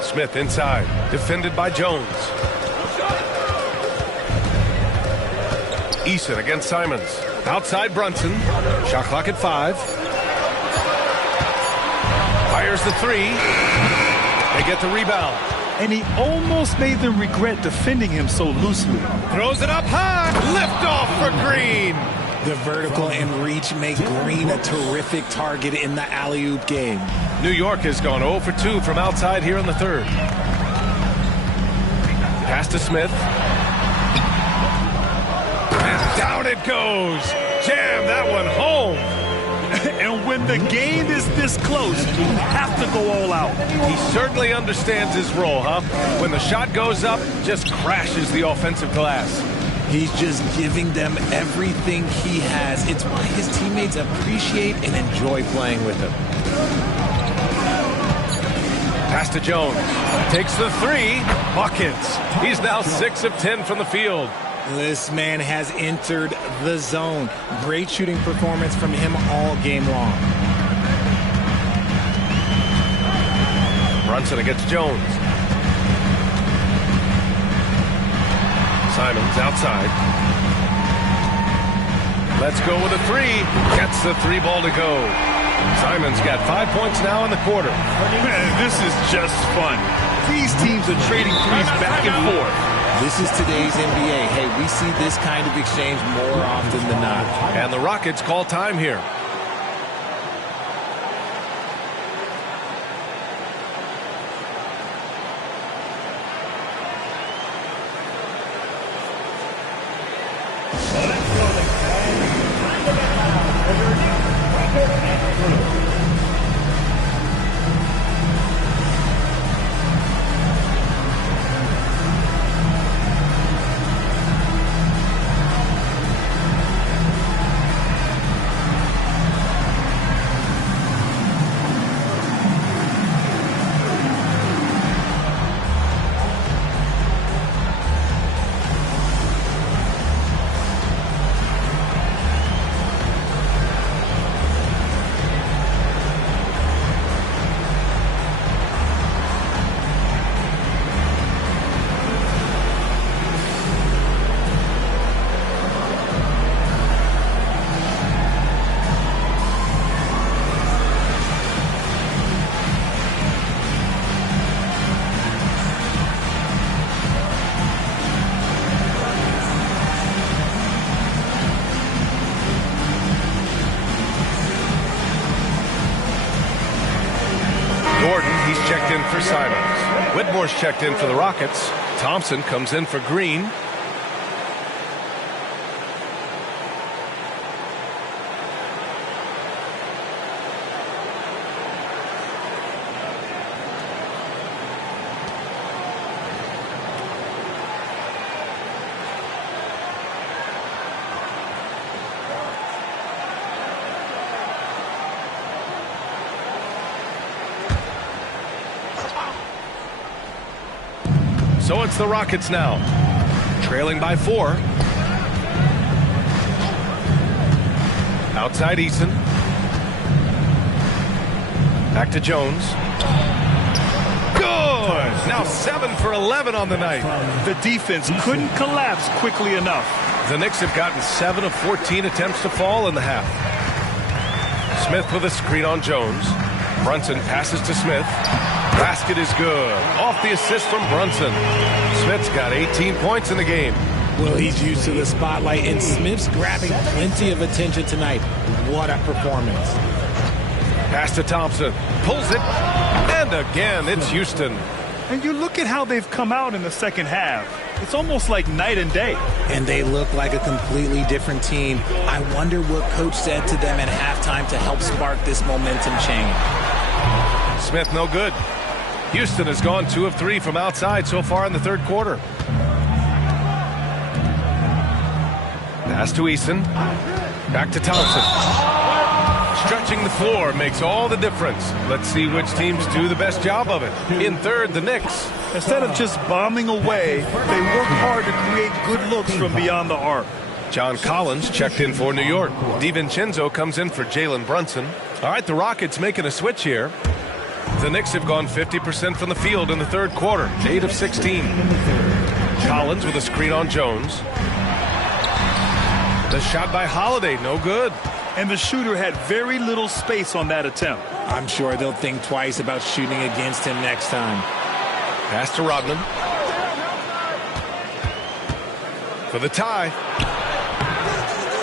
Smith inside, defended by Jones. Eason against Simons. Outside Brunson. Shot clock at 5. Fires the 3. They get the rebound. And he almost made them regret defending him so loosely. Throws it up high. Lift off for Green. The vertical and reach make Green a terrific target in the alley-oop game. New York has gone 0 for 2 from outside here in the third. Pass to Smith. And down it goes. Jam that one home. And when the game is this close, you have to go all out. He certainly understands his role, huh? When the shot goes up, just crashes the offensive glass. He's just giving them everything he has. It's why his teammates appreciate and enjoy playing with him. Pass to Jones. Takes the 3. Buckets. He's now 6 of 10 from the field. This man has entered the zone. Great shooting performance from him all game long. Brunson against Jones. Simons outside. Let's go with a 3. Gets the 3 ball to go. Simons got 5 points now in the quarter. Man, this is just fun. These teams are trading threes back and forth. This is today's NBA. Hey, we see this kind of exchange more often than not. And the Rockets call time here. Checked in for Simons. Whitmore's checked in for the Rockets. Thompson comes in for Green. So it's the Rockets now, trailing by 4. Outside Eason. Back to Jones. Good! Now 7 for 11 on the night. The defense couldn't collapse quickly enough. The Knicks have gotten 7 of 14 attempts to fall in the half. Smith with a screen on Jones. Brunson passes to Smith. Basket is good. Off the assist from Brunson. Smith's got 18 points in the game. Well, he's used to the spotlight, and Smith's grabbing plenty of attention tonight. What a performance. Pass to Thompson. Pulls it. And again, it's Houston. And you look at how they've come out in the second half. It's almost like night and day. And they look like a completely different team. I wonder what coach said to them at halftime to help spark this momentum change. Smith no good. Houston has gone 2 of 3 from outside so far in the third quarter. Pass to Eason. Back to Thompson. Stretching the floor makes all the difference. Let's see which teams do the best job of it. In third, the Knicks. Instead of just bombing away, they work hard to create good looks from beyond the arc. John Collins checked in for New York. DiVincenzo comes in for Jalen Brunson. All right, the Rockets making a switch here. The Knicks have gone 50% from the field in the third quarter, 8 of 16. Collins with a screen on Jones. The shot by Holiday, no good. And the shooter had very little space on that attempt. I'm sure they'll think twice about shooting against him next time. Pass to Rodman. For the tie.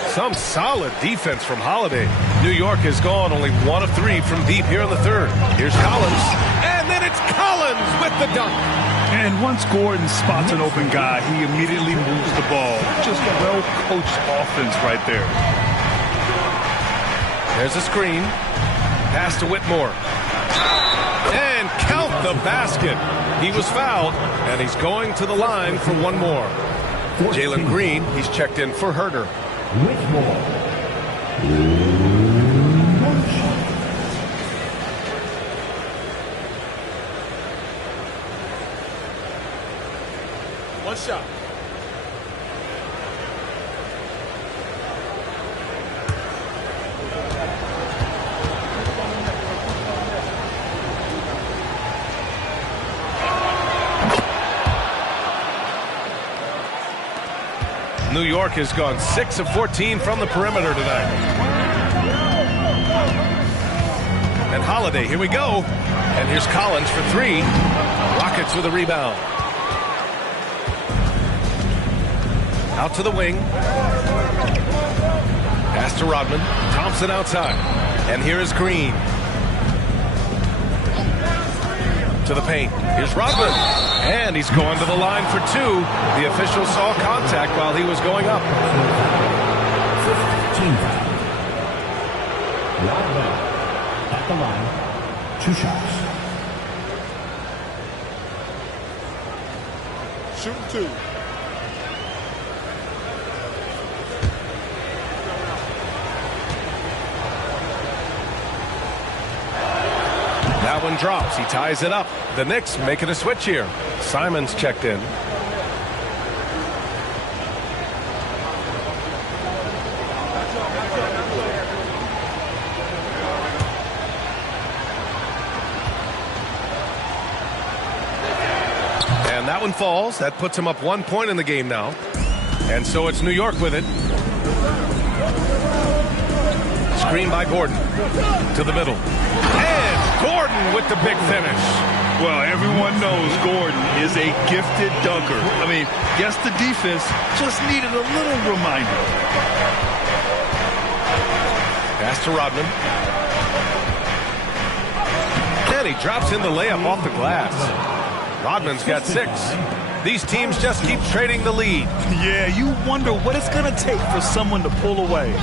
Some solid defense from Holiday. New York has gone only 1 of 3 from deep here in the third. Here's Collins. And then it's Collins with the dunk. And once Gordon spots an open guy, he immediately moves the ball. Just well-coached offense right there. There's a screen. Pass to Whitmore. And count the basket. He was fouled, and he's going to the line for one more. Jalen Green, he's checked in for Herter. One shot. New York has gone 6 of 14 from the perimeter tonight. And Holiday, here we go. And here's Collins for 3. Rockets with a rebound. Out to the wing. Pass to Rodman. Thompson outside. And here is Green. To the paint. Here's Rodman. And he's going to the line for 2. The official saw contact while he was going up. 15 foul. Rodman at the line. 2 shots. Shooting 2. That one drops. He ties it up. The Knicks making a switch here. Simons checked in. And that one falls. That puts him up 1 point in the game now. And so it's New York with it. Screen by Gordon. To the middle. And Gordon with the big finish. Well, everyone knows Gordon is a gifted dunker. I mean, guess the defense just needed a little reminder. Pass to Rodman. And he drops in the layup off the glass. Rodman's got 6. These teams just keep trading the lead. Yeah, you wonder what it's going to take for someone to pull away.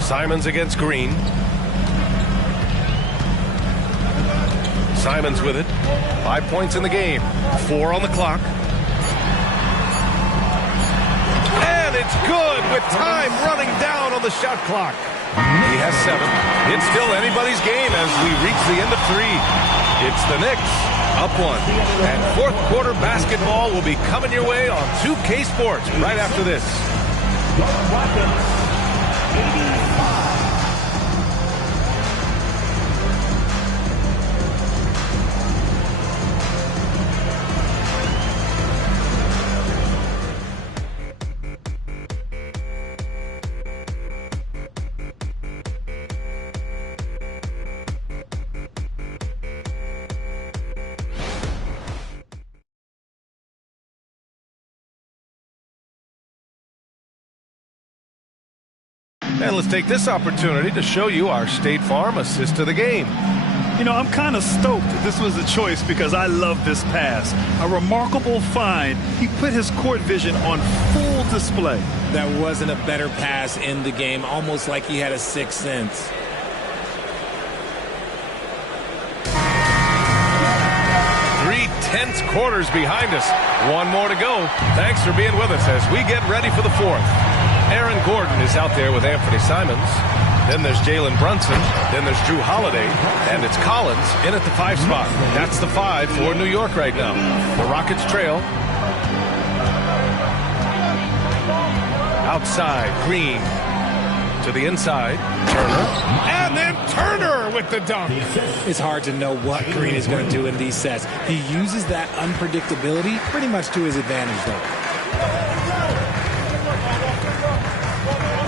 Simons against Green. Simons with it. 5 points in the game. 4 on the clock. And it's good with time running down on the shot clock. He has 7. It's still anybody's game as we reach the end of 3. It's the Knicks up 1. And fourth quarter basketball will be coming your way on 2K Sports right after this. Rockets, 85. And let's take this opportunity to show you our State Farm assist of the game. You know, I'm kind of stoked this was a choice because I love this pass. A remarkable find. He put his court vision on full display. That wasn't a better pass in the game, almost like he had a sixth sense. Three tense quarters behind us. One more to go. Thanks for being with us as we get ready for the fourth. Aaron Gordon is out there with Anthony Simons. Then there's Jalen Brunson. Then there's Drew Holiday. And it's Collins in at the 5 spot. That's the 5 for New York right now. The Rockets trail. Outside, Green. To the inside, Turner. And then Turner with the dunk. It's hard to know what Green is going to do in these sets. He uses that unpredictability pretty much to his advantage, though.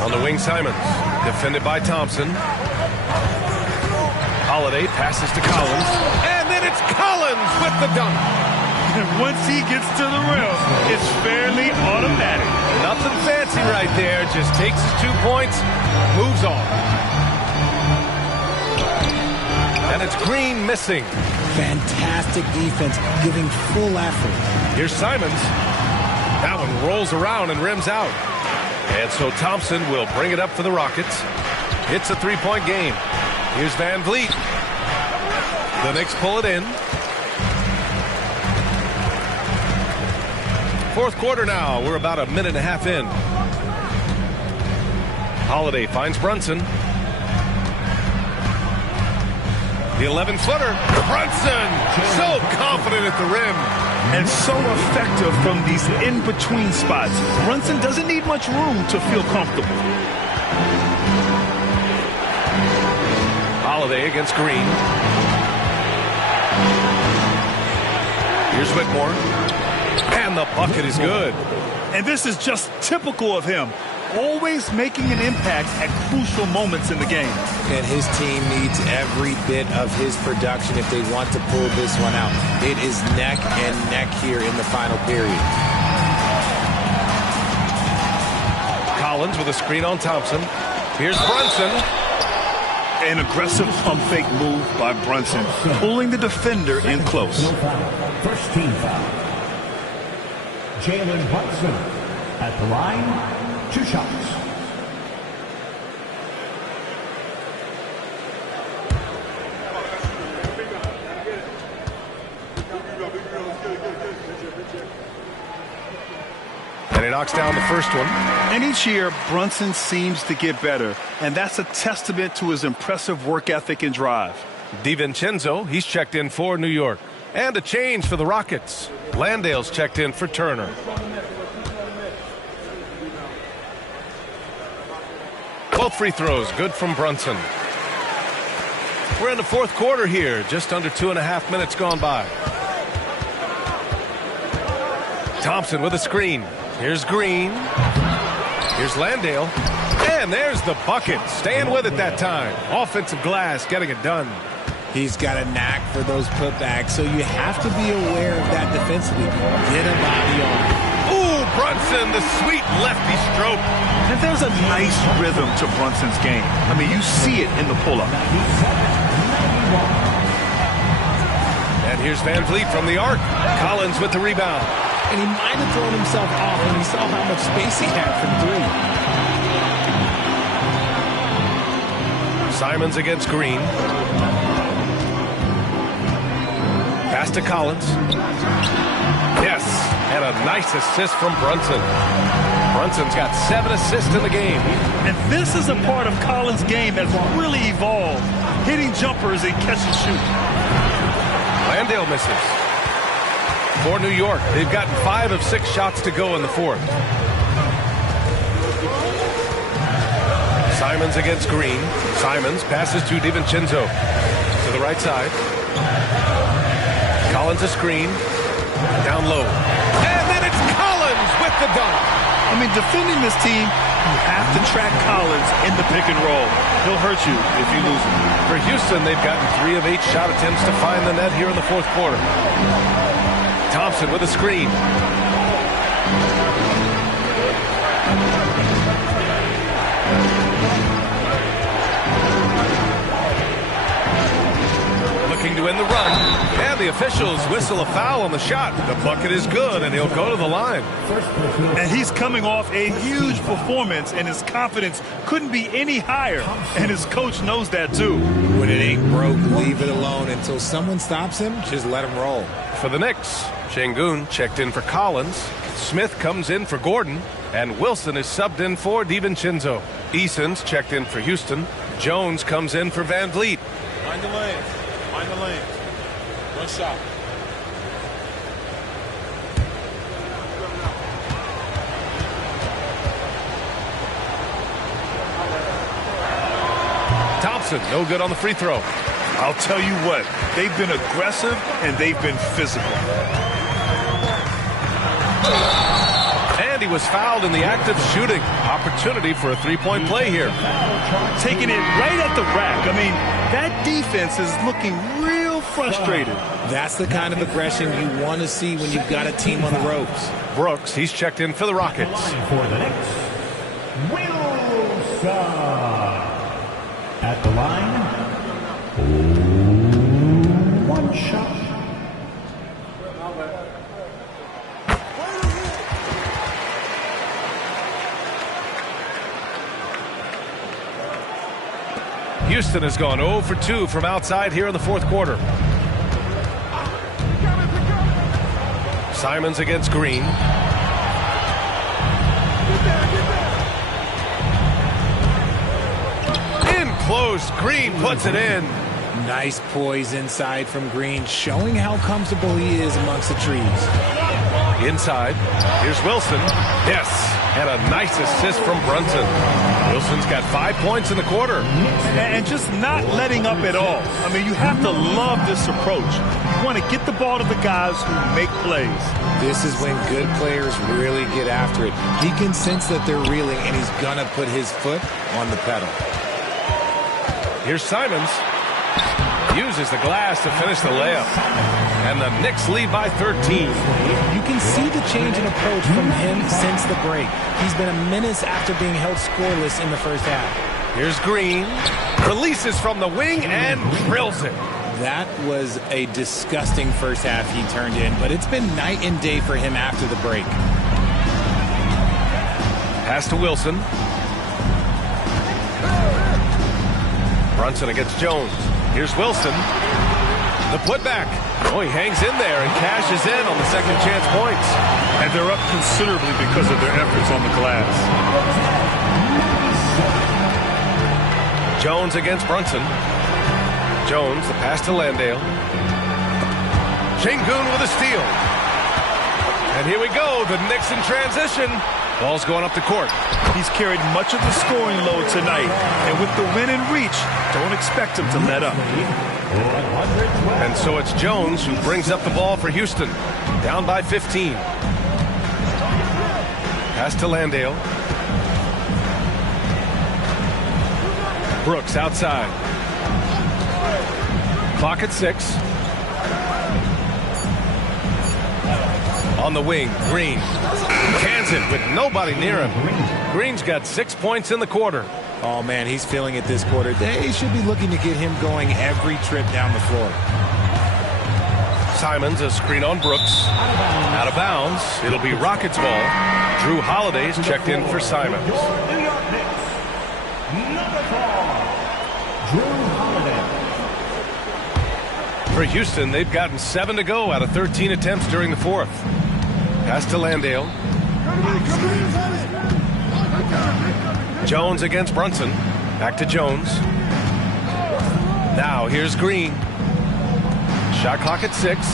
On the wing, Simons. Defended by Thompson. Holiday passes to Collins. And then it's Collins with the dunk. And once he gets to the rim, it's fairly automatic. Nothing fancy right there. Just takes his 2 points, moves on. And it's Green missing. Fantastic defense, giving full effort. Here's Simons. That one rolls around and rims out. And so Thompson will bring it up for the Rockets. It's a 3-point game. Here's Van Vliet. The Knicks pull it in. Fourth quarter now. We're about a minute and a half in. Holiday finds Brunson. The 11-footer. Brunson! So confident at the rim. And so effective from these in-between spots. Brunson doesn't need much room to feel comfortable. Holiday against Green. Here's Whitmore. And the bucket is good. And this is just typical of him. Always making an impact at crucial moments in the game. And his team needs every bit of his production if they want to pull this one out. It is neck and neck here in the final period. Collins with a screen on Thompson. Here's Brunson. An aggressive pump fake move by Brunson, pulling the defender in close. No foul. First team foul. Jalen Brunson at the line. 2 shots. And he knocks down the first one. And each year, Brunson seems to get better. And that's a testament to his impressive work ethic and drive. DiVincenzo, he's checked in for New York. And a change for the Rockets. Landale's checked in for Turner. Both free throws good from Brunson. We're in the fourth quarter here. Just under 2.5 minutes gone by. Thompson with a screen. Here's Green. Here's Landale. And there's the bucket. Staying with it that time. Offensive glass, getting it done. He's got a knack for those putbacks, so you have to be aware of that defensively. Get a body on. Ooh, Brunson, the sweet lefty stroke. And there's a nice rhythm to Brunson's game. I mean, you see it in the pull-up. And here's Van Vliet from the arc. Collins with the rebound. And he might have thrown himself off when he saw how much space he had from 3. Simons against Green. Pass to Collins. Yes, and a nice assist from Brunson. Brunson's got 7 assists in the game. And this is a part of Collins' game that's really evolved. Hitting jumpers and catch and shoot. Landale misses. For New York, they've gotten 5 of 6 shots to go in the fourth. Simons against Green. Simons passes to DiVincenzo to the right side. Collins a screen. Down low. And then it's Collins with the dunk. I mean, defending this team, you have to track Collins in the pick and roll. He'll hurt you if you lose him. For Houston, they've gotten 3 of 8 shot attempts to find the net here in the fourth quarter. Thompson with a screen. Looking to end the run, and the officials whistle a foul on the shot. The bucket is good, and he'll go to the line. And he's coming off a huge performance, and his confidence couldn't be any higher, and his coach knows that too. When it ain't broke, leave it alone. Until someone stops him, just let him roll. For the Knicks, Şengün checked in for Collins. Smith comes in for Gordon, and Wilson is subbed in for DiVincenzo. Eason's checked in for Houston. Jones comes in for Van Vliet. Find the lane. Find the lane. One shot. Thompson, no good on the free throw. I'll tell you what, they've been aggressive and they've been physical. And he was fouled in the act of shooting. Opportunity for a three-point play here. Taking it right at the rack. I mean, that defense is looking real frustrated. That's the kind of aggression you want to see when you've got a team on the ropes. Brooks, he's checked in for the Rockets. For the Knicks, Wilson. At the line, 1 shot. Houston has gone 0 for 2 from outside here in the fourth quarter. Simons against Green. In close, Green puts it in. Nice poise inside from Green, showing how comfortable he is amongst the trees. Inside, here's Wilson. Yes, and a nice assist from Brunson. Wilson's got 5 points in the quarter. And just not letting up at all. I mean, you have to love this approach. You want to get the ball to the guys who make plays. This is when good players really get after it. He can sense that they're reeling, and he's going to put his foot on the pedal. Here's Simons. Uses the glass to finish the layup. And the Knicks lead by 13. You can see the change in approach from him since the break. He's been a menace after being held scoreless in the first half. Here's Green. Releases from the wing and drills it. That was a disgusting first half he turned in, but it's been night and day for him after the break. Pass to Wilson. Brunson against Jones. Here's Wilson. The putback. Oh, he hangs in there and cashes in on the second chance points. And they're up considerably because of their efforts on the glass. Jones against Brunson. Jones, the pass to Landale. Şengün with a steal. And here we go, the Knicks in transition. Ball's going up the court. He's carried much of the scoring load tonight. And with the win in reach, don't expect him to let up. And so it's Jones who brings up the ball for Houston. Down by 15. Pass to Landale. Brooks outside. Clock at 6. On the wing, Green cans it with nobody near him. Green's got 6 points in the quarter. Oh, man, he's feeling it this quarter. They should be looking to get him going every trip down the floor. Simons, a screen on Brooks. Out of bounds. It'll be Rockets ball. Drew Holiday's checked in for Simons. New York Knicks, number 4, Drew Holiday. For Houston, they've gotten 7 to go out of 13 attempts during the fourth. Pass to Landale. Jones against Brunson. Back to Jones. Now here's Green. Shot clock at 6.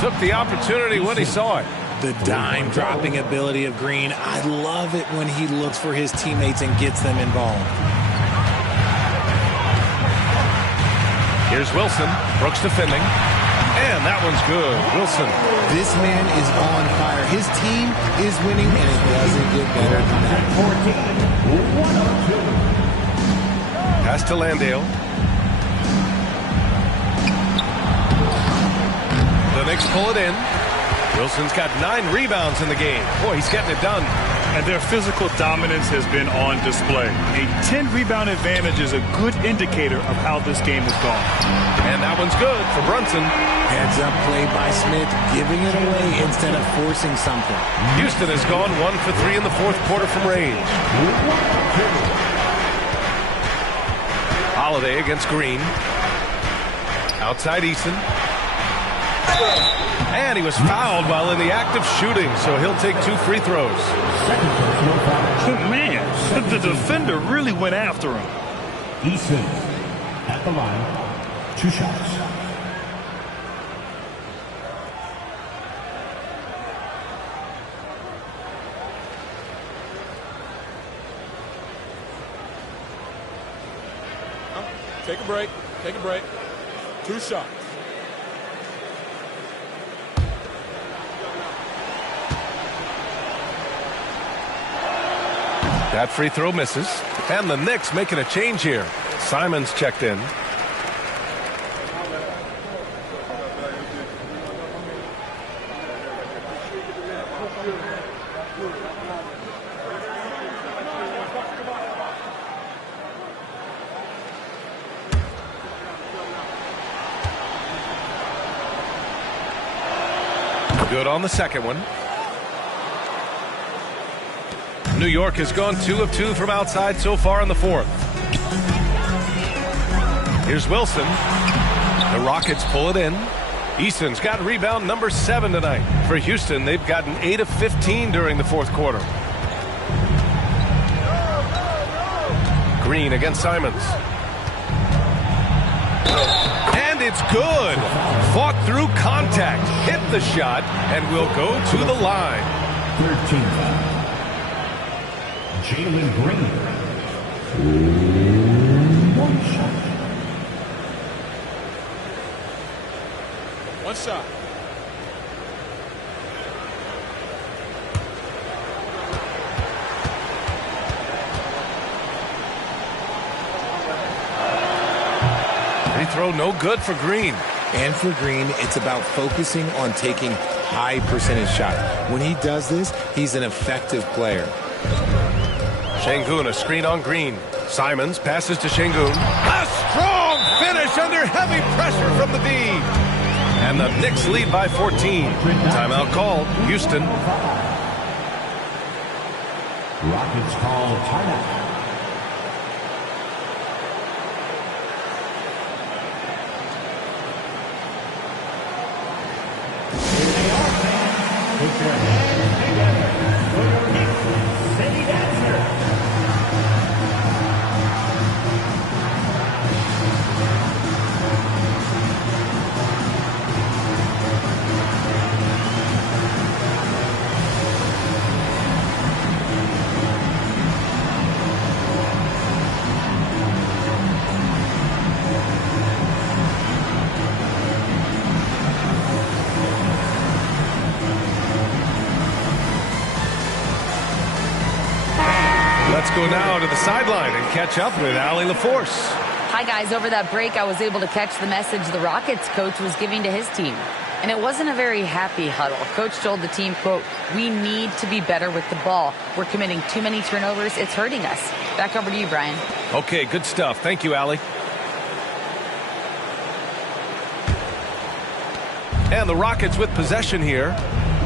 Took the opportunity when he saw it. The dime dropping ability of Green. I love it when he looks for his teammates and gets them involved. Here's Wilson. Brooks defending. And that one's good. Wilson. This man is on fire. His team is winning, and it doesn't get better than that. 14, 102. Pass to Landale. The Knicks pull it in. Wilson's got 9 rebounds in the game. Boy, he's getting it done. And their physical dominance has been on display. A 10-rebound advantage is a good indicator of how this game has gone. And that one's good for Brunson. Heads up play by Smith, giving it away instead of forcing something. Houston has gone 1 for 3 in the fourth quarter from range. Holiday against Green. Outside Eason. And he was fouled while in the act of shooting, so he'll take 2 free throws. Man, the defender really went after him. Eason at the line. 2 shots. Take a break. Take a break. 2 shots. That free throw misses. And the Knicks making a change here. Simons checked in. Good on the second one. New York has gone 2 of 2 from outside so far in the fourth. Here's Wilson. The Rockets pull it in. Easton's got rebound number 7 tonight. For Houston, they've gotten 8 of 15 during the fourth quarter. Green against Simons. And it's good. Fought through contact. Hit the shot and will go to the line. 13. Jalen Green. 1 shot. 1 shot. Free throw no good for Green. And for Green, it's about focusing on taking high percentage shots. When he does this, he's an effective player. Şengün, a screen on Green. Simons passes to Şengün. A strong finish under heavy pressure from the D. And the Knicks lead by 14. Timeout called. Houston. Rockets call a timeout. Put your hands together for your Knicks City Dancer. Let's go now to the sideline and catch up with Allie LaForce. Hi, guys. Over that break, I was able to catch the message the Rockets coach was giving to his team. And it wasn't a very happy huddle. Coach told the team, quote, "We need to be better with the ball. We're committing too many turnovers. It's hurting us." Back over to you, Brian. Okay, good stuff. Thank you, Allie. And the Rockets with possession here.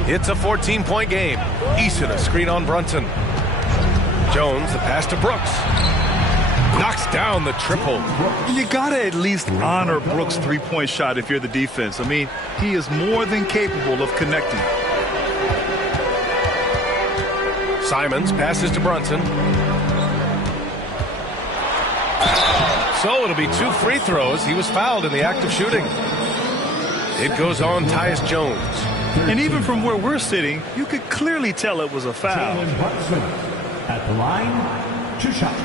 It's a 14-point game. Eason, a screen on Brunson. Jones, the pass to Brooks. Knocks down the triple. You got to at least honor Brooks' three-point shot if you're the defense. I mean, he is more than capable of connecting. Simons passes to Brunson. So it'll be 2 free throws. He was fouled in the act of shooting. It goes on Tyus Jones. And even from where we're sitting, you could clearly tell it was a foul. At the line, 2 shots.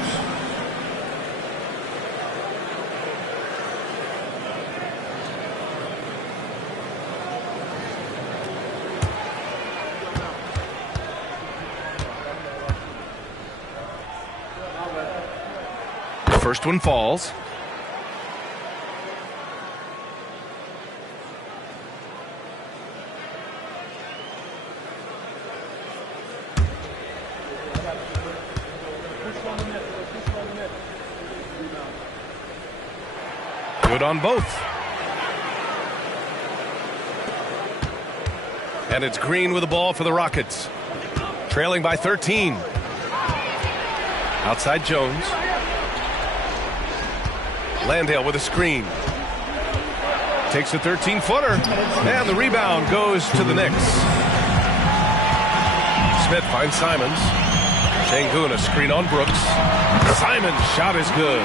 First one falls. Good on both. And it's Green with the ball for the Rockets. Trailing by 13. Outside Jones. Landale with a screen. Takes a 13-footer. And the rebound goes to the Knicks. Smith finds Simons. Şengün a screen on Brooks. Simons' shot is good.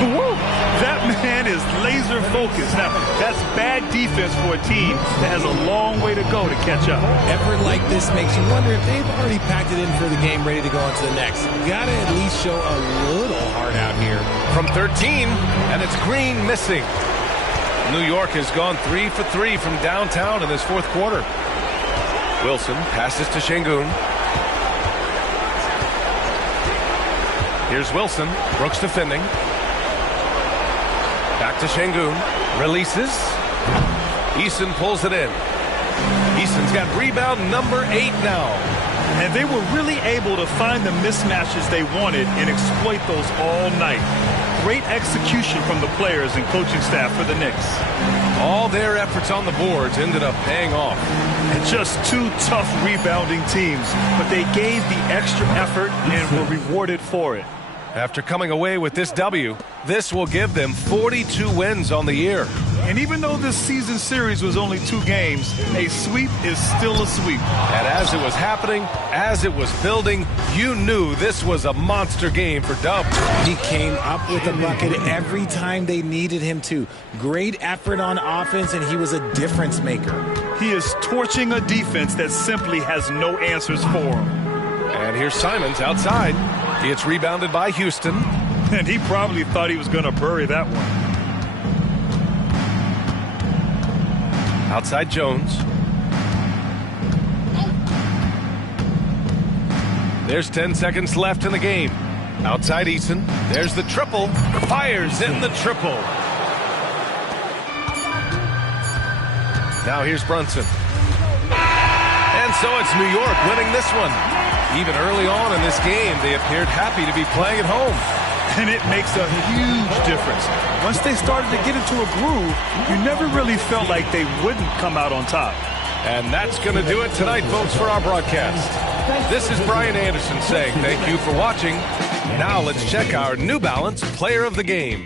Woo! That man is laser focused. Now, that's bad defense for a team that has a long way to go to catch up. Effort like this makes you wonder if they've already packed it in for the game, ready to go on to the next. Gotta at least show a little heart out here. From 13, and it's Green missing. New York has gone 3 for 3 from downtown in this fourth quarter. Wilson passes to Şengün. Here's Wilson. Brooks defending. Back to Şengün. Releases. Eason pulls it in. Eason's got rebound number 8 now. And they were really able to find the mismatches they wanted and exploit those all night. Great execution from the players and coaching staff for the Knicks. All their efforts on the boards ended up paying off. And just two tough rebounding teams, but they gave the extra effort and were rewarded for it. After coming away with this W, this will give them 42 wins on the year. And even though this season series was only 2 games, a sweep is still a sweep. And as it was happening, as it was building, you knew this was a monster game for Dub. He came up with a bucket every time they needed him to. Great effort on offense, and he was a difference maker. He is torching a defense that simply has no answers for him. And here's Simons outside. It's rebounded by Houston. And he probably thought he was going to bury that one. Outside Jones. There's 10 seconds left in the game. Outside Eason. There's the triple. Fires in the triple. Now here's Brunson. And so it's New York winning this one. Even early on in this game, they appeared happy to be playing at home. And it makes a huge difference. Once they started to get into a groove, you never really felt like they wouldn't come out on top. And that's going to do it tonight, folks, for our broadcast. This is Brian Anderson saying thank you for watching. Now let's check our New Balance Player of the Game.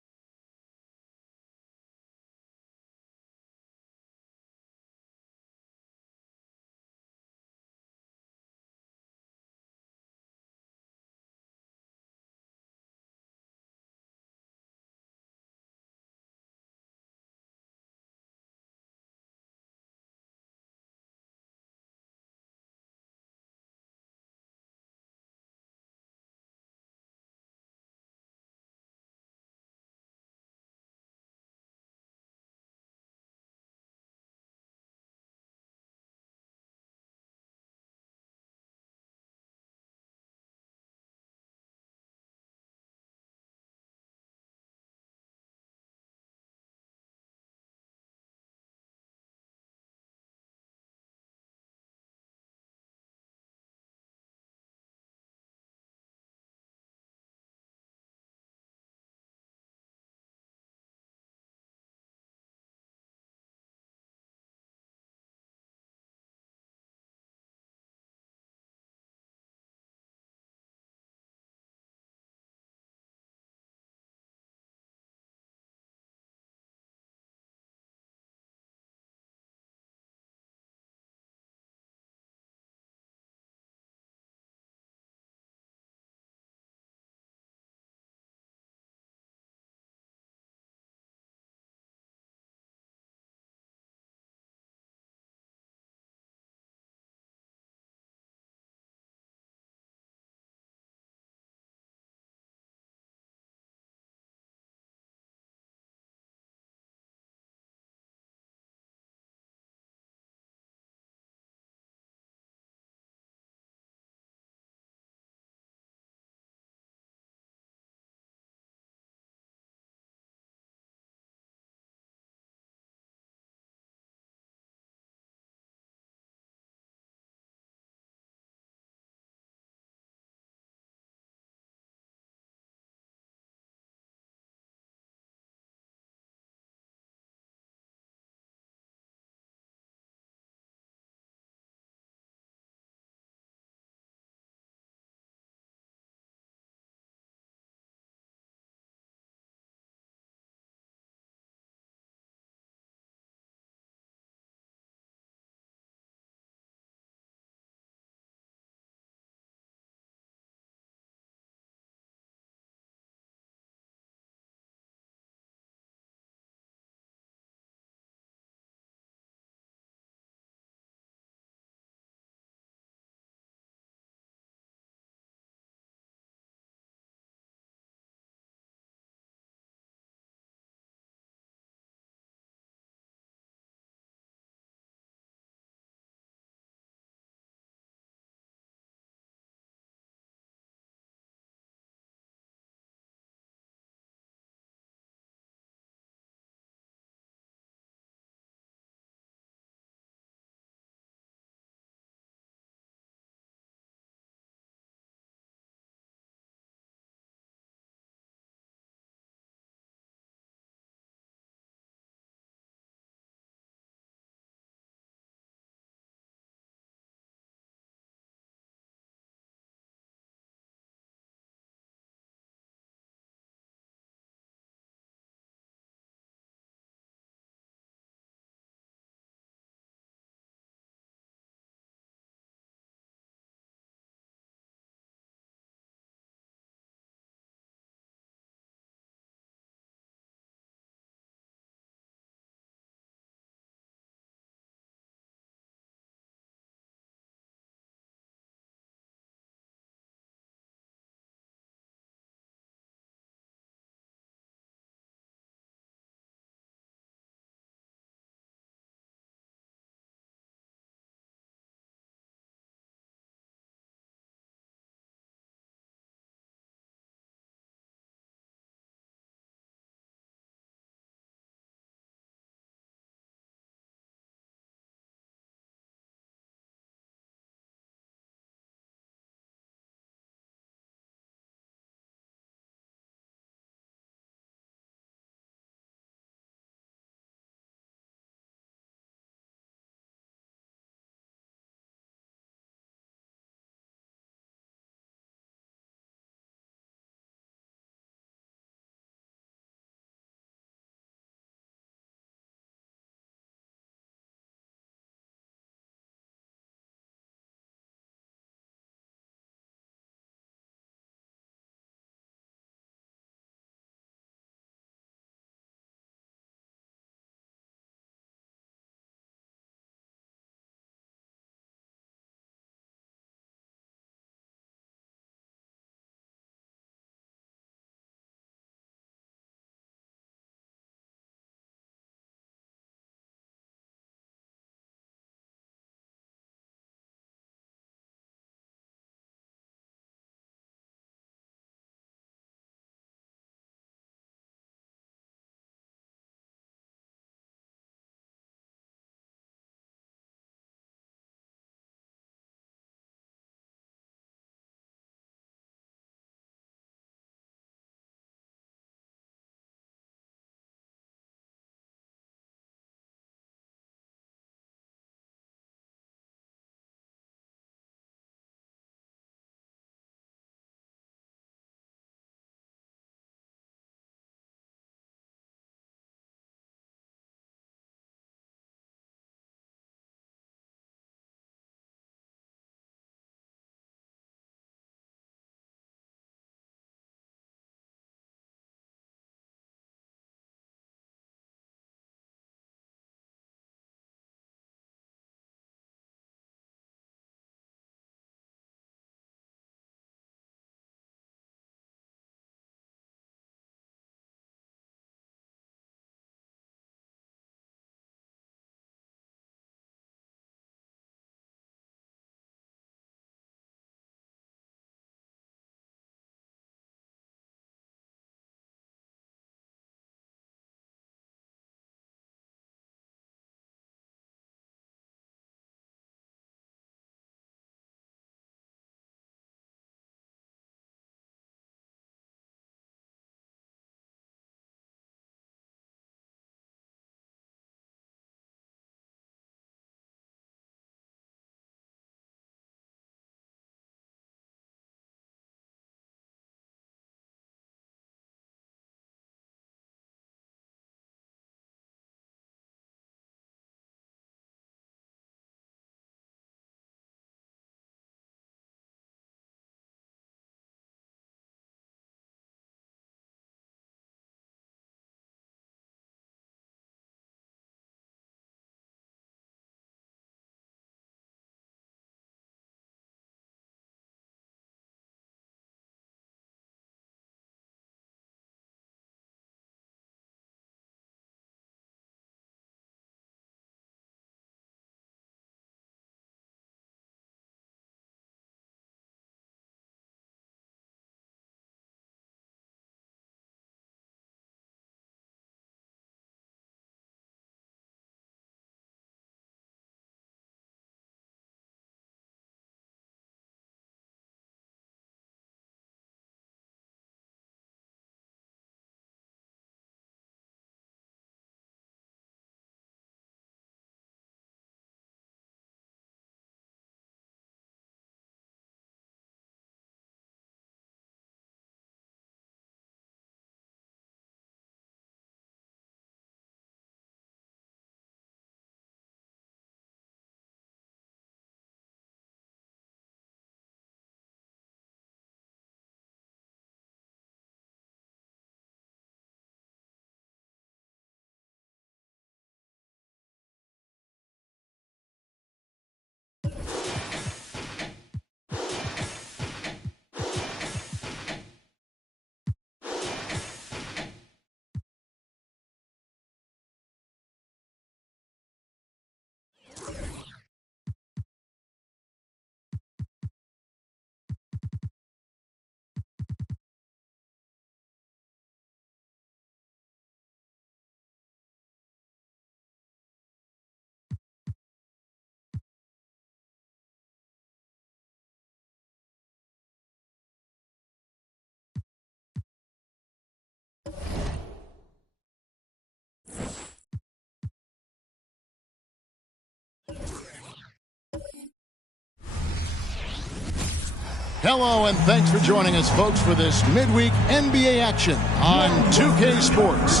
Hello, and thanks for joining us, folks, for this midweek NBA action on 2K Sports.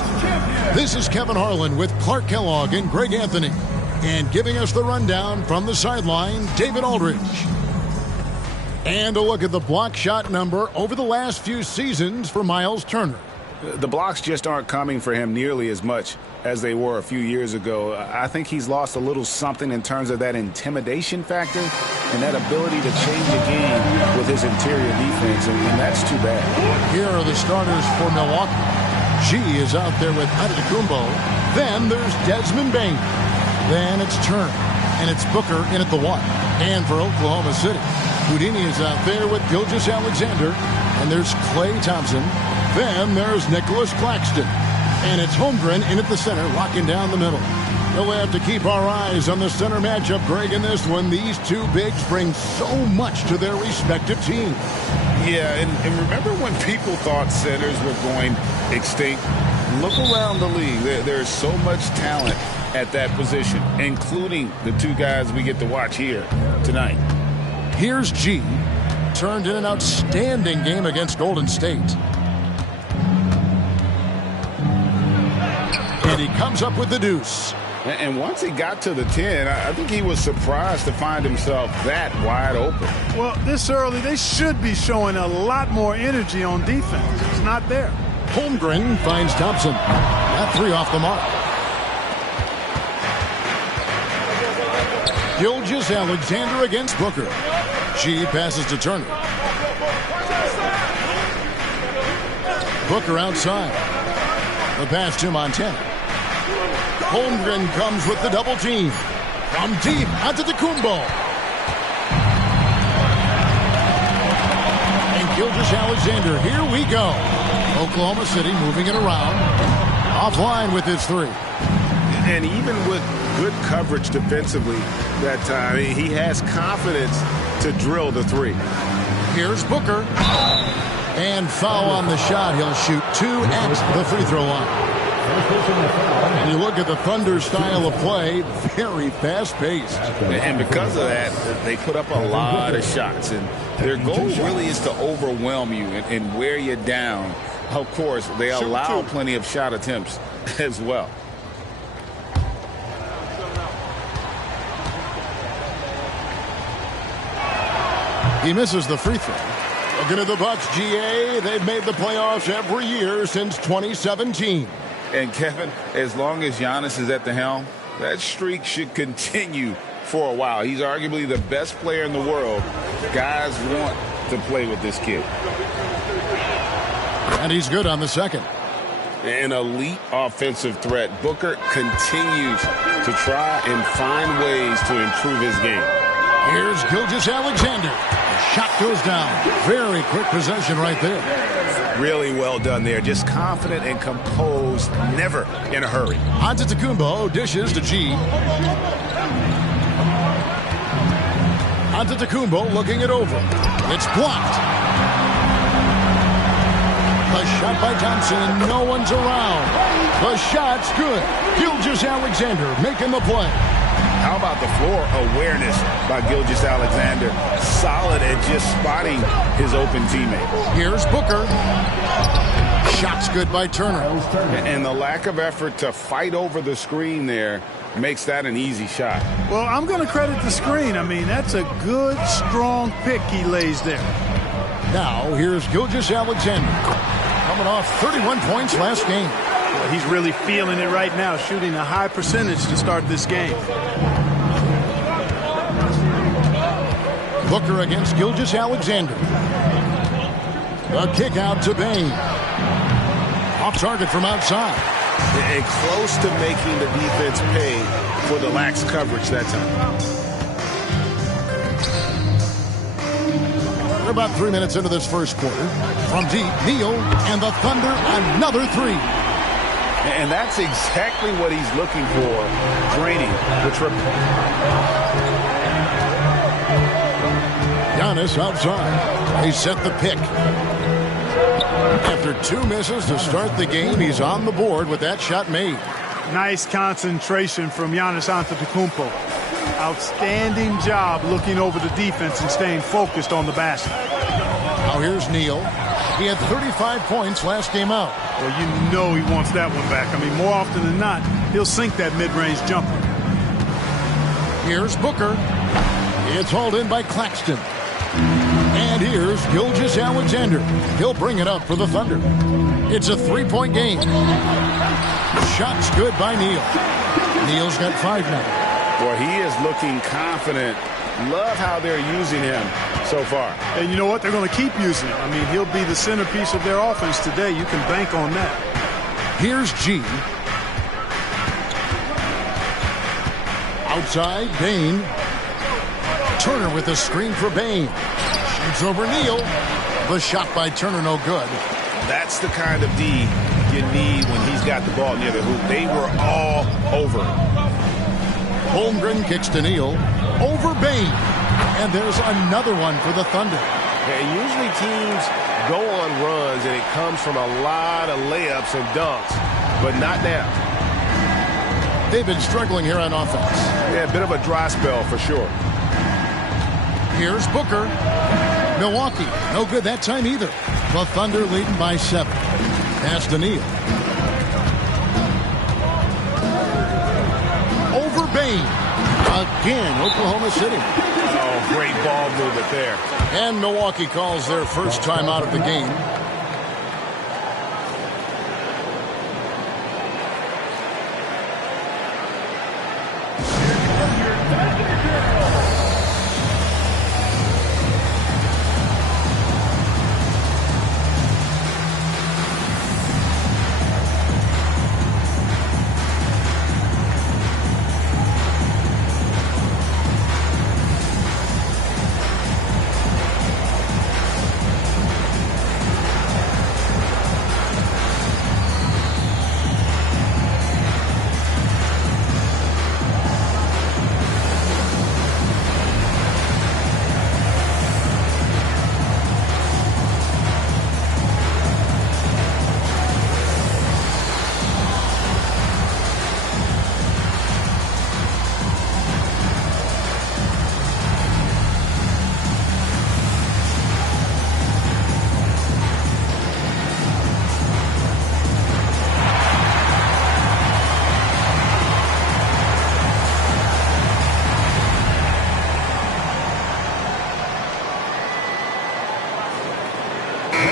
This is Kevin Harlan with Clark Kellogg and Greg Anthony. And giving us the rundown from the sideline, David Aldridge. And a look at the block shot number over the last few seasons for Miles Turner. The blocks just aren't coming for him nearly as much as they were a few years ago. I think he's lost a little something in terms of that intimidation factor and that ability to change the game with his interior defense, and that's too bad. Here are the starters for Milwaukee. G is out there with Antetokounmpo. Then there's Desmond Bane. Then it's Turner, and it's Booker in at the 1. And for Oklahoma City, Houdini is out there with Gilgeous-Alexander, and there's Klay Thompson. Then there's Nicholas Claxton. And it's Holmgren in at the center, locking down the middle. We'll have to keep our eyes on the center matchup, Greg, in this one. These two bigs bring so much to their respective teams. Yeah, and remember when people thought centers were going extinct? Look around the league. There's so much talent at that position, including the two guys we get to watch here tonight. Here's G. Turned in an outstanding game against Golden State. And he comes up with the deuce. And once he got to the 10, I think he was surprised to find himself that wide open. Well, this early, they should be showing a lot more energy on defense. It's not there. Holmgren finds Thompson. That 3 off the mark. Gilgeous-Alexander against Booker. G passes to Turner. Booker outside. The pass to Montana. Holmgren comes with the double team. From deep, Antetokounmpo. And Gilgeous-Alexander, here we go. Oklahoma City moving it around. Offline with his 3. And even with good coverage defensively that time, he has confidence to drill the 3. Here's Booker. And foul on the shot. He'll shoot 2 at the free throw line. And you look at the Thunder style of play, very fast-paced. And because of that, they put up a lot of shots. And their goal really is to overwhelm you and wear you down. Of course, they allow plenty of shot attempts as well. He misses the free throw. Looking at the Bucks, GA, they've made the playoffs every year since 2017. And Kevin, as long as Giannis is at the helm, that streak should continue for a while. He's arguably the best player in the world. Guys want to play with this kid. And he's good on the second. An elite offensive threat. Booker continues to try and find ways to improve his game. Here's Gilgeous-Alexander. The shot goes down. Very quick possession right there. Really well done there. Just confident and composed, never in a hurry. Antetokounmpo dishes to G. Antetokounmpo looking it over. It's blocked. A shot by Thompson. No one's around. The shot's good. Gilgeous-Alexander making the play. How about the floor awareness by Gilgeous-Alexander? Solid at just spotting his open teammate. Here's Booker. Shot's good by Turner. And the lack of effort to fight over the screen there makes that an easy shot. Well, I'm going to credit the screen. I mean, that's a good, strong pick he lays there. Now, here's Gilgeous-Alexander. Coming off 31 points last game. Well, he's really feeling it right now, shooting a high percentage to start this game. Booker against Gilgeous-Alexander. A kick out to Bane. Off target from outside. And close to making the defense pay for the lax coverage that time. We're about 3 minutes into this first quarter. From deep, Neal and the Thunder another 3. And that's exactly what he's looking for, draining the triple. Giannis outside. He set the pick. After 2 misses to start the game, he's on the board with that shot made. Nice concentration from Giannis Antetokounmpo. Outstanding job looking over the defense and staying focused on the basket. Now here's Neal. He had 35 points last game out. Well, you know he wants that one back. I mean, more often than not, he'll sink that mid-range jumper. Here's Booker. It's hauled in by Claxton. And here's Gilgeous-Alexander. He'll bring it up for the Thunder. It's a 3-point game. Shot's good by Neal. Neal's got 5 now. Boy, he is looking confident. Love how they're using him so far. And you know what? They're going to keep using him. I mean, he'll be the centerpiece of their offense today. You can bank on that. Here's G. Outside, Bane. Turner with a screen for Bane. Shoots over Neal. The shot by Turner, no good. That's the kind of D you need when he's got the ball near the hoop. They were all over him. Holmgren kicks to Neal. Over Bane. And there's another one for the Thunder. Yeah, usually teams go on runs and it comes from a lot of layups and dunks, but not now. They've been struggling here on offense. Yeah, a bit of a dry spell for sure. Here's Booker. Milwaukee, no good that time either. The Thunder leading by 7. Pass to Neal. Over Bane. Again, Oklahoma City. Oh, great ball movement there. And Milwaukee calls their first time out of the game.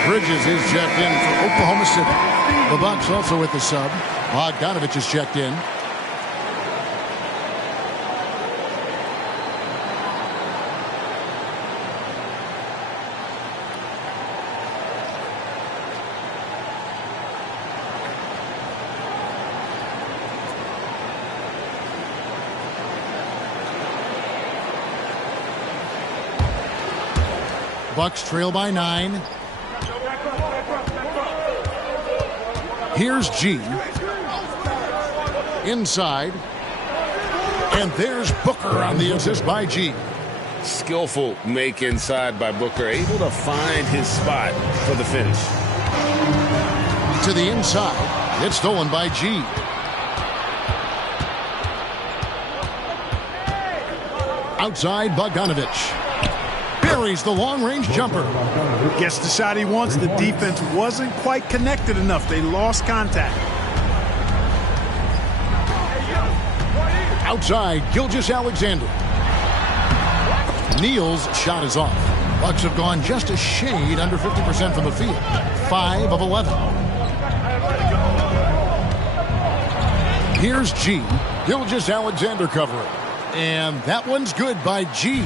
Bridges is checked in for Oklahoma City. The Bucks also with the sub. Bogdanovich is checked in. Bucks trail by 9. Here's G. Inside. And there's Booker on the assist by G. Skillful make inside by Booker. Able to find his spot for the finish. To the inside. It's stolen by G. Outside, Bogdanovich. Buries the long-range jumper. Gets the shot he wants. The defense wasn't quite connected enough. They lost contact. Outside, Gilgeous-Alexander. Neal's shot is off. Bucks have gone just a shade under 50% from the field. 5 of 11. Here's G. Gilgeous-Alexander covering. And that one's good by G.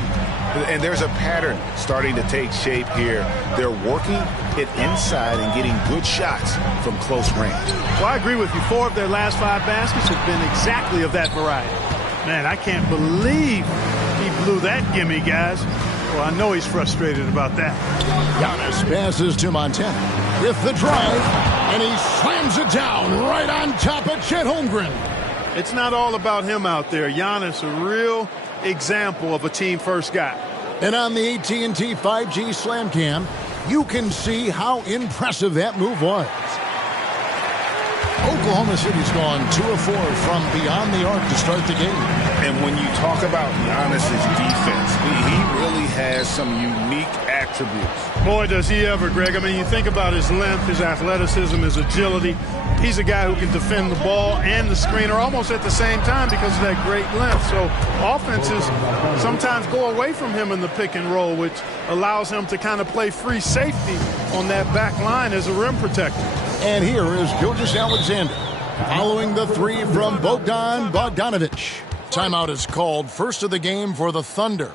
And there's a pattern starting to take shape here. They're working it inside and getting good shots from close range. Well, I agree with you. 4 of their last 5 baskets have been exactly of that variety. Man, I can't believe he blew that gimme, guys. Well, I know he's frustrated about that. Giannis passes to Montana with the drive, and he slams it down right on top of Chet Holmgren. It's not all about him out there. Giannis, a real example of a team-first guy. And on the AT&T 5G Slam Cam, you can see how impressive that move was. Oklahoma City's gone 2 of 4 from beyond the arc to start the game. And when you talk about Giannis's defense, he really has some unique attributes. Boy, does he ever, Greg. I mean, you think about his length, his athleticism, his agility. He's a guy who can defend the ball and the screener almost at the same time because of that great length. So offenses sometimes go away from him in the pick and roll, which allows him to kind of play free safety on that back line as a rim protector. And here is Gilgeous-Alexander following the three from Bogdan Bogdanovic. Timeout is called, first of the game for the Thunder.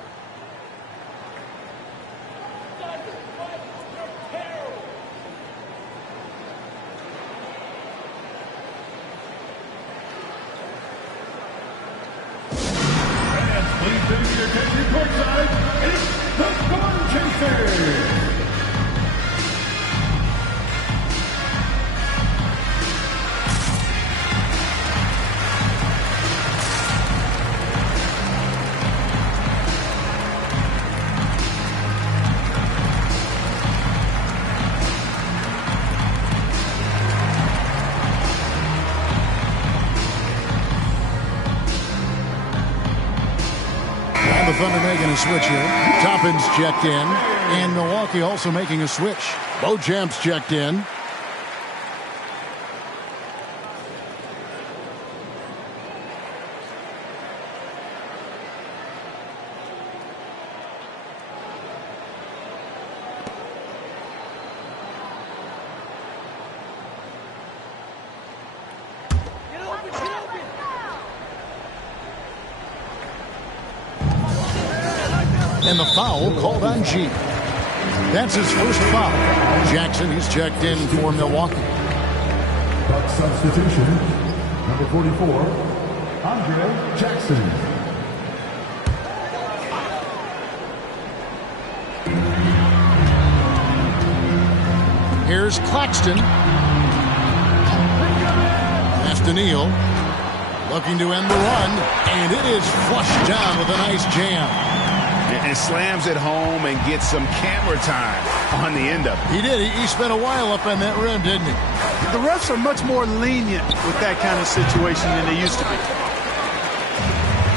The Thunder making a switch here. Toppin's checked in. And Milwaukee also making a switch. Beauchamp's checked in. And the foul called on G. That's his first foul. Jackson, he's checked in for Milwaukee. Substitution, number 44, Andre Jackson. Here's Claxton. Pass to Neal. Looking to end the run. And it is flushed down with a nice jam. And slams it home and gets some camera time on the end of it. He did. He spent a while up on that rim, didn't he? The refs are much more lenient with that kind of situation than they used to be.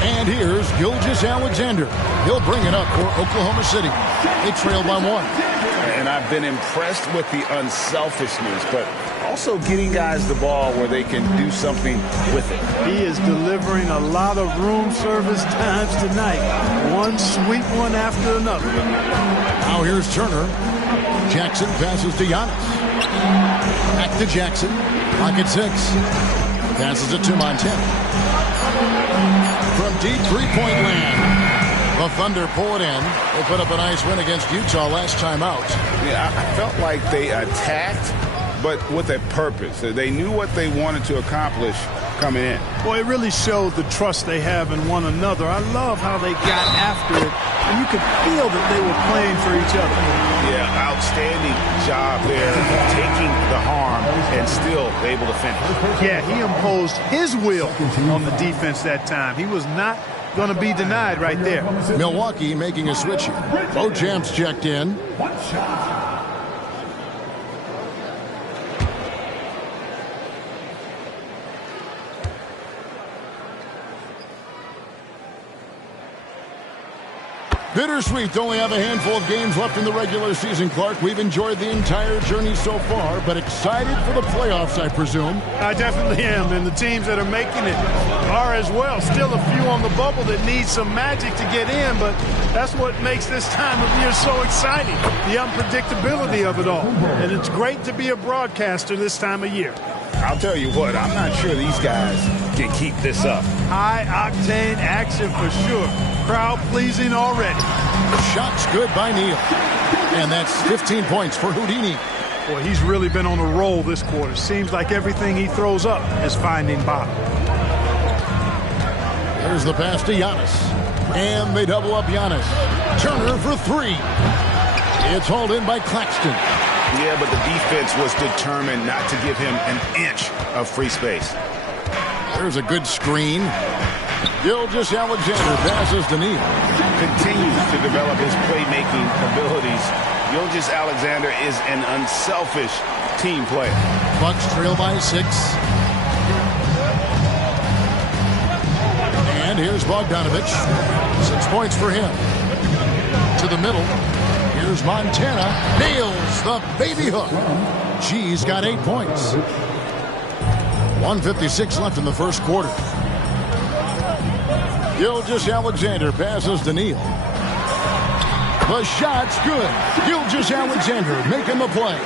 And here's Gilgeous-Alexander. He'll bring it up for Oklahoma City. They trail by 1. And I've been impressed with the unselfishness, but also getting guys the ball where they can do something with it. He is delivering a lot of room service times tonight. One sweet one after another. Now here's Turner. Jackson passes to Giannis. Back to Jackson. Clock at 6. Passes it to Montana. From deep three-point land. The Thunder pull it in. They put up a nice win against Utah last time out. Yeah, I felt like they attacked, but with a purpose. They knew what they wanted to accomplish coming in. Boy, it really showed the trust they have in one another. I love how they got after it, and you could feel that they were playing for each other. Yeah, outstanding job there, taking the harm and still able to finish. Yeah, he imposed his will on the defense that time. He was not going to be denied right there. Milwaukee making a switch here. Beauchamp's checked in. One shot. Bittersweet to only have a handful of games left in the regular season, Clark. We've enjoyed the entire journey so far, but excited for the playoffs, I presume. I definitely am, and the teams that are making it are as well. Still a few on the bubble that need some magic to get in, but that's what makes this time of year so exciting, the unpredictability of it all. And it's great to be a broadcaster this time of year. I'll tell you what, I'm not sure these guys can keep this up. High-octane action for sure. Crowd-pleasing already. Shots good by Neal. And that's 15 points for Houdini. Boy, he's really been on a roll this quarter. Seems like everything he throws up is finding bottom. Here's the pass to Giannis. And they double up Giannis. Turner for 3. It's hauled in by Claxton. Yeah, but the defense was determined not to give him an inch of free space. There's a good screen. Gilgeous-Alexander passes to Neal. Continues to develop his playmaking abilities Gilgeous-Alexander is an unselfish team player. Bucks trail by 6. And here's Bogdanovich. 6 points for him. To the middle. Here's Montana. Nails the baby hook. G's got 8 points. 1:56 left in the first quarter. Gilgeous-Alexander passes to Neal. The shot's good. Gilgeous-Alexander making the play.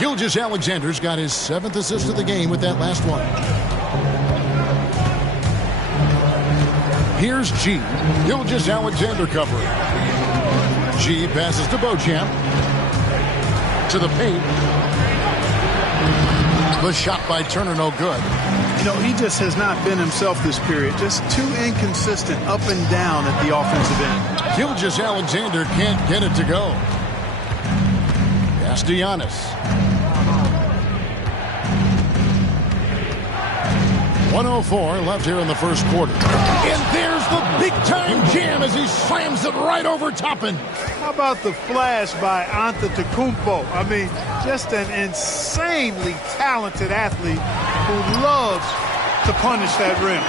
Gilgeous-Alexander's got his 7th assist of the game with that last one. Here's G. Gilgeous-Alexander covering. G passes to Beauchamp. To the paint. The shot by Turner, no good. You know, he just has not been himself this period. Just too inconsistent up and down at the offensive end. Gilgeous-Alexander can't get it to go. Castellanos. 1:04 left here in the first quarter. And there's the big-time jam as he slams it right over Toppin. How about the flash by Antetokounmpo? I mean, just an insanely talented athlete who loves to punish that rim.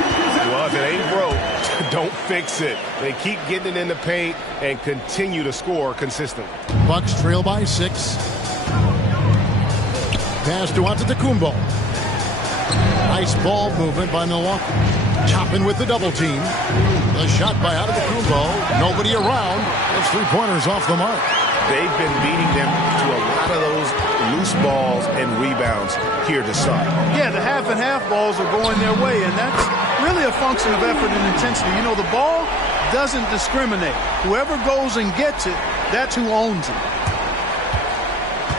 Well, if it ain't broke, don't fix it. They keep getting it in the paint and continue to score consistently. Bucks trail by 6. Pass to Antetokounmpo. Nice ball movement by Milwaukee. Toppin with the double team. The shot by Antetokounmpo. Nobody around. Those 3-pointers off the mark. They've been beating them to a lot of those loose balls and rebounds here to start. Yeah, the half and half balls are going their way, and that's really a function of effort and intensity. You know, the ball doesn't discriminate. Whoever goes and gets it, that's who owns it.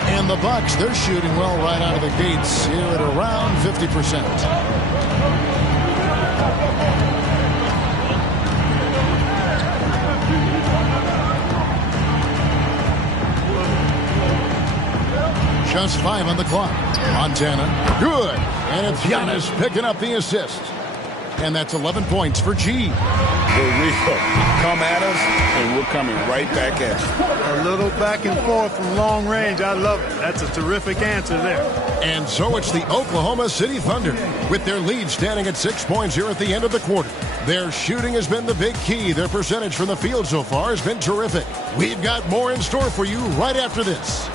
And the Bucks, they're shooting well right out of the gates here at around 50%. Just 5 on the clock. Montana, good. And it's Giannis picking up the assist. And that's 11 points for G. Here we go. Come at us, and we're coming right back at you. A little back and forth from long range. I love it. That's a terrific answer there. And so it's the Oklahoma City Thunder with their lead standing at 6 points here at the end of the quarter. Their shooting has been the big key. Their percentage from the field so far has been terrific. We've got more in store for you right after this.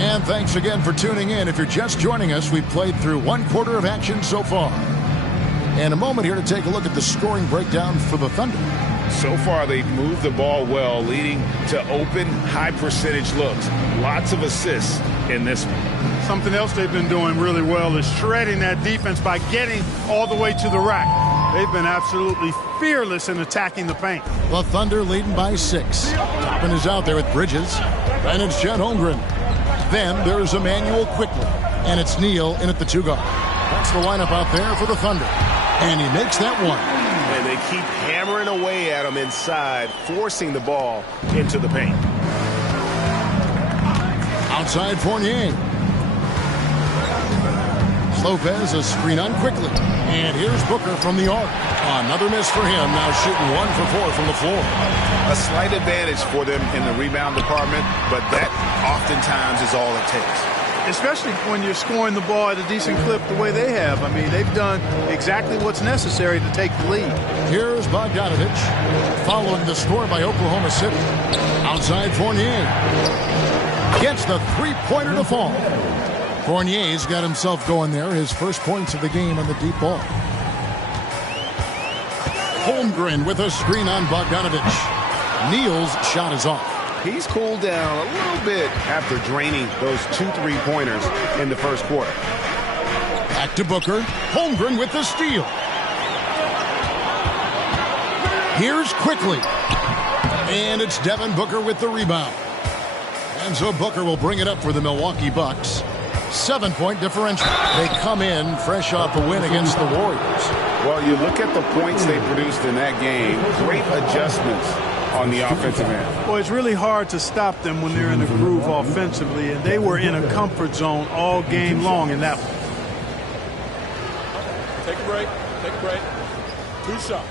And thanks again for tuning in. If you're just joining us, we've played through 1 quarter of action so far. And a moment here to take a look at the scoring breakdown for the Thunder. So far, they've moved the ball well, leading to open, high-percentage looks. Lots of assists in this one. Something else they've been doing really well is shredding that defense by getting all the way to the rack. They've been absolutely fearless in attacking the paint. The Thunder leading by 6. Toppin is out there with Bridges. And it's Chet Holmgren. Then there's Emmanuel Quickly. And it's Neal in at the 2 guard. That's the lineup out there for the Thunder. And he makes that one. And they keep hammering away at him inside, forcing the ball into the paint. Outside Fournier. Lopez a screen on Quickly. And here's Booker from the arc. Another miss for him, now shooting 1 for 4 from the floor. A slight advantage for them in the rebound department, but that oftentimes is all it takes. Especially when you're scoring the ball at a decent clip the way they have. I mean, they've done exactly what's necessary to take the lead. Here's Bogdanovich, following the score by Oklahoma City. Outside Fournier. Gets the 3-pointer to fall. Fournier's got himself going there, his first points of the game on the deep ball. Holmgren with a screen on Bogdanovich. Neal's shot is off. He's cooled down a little bit after draining those 2 3-pointers in the first quarter. Back to Booker. Holmgren with the steal. Here's Quickly. And it's Devin Booker with the rebound. And so Booker will bring it up for the Milwaukee Bucks. 7-point differential. They come in fresh off a win against the Warriors. Well, you look at the points they produced in that game. Great adjustments on the offensive end. Well, it's really hard to stop them when they're in a groove offensively, and they were in a comfort zone all game long in that one. Take a break. Take a break. 2 shots.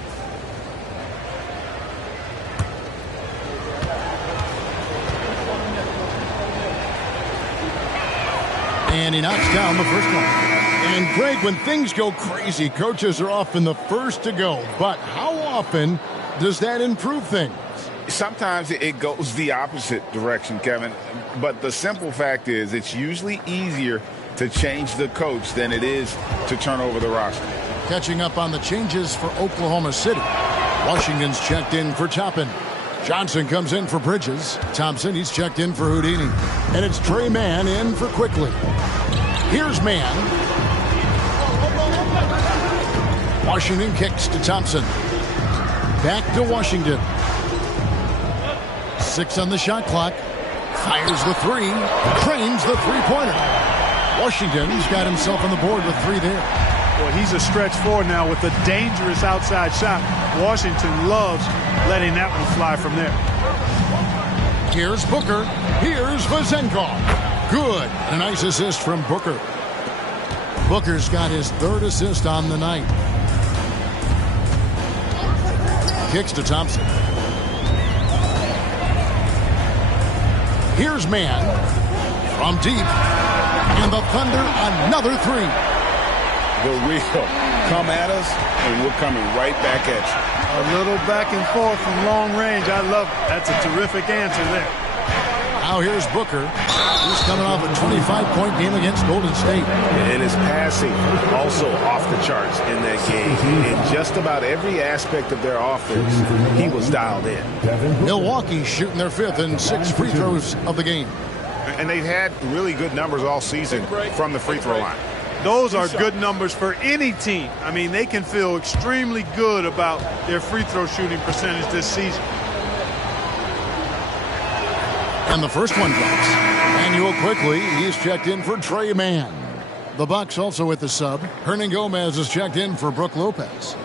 And he knocks down the first one. And Greg, when things go crazy, coaches are often the first to go. But how often does that improve things? Sometimes it goes the opposite direction, Kevin. But the simple fact is it's usually easier to change the coach than it is to turn over the roster. Catching up on the changes for Oklahoma City. Washington's checked in for Toppin. Johnson comes in for Bridges. Thompson, he's checked in for Houdini. And it's Trey Mann in for Quickly. Here's Mann. Washington kicks to Thompson. Back to Washington. 6 on the shot clock. Fires the 3. Trains the three-pointer. Washington's got himself on the board with 3 there. Well, he's a stretch forward now with a dangerous outside shot. Washington loves letting that one fly from there. Here's Booker. Here's Vezenkov. Good. A nice assist from Booker. Booker's got his 3rd assist on the night. Kicks to Thompson. Here's Mann from deep. And the Thunder, another 3. The real come at us, and we're coming right back at you. A little back and forth from long range. I love it. That's a terrific answer there. Now here's Booker. He's coming off a 25-point game against Golden State. And his passing also off the charts in that game. In just about every aspect of their offense, he was dialed in. Milwaukee shooting their 5th and 6 free throws of the game. And they've had really good numbers all season from the free throw line. Those are good numbers for any team. I mean, they can feel extremely good about their free throw shooting percentage this season. And the first one drops. Manuel Quickly, he's checked in for Trey Mann. The Bucks also with the sub. Hernan Gomez is checked in for Brook Lopez.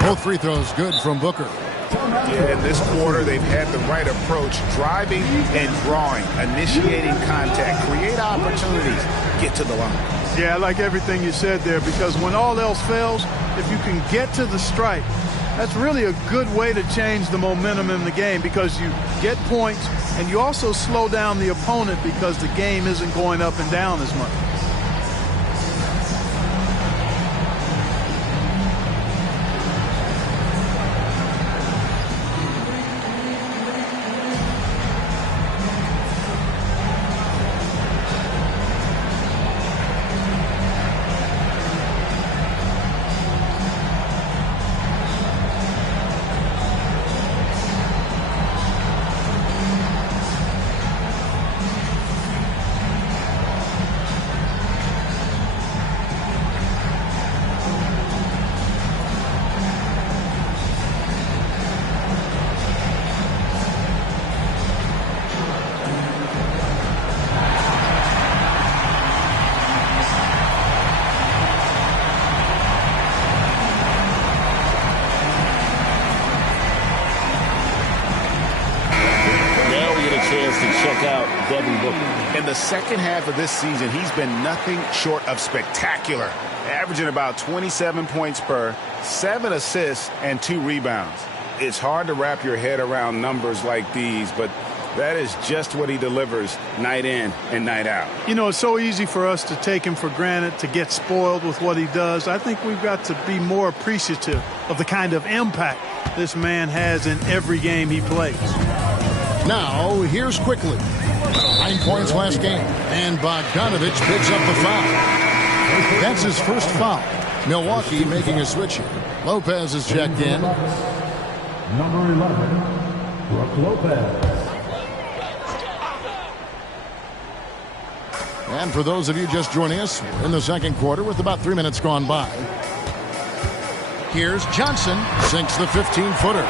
Both free throws good from Booker. Yeah, in this quarter, they've had the right approach, driving and drawing, initiating contact, create opportunities, get to the line. Yeah, I like everything you said there, because when all else fails, if you can get to the stripe, that's really a good way to change the momentum in the game, because you get points and you also slow down the opponent because the game isn't going up and down as much. In the second half of this season, he's been nothing short of spectacular, averaging about 27 points per, 7 assists, and 2 rebounds. It's hard to wrap your head around numbers like these, but that is just what he delivers night in and night out. You know, it's so easy for us to take him for granted, to get spoiled with what he does. I think we've got to be more appreciative of the kind of impact this man has in every game he plays. Now, here's Quickly. 9 points last game, and Bogdanovich picks up the foul. That's his first foul. Milwaukee making a switch here. Lopez is checked in. Number 11, Brook Lopez. And for those of you just joining us, we're in the second quarter with about 3 minutes gone by. Here's Johnson, sinks the 15-footer.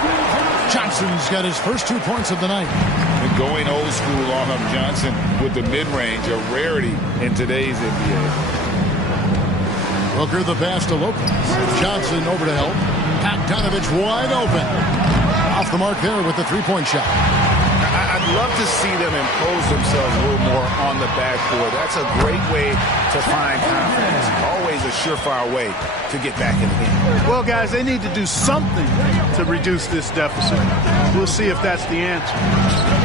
Johnson's got his first 2 points of the night. And going old school on him, Johnson with the mid-range, a rarity in today's NBA. Booker the pass to Lopez. Johnson over to help. Bogdanovich wide open. Off the mark there with the three-point shot. I'd love to see them impose themselves a little more on the backboard. That's a great way to find confidence. Always a surefire way to get back in the game. Well, guys, they need to do something to reduce this deficit. We'll see if that's the answer.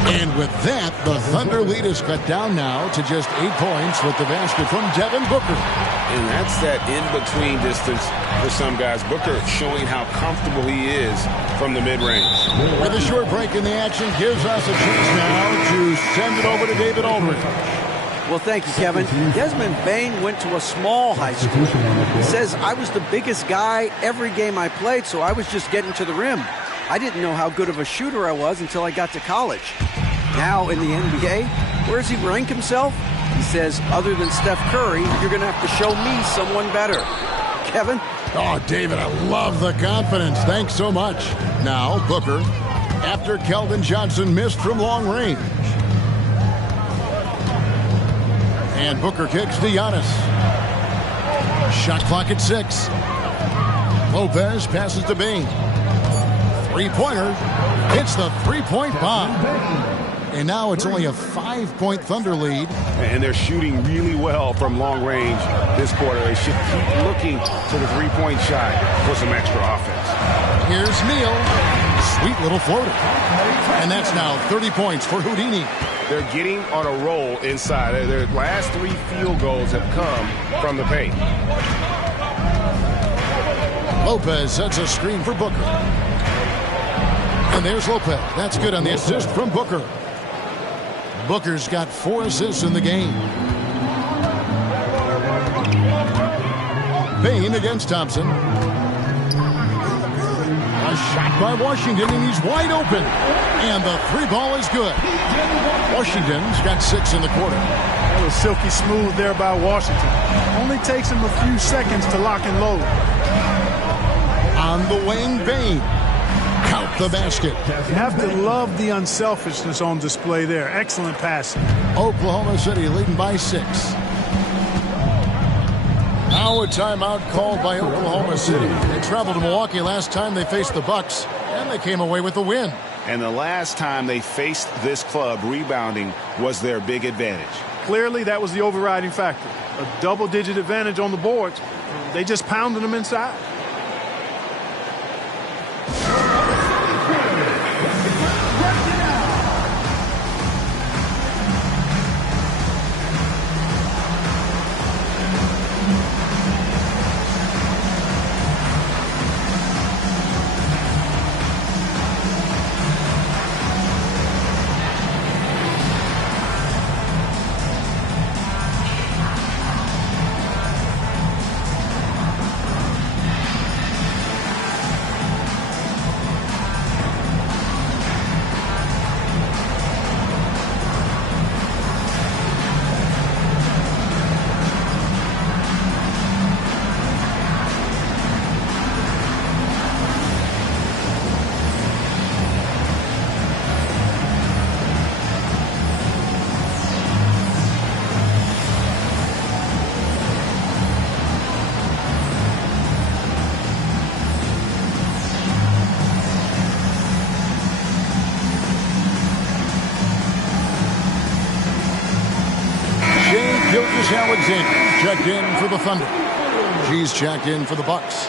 And with that, the Thunder lead is cut down now to just 8 points with the basket from Devin Booker. And that's that in-between distance for some guys. Booker showing how comfortable he is from the mid-range. With a short break in the action, gives us a chance now to send it over to David Aldridge. Well, thank you, Kevin. Desmond Bane went to a small high school. He says, I was the biggest guy every game I played, so I was just getting to the rim. I didn't know how good of a shooter I was until I got to college. Now in the NBA, where does he rank himself? He says, other than Steph Curry, you're going to have to show me someone better. Kevin? Oh, David, I love the confidence. Thanks so much. Now, Booker, after Keldon Johnson missed from long range. And Booker kicks to Giannis. Shot clock at 6. Lopez passes to Bane. Three-pointer hits the three-point bomb. And now it's only a 5-point Thunder lead. And they're shooting really well from long range this quarter. They should keep looking to the three-point shot for some extra offense. Here's Neal. Sweet little floater. And that's now 30 points for Houdini. They're getting on a roll inside. Their last 3 field goals have come from the paint. Lopez sets a screen for Booker. And there's Lopez. That's good on the assist from Booker. Booker's got 4 assists in the game. Bane against Thompson. A shot by Washington, and he's wide open. And the 3-ball is good. Washington's got 6 in the quarter. That was silky smooth there by Washington. Only takes him a few seconds to lock and load. On the wing, Bane. Count the basket. You have to love the unselfishness on display there. Excellent passing. Oklahoma City leading by 6. Now a timeout called by Oklahoma City. They traveled to Milwaukee last time they faced the Bucks, and they came away with the win. And the last time they faced this club, rebounding was their big advantage. Clearly, that was the overriding factor. A double-digit advantage on the boards. They just pounded them inside. Alexander checked in for the Thunder. She's checked in for the Bucks.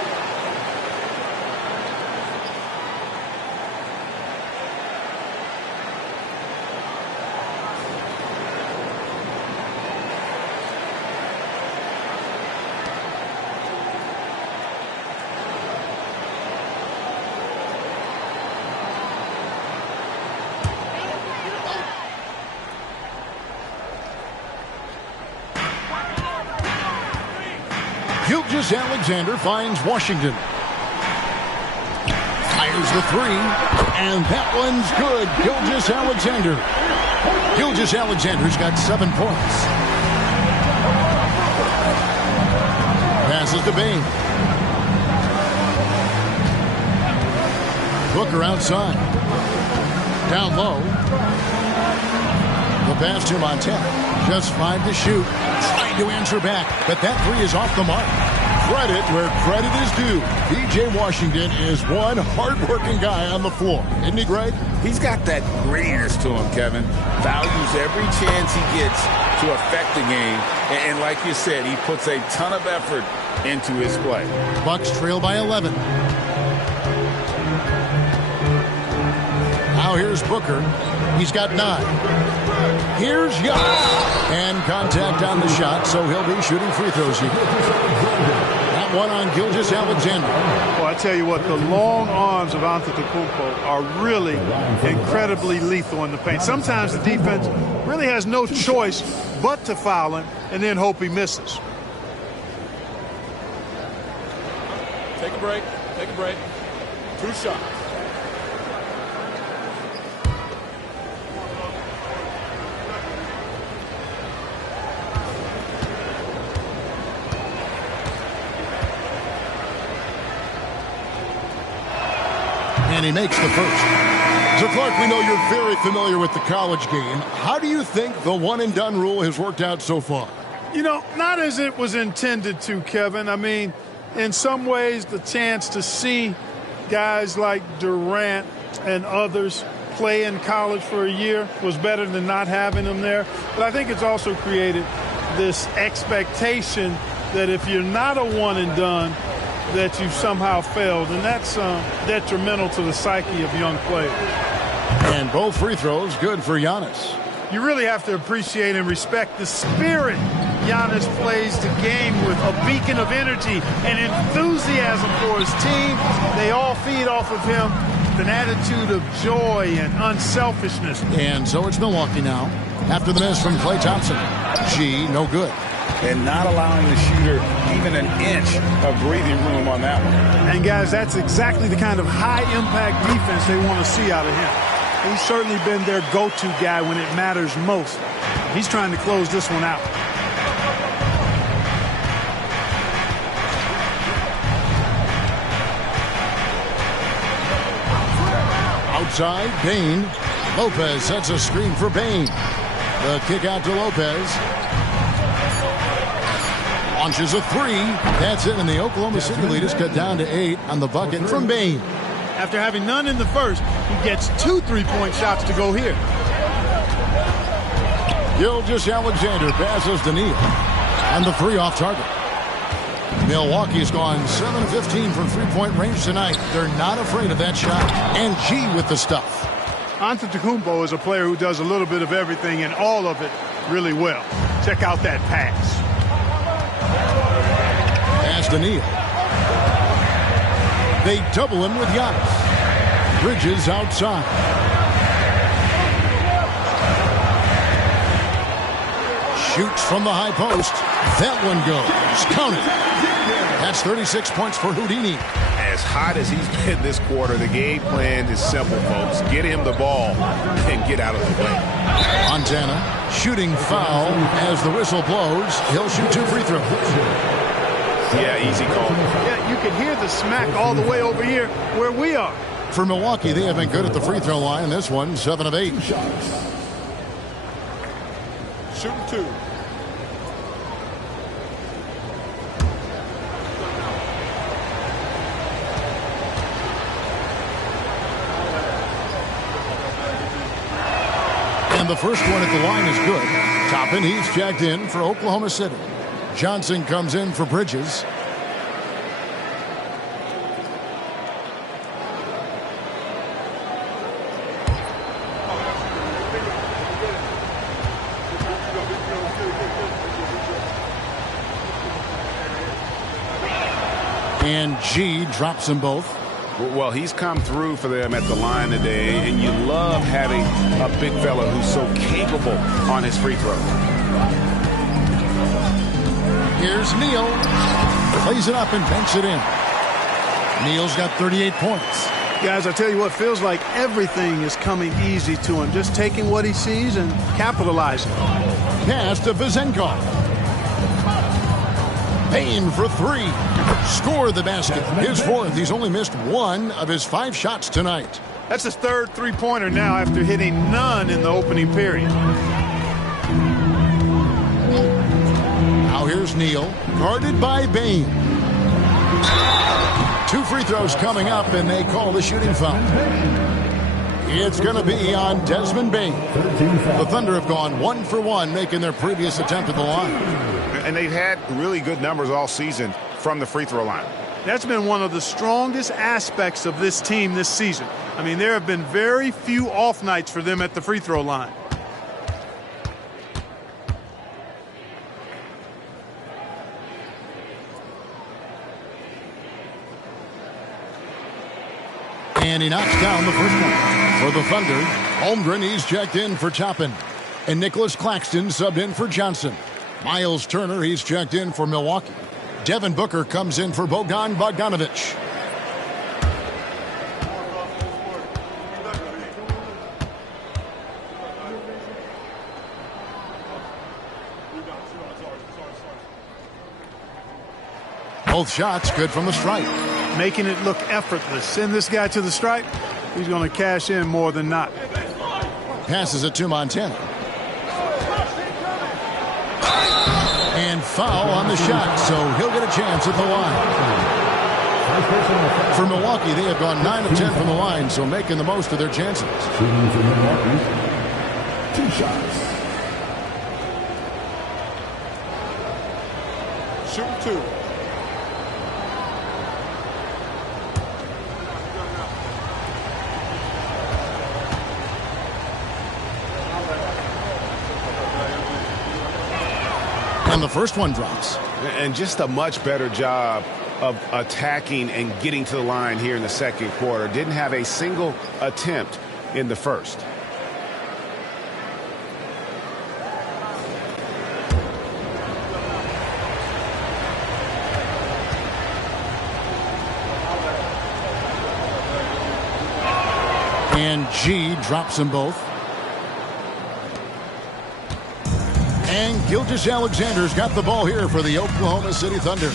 Alexander finds Washington. Fires the 3, and that one's good. Gilgeous Alexander. Gilgeous Alexander's got 7 points. Passes to Bain. Booker outside. Down low. The pass to Montana. Just 5 to shoot. Trying to answer back, but that three is off the mark. Credit where credit is due. P.J. Washington is one hard-working guy on the floor. Isn't he, Greg? He's got that grittiness to him, Kevin. Values every chance he gets to affect the game. And like you said, he puts a ton of effort into his play. Bucks trail by 11. Now here's Booker. He's got 9. Here's Young. And contact on the shot, so he'll be shooting free throws here. That one on Gilgeous-Alexander. Well, I tell you what, the long arms of Antetokounmpo are really incredibly lethal in the paint. Sometimes the defense really has no choice but to foul him and then hope he misses. Take a break. Take a break. 2 shots. And he makes the first. So, Clark, we know you're very familiar with the college game. How do you think the one-and-done rule has worked out so far? You know, not as it was intended to, Kevin. I mean, in some ways, the chance to see guys like Durant and others play in college for a year was better than not having them there. But I think it's also created this expectation that if you're not a one-and-done, that you've somehow failed, and that's detrimental to the psyche of young players. And both free throws good for Giannis. You really have to appreciate and respect the spirit Giannis plays the game with, a beacon of energy and enthusiasm for his team. They all feed off of him with an attitude of joy and unselfishness. And so it's Milwaukee now. After the miss from Klay Thompson. G, no good. And not allowing the shooter even an inch of breathing room on that one. And, guys, that's exactly the kind of high-impact defense they want to see out of him. He's certainly been their go-to guy when it matters most. He's trying to close this one out. Outside, Bain. Lopez sets a screen for Bain. The kick out to Lopez. Launches a three. That's it, and the Oklahoma City lead is cut down to 8 on the bucket from Bain. After having none in the first, he gets 2 3-point shots to go here. Gilgeous-Alexander passes to Neal. And the 3 off target. Milwaukee's gone 7-15 from three-point range tonight. They're not afraid of that shot. And G with the stuff. Antetokounmpo is a player who does a little bit of everything and all of it really well. Check out that pass. Pass to Neal. They double him with Giannis. Bridges outside. Shoots from the high post. That one goes. Counted. That's 36 points for Houdini. As hot as he's been this quarter, the game plan is simple, folks. Get him the ball and get out of the way. Montana shooting foul as the whistle blows. He'll shoot 2 free throws. Yeah, easy call. Yeah, you can hear the smack all the way over here where we are. For Milwaukee, they have been good at the free throw line. This one, 7 of 8. Shooting 2. And the first one at the line is good. Toppin, he's checked in for Oklahoma City. Johnson comes in for Bridges. And G drops them both. Well, he's come through for them at the line today, and you love having a big fella who's so capable on his free throw. Here's Neal. Plays it up and banks it in. Neal's got 38 points. Guys, I tell you what, feels like everything is coming easy to him. Just taking what he sees and capitalizing. Pass to Vezenkov. Bain for three. Scored the basket. His fourth. He's only missed one of his 5 shots tonight. That's his third three-pointer now after hitting none in the opening period. Now here's Neal, guarded by Bain. 2 free throws coming up, and they call the shooting foul. It's going to be on Desmond Bain. The Thunder have gone 1 for 1, making their previous attempt at the line. And they've had really good numbers all season from the free throw line. That's been one of the strongest aspects of this team this season. I mean, there have been very few off nights for them at the free throw line. And he knocks down the first one. For the Thunder, Holmgren, he's checked in for Toppin. And Nicholas Claxton subbed in for Johnson. Miles Turner, he's checked in for Milwaukee. Devin Booker comes in for Bogdan Bogdanovic. Both shots good from the stripe. Making it look effortless. Send this guy to the stripe. He's going to cash in more than not. Passes it to Montana. And foul on the shot, so he'll get a chance at the line. For Milwaukee, they have gone 9 of 10 from the line, so making the most of their chances. Shooting for Milwaukee, 2 shots. Shoot 2. And the first one drops. And just a much better job of attacking and getting to the line here in the second quarter. Didn't have a single attempt in the first. And G drops them both. And Gilgeous-Alexander's got the ball here for the Oklahoma City Thunder.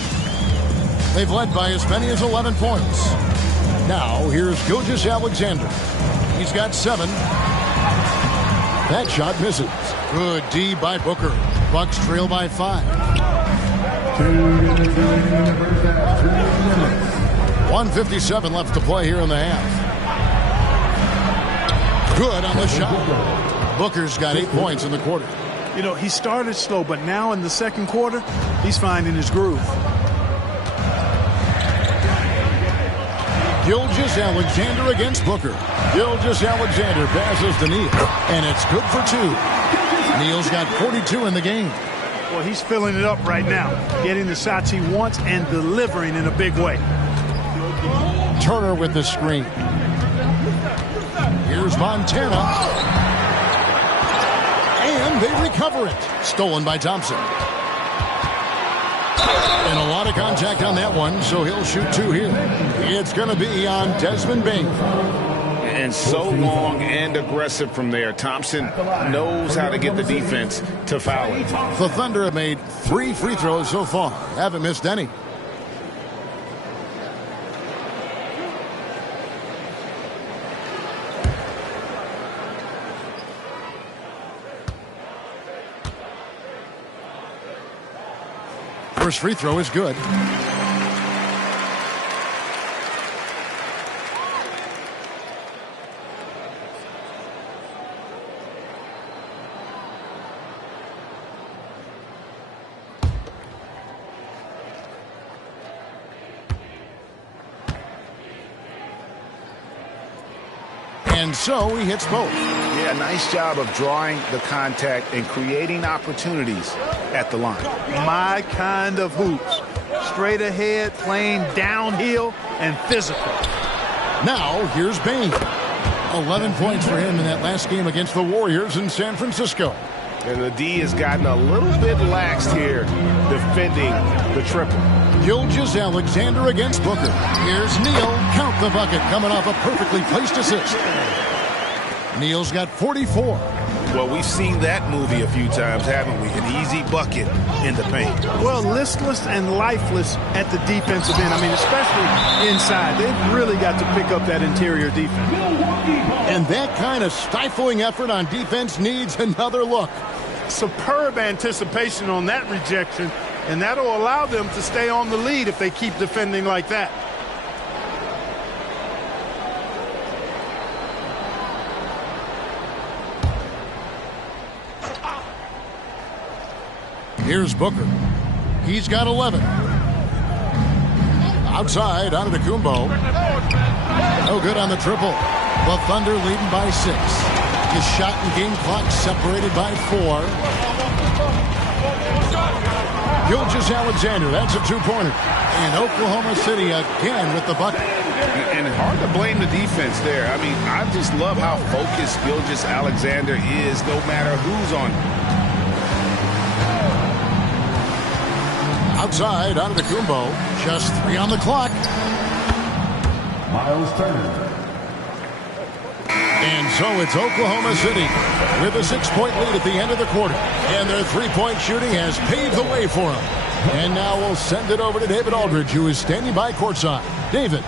They've led by as many as 11 points. Now, here's Gilgeous-Alexander. He's got 7. That shot misses. Good D by Booker. Bucks trail by 5. 1:57 left to play here in the half. Good on the shot. Booker's got 8 points in the quarter. You know, he started slow, but now in the second quarter, he's finding his groove. Gilgeous-Alexander against Booker. Gilgeous-Alexander passes to Neal, and it's good for 2. Neal's got 42 in the game. Well, he's filling it up right now, getting the shots he wants and delivering in a big way. Turner with the screen. Here's Montana. And they recover it. Stolen by Thompson. And a lot of contact on that one, so he'll shoot 2 here. It's going to be on Desmond Bain. And so long and aggressive from there. Thompson knows how to get the defense to foul it. The Thunder have made 3 free throws so far. Haven't missed any. First free throw is good. And so he hits both. Yeah, nice job of drawing the contact and creating opportunities at the line. My kind of hoops. Straight ahead, playing downhill, and physical. Now, here's Bain. 11 points for him in that last game against the Warriors in San Francisco. And the D has gotten a little bit laxed here defending the triple. Gilgeous-Alexander against Booker. Here's Neal. Count the bucket coming off a perfectly placed assist. Neal's got 44. Well, we've seen that movie a few times, haven't we? An easy bucket in the paint. Well, listless and lifeless at the defensive end. I mean, especially inside. They've really got to pick up that interior defense. And that kind of stifling effort on defense needs another look. Superb anticipation on that rejection, and that'll allow them to stay on the lead if they keep defending like that. Here's Booker. He's got 11. Outside, Antetokounmpo. No good on the triple. The Thunder leading by 6. His shot and game clock separated by 4. Gilgeous-Alexander, that's a two-pointer. And Oklahoma City again with the bucket. And hard to blame the defense there. I mean, I just love how focused Gilgeous-Alexander is no matter who's on him. Outside, Antetokounmpo. Just 3 on the clock. Miles Turner. And so it's Oklahoma City with a 6-point lead at the end of the quarter. And their three-point shooting has paved the way for them. And now we'll send it over to David Aldridge, who is standing by courtside. David.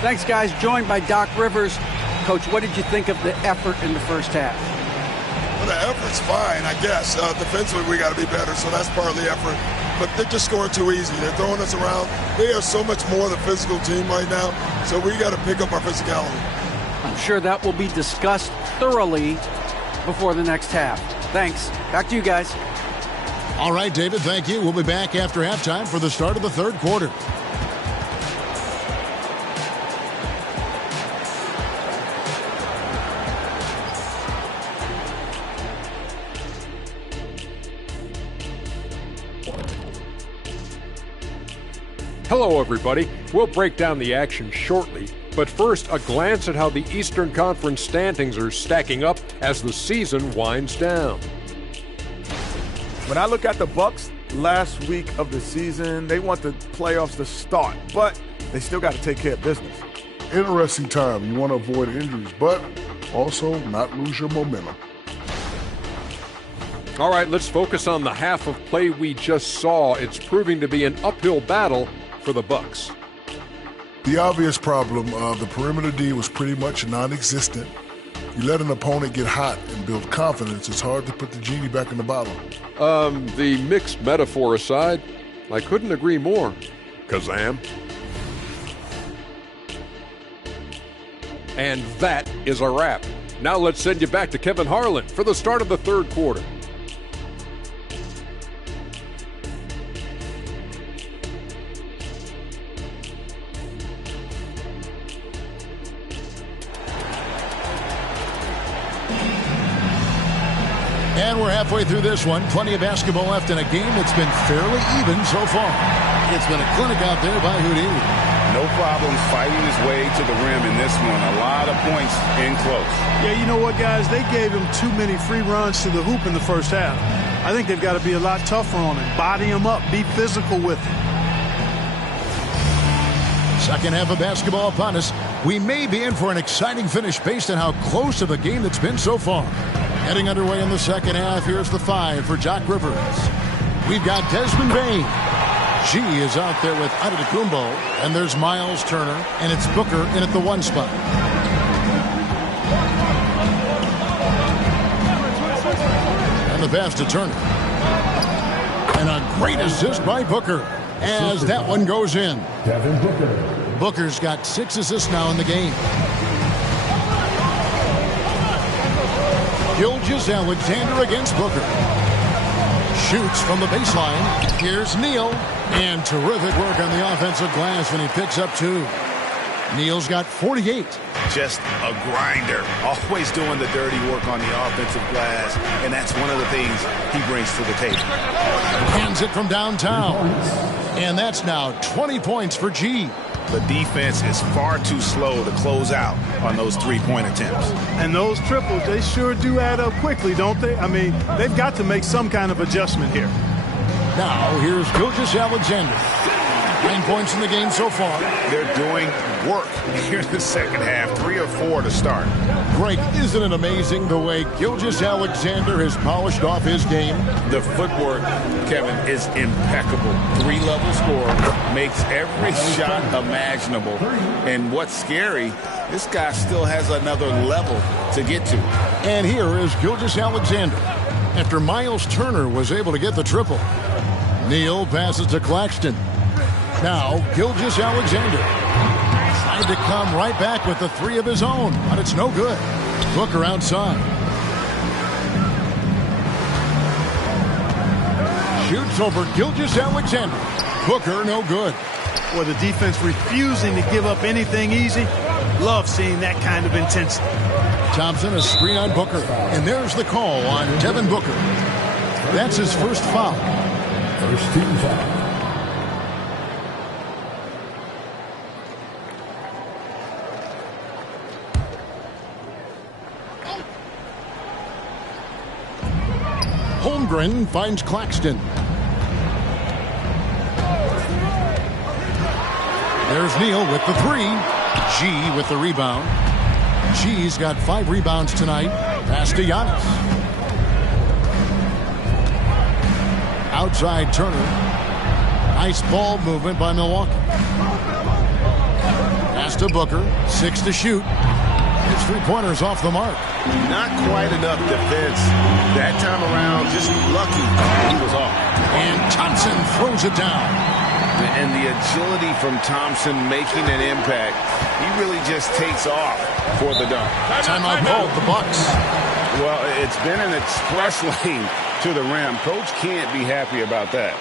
Thanks, guys. Joined by Doc Rivers. Coach, what did you think of the effort in the first half? Well, the effort's fine, I guess. Defensively, we got to be better, so that's part of the effort. But they're just scoring too easy. They're throwing us around. They are so much more the physical team right now, so we got to pick up our physicality. I'm sure that will be discussed thoroughly before the next half. Thanks. Back to you guys. All right, David, thank you. We'll be back after halftime for the start of the third quarter. Hello, everybody. We'll break down the action shortly, but first, a glance at how the Eastern Conference standings are stacking up as the season winds down. When I look at the Bucks last week of the season, they want the playoffs to start, but they still got to take care of business. Interesting time. You want to avoid injuries, but also not lose your momentum. All right, let's focus on the half of play we just saw. It's proving to be an uphill battle for the Bucks. The obvious problem, the perimeter D was pretty much non-existent. You let an opponent get hot and build confidence, it's hard to put the genie back in the bottle. The mixed metaphor aside, I couldn't agree more. Kazam. And that is a wrap. Now let's send you back to Kevin Harlan for the start of the third quarter. And we're halfway through this one. Plenty of basketball left in a game that's been fairly even so far. It's been a clinic out there by Houdini. No problem fighting his way to the rim in this one. A lot of points in close. Yeah, you know what, guys? They gave him too many free runs to the hoop in the first half. I think they've got to be a lot tougher on him. Body him up. Be physical with him. Second half of basketball upon us. We may be in for an exciting finish based on how close of a game that's been so far. Getting underway in the second half. Here's the 5 for Doc Rivers. We've got Desmond Bain. G is out there with Antetokounmpo. And there's Miles Turner. And it's Booker in at the 1 spot. And the pass to Turner. And a great assist by Booker as that one goes in. Devin Booker. Booker's got 6 assists now in the game. Gilgeous-Alexander against Booker. Shoots from the baseline. Here's Neal. And terrific work on the offensive glass when he picks up 2. Neal's got 48. Just a grinder. Always doing the dirty work on the offensive glass. And that's one of the things he brings to the table. Hands it from downtown. And that's now 20 points for G. The defense is far too slow to close out on those three-point attempts. And those triples, they sure do add up quickly, don't they? I mean, they've got to make some kind of adjustment here. Now, here's Gilgeous-Alexander. 9 points in the game so far. They're doing work here in the second half. 3 or 4 to start. Greg, isn't it amazing the way Gilgeous-Alexander has polished off his game? The footwork, Kevin, is impeccable. 3-level scorer, makes every shot imaginable. And what's scary, this guy still has another level to get to. And here is Gilgeous-Alexander after Miles Turner was able to get the triple. Neal passes to Claxton. Now Gilgeous-Alexander tried to come right back with the 3 of his own, but it's no good. Booker outside. Shoots over Gilgeous-Alexander. Booker no good. Well, the defense refusing to give up anything easy. Love seeing that kind of intensity. Thompson, a screen on Booker. And there's the call on Devin Booker. That's his first foul. First team foul. Holmgren finds Claxton. There's Neal with the 3. G with the rebound. G's got 5 rebounds tonight. Pass to Giannis. Outside Turner. Nice ball movement by Milwaukee. Pass to Booker. 6 to shoot. His 3-pointers off the mark. Not quite enough defense that time around. Just lucky he was off. And Thompson throws it down. And the agility from Thompson making an impact. He really just takes off for the dunk. Timeout called the Bucks. Well, it's been an express lane to the rim. Coach can't be happy about that.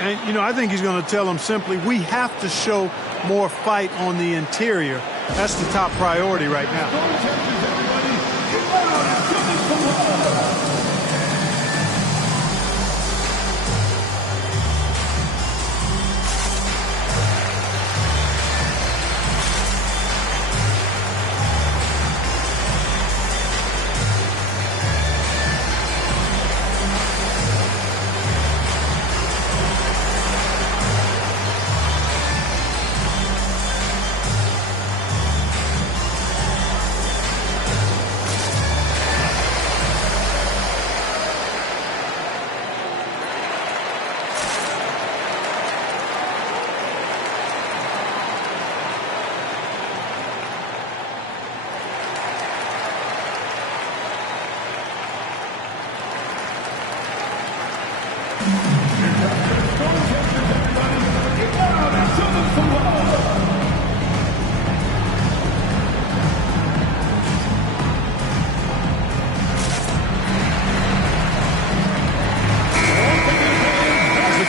And, you know, I think he's going to tell them simply, we have to show more fight on the interior. That's the top priority right now.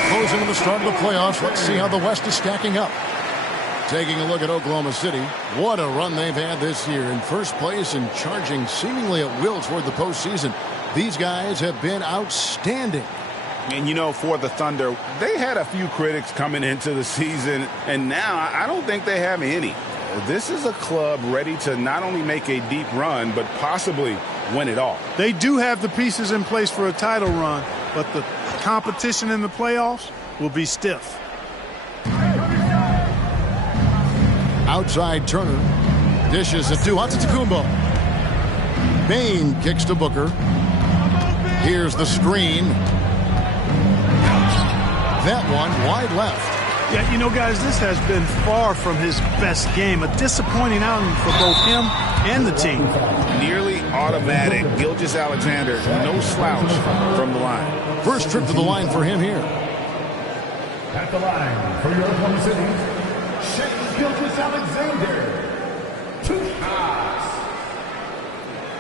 Closing the start of the playoffs. Let's see how the West is stacking up. Taking a look at Oklahoma City. What a run they've had this year. In first place and charging seemingly at will toward the postseason. These guys have been outstanding. And, you know, for the Thunder, they had a few critics coming into the season, and now I don't think they have any. This is a club ready to not only make a deep run, but possibly win it all. They do have the pieces in place for a title run, but the competition in the playoffs will be stiff. Outside Turner. Dishes it to Antetokounmpo. Bain kicks to Booker. Here's the screen. That one wide left. Yeah, you know, guys, this has been far from his best game. A disappointing outing for both him and the team. Nearly automatic. Gilgeous-Alexander, no slouch from the line. First trip to the line for him here. At the line for your Oklahoma City, Shea Gilgeous-Alexander. 2 shots.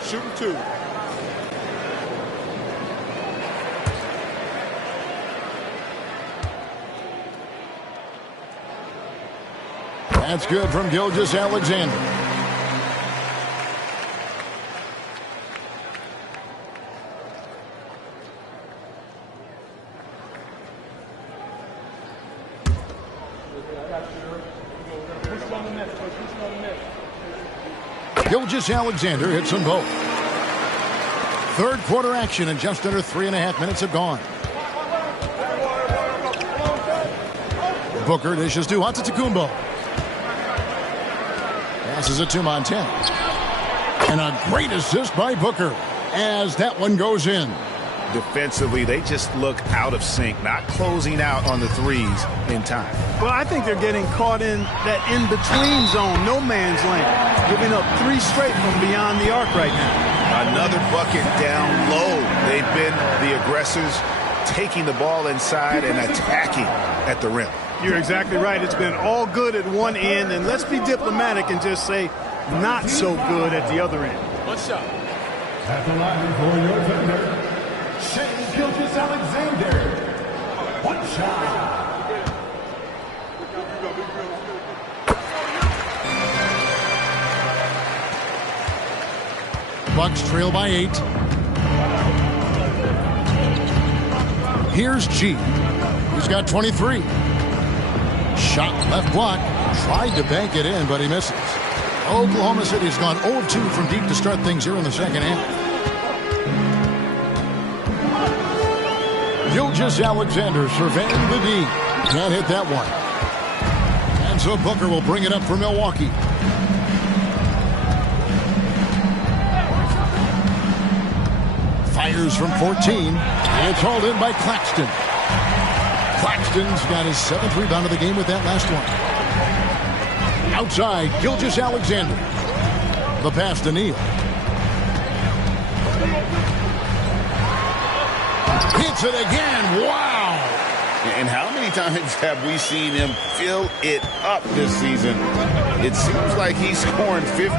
Shooting 2. That's good from Gilgeous-Alexander. Gilgeous-Alexander hits them both. Third quarter action and just under 3.5 minutes have gone. Booker dishes to Antetokounmpo. Passes it to Montana. And a great assist by Booker as that one goes in. Defensively, they just look out of sync, not closing out on the threes in time. Well, I think they're getting caught in that in-between zone, no man's land, giving up 3 straight from beyond the arc right now. Another bucket down low. They've been the aggressors, taking the ball inside and attacking at the rim. You're exactly right. It's been all good at one end, and let's be diplomatic and just say not so good at the other end. One shot. At the line for your defender, Shane Gilgeous-Alexander. One shot. Bucks trail by 8. Here's G. He's got 23. Shot left block. Tried to bank it in, but he misses. Oklahoma City's gone 0-2 from deep to start things here in the second half. Gilgeous-Alexander surveying the D. Can't hit that one. And so Booker will bring it up for Milwaukee. Fires from 14. It's hauled in by Claxton. Claxton's got his 7th rebound of the game with that last one. Outside, Gilgeous-Alexander. The pass to Neal. Hits it again. Wow. And how many times have we seen him fill it up this season? It seems like he's scoring 50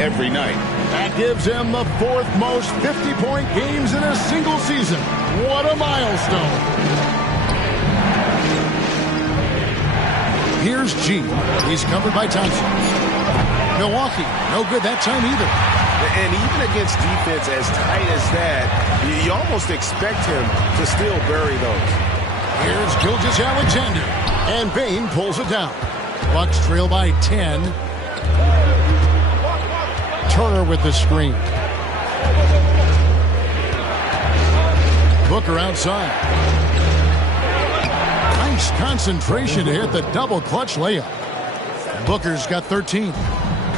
every night. That gives him the 4th most 50-point games in a single season. What a milestone. Here's G. He's covered by Thompson. Milwaukee, no good that time either. And even against defense as tight as that, you almost expect him to still bury those. Here's Gilgeous-Alexander. And Bane pulls it down. Bucks trail by 10. Turner with the screen. Booker outside. Nice concentration to hit the double clutch layup. Booker's got 13.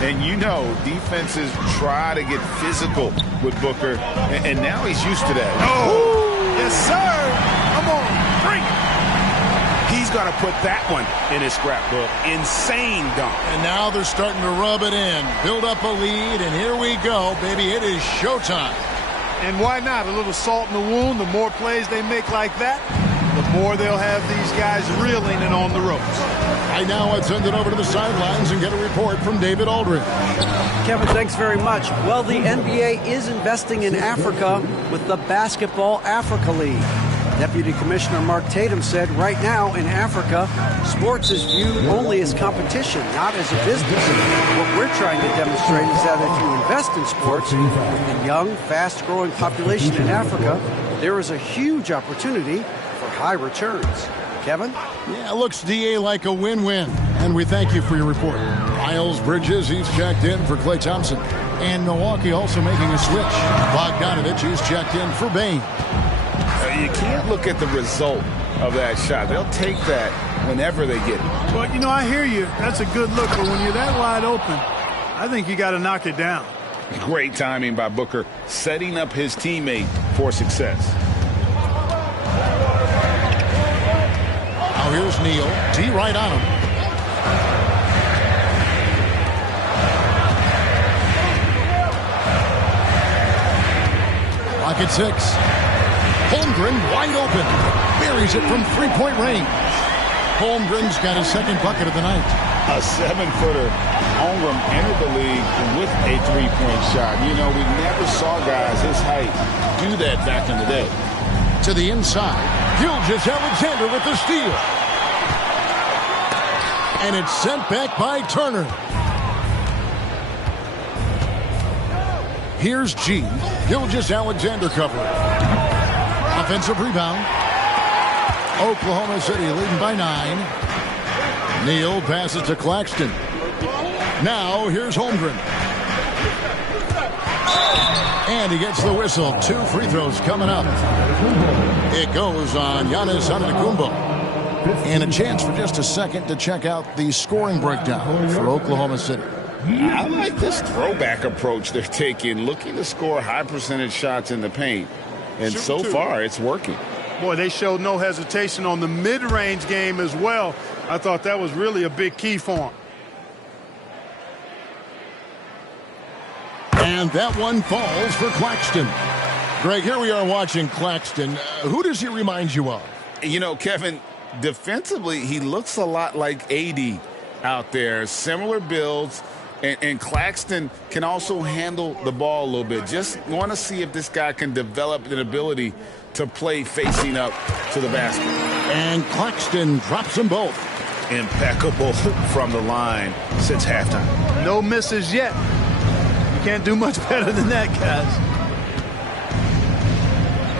And you know, defenses try to get physical with Booker, and now he's used to that. Oh, yes, sir. Come on, bring it. He's going to put that one in his scrapbook. Insane dunk. And now they're starting to rub it in. Build up a lead, and here we go, baby. It is showtime. And why not? A little salt in the wound. The more plays they make like that, the more they'll have these guys reeling and on the ropes. Right now, I'd send it over to the sidelines and get a report from David Aldridge. Kevin, thanks very much. Well, the NBA is investing in Africa with the Basketball Africa League. Deputy Commissioner Mark Tatum said right now in Africa, sports is viewed only as competition, not as a business. What we're trying to demonstrate is that if you invest in sports with the young, fast-growing population in Africa, there is a huge opportunity for high returns. Kevin? Yeah, it looks, DA, like a win-win. And we thank you for your report. Miles Bridges, he's checked in for Klay Thompson. And Milwaukee also making a switch. Bogdanovich, he's checked in for Bane. You can't look at the result of that shot. They'll take that whenever they get it. Well, you know, I hear you. That's a good look. But when you're that wide open, I think you got to knock it down. Great timing by Booker, setting up his teammate for success. Now here's Neal. D right on him. Clock at 6. Holmgren wide open. Buries it from three-point range. Holmgren's got his 2nd bucket of the night. A 7-footer. Holmgren entered the league with a three-point shot. You know, we never saw guys his height do that back in the day. To the inside. Gilgeous-Alexander with the steal. And it's sent back by Turner. Here's G. Gilgeous-Alexander covering. Offensive rebound. Oklahoma City leading by 9. Neal passes to Claxton. Now here's Holmgren. And he gets the whistle. 2 free throws coming up. It goes on Giannis Antetokounmpo. And a chance for just a second to check out the scoring breakdown for Oklahoma City. I like this throwback approach they're taking, looking to score high percentage shots in the paint. And so far, it's working. Boy, they showed no hesitation on the mid-range game as well. I thought that was really a big key for them. And that one falls for Claxton. Greg, here we are watching Claxton. Who does he remind you of? You know, Kevin, defensively, he looks a lot like AD out there. Similar builds. And Claxton can also handle the ball a little bit. Just want to see if this guy can develop an ability to play facing up to the basket. And Claxton drops them both. Impeccable from the line since halftime. No misses yet. You can't do much better than that, guys.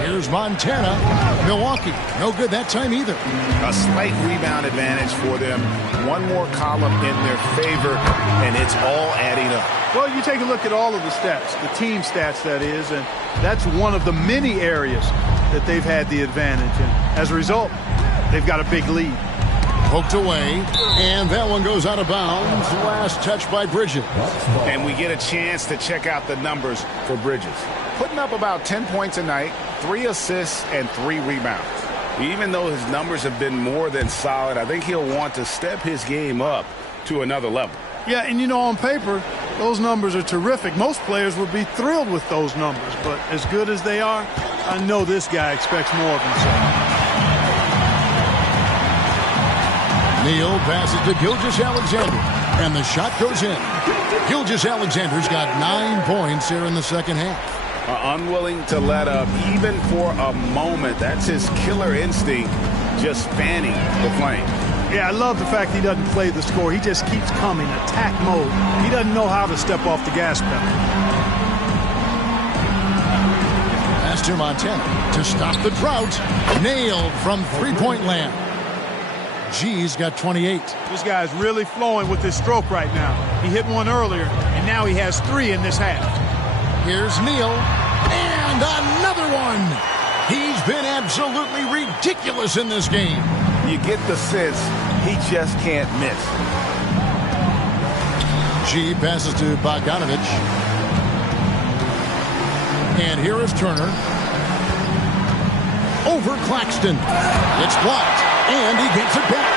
Here's Montana. Milwaukee, no good that time either. A slight rebound advantage for them. One more column in their favor, and it's all adding up. Well, you take a look at all of the stats, the team stats, that is, and that's one of the many areas that they've had the advantage. And as a result, they've got a big lead. Poked away, and that one goes out of bounds. Last touch by Bridges. And we get a chance to check out the numbers for Bridges. Putting up about 10 points a night, 3 assists, and 3 rebounds. Even though his numbers have been more than solid, I think he'll want to step his game up to another level. Yeah, and you know, on paper, those numbers are terrific. Most players would be thrilled with those numbers, but as good as they are, I know this guy expects more of himself. Neal passes to Gilgeous-Alexander, and the shot goes in. Gilgeous-Alexander's got 9 points here in the second half. Unwilling to let up even for a moment. That's his killer instinct, just fanning the flame. Yeah, I love the fact he doesn't play the score. He just keeps coming, attack mode. He doesn't know how to step off the gas pedal. Pass to Montana to stop the drought. Nailed from three-point land. G's got 28. This guy's really flowing with his stroke right now. He hit one earlier, and now he has 3 in this half. Here's Neal, and another one. He's been absolutely ridiculous in this game. You get the sense he just can't miss. G passes to Bogdanovich. And here is Turner. Over Claxton. It's blocked, and he gets it back.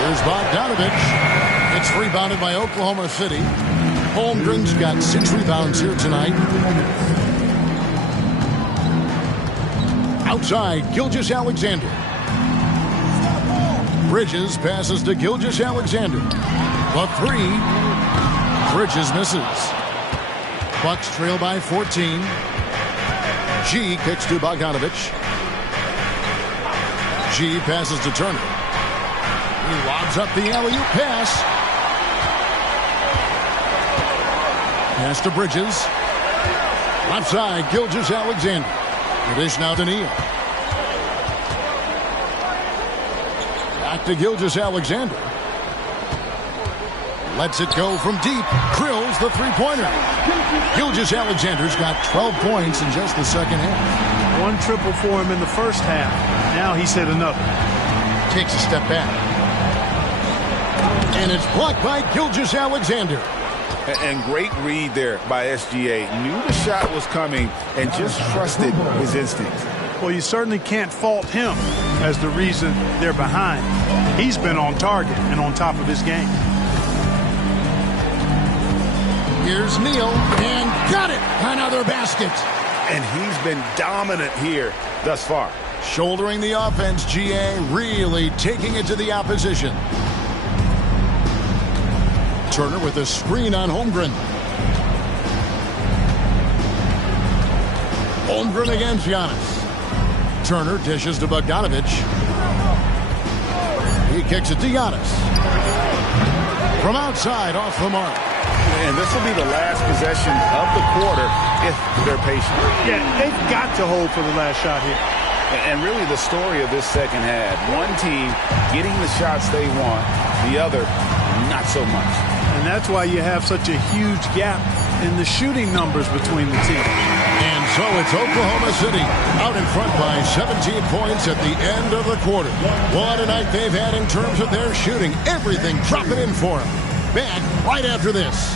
Here's Bogdanovich. It's rebounded by Oklahoma City. Holmgren's got 6 rebounds here tonight. Outside, Gilgeous-Alexander. Bridges passes to Gilgeous-Alexander. The 3. Bridges misses. Bucks trail by 14. G kicks to Bogdanovich. G passes to Turner. He lobs up the alley-oop pass. Pass to Bridges. Left side, Gilgeous-Alexander. It is now to Neal. Back to Gilgeous-Alexander. Lets it go from deep. Drills the three-pointer. Gilgeous-Alexander's got 12 points in just the second half. 1 triple for him in the first half. Now he's hit another. Takes a step back. And it's blocked by Gilgeous-Alexander. And great read there by SGA. Knew the shot was coming and just trusted his instincts. Well, you certainly can't fault him as the reason they're behind. He's been on target and on top of his game. Here's Neal, and got it! Another basket. And he's been dominant here thus far. Shouldering the offense, GA really taking it to the opposition. Turner with a screen on Holmgren. Holmgren against Giannis. Turner dishes to Bogdanovich. He kicks it to Giannis. From outside, off the mark. And this will be the last possession of the quarter if they're patient. Yeah, they've got to hold for the last shot here. And really the story of this second half. One team getting the shots they want, the other not so much. And that's why you have such a huge gap in the shooting numbers between the teams. And so So it's Oklahoma City out in front by 17 points at the end of the quarter. What a night they've had in terms of their shooting. Everything dropping in for them. Back right after this.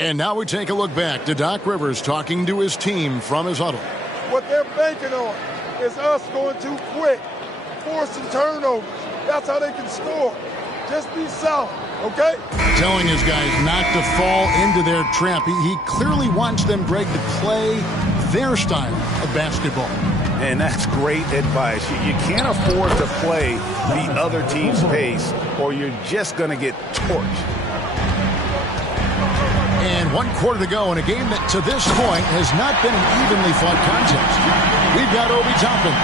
And now we take a look back to Doc Rivers talking to his team from his huddle. What they're banking on is us going too quick, forcing turnovers. That's how they can score. Just be solid, okay? Telling his guys not to fall into their trap. He clearly wants them, Greg, to play their style of basketball. And that's great advice. You can't afford to play the other team's pace, or you're just going to get torched. And 1 quarter to go in a game that, to this point, has not been an evenly fought contest. We've got Obi Toppin.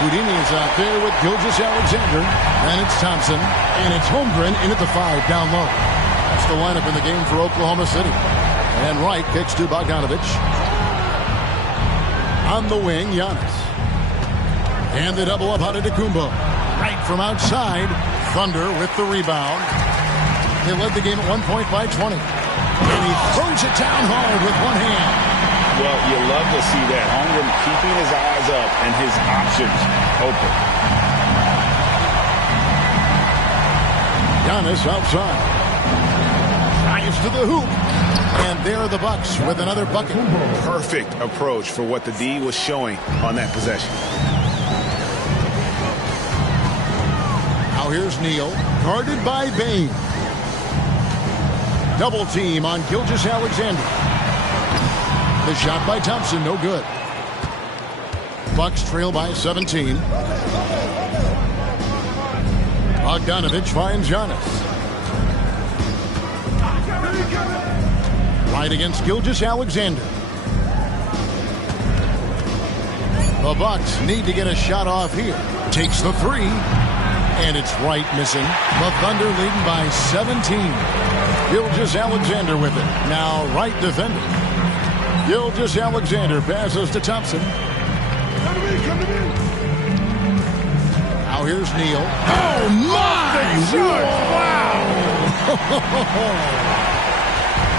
Houdini is out there with Gilgeous-Alexander. Then it's Thompson. And it's Holmgren in at the 5 down low. That's the lineup in the game for Oklahoma City. And Wright kicks to Bogdanovich. On the wing, Giannis. And the double up out of Kumbo. Right from outside. Thunder with the rebound. They led the game at 1 point by 20. And he throws it down hard with one hand. Well, you love to see that. Holmgren keeping his eyes up and his options open. Giannis outside. Drives to the hoop. And there are the Bucks with another bucket. Perfect approach for what the D was showing on that possession. Now here's Neal, guarded by Bain. Double team on Gilgeous-Alexander. The shot by Thompson, no good. Bucks trail by 17. Bogdanovich finds Giannis. Right against Gilgeous-Alexander. The Bucks need to get a shot off here. Takes the 3. And it's Wright missing. The Thunder leading by 17. Gilgeous-Alexander with it. Now Wright defending. Gilgeous-Alexander passes to Thompson. Now here's Neal. Oh, my! Wow!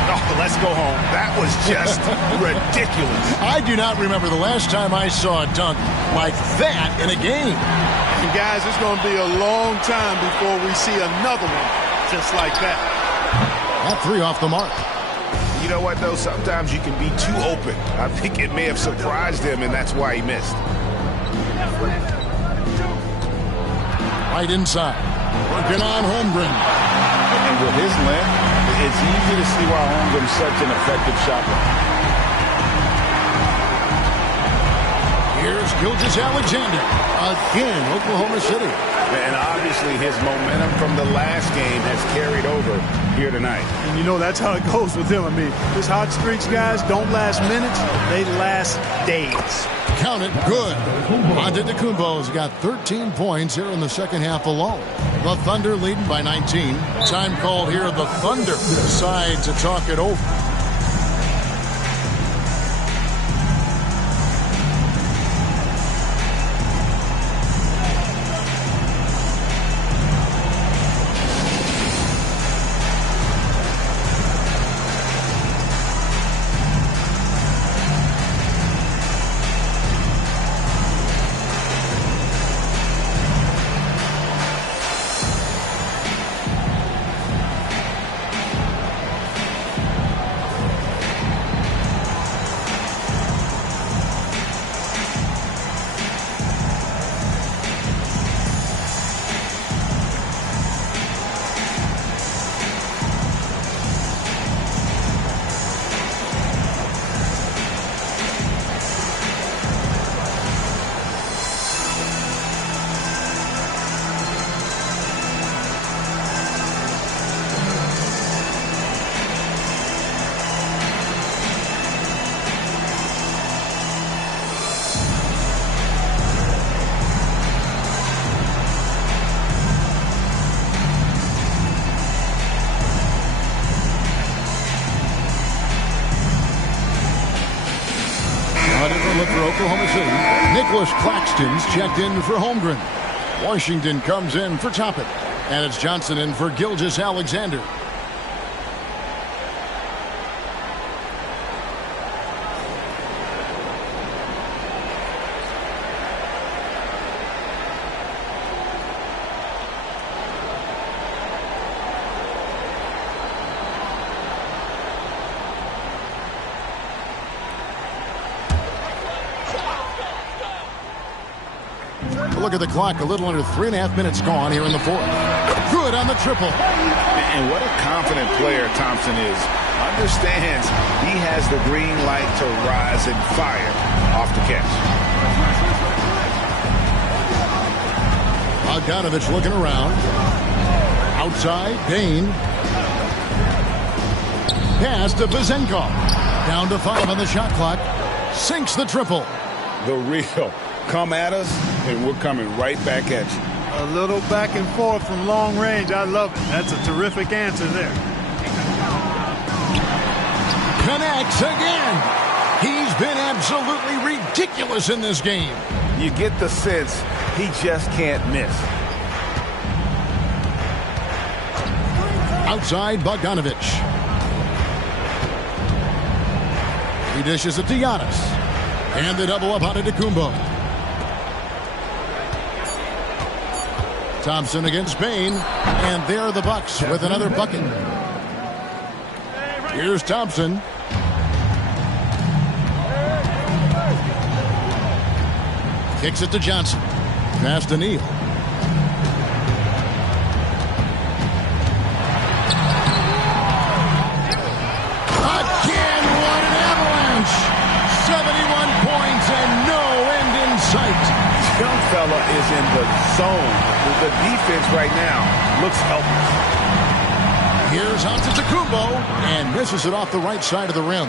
Oh, let's go home. That was just ridiculous. I do not remember the last time I saw a dunk like that in a game. And guys, it's going to be a long time before we see another one just like that. That 3 off the mark. You know what, though? Sometimes you can be too open. I think it may have surprised him, and that's why he missed. Right inside. Working on Holmgren. And with his length, it's easy to see why Holmgren's such an effective shot blocker. Here's Gilgeous-Alexander. Again, Oklahoma City. And obviously his momentum from the last game has carried over here tonight. And you know that's how it goes with him. I mean, his hot streaks, guys, don't last minutes. They last days. Count it. Good. Antetokounmpo's got 13 points here in the second half alone. The Thunder leading by 19. Time called here. The Thunder decide to talk it over. look for Oklahoma City. Nicholas Claxton's checked in for Holmgren. Washington comes in for Toppin. And it's Johnson in for Gilgeous-Alexander. Look at the clock, a little under 3.5 minutes gone here in the fourth. Good on the triple. And what a confident player Thompson is. Understands he has the green light to rise and fire off the catch. Bogdanovich looking around. Outside, Bain. Pass to Bezenkov. Down to 5 on the shot clock. Sinks the triple. The real. Come at us, and we're coming right back at you. A little back and forth from long range. I love it. That's a terrific answer there. Connects again. He's been absolutely ridiculous in this game. You get the sense he just can't miss. Outside, Bogdanovich. He dishes it to Giannis. And the double up on Antetokounmpo. Thompson against Bain, and there are the Bucks with another bucket. Here's Thompson. Kicks it to Johnson. Pass to Neal. Again, what an avalanche! 71 points and no end in sight. Young fella is in the zone. The defense right now looks helpless. Here's Antetokounmpo and misses it off the right side of the rim.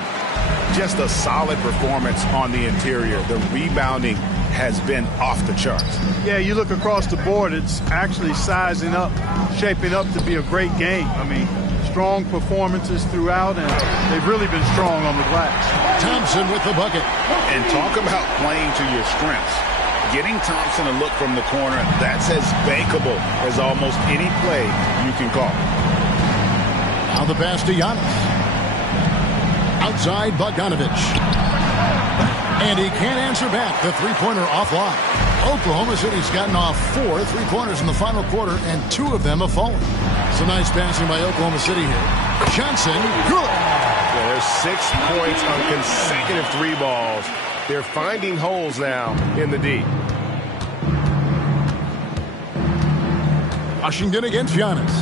Just a solid performance on the interior. The rebounding has been off the charts. Yeah, you look across the board, it's actually sizing up, shaping up to be a great game. I mean, strong performances throughout, and they've really been strong on the glass. Thompson with the bucket. And talk about playing to your strengths. Getting Thompson a look from the corner, that's as bankable as almost any play you can call. Now the pass to Giannis. Outside, Bogdanovich. And he can't answer back. The three-pointer offline. Oklahoma City's gotten off 4 3-pointers in the final quarter, and 2 of them have fallen. So nice passing by Oklahoma City here. Johnson, good. Yeah, there's 6 points on consecutive 3 balls. They're finding holes now in the D. Washington against Giannis.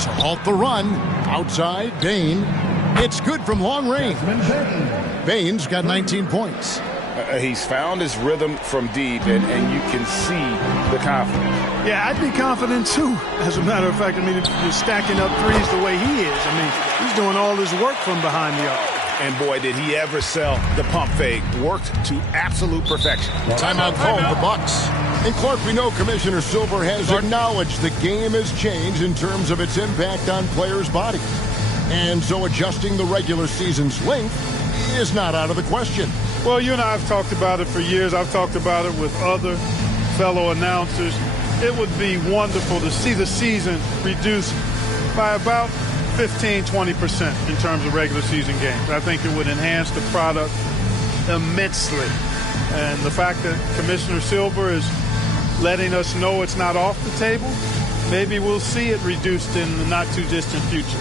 To halt the run. Outside, Bain. It's good from long range. Bain's got 19 points. He's found his rhythm from deep, and you can see the confidence. Yeah, I'd be confident too. As a matter of fact, I mean, if you're stacking up threes the way he is, I mean, he's doing all his work from behind the arc. And boy, did he ever sell the pump fake. Worked to absolute perfection. Timeout called the Bucks. And Clark, we know Commissioner Silver has acknowledged the game has changed in terms of its impact on players' bodies. And so adjusting the regular season's length is not out of the question. Well, you and I have talked about it for years. I've talked about it with other fellow announcers. It would be wonderful to see the season reduced by about 15-20% in terms of regular season games. I think it would enhance the product immensely. And the fact that Commissioner Silver is letting us know it's not off the table, maybe we'll see it reduced in the not too distant future.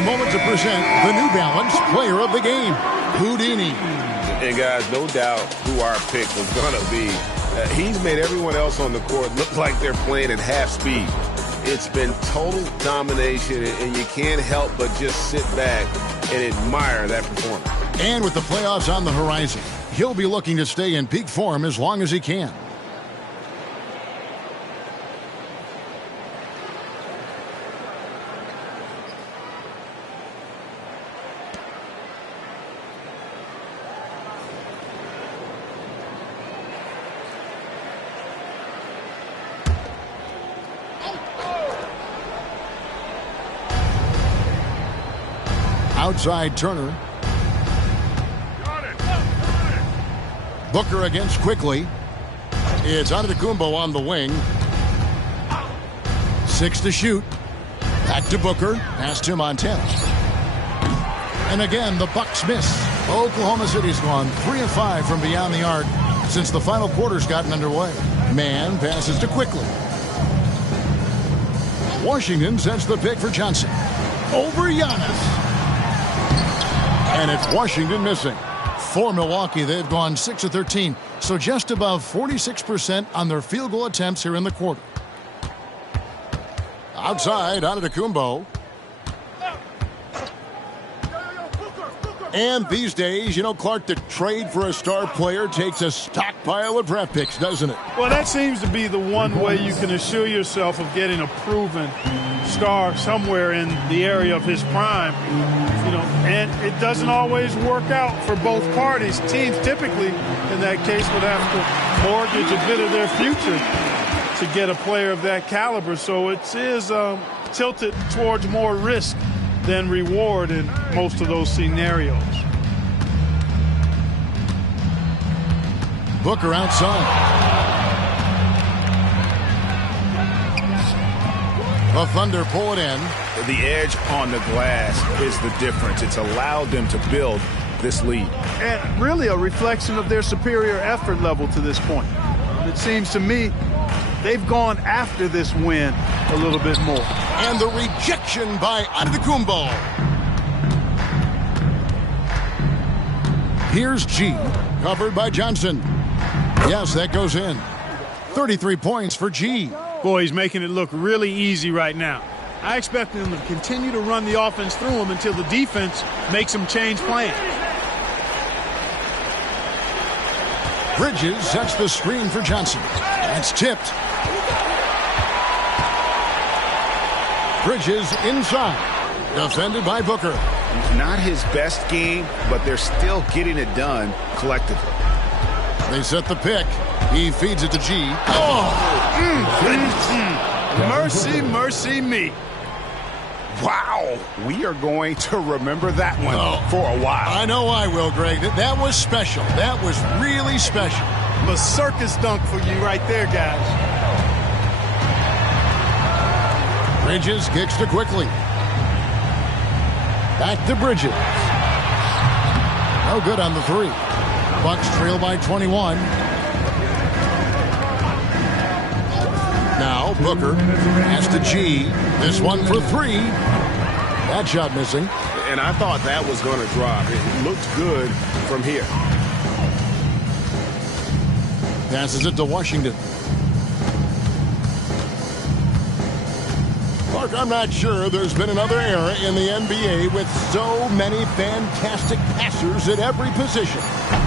a moment to present the New Balance Player of the Game, Houdini. And guys, no doubt who our pick was going to be. He's made everyone else on the court look like they're playing at half speed. It's been total domination, and you can't help but just sit back and admire that performance. And with the playoffs on the horizon, he'll be looking to stay in peak form as long as he can. Outside Turner. Booker against Quickly. It's Antetokounmpo on the wing. 6 to shoot. Back to Booker. Pass to Montana. And again, the Bucks miss. Oklahoma City's gone 3 of 5 from beyond the arc since the final quarter's gotten underway. Mann passes to Quickly. Washington sets the pick for Johnson. Over Giannis. And it's Washington missing. For Milwaukee, they've gone 6 of 13, so just above 46% on their field goal attempts here in the quarter. Outside, Antetokounmpo. And these days, you know, Clark, the trade for a star player takes a stockpile of draft picks, doesn't it? Well, that seems to be the one way you can assure yourself of getting a proven star somewhere in the area of his prime. You know, and it doesn't always work out for both parties. Teams typically, in that case, would have to mortgage a bit of their future to get a player of that caliber. So it is tilted towards more risk than reward in most of those scenarios. Booker outside. The Thunder pull it in. The edge on the glass is the difference. It's allowed them to build this lead. And really a reflection of their superior effort level to this point. It seems to me they've gone after this win a little bit more. And the rejection by Antetokounmpo. Here's G, covered by Johnson. Yes, that goes in. 33 points for G. Boy, he's making it look really easy right now. I expect them to continue to run the offense through him until the defense makes him change plans. Bridges sets the screen for Johnson. It's tipped. Bridges inside. Defended by Booker. Not his best game, but they're still getting it done collectively. They set the pick. He feeds it to G. Mercy, mercy me. Wow. We are going to remember that one for a while. I know I will, Greg. That was special. That was really special. A circus dunk for you right there, guys. Bridges kicks to Quickly. Back to Bridges. No good on the 3. Bucks trail by 21. Now Booker has to G. This one for 3. That shot missing. And I thought that was going to drop. It looked good from here. Passes it to Washington. Mark, I'm not sure there's been another era in the NBA with so many fantastic passers at every position.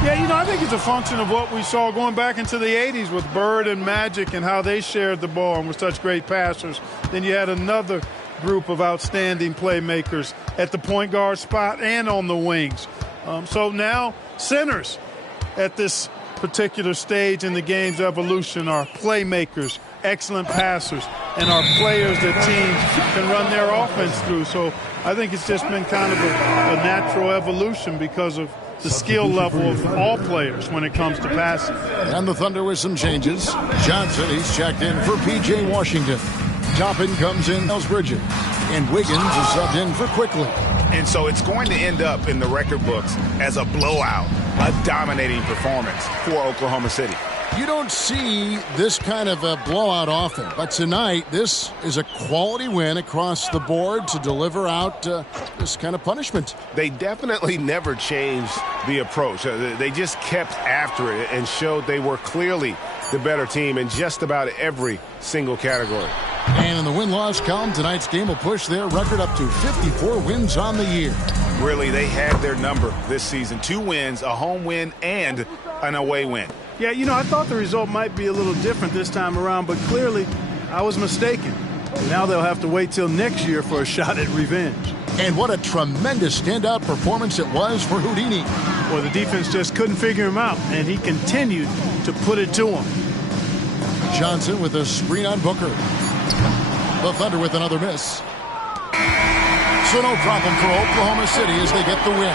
Yeah, you know, I think it's a function of what we saw going back into the 80s with Bird and Magic and how they shared the ball and were such great passers. Then you had another group of outstanding playmakers at the point guard spot and on the wings. So now centers at this particular stage in the game's evolution are playmakers, excellent passers, and are players that teams can run their offense through. So I think it's just been kind of a natural evolution because of the skill level of all players when it comes to passing. And the Thunder with some changes. Johnson, he's checked in for P.J. Washington. Toppin comes in, Miles Bridges. And Wiggins is subbed in for Quickly. And so it's going to end up in the record books as a blowout, a dominating performance for Oklahoma City. You don't see this kind of a blowout often, but tonight this is a quality win across the board to deliver out this kind of punishment. They definitely never changed the approach. They just kept after it and showed they were clearly the better team in just about every single category. And in the win-loss column, tonight's game will push their record up to 54 wins on the year. Really, they had their number this season. 2 wins, a home win, and an away win. Yeah, you know, I thought the result might be a little different this time around, but clearly I was mistaken. Now they'll have to wait till next year for a shot at revenge. And what a tremendous standout performance it was for Houdini. Well, the defense just couldn't figure him out, and he continued to put it to him. Johnson with a screen on Booker. The Thunder with another miss. So no problem for Oklahoma City as they get the win.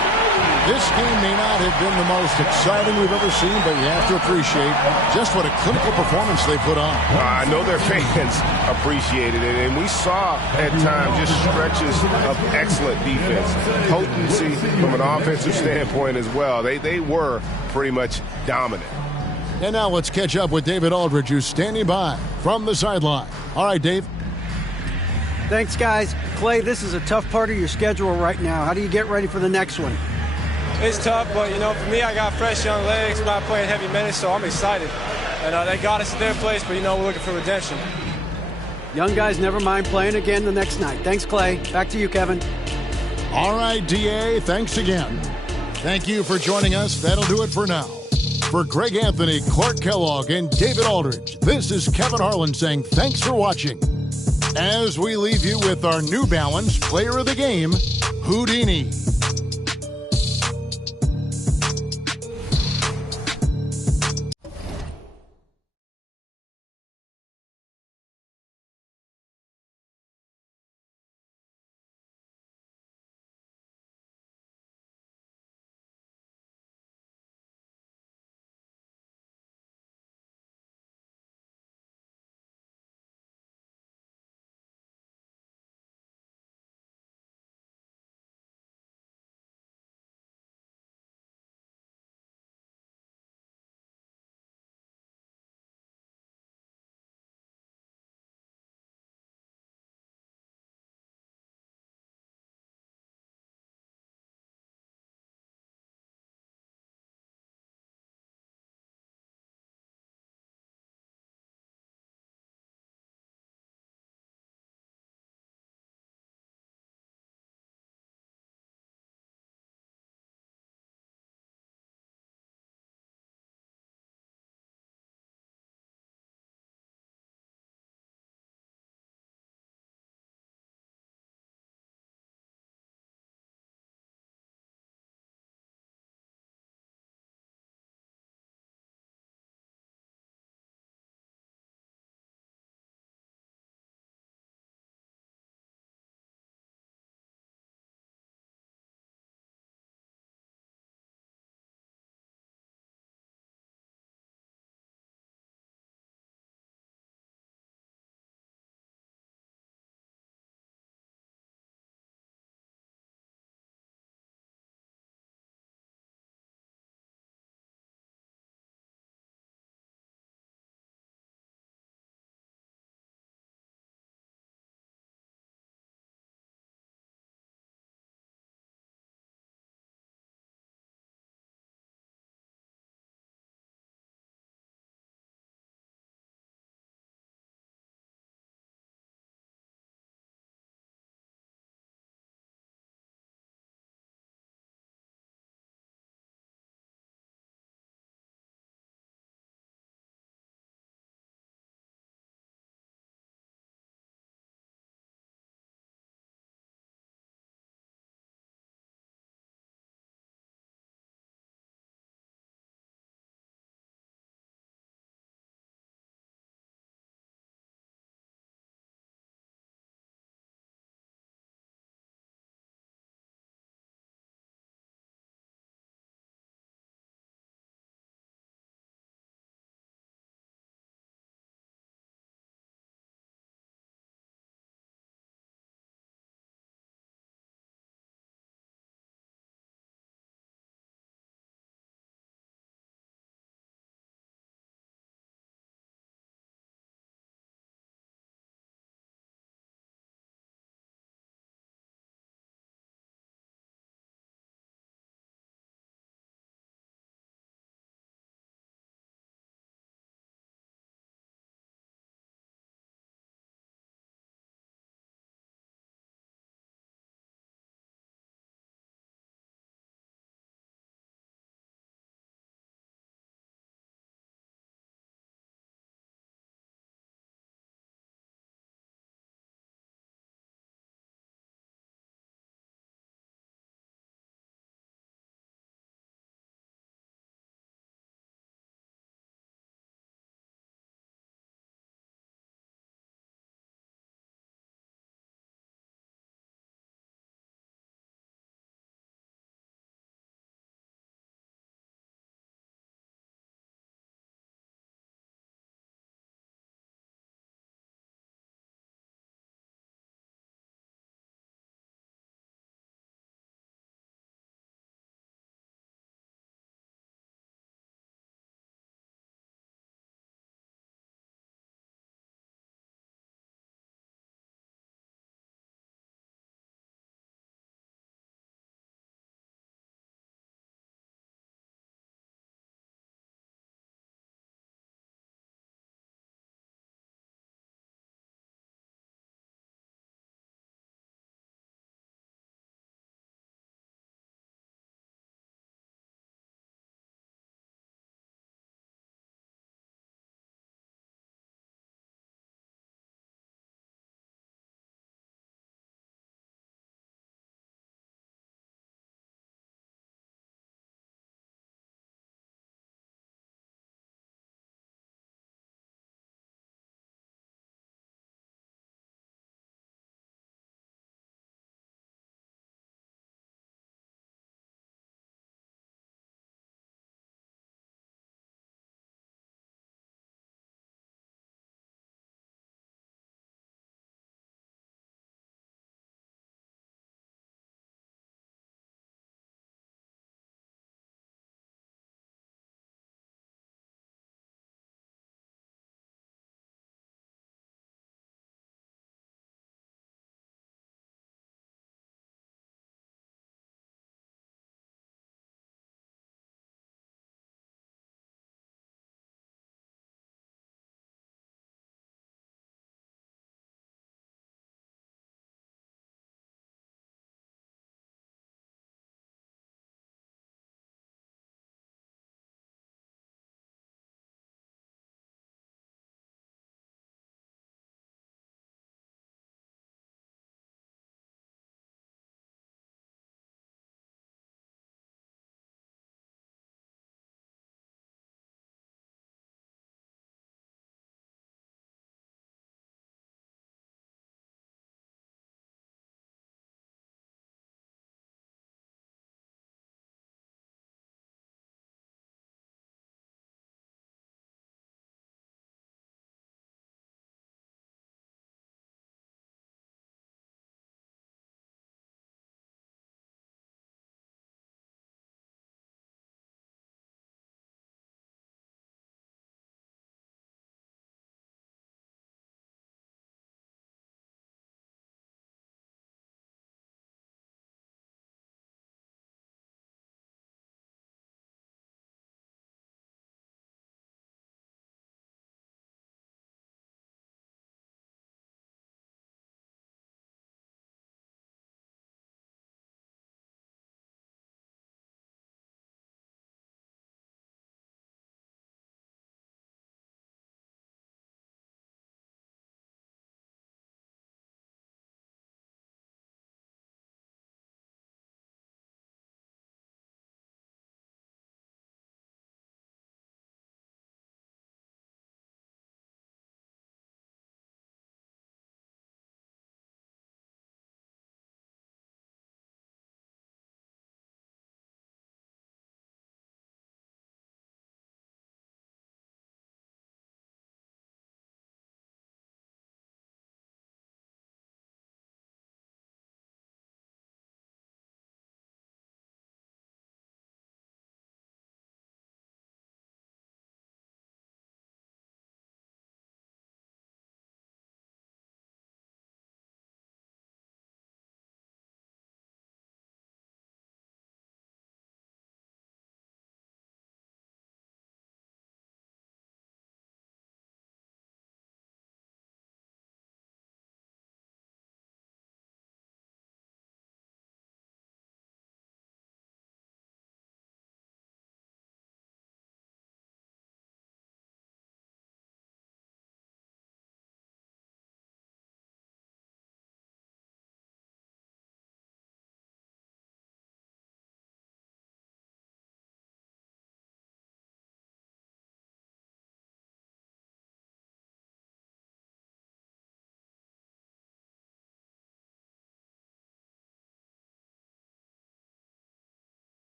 This game may not have been the most exciting we've ever seen, but you have to appreciate just what a clinical performance they put on. I know their fans appreciated it, and we saw at times just stretches of excellent defense, potency from an offensive standpoint as well. They were pretty much dominant. And now let's catch up with David Aldridge, who's standing by from the sideline. All right, Dave. Thanks, guys. Clay, this is a tough part of your schedule right now. How do you get ready for the next one? It's tough, but, you know, for me, I got fresh young legs, not playing heavy minutes, so I'm excited. And they got us at their place, but, you know, we're looking for redemption. Young guys never mind playing again the next night. Thanks, Clay. Back to you, Kevin. All right, DA, thanks again. Thank you for joining us. That'll do it for now. For Greg Anthony, Clark Kellogg, and David Aldridge, this is Kevin Harlan saying thanks for watching. As we leave you with our New Balance Player of the Game, Houdini.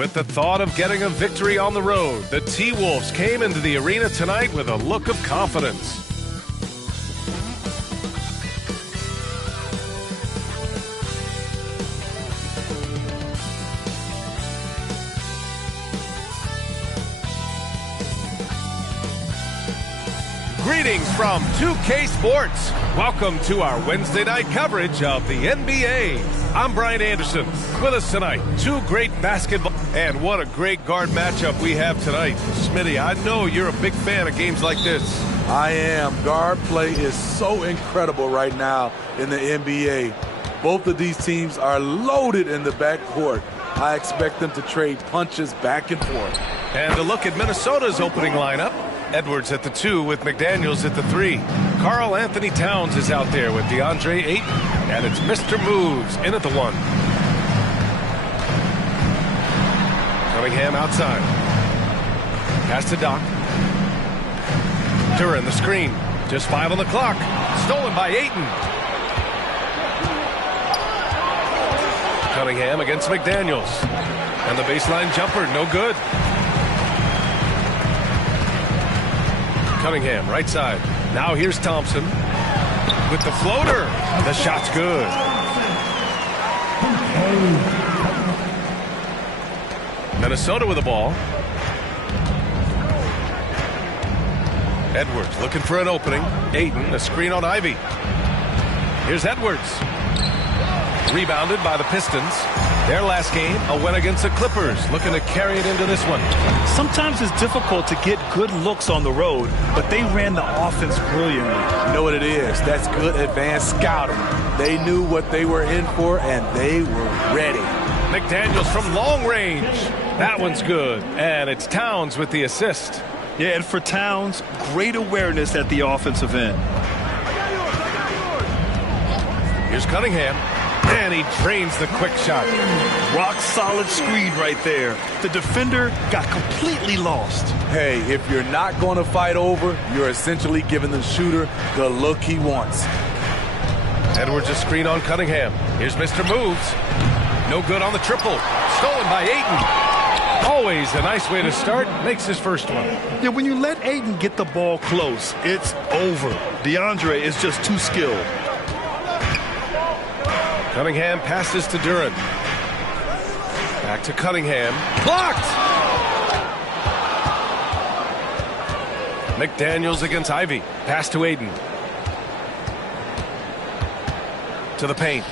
With the thought of getting a victory on the road, the T-Wolves came into the arena tonight with a look of confidence. Greetings from 2K Sports. Welcome to our Wednesday night coverage of the NBA. I'm Brian Anderson. With us tonight, two great basketball, and what a great guard matchup we have tonight. Smitty, I know you're a big fan of games like this. I am. Guard play is so incredible right now in the NBA. Both of these teams are loaded in the backcourt. I expect them to trade punches back and forth. And a look at Minnesota's opening lineup. Edwards at the 2 with McDaniels at the 3. Karl Anthony Towns is out there with DeAndre Ayton. And it's Mr. Moves in at the 1. Cunningham outside. Pass to Doc. Duran the screen. Just 5 on the clock. Stolen by Ayton. Cunningham against McDaniels. And the baseline jumper, no good. Cunningham, right side. Now here's Thompson with the floater. The shot's good. Minnesota with the ball. Edwards looking for an opening. Ayton, a screen on Ivy. Here's Edwards. Rebounded by the Pistons. Their last game, a win against the Clippers. Looking to carry it into this one. Sometimes it's difficult to get good looks on the road, but they ran the offense brilliantly. You know what it is? That's good advanced scouting. They knew what they were in for, and they were ready. McDaniels from long range. That one's good. And it's Towns with the assist. Yeah, and for Towns, great awareness at the offensive end. Here's Cunningham. And he drains the quick shot. Rock solid screen right there. The defender got completely lost. Hey, if you're not going to fight over, you're essentially giving the shooter the look he wants. Edwards a screen on Cunningham. Here's Mr. Moves. No good on the triple. Stolen by Ayton. Always a nice way to start. Makes his first one. Yeah, when you let Ayton get the ball close, it's over. DeAndre is just too skilled. Cunningham passes to Duran. Back to Cunningham. Blocked! McDaniels against Ivy. Pass to Ayton. To the paint.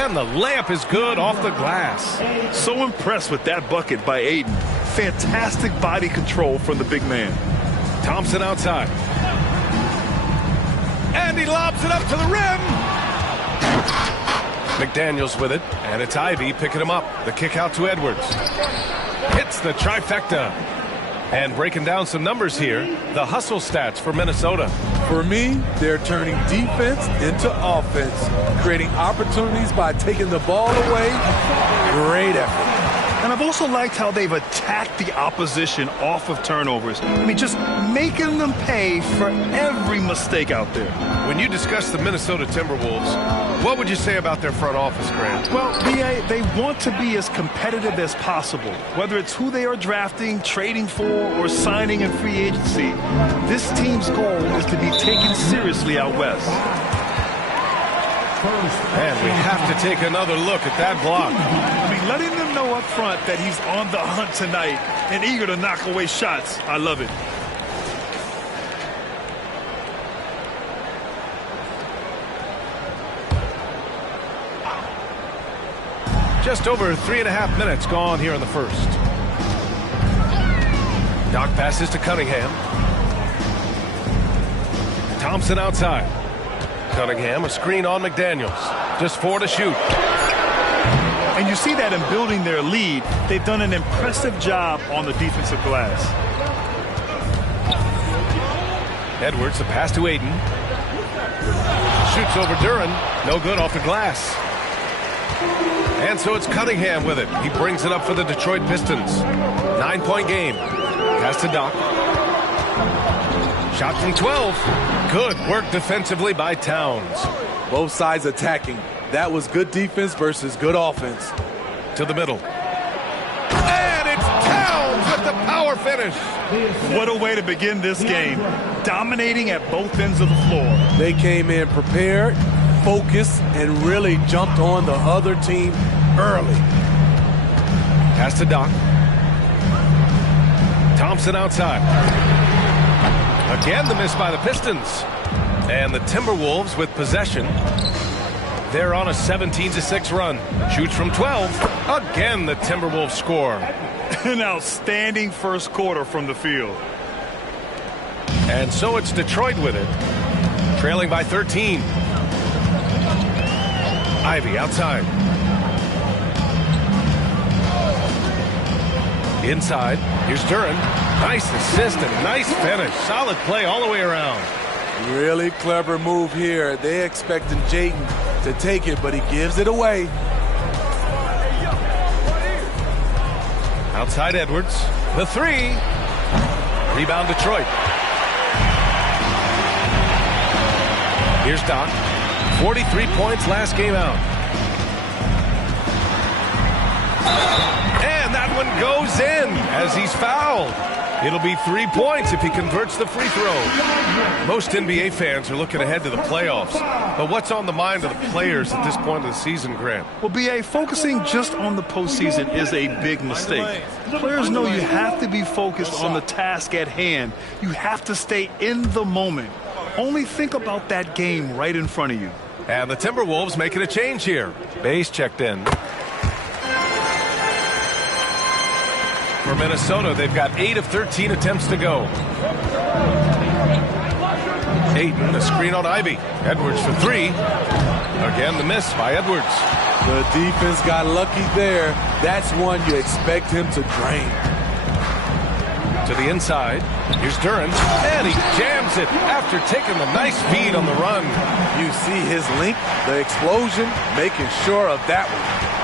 And the layup is good off the glass. So impressed with that bucket by Ayton. Fantastic body control from the big man. Thompson outside. And he lobs it up to the rim. McDaniels with it, and it's Ivy picking him up. The kick out to Edwards. Hits the trifecta. And breaking down some numbers here, the hustle stats for Minnesota. For me, they're turning defense into offense, creating opportunities by taking the ball away. Great effort. And I've also liked how they've attacked the opposition off of turnovers. I mean, just making them pay for every mistake out there. When you discuss the Minnesota Timberwolves, what would you say about their front office, Grant? Well, they want to be as competitive as possible. Whether it's who they are drafting, trading for, or signing in free agency, this team's goal is to be taken seriously out west. And we have to take another look at that block. I mean, letting them know up front that he's on the hunt tonight and eager to knock away shots. I love it. Just over 3.5 minutes gone here in the first. Doc passes to Cunningham. Thompson outside. Cunningham, a screen on McDaniels. Just 4 to shoot. And you see that in building their lead, they've done an impressive job on the defensive glass. Edwards, the pass to Ayton. Shoots over Duran. No good off the glass. And so it's Cunningham with it. He brings it up for the Detroit Pistons. 9-point game. Pass to Doc. Shot from 12. Good work defensively by Towns. Both sides attacking. That was good defense versus good offense. To the middle. finish. What a way to begin this game. Dominating at both ends of the floor. They came in prepared, focused, and really jumped on the other team early. Pass to Doc. Thompson outside. Again, the miss by the Pistons. And the Timberwolves with possession. They're on a 17-6 run. Shoots from 12. Again, the Timberwolves score. An outstanding first quarter from the field. And so it's Detroit with it. Trailing by 13. Ivy outside. Inside. Here's Duran. Nice assist and nice finish. Solid play all the way around. Really clever move here. They expecting Jayden to take it, but he gives it away. Outside Edwards. The three. Rebound Detroit. Here's Doc. 43 points last game out. And that one goes in as he's fouled. It'll be 3 points if he converts the free throw. Most NBA fans are looking ahead to the playoffs. But what's on the mind of the players at this point of the season, Grant? Well, B.A., focusing just on the postseason is a big mistake. Players know you have to be focused on the task at hand. You have to stay in the moment. Only think about that game right in front of you. And the Timberwolves making a change here. Bays checked in. For Minnesota, they've got 8 of 13 attempts to go. Ayton, a screen on Ivy. Edwards for three. Again, the miss by Edwards. The defense got lucky there. That's one you expect him to drain. To the inside. Here's Duran. And he jams it after taking the nice feed on the run. You see his length, the explosion, making sure of that one.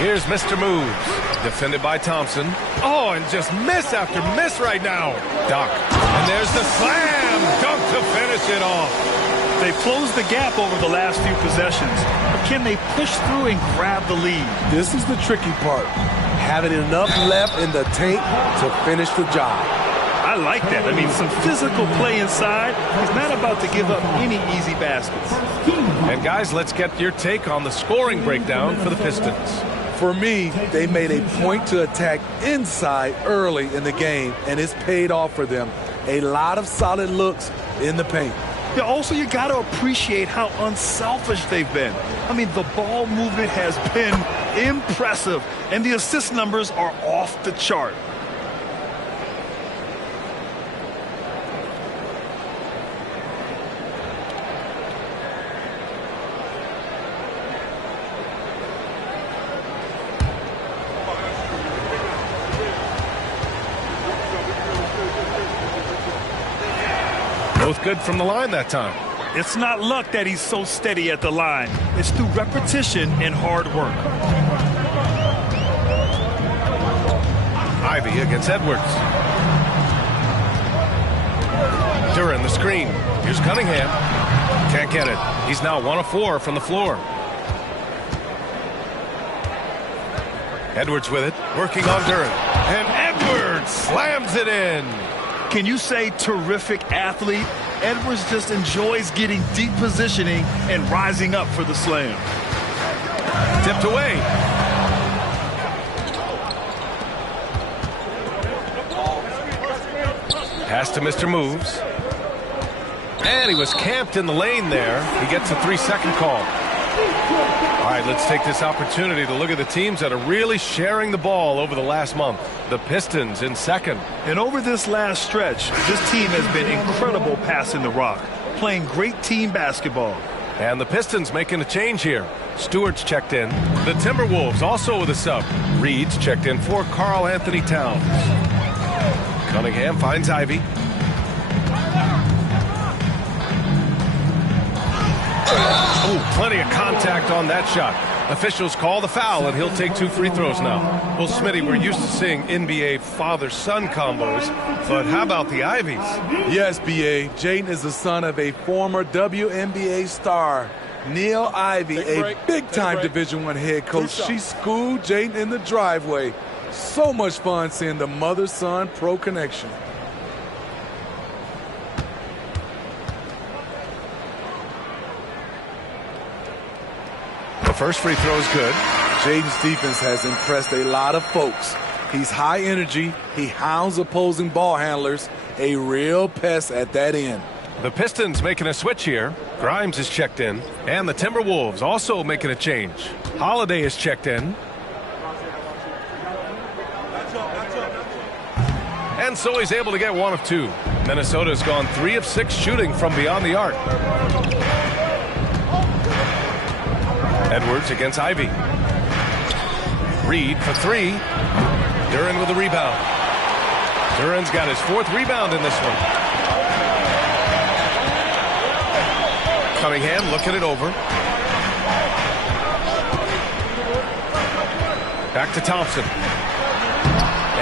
Here's Mr. Moves. Defended by Thompson. Oh, and just miss after miss right now. Doc. And there's the slam dunk to finish it off. They've closed the gap over the last few possessions. But can they push through and grab the lead? This is the tricky part. Having enough left in the tank to finish the job. I like that. I mean, some physical play inside. He's not about to give up any easy baskets. And guys, let's get your take on the scoring breakdown for the Pistons. For me, they made a point to attack inside early in the game, and it's paid off for them. A lot of solid looks in the paint. Yeah, also, you got to appreciate how unselfish they've been. I mean, the ball movement has been impressive, and the assist numbers are off the chart. Both good from the line that time. It's not luck that he's so steady at the line. It's through repetition and hard work. Ivy against Edwards. Duran the screen. Here's Cunningham. Can't get it. He's now 1 of 4 from the floor. Edwards with it. Working on Duran. And Edwards slams it in. Can you say terrific athlete? Edwards just enjoys getting deep positioning and rising up for the slam. Tipped away. Pass to Mr. Moves. And he was camped in the lane there. He gets a 3-second call. All right, let's take this opportunity to look at the teams that are really sharing the ball over the last month. The Pistons in second. And over this last stretch, this team has been incredible passing the rock, playing great team basketball. And the Pistons making a change here. Stewart's checked in. The Timberwolves also with a sub. Reed's checked in for Karl Anthony Towns. Cunningham finds Ivy. Oh, plenty of contact on that shot. Officials call the foul, and he'll take 2 free throws now. Well, Smitty, we're used to seeing NBA father-son combos, but how about the Ivies? Yes, B.A. Jayden is the son of a former WNBA star. Neil Ivey, a big-time Division I head coach. She schooled Jaden in the driveway. So much fun seeing the mother-son pro connection. The first free throw is good. Jaden's defense has impressed a lot of folks. He's high energy. He hounds opposing ball handlers. A real pest at that end. The Pistons making a switch here. Grimes is checked in. And the Timberwolves also making a change. Holiday is checked in. And so he's able to get 1 of 2. Minnesota's gone 3 of 6 shooting from beyond the arc. Edwards against Ivey. Reed for 3. Duren with a rebound. Duren's got his 4th rebound in this one. Cunningham looking it over. Back to Thompson.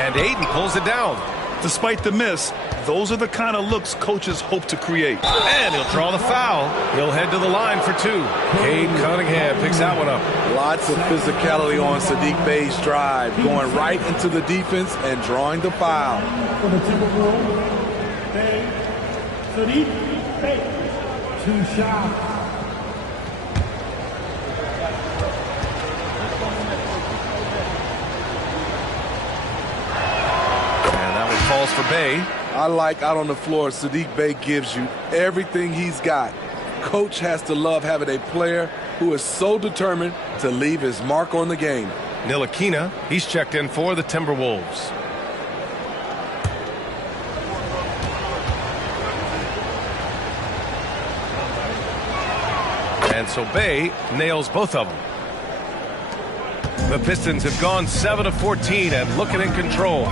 And Ayton pulls it down. Despite the miss, those are the kind of looks coaches hope to create. And he'll draw the foul. He'll head to the line for 2. Cade Cunningham picks that one up. Lots of physicality on Saddiq Bey's drive, going right into the defense and drawing the foul. For the Timberwolves, Saddiq Bey, 2 shots. Calls for Bey. I like out on the floor, Saddiq Bey gives you everything he's got. Coach has to love having a player who is so determined to leave his mark on the game. Ntilikina, he's checked in for the Timberwolves. And so Bey nails both of them. The Pistons have gone 7 of 14 and looking in control.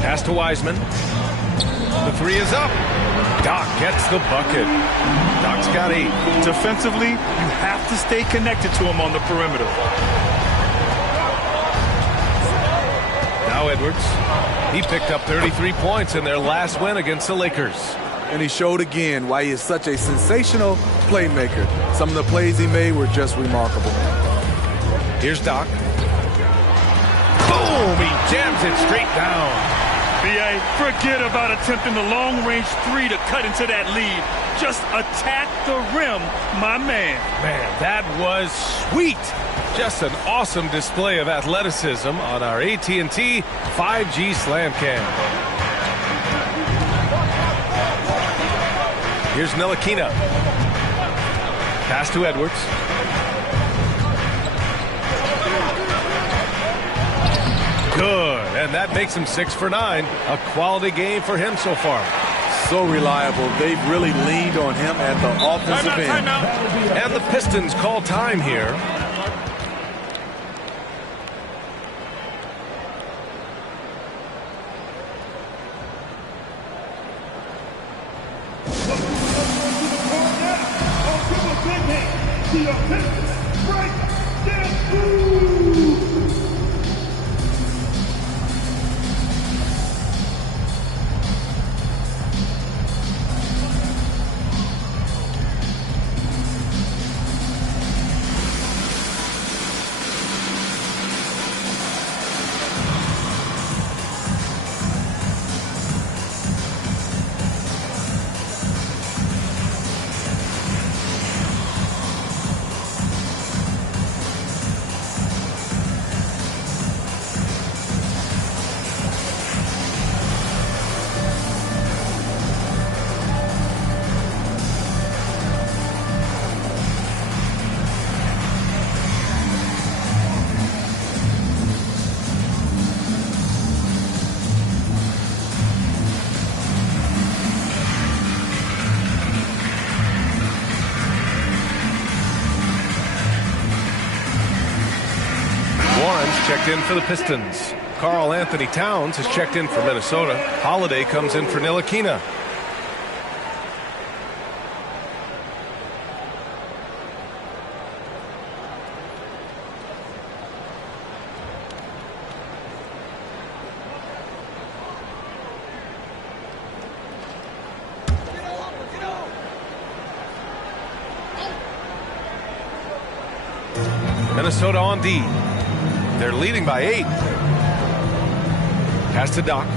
Pass to Wiseman. The 3 is up. Doc gets the bucket. Doc's got 8. Defensively, you have to stay connected to him on the perimeter. Now Edwards. He picked up 33 points in their last win against the Lakers. And he showed again why he is such a sensational playmaker. Some of the plays he made were just remarkable. Here's Doc. Boom! He jams it straight down. B.A., forget about attempting the long-range 3 to cut into that lead. Just attack the rim, my man. Man, that was sweet. Just an awesome display of athleticism on our AT&T 5G Slam Cam. Here's Ntilikina. Pass to Edwards. Good, and that makes him 6 for 9. A quality game for him so far. So reliable. They've really leaned on him at the offensive end. Timeout. And the Pistons call time here. Checked in for the Pistons. Karl Anthony Towns has checked in for Minnesota. Holiday comes in for Ntilikina. Minnesota on D. They're leading by 8. Pass to Doc.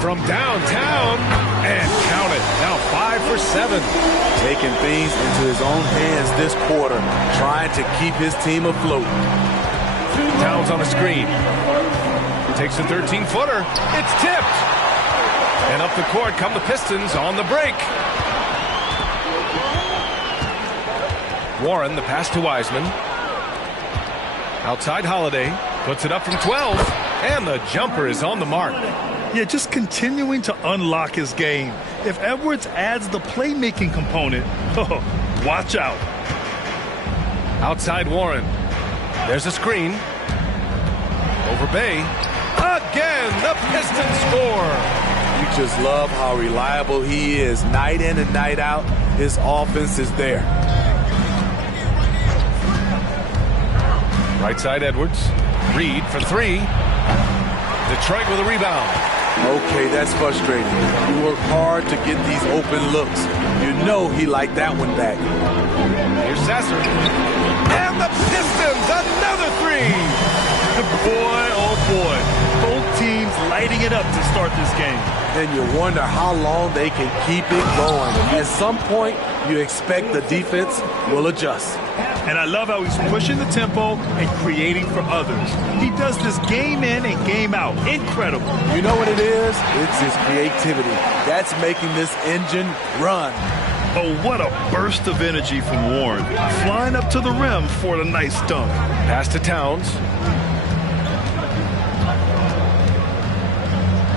From downtown, and count it. Now 5 for 7. Taking things into his own hands this quarter, trying to keep his team afloat. Towns on a screen. Takes a 13-footer. It's tipped. And up the court come the Pistons on the break. Warren, the pass to Wiseman. Outside Holiday. Puts it up from 12. And the jumper is on the mark. Yeah, just continuing to unlock his game. If Edwards adds the playmaking component, watch out. Outside Warren. There's a screen. Over Bay. Again, the Pistons score. You just love how reliable he is. Night in and night out, his offense is there. Right side Edwards. Reed for 3. Detroit with a rebound. Okay, that's frustrating. You work hard to get these open looks. You know he liked that one back. Here's Sasser. And the Pistons, another 3. Boy, oh boy. Both teams lighting it up to start this game. And you wonder how long they can keep it going. At some point, you expect the defense will adjust. And I love how he's pushing the tempo and creating for others. He does this game in and game out. Incredible. You know what it is? It's his creativity. That's making this engine run. Oh, what a burst of energy from Warren. Flying up to the rim for the nice dunk. Pass to Towns.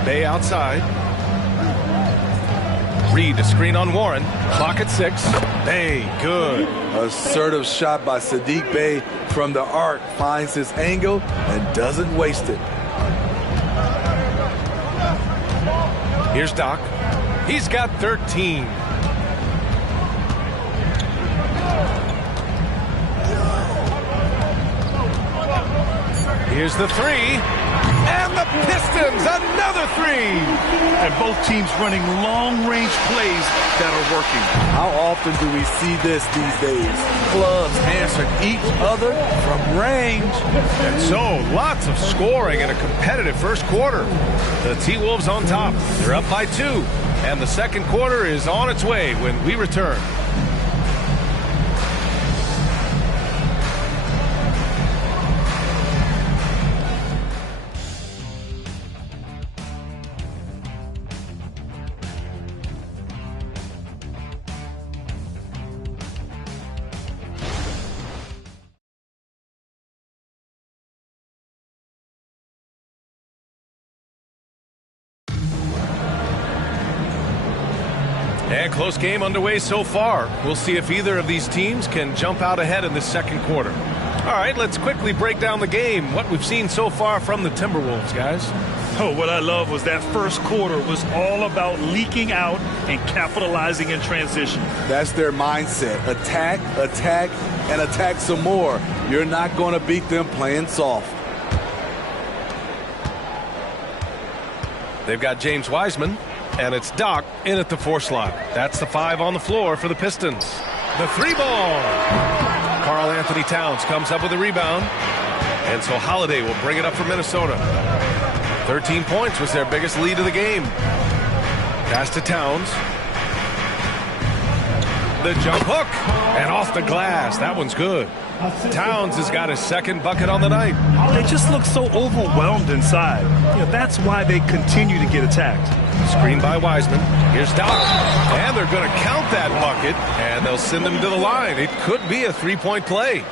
Bay outside. Reed to screen on Warren. Clock at 6. Bay, good. Assertive shot by Saddiq Bey from the arc. Finds his angle and doesn't waste it. Here's Doc. He's got 13. Here's the 3. And the Pistons, another 3. And both teams running long-range plays that are working. How often do we see this these days? Clubs answering each other from range. And so, lots of scoring in a competitive first quarter. The T-Wolves on top. They're up by 2. And the second quarter is on its way when we return. And close game underway so far. We'll see if either of these teams can jump out ahead in the second quarter. All right, let's quickly break down the game, what we've seen so far from the Timberwolves, guys. Oh, what I love was that first quarter was all about leaking out and capitalizing in transition. That's their mindset. Attack, attack, and attack some more. You're not going to beat them playing soft. They've got James Wiseman, and it's Doc in at the 4 slot. That's the 5 on the floor for the Pistons. The 3 ball. Karl Anthony Towns comes up with a rebound, and so Holiday will bring it up for Minnesota. 13 points was their biggest lead of the game. Pass to Towns. The jump hook, and off the glass. That one's good. Towns has got his second bucket on the night. They just look so overwhelmed inside. That's why they continue to get attacked. Screen by Wiseman. Here's Doc. And they're going to count that bucket, and they'll send him to the line. It could be a 3-point play.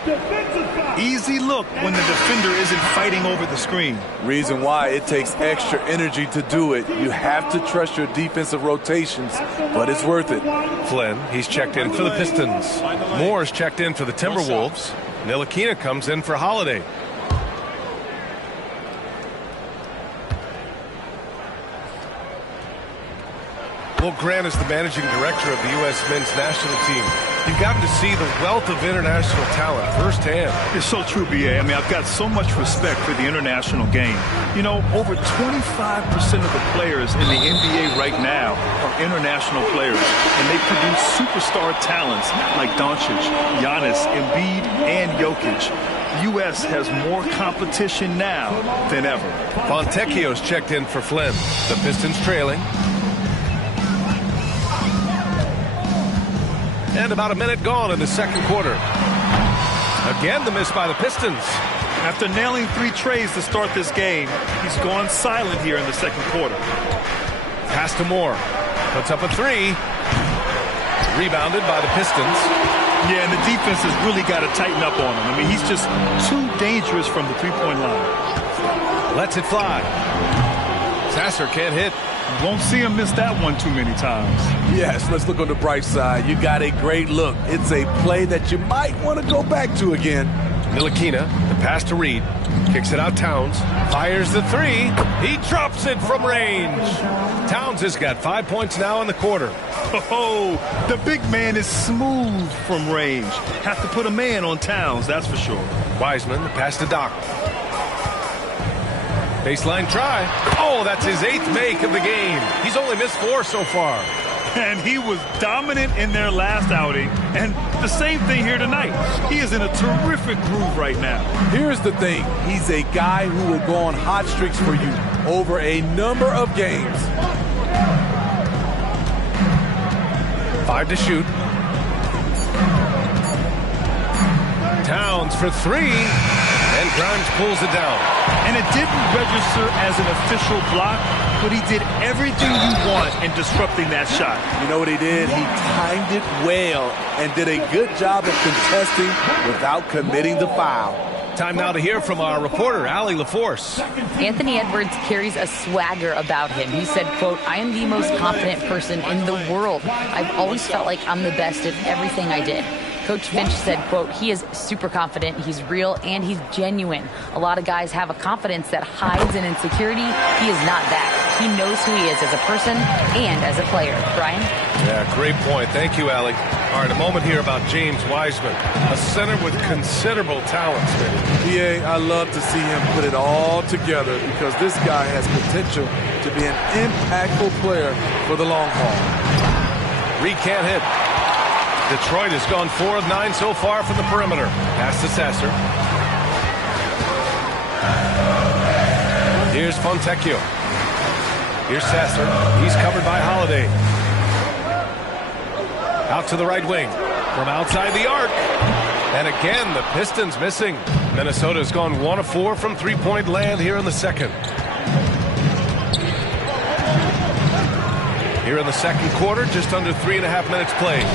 Easy look when the defender isn't fighting over the screen. Reason why it takes extra energy to do it. You have to trust your defensive rotations, but it's worth it. Flynn, he's checked in for the Pistons. Moore's checked in for the Timberwolves. Ntilikina comes in for Holiday. Well, Grant is the managing director of the U.S. men's national team. You've gotten to see the wealth of international talent firsthand. It's so true, B.A. I mean, I've got so much respect for the international game. You know, over 25% of the players in the NBA right now are international players, and they produce superstar talents like Doncic, Giannis, Embiid, and Jokic. The U.S. has more competition now than ever. Fontecchio's checked in for Flynn. The Pistons trailing. And about a minute gone in the second quarter. Again, the miss by the Pistons. After nailing 3 trays to start this game, he's gone silent here in the second quarter. Pass to Moore. Puts up a 3. Rebounded by the Pistons. Yeah, and the defense has really got to tighten up on him. I mean, he's just too dangerous from the three-point line. Lets it fly. Sasser can't hit. Won't see him miss that one too many times. Yes, let's look on the bright side. You got a great look. It's a play that you might want to go back to again. Ntilikina, the pass to Reed. Kicks it out Towns. Fires the 3. He drops it from range. Towns has got 5 points now in the quarter. Oh, the big man is smooth from range. Have to put a man on Towns, that's for sure. Wiseman, the pass to Doc. Baseline try. Oh, that's his 8th make of the game. He's only missed 4 so far. And he was dominant in their last outing. And the same thing here tonight. He is in a terrific groove right now. Here's the thing. He's a guy who will go on hot streaks for you over a number of games. 5 to shoot. Towns for 3. And Grimes pulls it down. And it didn't register as an official block, but he did everything you want in disrupting that shot. You know what he did? He timed it well and did a good job of contesting without committing the foul. Time now to hear from our reporter, Allie LaForce. Anthony Edwards carries a swagger about him. He said, quote, "I am the most confident person in the world. I've always felt like I'm the best at everything I did." Coach Finch said, quote, "He is super confident, he's real, and he's genuine. A lot of guys have a confidence that hides in insecurity. He is not that. He knows who he is as a person and as a player." Brian? Yeah, great point. Thank you, Allie. All right, a moment here about James Wiseman, a center with considerable talent. BA, I love to see him put it all together because this guy has potential to be an impactful player for the long haul. Reed can't hit. Detroit has gone 4 of 9 so far from the perimeter. Pass to Sasser. Here's Fontecchio. Here's Sasser. He's covered by Holiday. Out to the right wing. From outside the arc. And again, the Pistons missing. Minnesota's gone 1 of 4 from three-point land here in the second. Here in the second quarter, just under 3.5 minutes played.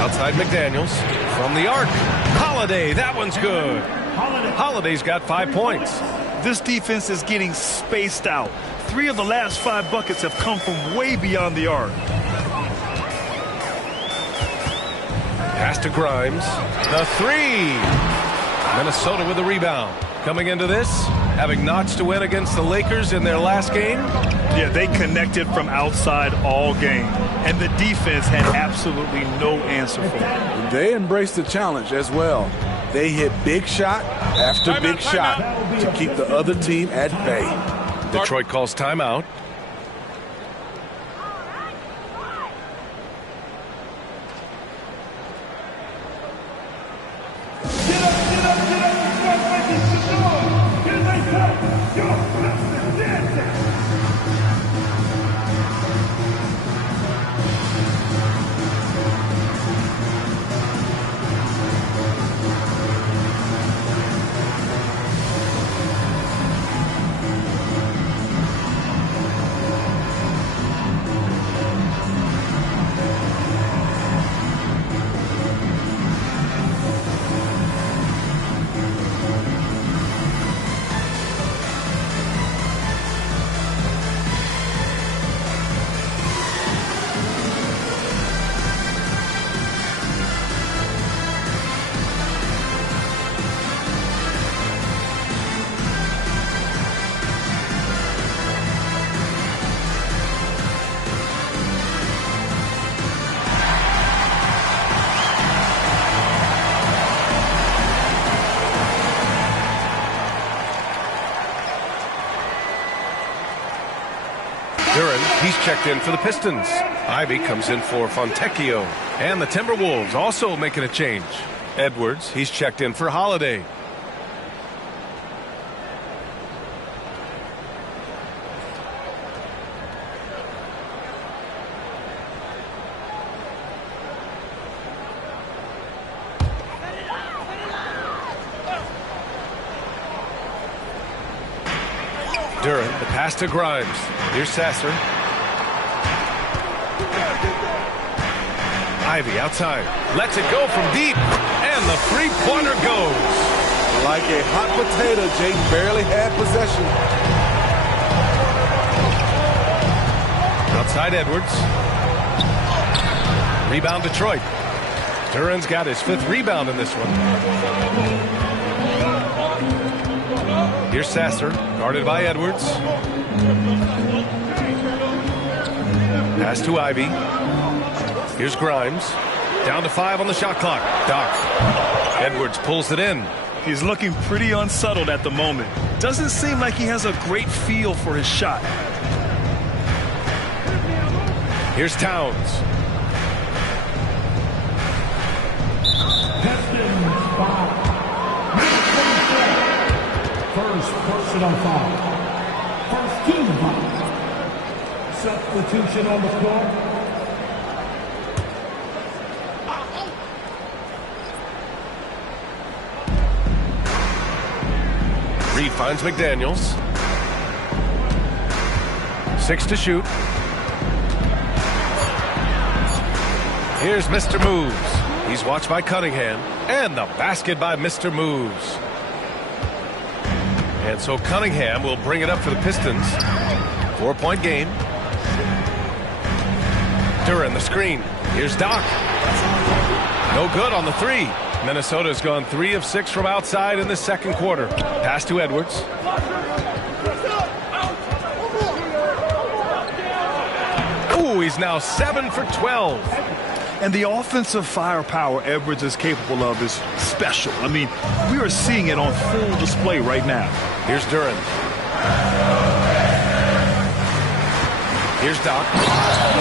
Outside McDaniels. From the arc. Holiday. That one's good. Holiday's got 5 points. This defense is getting spaced out. 3 of the last 5 buckets have come from way beyond the arc. Pass to Grimes. The 3. Minnesota with the rebound. Coming into this, having notched to win against the Lakers in their last game. Yeah, they connected from outside all game. And the defense had absolutely no answer for it. They embraced the challenge as well. They hit big shot after big shot to keep the other team at bay. Detroit calls timeout. Duran, he's checked in for the Pistons. Ivy comes in for Fontecchio. And the Timberwolves also making a change. Edwards, he's checked in for Holiday. Duran, the pass to Grimes. Here's Sasser. Ivy outside. Lets it go from deep. And the three-pointer goes. Like a hot potato, Jake barely had possession. Outside Edwards. Rebound Detroit. Duran's got his 5th rebound in this one. Here's Sasser, guarded by Edwards. Pass to Ivy. Here's Grimes. Down to 5 on the shot clock. Doc. Edwards pulls it in. He's looking pretty unsettled at the moment. Doesn't seem like he has a great feel for his shot. Here's Towns. First personal foul. First team foul. Substitution on the floor. Reed finds McDaniels. 6 to shoot. Here's Mr. Moves. He's watched by Cunningham. And the basket by Mr. Moves. And so Cunningham will bring it up for the Pistons. 4-point game. Duran the screen. Here's Doc. No good on the 3. Minnesota's gone 3 of 6 from outside in the second quarter. Pass to Edwards. Ooh, he's now 7 for 12. And the offensive firepower Edwards is capable of is special. I mean, we are seeing it on full display right now. Here's Duran. Here's Doc.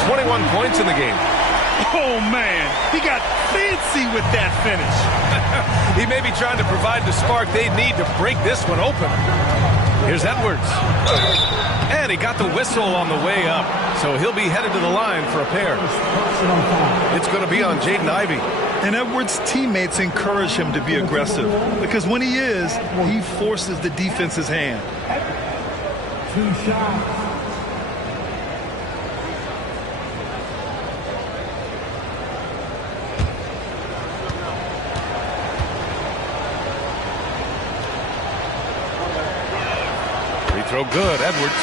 21 points in the game. Oh, man. He got fancy with that finish. He may be trying to provide the spark they need to break this one open. Here's Edwards. And he got the whistle on the way up. So he'll be headed to the line for a pair. It's going to be on Jaden Ivey. And Edwards' teammates encourage him to be aggressive because when he is, he forces the defense's hand. 2 shots. Free throw good, Edwards.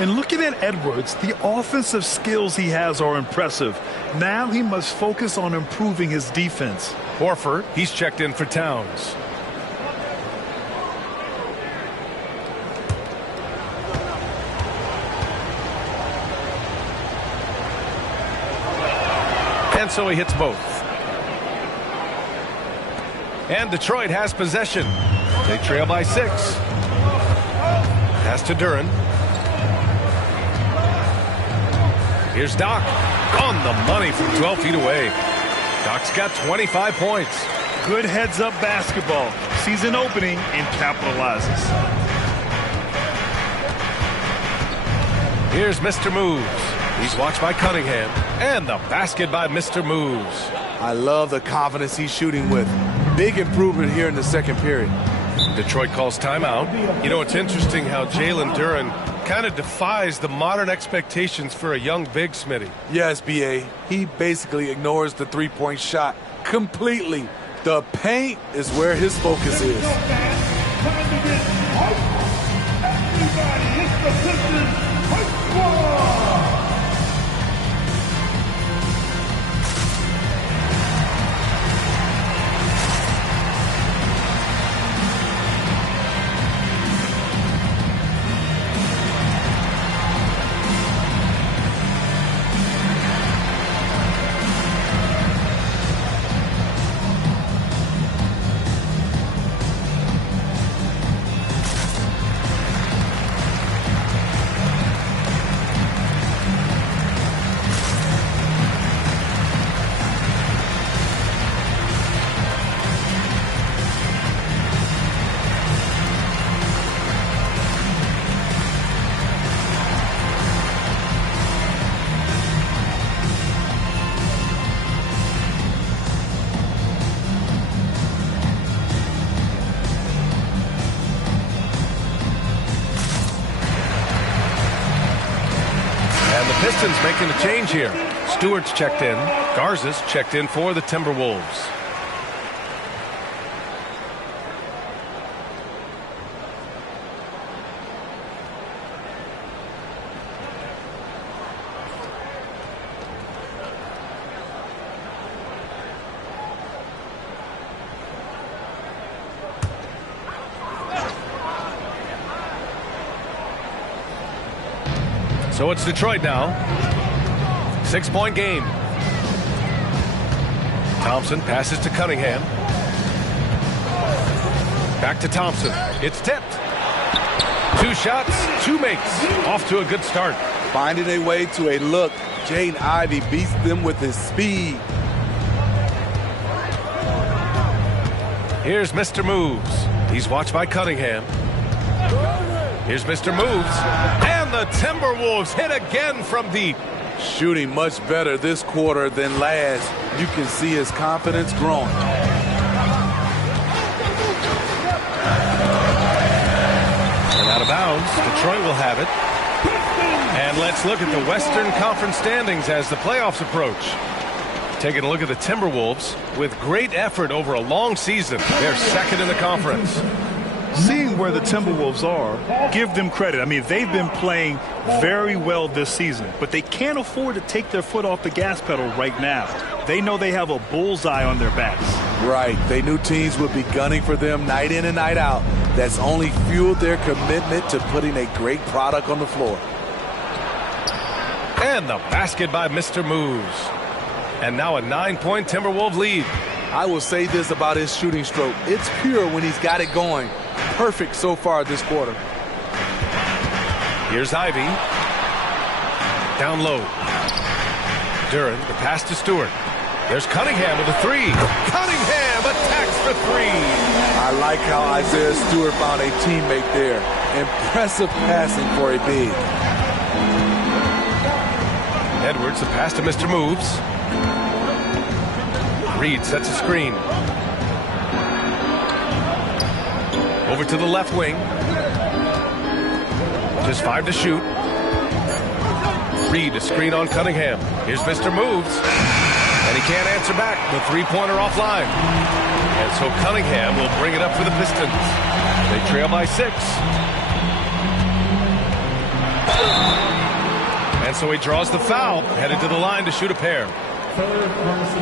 And looking at Edwards, the offensive skills he has are impressive. Now he must focus on improving his defense. Horford, he's checked in for Towns. And so he hits both. And Detroit has possession. They trail by 6. Pass to Duran. Here's Doc on the money from 12 feet away. Doc's got 25 points. Good heads-up basketball. Sees an opening and capitalizes. Here's Mr. Moves. He's watched by Cunningham. And the basket by Mr. Moves. I love the confidence he's shooting with. Big improvement here in the second period. Detroit calls timeout. You know, it's interesting how Jalen Duran kind of defies the modern expectations for a young big, Smitty. Yes, B.A. He basically ignores the three-point shot completely. The paint is where his focus is. Texans making a change here. Stewart's checked in. Garza's checked in for the Timberwolves. So it's Detroit now. 6-point game. Thompson passes to Cunningham. Back to Thompson. It's tipped. 2 shots, 2 makes. Off to a good start. Finding a way to a look. Jaden Ivey beats them with his speed. Here's Mr. Moves. He's watched by Cunningham. Here's Mr. Moves. And the Timberwolves hit again from deep. Shooting much better this quarter than last. You can see his confidence growing. And out of bounds, Detroit will have it. And let's look at the Western Conference standings as the playoffs approach. Taking a look at the Timberwolves with great effort over a long season. They're second in the conference. Seeing where the Timberwolves are, give them credit. I mean, they've been playing very well this season, but they can't afford to take their foot off the gas pedal right now. They know they have a bullseye on their backs. Right. They knew teams would be gunning for them night in and night out. That's only fueled their commitment to putting a great product on the floor. And the basket by Mr. Moves. And now a 9-point Timberwolves lead. I will say this about his shooting stroke. It's pure when he's got it going. Perfect so far this quarter. Here's Ivey. Down low. Duran, the pass to Stewart. There's Cunningham with a 3. Cunningham attacks for 3. I like how Isaiah Stewart found a teammate there. Impressive passing for a big. Edwards, the pass to Mr. Moves. Reed sets a screen. Over to the left wing. Just 5 to shoot. Reed, a screen on Cunningham. Here's Mr. Moves. And he can't answer back. The 3-pointer offline. And so Cunningham will bring it up for the Pistons. They trail by 6. And so he draws the foul. Headed to the line to shoot a pair.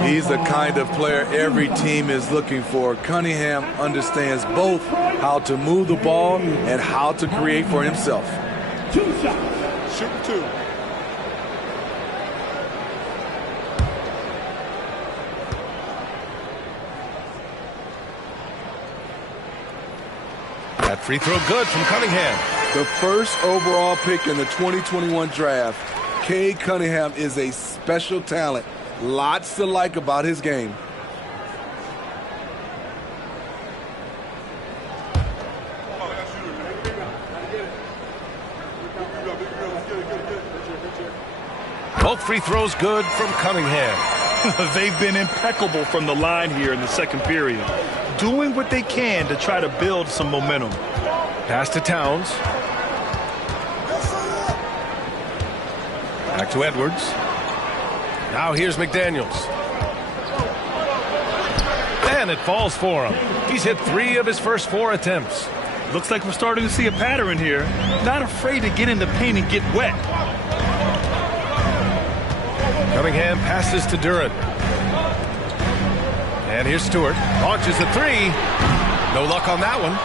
He's the kind of player every team is looking for. Cunningham understands both how to move the ball and how to create for himself. 2 shots. Shoot 2. That free throw good from Cunningham. The first overall pick in the 2021 draft, Cade Cunningham is a special talent. Lots to like about his game. Both free throws good from Cunningham. They've been impeccable from the line here in the second period, doing what they can to try to build some momentum. Pass to Towns. Back to Edwards. Now here's McDaniels. And it falls for him. He's hit 3 of his first 4 attempts. Looks like we're starting to see a pattern here. Not afraid to get in the paint and get wet. Cunningham passes to Duran. And here's Stewart. Launches a 3. No luck on that one.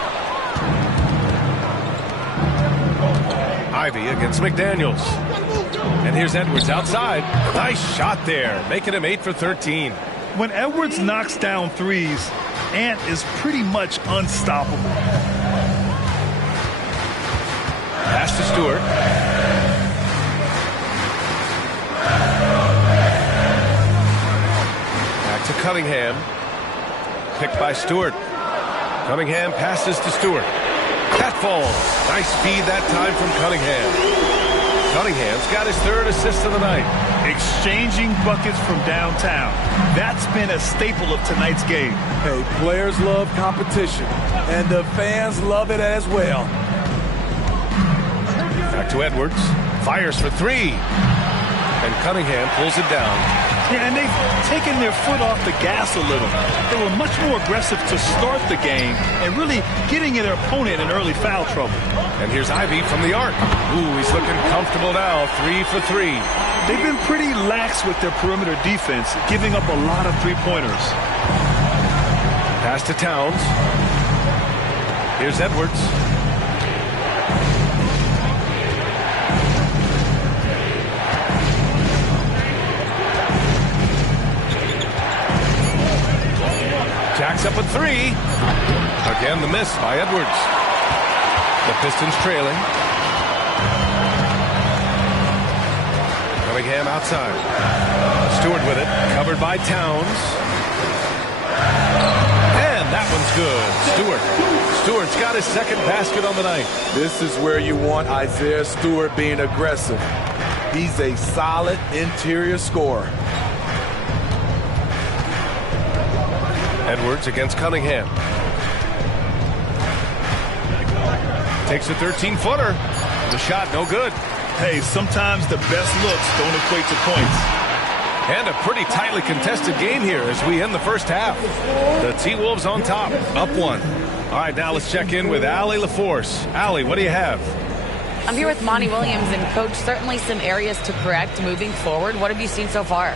Ivey against McDaniels. And here's Edwards outside. Nice shot there, making him 8 for 13. When Edwards knocks down threes, Ant is pretty much unstoppable. Pass to Stewart. Back to Cunningham. Picked by Stewart. Cunningham passes to Stewart. That falls. Nice feed that time from Cunningham. Cunningham's got his 3rd assist of the night. Exchanging buckets from downtown. That's been a staple of tonight's game. Hey, players love competition, and the fans love it as well. Back to Edwards. Fires for 3. Cunningham pulls it down. Yeah, and they've taken their foot off the gas a little. They were much more aggressive to start the game and really getting their opponent in early foul trouble. And here's Ivy from the arc. Ooh, he's looking comfortable now. 3 for 3. They've been pretty lax with their perimeter defense, giving up a lot of three-pointers. Pass to Towns. Here's Edwards. Jacks up a 3. Again, the miss by Edwards. The Pistons trailing. Cunningham outside. Stewart with it. Covered by Towns. And that one's good. Stewart's got his second basket on the night. This is where you want Isaiah Stewart being aggressive. He's a solid interior scorer. Edwards against Cunningham. Takes a 13-footer. The shot no good. Hey, sometimes the best looks don't equate to points. And a pretty tightly contested game here as we end the first half. The T-Wolves on top, up 1. All right, now let's check in with Allie LaForce. Allie, what do you have? I'm here with Monty Williams, and Coach, certainly some areas to correct moving forward. What have you seen so far?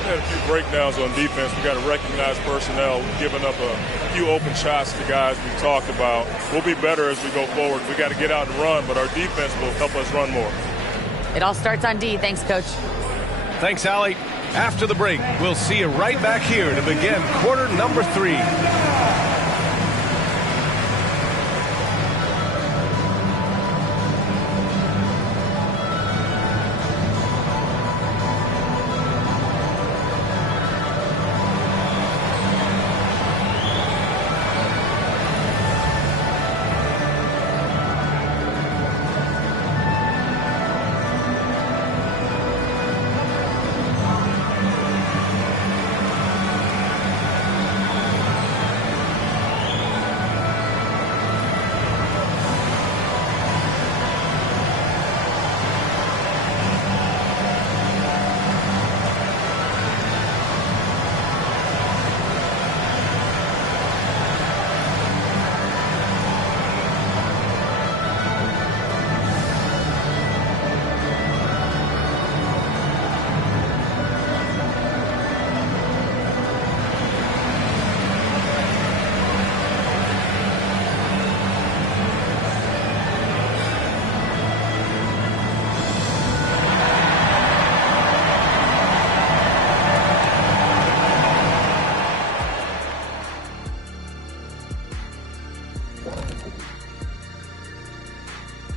We had a few breakdowns on defense. We got to recognize personnel, giving up a few open shots to guys we talked about. We'll be better as we go forward. We got to get out and run, but our defense will help us run more. It all starts on D. Thanks, Coach. Thanks, Allie. After the break, we'll see you right back here to begin quarter number 3.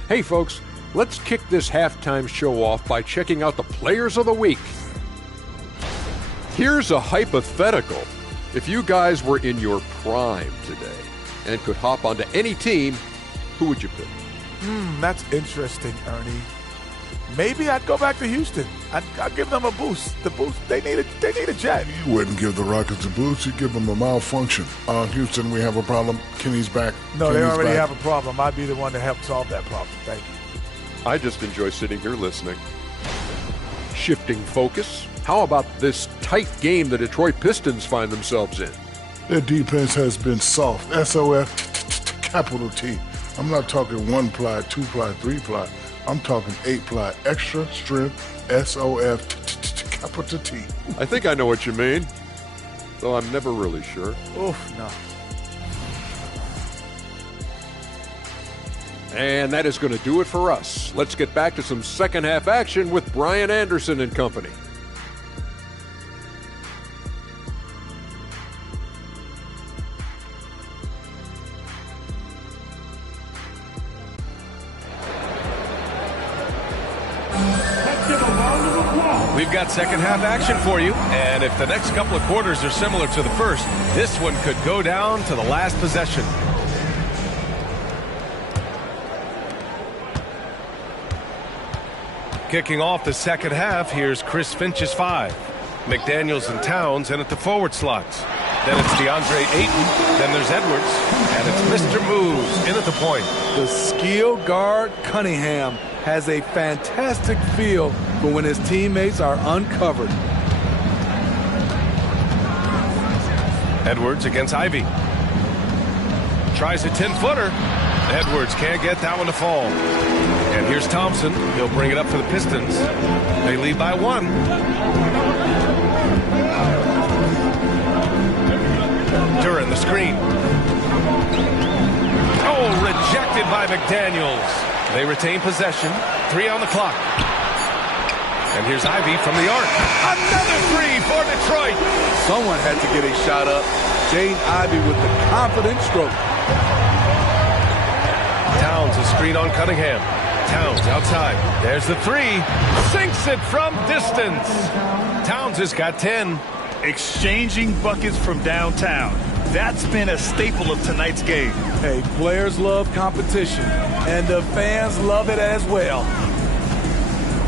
Hey folks, let's kick this halftime show off by checking out the Players of the Week. Here's a hypothetical. If you guys were in your prime today and could hop onto any team, who would you pick? That's interesting, Ernie. Maybe I'd go back to Houston. I'd give them a boost. The boost, they need a jet. You wouldn't give the Rockets a boost. You'd give them a malfunction. Houston, we have a problem. Kenny's back. No, they already have a problem. I'd be the one to help solve that problem. Thank you. I just enjoy sitting here listening. Shifting focus. How about this tight game the Detroit Pistons find themselves in? Their defense has been soft. SOF, capital T. I'm not talking 1-ply, 2-ply, 3-ply. I'm talking 8-ply, extra strength, SOF, capital T. I think I know what you mean, though I'm never really sure. Oof, no. And that is going to do it for us. Let's get back to some second half action with Brian Anderson and company. We've got second half action for you, and if the next couple of quarters are similar to the first, this one could go down to the last possession. Kicking off the second half, here's Chris Finch's 5. McDaniels and Towns in at the forward slots. Then it's DeAndre Ayton. Then there's Edwards. And it's Mr. Moves in at the point. The skill guard Cunningham has a fantastic feel for when his teammates are uncovered. Edwards against Ivy. Tries a 10-footer. Edwards can't get that one to fall. And here's Thompson. He'll bring it up for the Pistons. They lead by 1. Duran, the screen. Oh, rejected by McDaniels. They retain possession. 3 on the clock. And here's Ivy from the arc. Another 3 for Detroit. Someone had to get a shot up. Jaden Ivey with the confident stroke. Towns a screen on Cunningham. Towns outside. There's the 3. Sinks it from distance. Towns has got 10. Exchanging buckets from downtown. That's been a staple of tonight's game. Hey, players love competition, and the fans love it as well.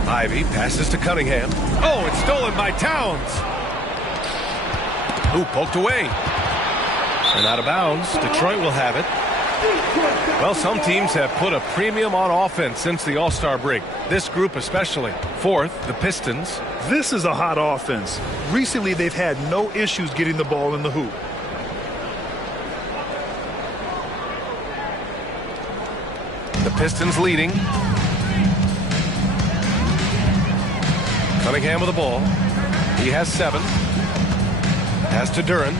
Ivy passes to Cunningham. Oh, it's stolen by Towns. Who poked away. And out of bounds. Detroit will have it. Well, some teams have put a premium on offense since the All-Star break. This group especially. 4th, the Pistons. This is a hot offense. Recently, they've had no issues getting the ball in the hoop. The Pistons leading. Cunningham with the ball. He has 7. Pass to Duran.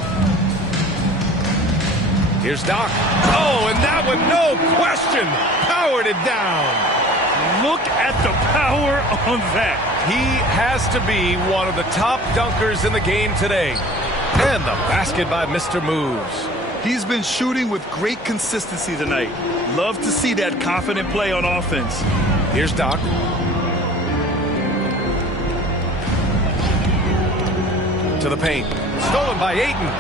Here's Doc. Oh, and that one, no question, powered it down. Look at the power on that. He has to be one of the top dunkers in the game today. And the basket by Mr. Moves. He's been shooting with great consistency tonight. Love to see that confident play on offense. Here's Doc. To the paint. Stolen by Ayton.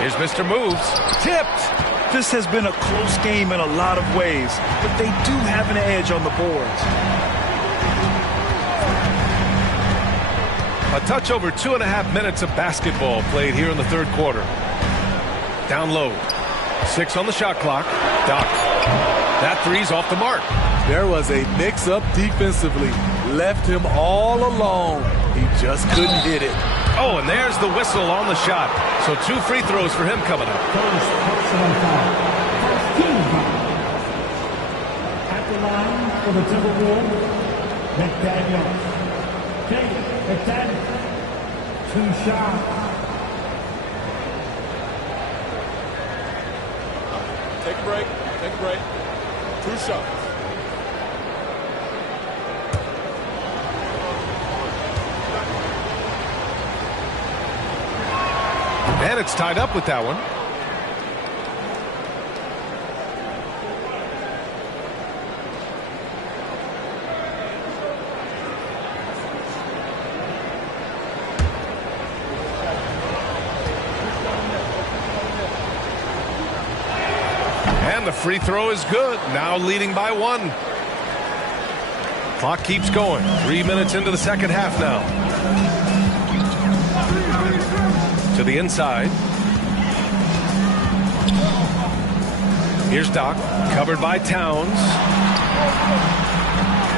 Here's Mr. Moves. Tipped. This has been a close game in a lot of ways, but they do have an edge on the boards. A touch over 2.5 minutes of basketball played here in the 3rd quarter. Down low. 6 on the shot clock. Doc. That 3's off the mark. There was a mix-up defensively. Left him all alone. He just couldn't hit it. Oh, and there's the whistle on the shot. So 2 free throws for him coming up. At the line for the Timberwolves, McDaniels. McDaniels. 2 shots. Take a break. Take a break. 2 shots. And it's tied up with that one. And the free throw is good. Now leading by 1. Clock keeps going. 3 minutes into the second half now. To the inside. Here's Doc, covered by Towns.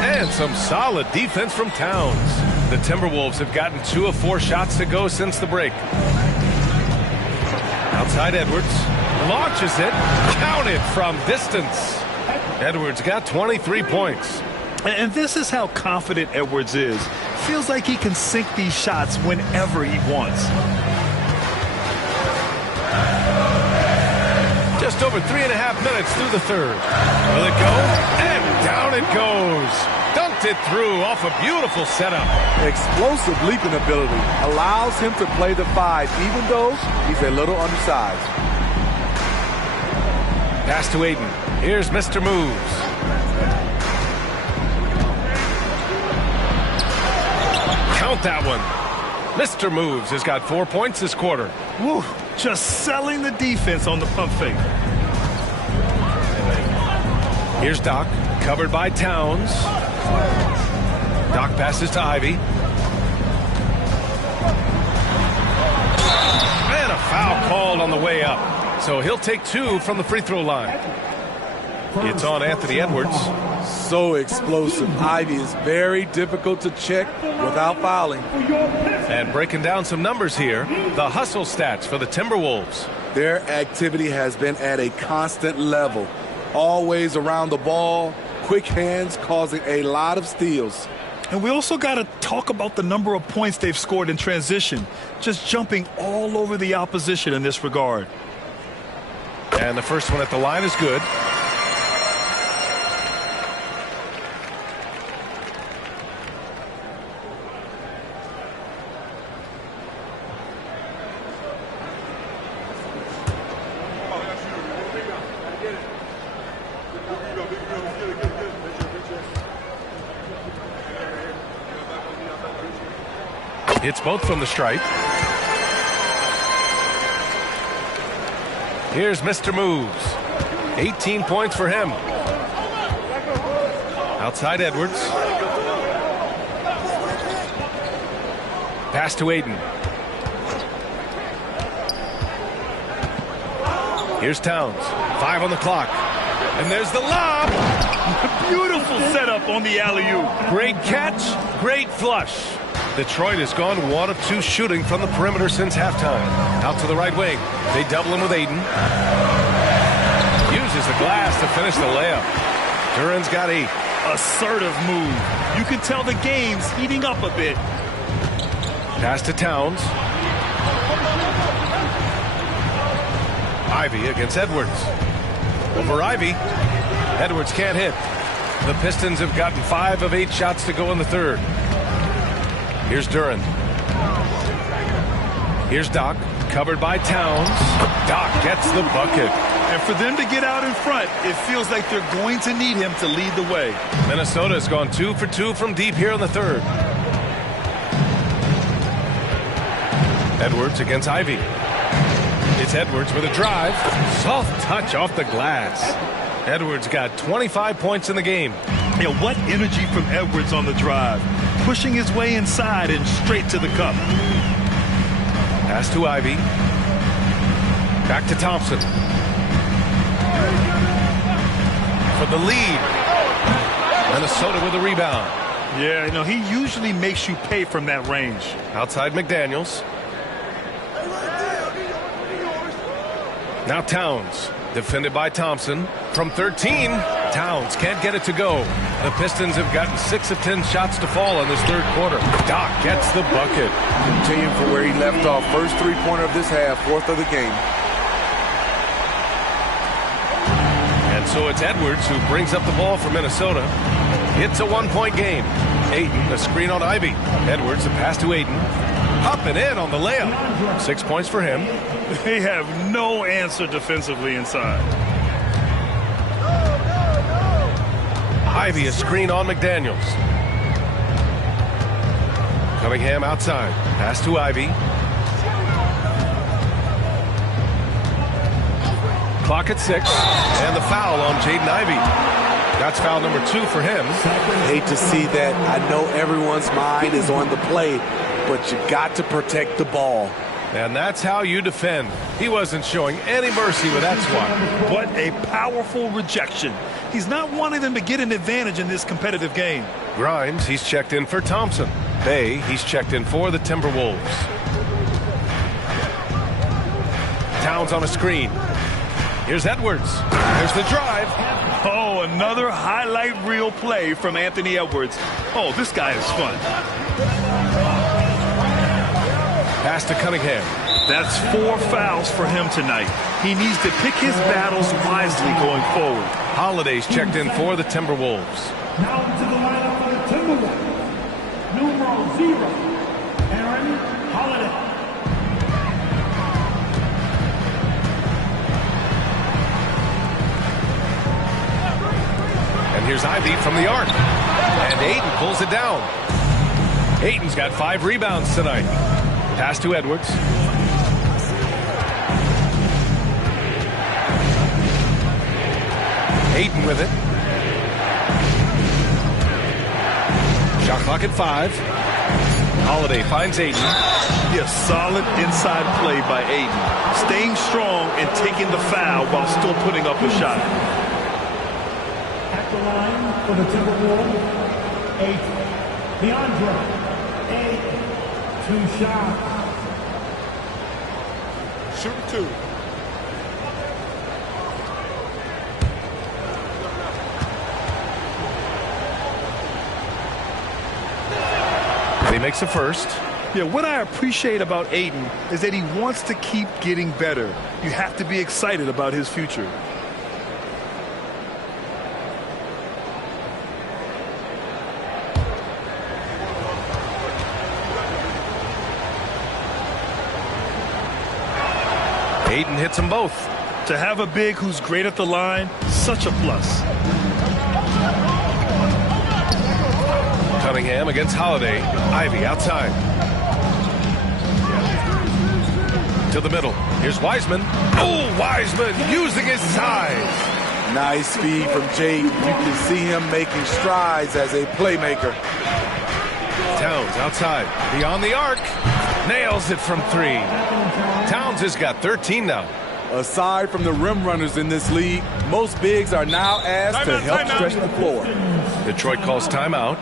And some solid defense from Towns. The Timberwolves have gotten 2 of 4 shots to go since the break. Outside Edwards. Launches it. Counted from distance. Edwards got 23 points. And this is how confident Edwards is. Feels like he can sink these shots whenever he wants. Just over 3.5 minutes through the 3rd. Will it go? And down it goes. Dunked it through off a beautiful setup. Explosive leaping ability allows him to play the 5, even though he's a little undersized. Pass to Ayton. Here's Mr. Moves. Count that one. Mr. Moves has got 4 points this quarter. Woo, just selling the defense on the pump fake. Here's Doc, covered by Towns. Doc passes to Ivy. And a foul called on the way up. So he'll take 2 from the free throw line. It's on Anthony Edwards. So explosive. Ivy is very difficult to check without fouling. And breaking down some numbers here, the hustle stats for the Timberwolves. Their activity has been at a constant level. Always around the ball, quick hands causing a lot of steals. And we also got to talk about the number of points they've scored in transition, just jumping all over the opposition in this regard. And the first one at the line is good. Hits both from the stripe. Here's Mr. Moves. 18 points for him. Outside Edwards. Pass to Aiden. Here's Towns. 5 on the clock. And there's the lob. Beautiful setup on the alley-oop. Great catch, great flush. Detroit has gone 1 of 2 shooting from the perimeter since halftime. Out to the right wing. They double him with Aiden. Uses the glass to finish the layup. Duran's got 8. Assertive move. You can tell the game's heating up a bit. Pass to Towns. Ivy against Edwards. Over Ivy. Edwards can't hit. The Pistons have gotten 5 of 8 shots to go in the third. Here's Duran. Here's Doc, covered by Towns. Doc gets the bucket. And for them to get out in front, it feels like they're going to need him to lead the way. Minnesota has gone 2 for 2 from deep here in the third. Edwards against Ivy. It's Edwards with a drive. Soft touch off the glass. Edwards got 25 points in the game. Yeah, what energy from Edwards on the drive. Pushing his way inside and straight to the cup. Pass to Ivy. Back to Thompson. For the lead. Minnesota with a rebound. Yeah, you know, he usually makes you pay from that range. Outside McDaniels. Now Towns. Defended by Thompson. From 13, Towns can't get it to go. The Pistons have gotten 6 of 10 shots to fall in this third quarter. Doc gets the bucket. Continuing from where he left off. First three-pointer of this half, 4th of the game. And so it's Edwards who brings up the ball for Minnesota. It's a 1-point game. Aiden, a screen on Ivy. Edwards, the pass to Aiden. Up and in on the layup. 6 points for him. They have no answer defensively inside. Ivy, a screen on McDaniels. Cunningham outside. Pass to Ivy. Clock at 6. And the foul on Jaden Ivey. That's foul number 2 for him. Hate to see that. I know everyone's mind is on the play, but you got to protect the ball. And that's how you defend. He wasn't showing any mercy with that swat. What a powerful rejection. He's not wanting them to get an advantage in this competitive game. Grimes, he's checked in for Thompson. Bay, he's checked in for the Timberwolves. Towns on a screen. Here's Edwards. There's the drive. Oh, another highlight reel play from Anthony Edwards. Oh, this guy is fun. Pass to Cunningham. That's 4 fouls for him tonight. He needs to pick his battles wisely going forward. Holiday's checked in for the Timberwolves. Now to the lineup for the Timberwolves. Numero 0, Aaron Holiday. And here's Ivy from the arc. And Aiden pulls it down. Aiden's got 5 rebounds tonight. Pass to Edwards. Aiden with it. Shot clock at 5. Holiday finds Aiden. Yes, solid inside play by Aiden. Staying strong and taking the foul while still putting up a shot. the line for the Timberwolves, 8, DeAndre, 8, 2 shots. Shoot 2. He makes the first. Yeah, what I appreciate about Aiden is that he wants to keep getting better. You have to be excited about his future. Aiden hits them both. To have a big who's great at the line, such a plus. Cunningham against Holiday. Ivy outside. To the middle. Here's Wiseman. Oh, Wiseman using his size. Nice feed from Jake. You can see him making strides as a playmaker. Towns outside. Beyond the arc. Nails it from 3. Towns has got 13 now. Aside from the rim runners in this league, most bigs are now asked to help stretch the floor. Detroit calls timeout.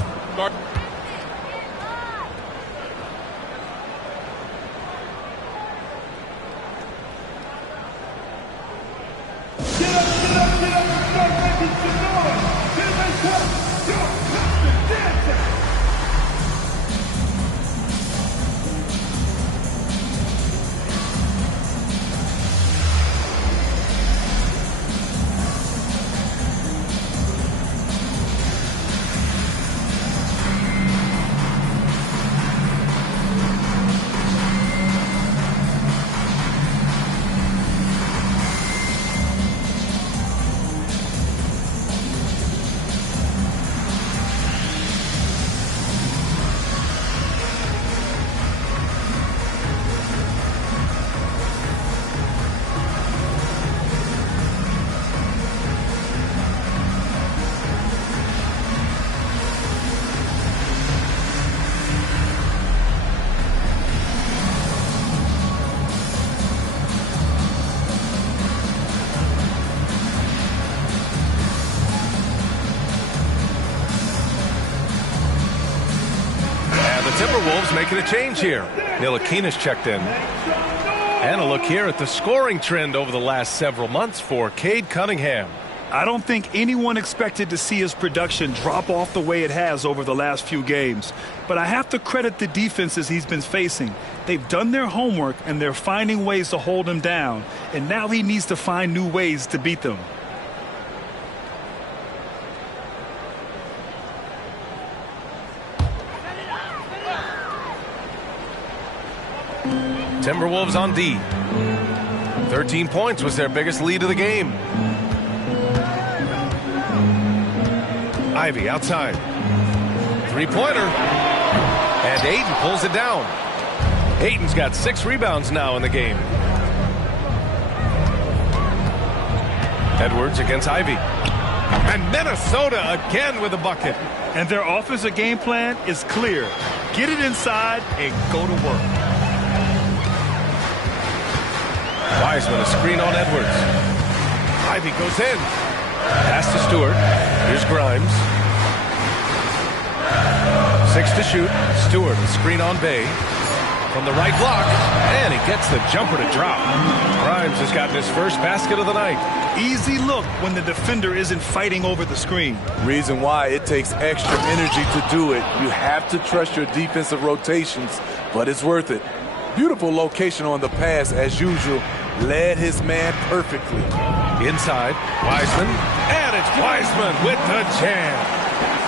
Timberwolves making a change here. Ntilikina's checked in. And a look here at the scoring trend over the last several months for Cade Cunningham. I don't think anyone expected to see his production drop off the way it has over the last few games. But I have to credit the defenses he's been facing. They've done their homework, and they're finding ways to hold him down. And now he needs to find new ways to beat them. Timberwolves on D. 13 points was their biggest lead of the game. Ivy outside. Three-pointer. And Aiden pulls it down. Aiden's got 6 rebounds now in the game. Edwards against Ivy. And Minnesota again with a bucket. And their offensive game plan is clear. Get it inside and go to work. Wiseman, a screen on Edwards. Ivy goes in. Pass to Stewart. Here's Grimes. 6 to shoot. Stewart, a screen on Bay. From the right block. And he gets the jumper to drop. Grimes has gotten his first basket of the night. Easy look when the defender isn't fighting over the screen. Reason why it takes extra energy to do it. You have to trust your defensive rotations, but it's worth it. Beautiful location on the pass as usual. Led his man perfectly. Inside, Wiseman. And it's Wiseman with the jam.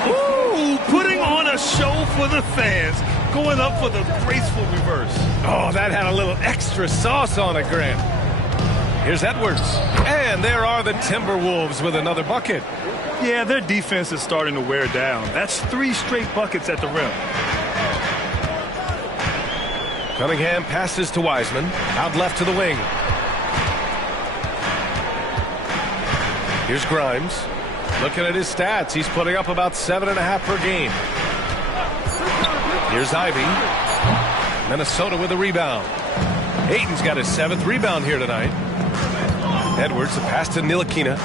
Ooh, putting on a show for the fans. Going up for the graceful reverse. Oh, that had a little extra sauce on it, Grant. Here's Edwards. And there are the Timberwolves with another bucket. Yeah, their defense is starting to wear down. That's 3 straight buckets at the rim. Cunningham passes to Wiseman. Out left to the wing. Here's Grimes. Looking at his stats, he's putting up about 7.5 per game. Here's Ivy. Minnesota with a rebound. Aiton's got his 7th rebound here tonight. Edwards, the pass to Ntilikina.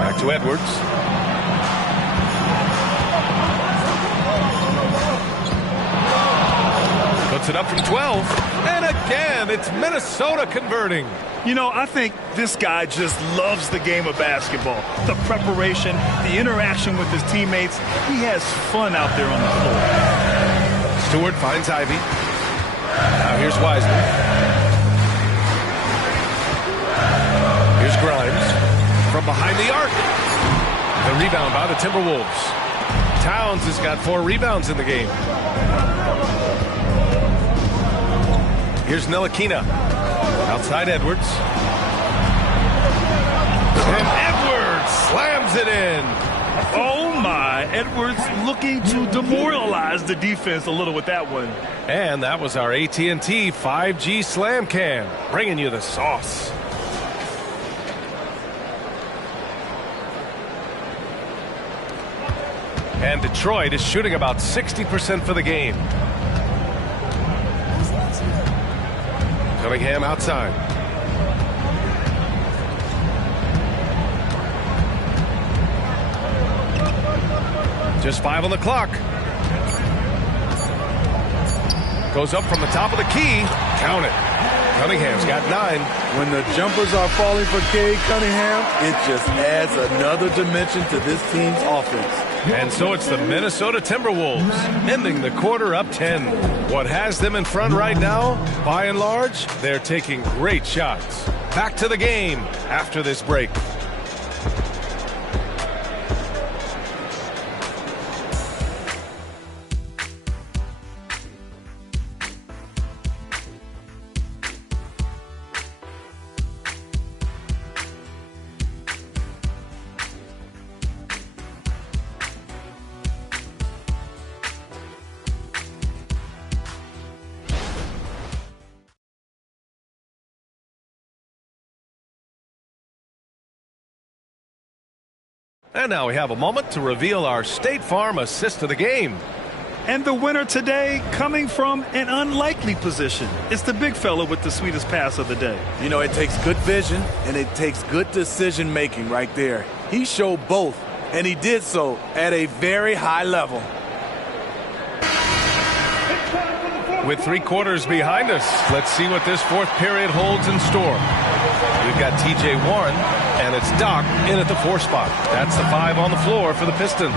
Back to Edwards. Puts it up from 12. And again, it's Minnesota converting. You know, I think this guy just loves the game of basketball. The preparation, the interaction with his teammates. He has fun out there on the floor. Stewart finds Ivy. Now here's Wiseman. Here's Grimes from behind the arc. The rebound by the Timberwolves. Towns has got 4 rebounds in the game. Here's Ntilikina. Outside Edwards. And Edwards slams it in. Oh my, Edwards looking to demoralize the defense a little with that one. And that was our AT&T 5G Slam Cam, bringing you the sauce. And Detroit is shooting about 60% for the game. Cunningham outside. Just 5 on the clock. Goes up from the top of the key. Count it. Cunningham's got 9. When the jumpers are falling for Cade Cunningham, it just adds another dimension to this team's offense. And so it's the Minnesota Timberwolves ending the quarter up 10. What has them in front right now, by and large, they're taking great shots. Back to the game after this break. And now we have a moment to reveal our State Farm assist of the game. And the winner today coming from an unlikely position. It's the big fella with the sweetest pass of the day. You know, it takes good vision and it takes good decision making right there. He showed both, and he did so at a very high level. With 3 quarters behind us, let's see what this 4th period holds in store. We've got TJ Warren, and it's Doc in at the 4 spot. That's the 5 on the floor for the Pistons.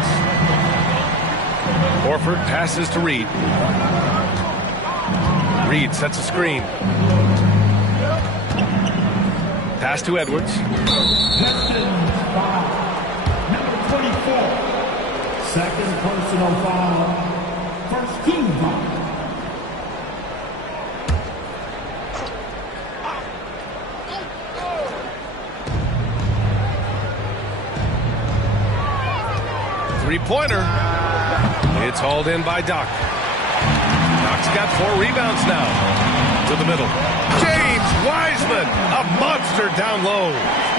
Horford passes to Reed. Reed sets a screen. Pass to Edwards. Pistons foul. Number 24. Second personal foul. First team foul. Three-pointer. It's hauled in by Doc. Doc's got 4 rebounds now. To the middle. James Wiseman, a monster down low.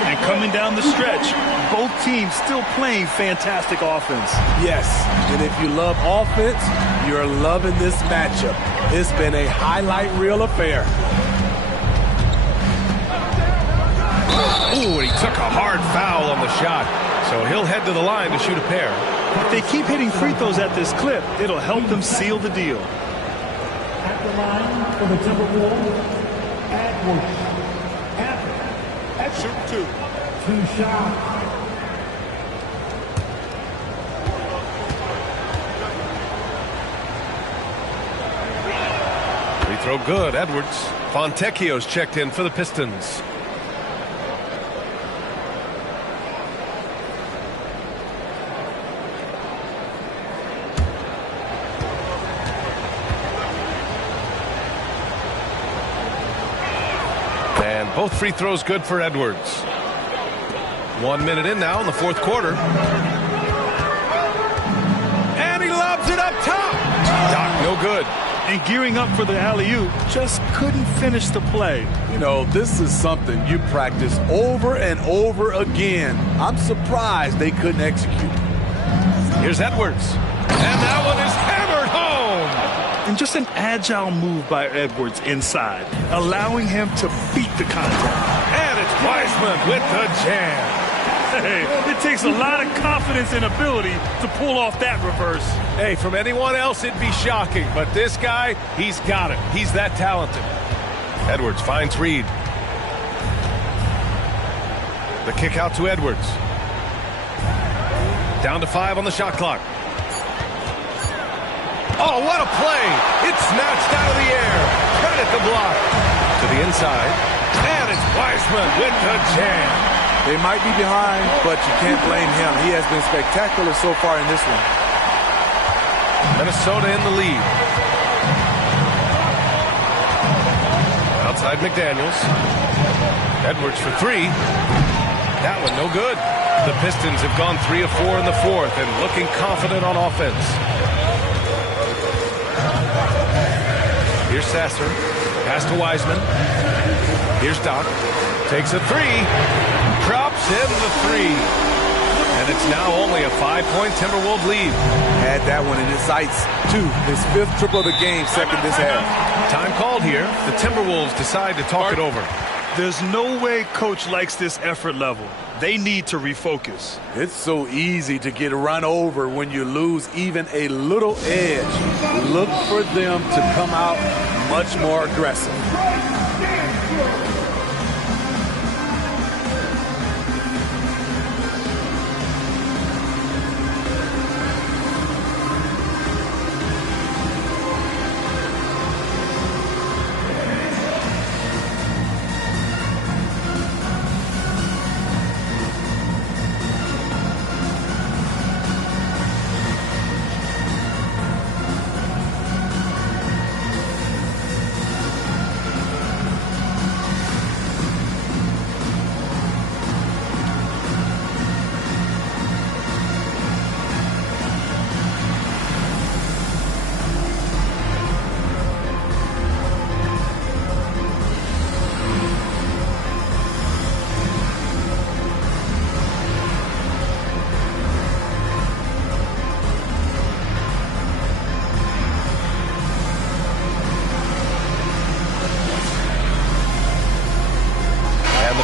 And coming down the stretch, both teams still playing fantastic offense. Yes, and if you love offense, you're loving this matchup. It's been a highlight reel affair. Ooh, and he took a hard foul on the shot. So he'll head to the line to shoot a pair. If they keep hitting free throws at this clip, it'll help them seal the deal. At the line for the Timberwolves, Edwards. Shoot 2. 2 shots. Free throw good, Edwards. Fontecchio's checked in for the Pistons. And both free throws good for Edwards. 1 minute in now in the 4th quarter. And he lobs it up top. Doc, no good. And gearing up for the alley-oop, just couldn't finish the play. You know, this is something you practice over and over again. I'm surprised they couldn't execute. Here's Edwards. And that one is hammered home. And just an agile move by Edwards inside, allowing him to beat the contact. And it's Wiseman with the jam. Hey, it takes a lot of confidence and ability to pull off that reverse. Hey, from anyone else, it'd be shocking. But this guy, he's got it. He's that talented. Edwards finds Reed. The kick out to Edwards. Down to 5 on the shot clock. Oh, what a play! It's snatched out of the air. Credit the block. To the inside. And it's Wiseman with the jam. They might be behind, but you can't blame him. He has been spectacular so far in this one. Minnesota in the lead. Outside McDaniels. Edwards for 3. That one no good. The Pistons have gone 3 of 4 in the fourth and looking confident on offense. Here's Sasser. Pass to Wiseman. Here's Doc. Takes a 3. Drops in the 3. And it's now only a 5-point Timberwolves lead. Had that one in his sights, too. His 5th triple of the game, second this half. Time called here. The Timberwolves decide to talk it over. There's no way coach likes this effort level. They need to refocus. It's so easy to get run over when you lose even a little edge. Look for them to come out much more aggressive.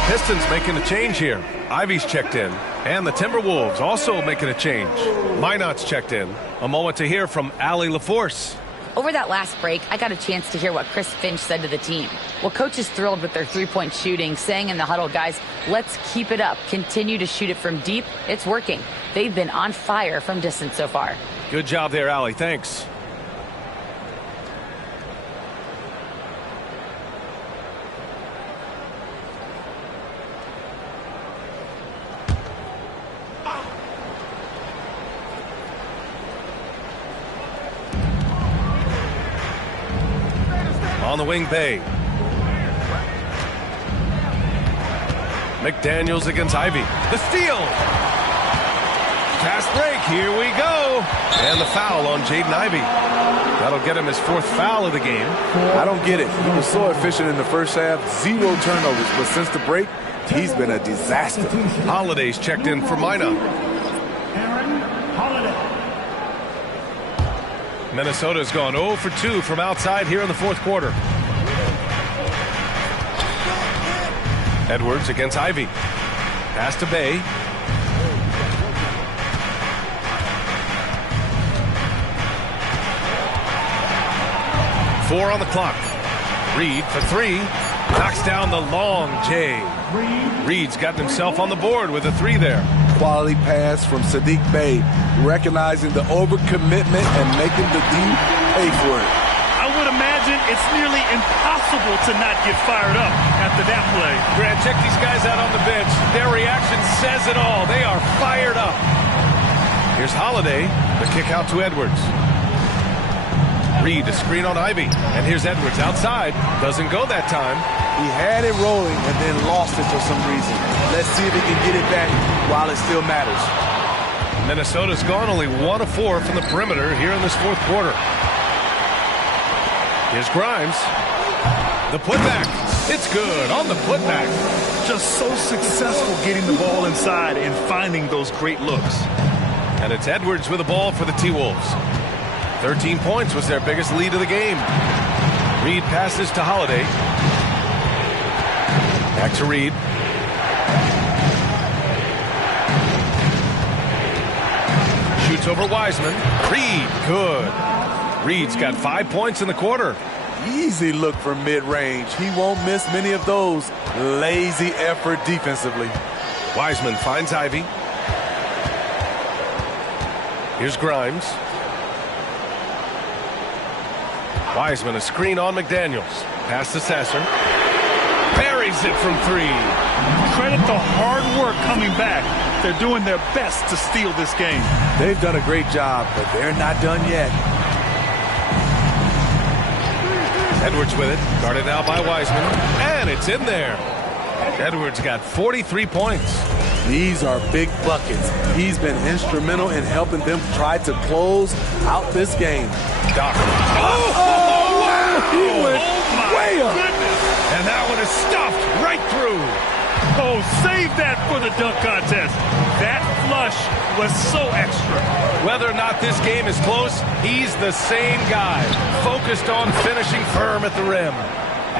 Pistons making a change here. Ivy's checked in. And the Timberwolves also making a change. Minot's checked in. A moment to hear from Allie LaForce. Over that last break, I got a chance to hear what Chris Finch said to the team. Well, coach is thrilled with their three-point shooting, saying in the huddle, guys, let's keep it up. Continue to shoot it from deep. It's working. They've been on fire from distance so far. Good job there, Allie. Thanks. On the wing, Bay. McDaniels against Ivy. The steal. Fast break. Here we go. And the foul on Jaden Ivey. That'll get him his 4th foul of the game. I don't get it. He was so efficient in the first half. 0 turnovers. But since the break, he's been a disaster. Holiday's checked in for Minot. Minnesota's gone 0 for 2 from outside here in the 4th quarter. Edwards against Ivy. Pass to Bay. Four on the clock. Reed for 3. Knocks down the long J. Reed's gotten himself on the board with a 3 there. Quality pass from Sadiq Bey, recognizing the overcommitment and making the D pay for it. I would imagine it's nearly impossible to not get fired up after that play. Grant, check these guys out on the bench. Their reaction says it all. They are fired up. Here's Holiday. The kick out to Edwards. Reed, a screen on Ivy. And here's Edwards outside. Doesn't go that time. He had it rolling and then lost it for some reason. Let's see if he can get it back while it still matters. Minnesota's gone only 1 of 4 from the perimeter here in this 4th quarter. Here's Grimes. The putback. It's good on the putback. Just so successful getting the ball inside and finding those great looks. And it's Edwards with the ball for the T-Wolves. 13 points was their biggest lead of the game. Reed passes to Holiday. Back to Reed. Gets over Wiseman. Reed, good. Reed's got 5 points in the quarter. Easy look from mid-range. He won't miss many of those. Lazy effort defensively. Wiseman finds Ivy. Here's Grimes. Wiseman, a screen on McDaniels. Pass to Sasser. Buries it from 3. Credit the hard work coming back. They're doing their best to steal this game. They've done a great job, but they're not done yet. Edwards with it. Guarded now by Wiseman. And it's in there. Edwards got 43 points. These are big buckets. He's been instrumental in helping them try to close out this game. Doc. Oh, wow! He went way up. Goodness. And that one is stuffed right through. Oh, save that for the dunk contest. That flush was so extra. Whether or not this game is close, he's the same guy, focused on finishing firm at the rim.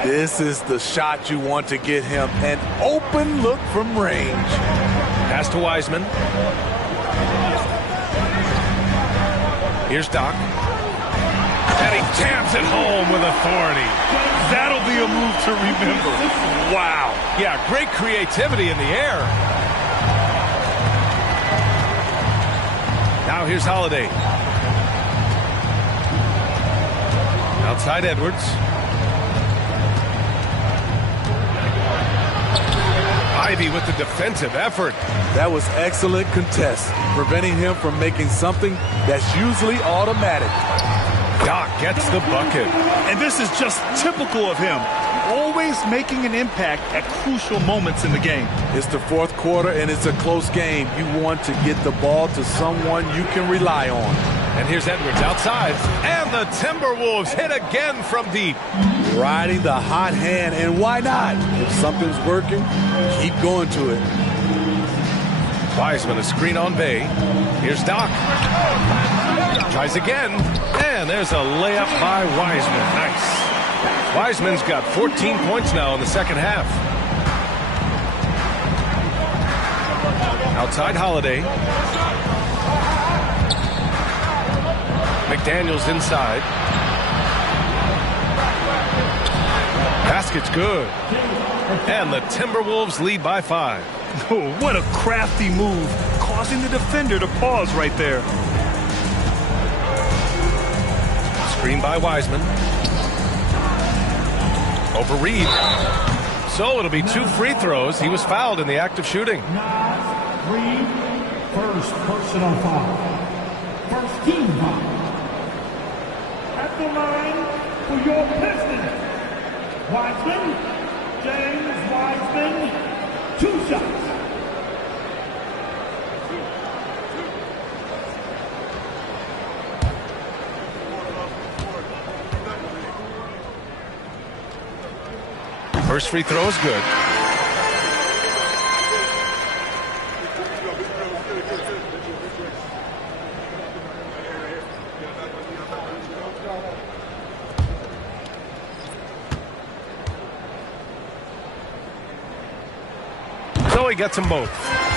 This is the shot you want to get him. An open look from range. Pass to Wiseman. Here's Doc. And he jams it home with authority. That'll be a move to remember. Wow. Yeah, great creativity in the air. Now here's Holiday. Outside Edwards. Ivy with the defensive effort. That was excellent contest, preventing him from making something that's usually automatic. Doc gets the bucket. And this is just typical of him. Always making an impact at crucial moments in the game. It's the fourth quarter and it's a close game. You want to get the ball to someone you can rely on. And here's Edwards outside. And the Timberwolves hit again from deep. Riding the hot hand, and why not? If something's working, keep going to it. Wiseman, a screen on Bay. Here's Doc. Tries again. And there's a layup by Wiseman. Nice. Wiseman's got 14 points now in the second half. Outside Holiday. McDaniels inside. Basket's good. And the Timberwolves lead by 5. Oh, what a crafty move, causing the defender to pause right there. Screen by Wiseman. Over Reed. So it'll be 2 free throws. He was fouled in the act of shooting. Reed, first personal foul. First team foul. At the line for your Pistons, Wiseman, James Wiseman, 2 shots. First free throw is good. So he gets them both.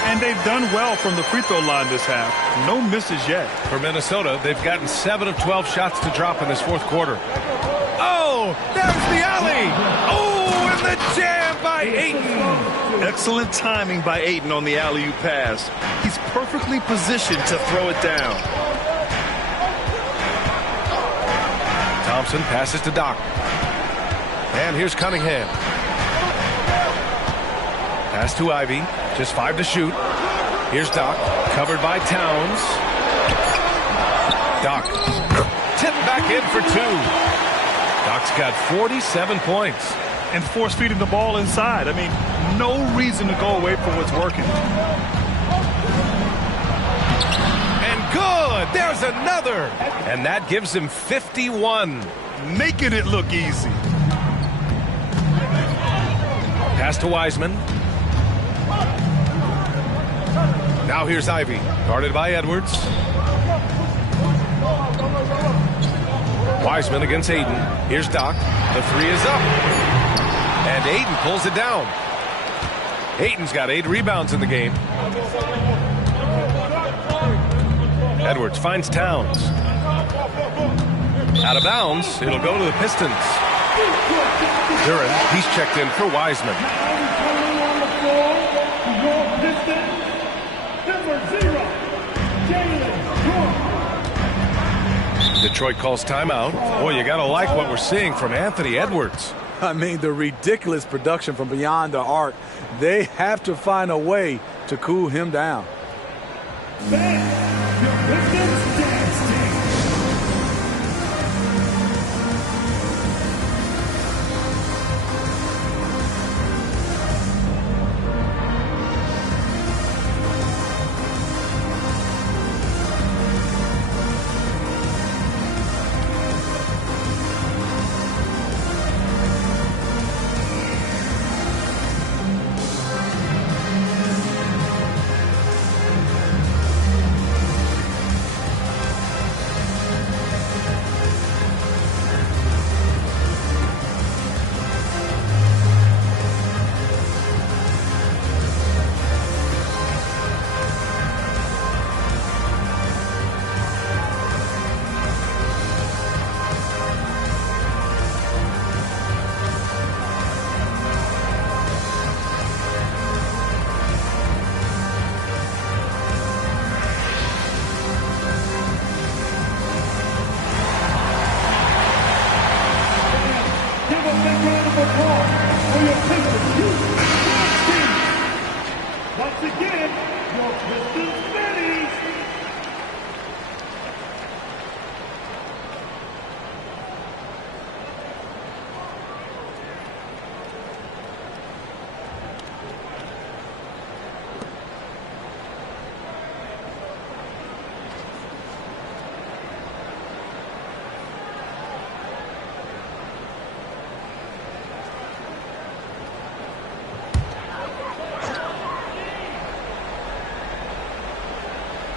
And they've done well from the free throw line this half. No misses yet. For Minnesota, they've gotten 7 of 12 shots to drop in this fourth quarter. Oh, there's the alley. Oh, and the jam by Ayton. Excellent timing by Ayton on the alley-oop pass. He's perfectly positioned to throw it down. Thompson passes to Doc. And here's Cunningham. Pass to Ivy. Just 5 to shoot. Here's Doc. Covered by Towns. Doc. Tipped back in for 2. Doc's got 47 points. And force feeding the ball inside. I mean, no reason to go away from what's working. And good! There's another! And that gives him 51. Making it look easy. Pass to Wiseman. Now here's Ivy. Guarded by Edwards. Wiseman against Ayton. Here's Doc. The 3 is up. And Ayton pulls it down. Ayton's got 8 rebounds in the game. Edwards finds Towns. Out of bounds. It'll go to the Pistons. Duran, he's checked in for Wiseman. Detroit calls timeout. Boy, you got to like what we're seeing from Anthony Edwards. I mean, the ridiculous production from beyond the arc. They have to find a way to cool him down.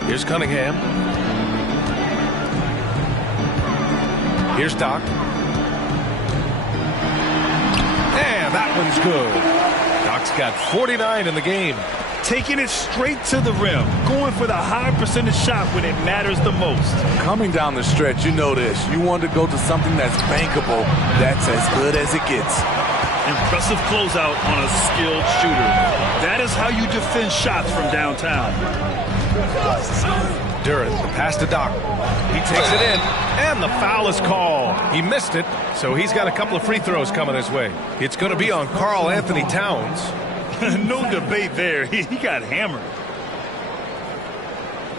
Here's Cunningham. Here's Doc. And that one's good. Doc's got 49 in the game. Taking it straight to the rim. Going for the high percentage shot when it matters the most. Coming down the stretch, you know this. You want to go to something that's bankable. That's as good as it gets. Impressive closeout on a skilled shooter. That is how you defend shots from downtown. Duran, the pass to Doc. He takes it in, and the foul is called. He missed it, so he's got a couple of free throws coming his way. It's going to be on Karl Anthony Towns. No debate there. He got hammered.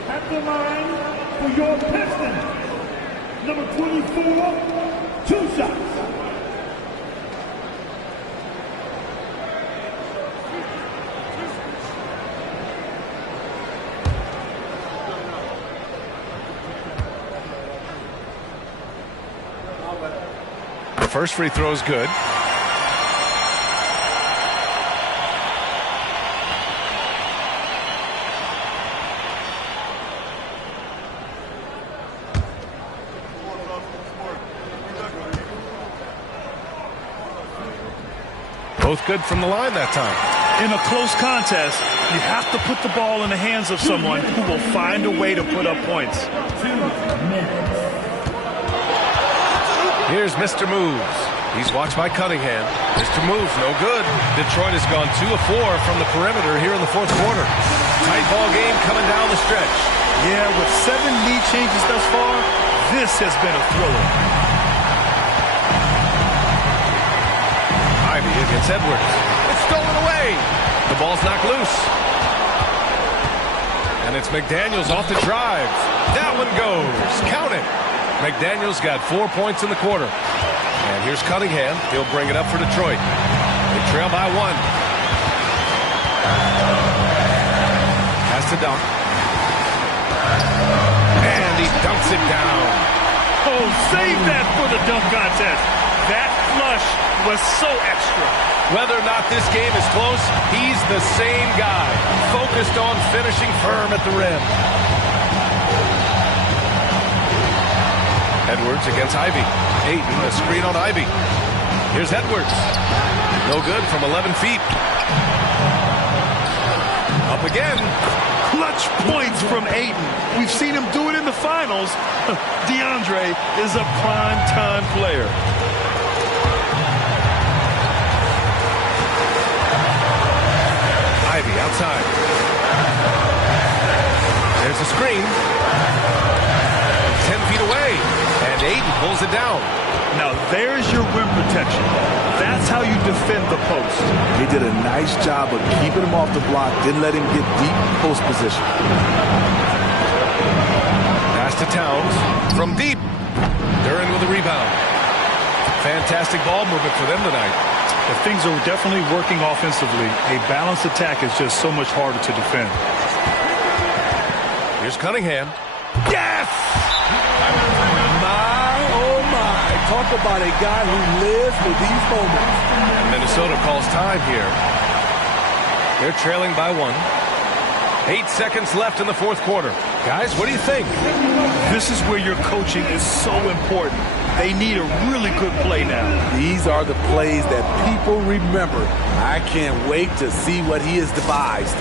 At the line for your Pistons, number 24, 2 shots. The first free throw is good. Both good from the line that time. In a close contest, you have to put the ball in the hands of someone who will find a way to put up points. 2 minutes. Here's Mr. Moves. He's watched by Cunningham. Mr. Moves, no good. Detroit has gone 2 of 4 from the perimeter here in the fourth quarter. Tight ball game coming down the stretch. Yeah, with 7 lead changes thus far, this has been a thriller. Ivy against Edwards. It's stolen away. The ball's knocked loose. And it's McDaniels off the drive. That one goes. Count it. McDaniels got 4 points in the quarter. And here's Cunningham. He'll bring it up for Detroit. They trail by 1. Pass to Doc. And he dunks it down. Oh, save that for the dunk contest. That flush was so extra. Whether or not this game is close, he's the same guy, focused on finishing firm at the rim. Edwards against Ivy. Ayton, a screen on Ivy. Here's Edwards. No good from 11 feet. Up again. clutch points from Ayton. We've seen him do it in the finals. DeAndre is a prime-time player. Ivy outside. There's a screen. 10 feet away. And Ayton pulls it down. Now there's your rim protection. That's how you defend the post. He did a nice job of keeping him off the block, didn't let him get deep post position. Pass to Towns from deep. Duran with a rebound. Fantastic ball movement for them tonight. If things are definitely working offensively, a balanced attack is just so much harder to defend. Here's Cunningham. Yes! Talk about a guy who lives for these moments. And Minnesota calls time here. They're trailing by 1. 8 seconds left in the fourth quarter. Guys, what do you think? This is where your coaching is so important. They need a really good play now. These are the plays that people remember. I can't wait to see what he has devised.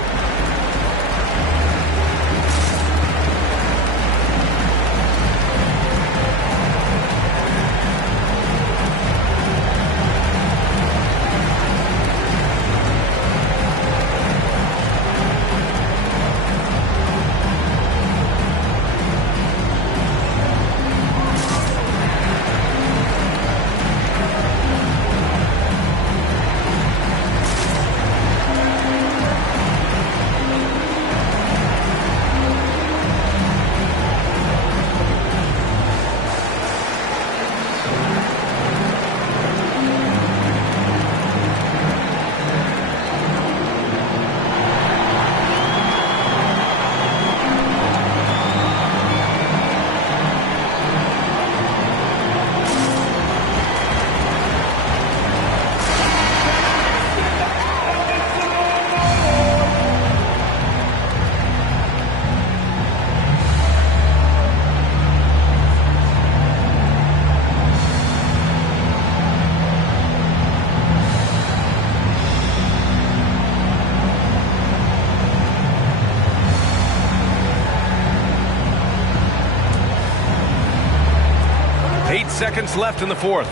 Seconds left in the fourth.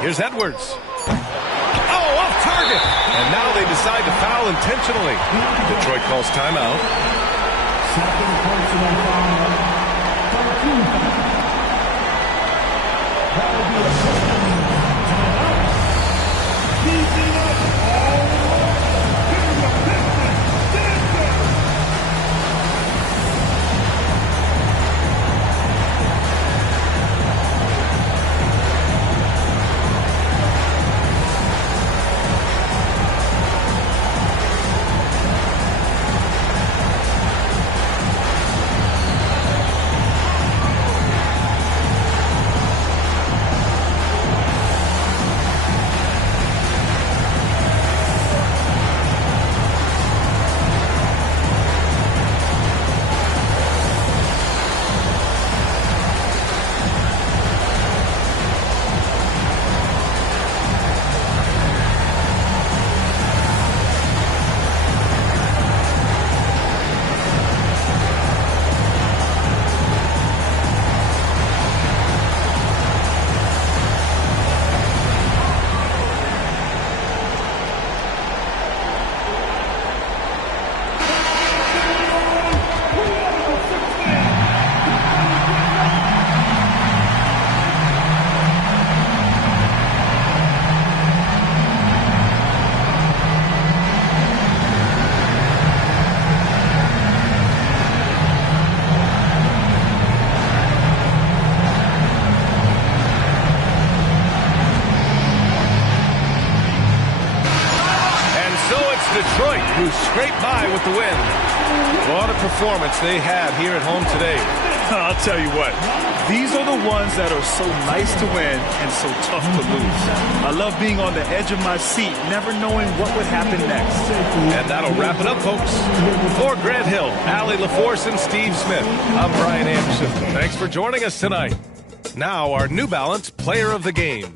Here's Edwards. Oh, off target. And now they decide to foul intentionally. Detroit calls timeout. Second personal foul. 13 foul. That will be a second timeout. Keeping up all the way. Here's a business. Detroit, who scraped by with the win. What a performance they had here at home today. I'll tell you what, these are the ones that are so nice to win and so tough to lose. I love being on the edge of my seat, never knowing what would happen next. And that'll wrap it up, folks. For Grant Hill, Allie LaForce, and Steve Smith, I'm Brian Anderson. Thanks for joining us tonight. Now, our New Balance Player of the Game.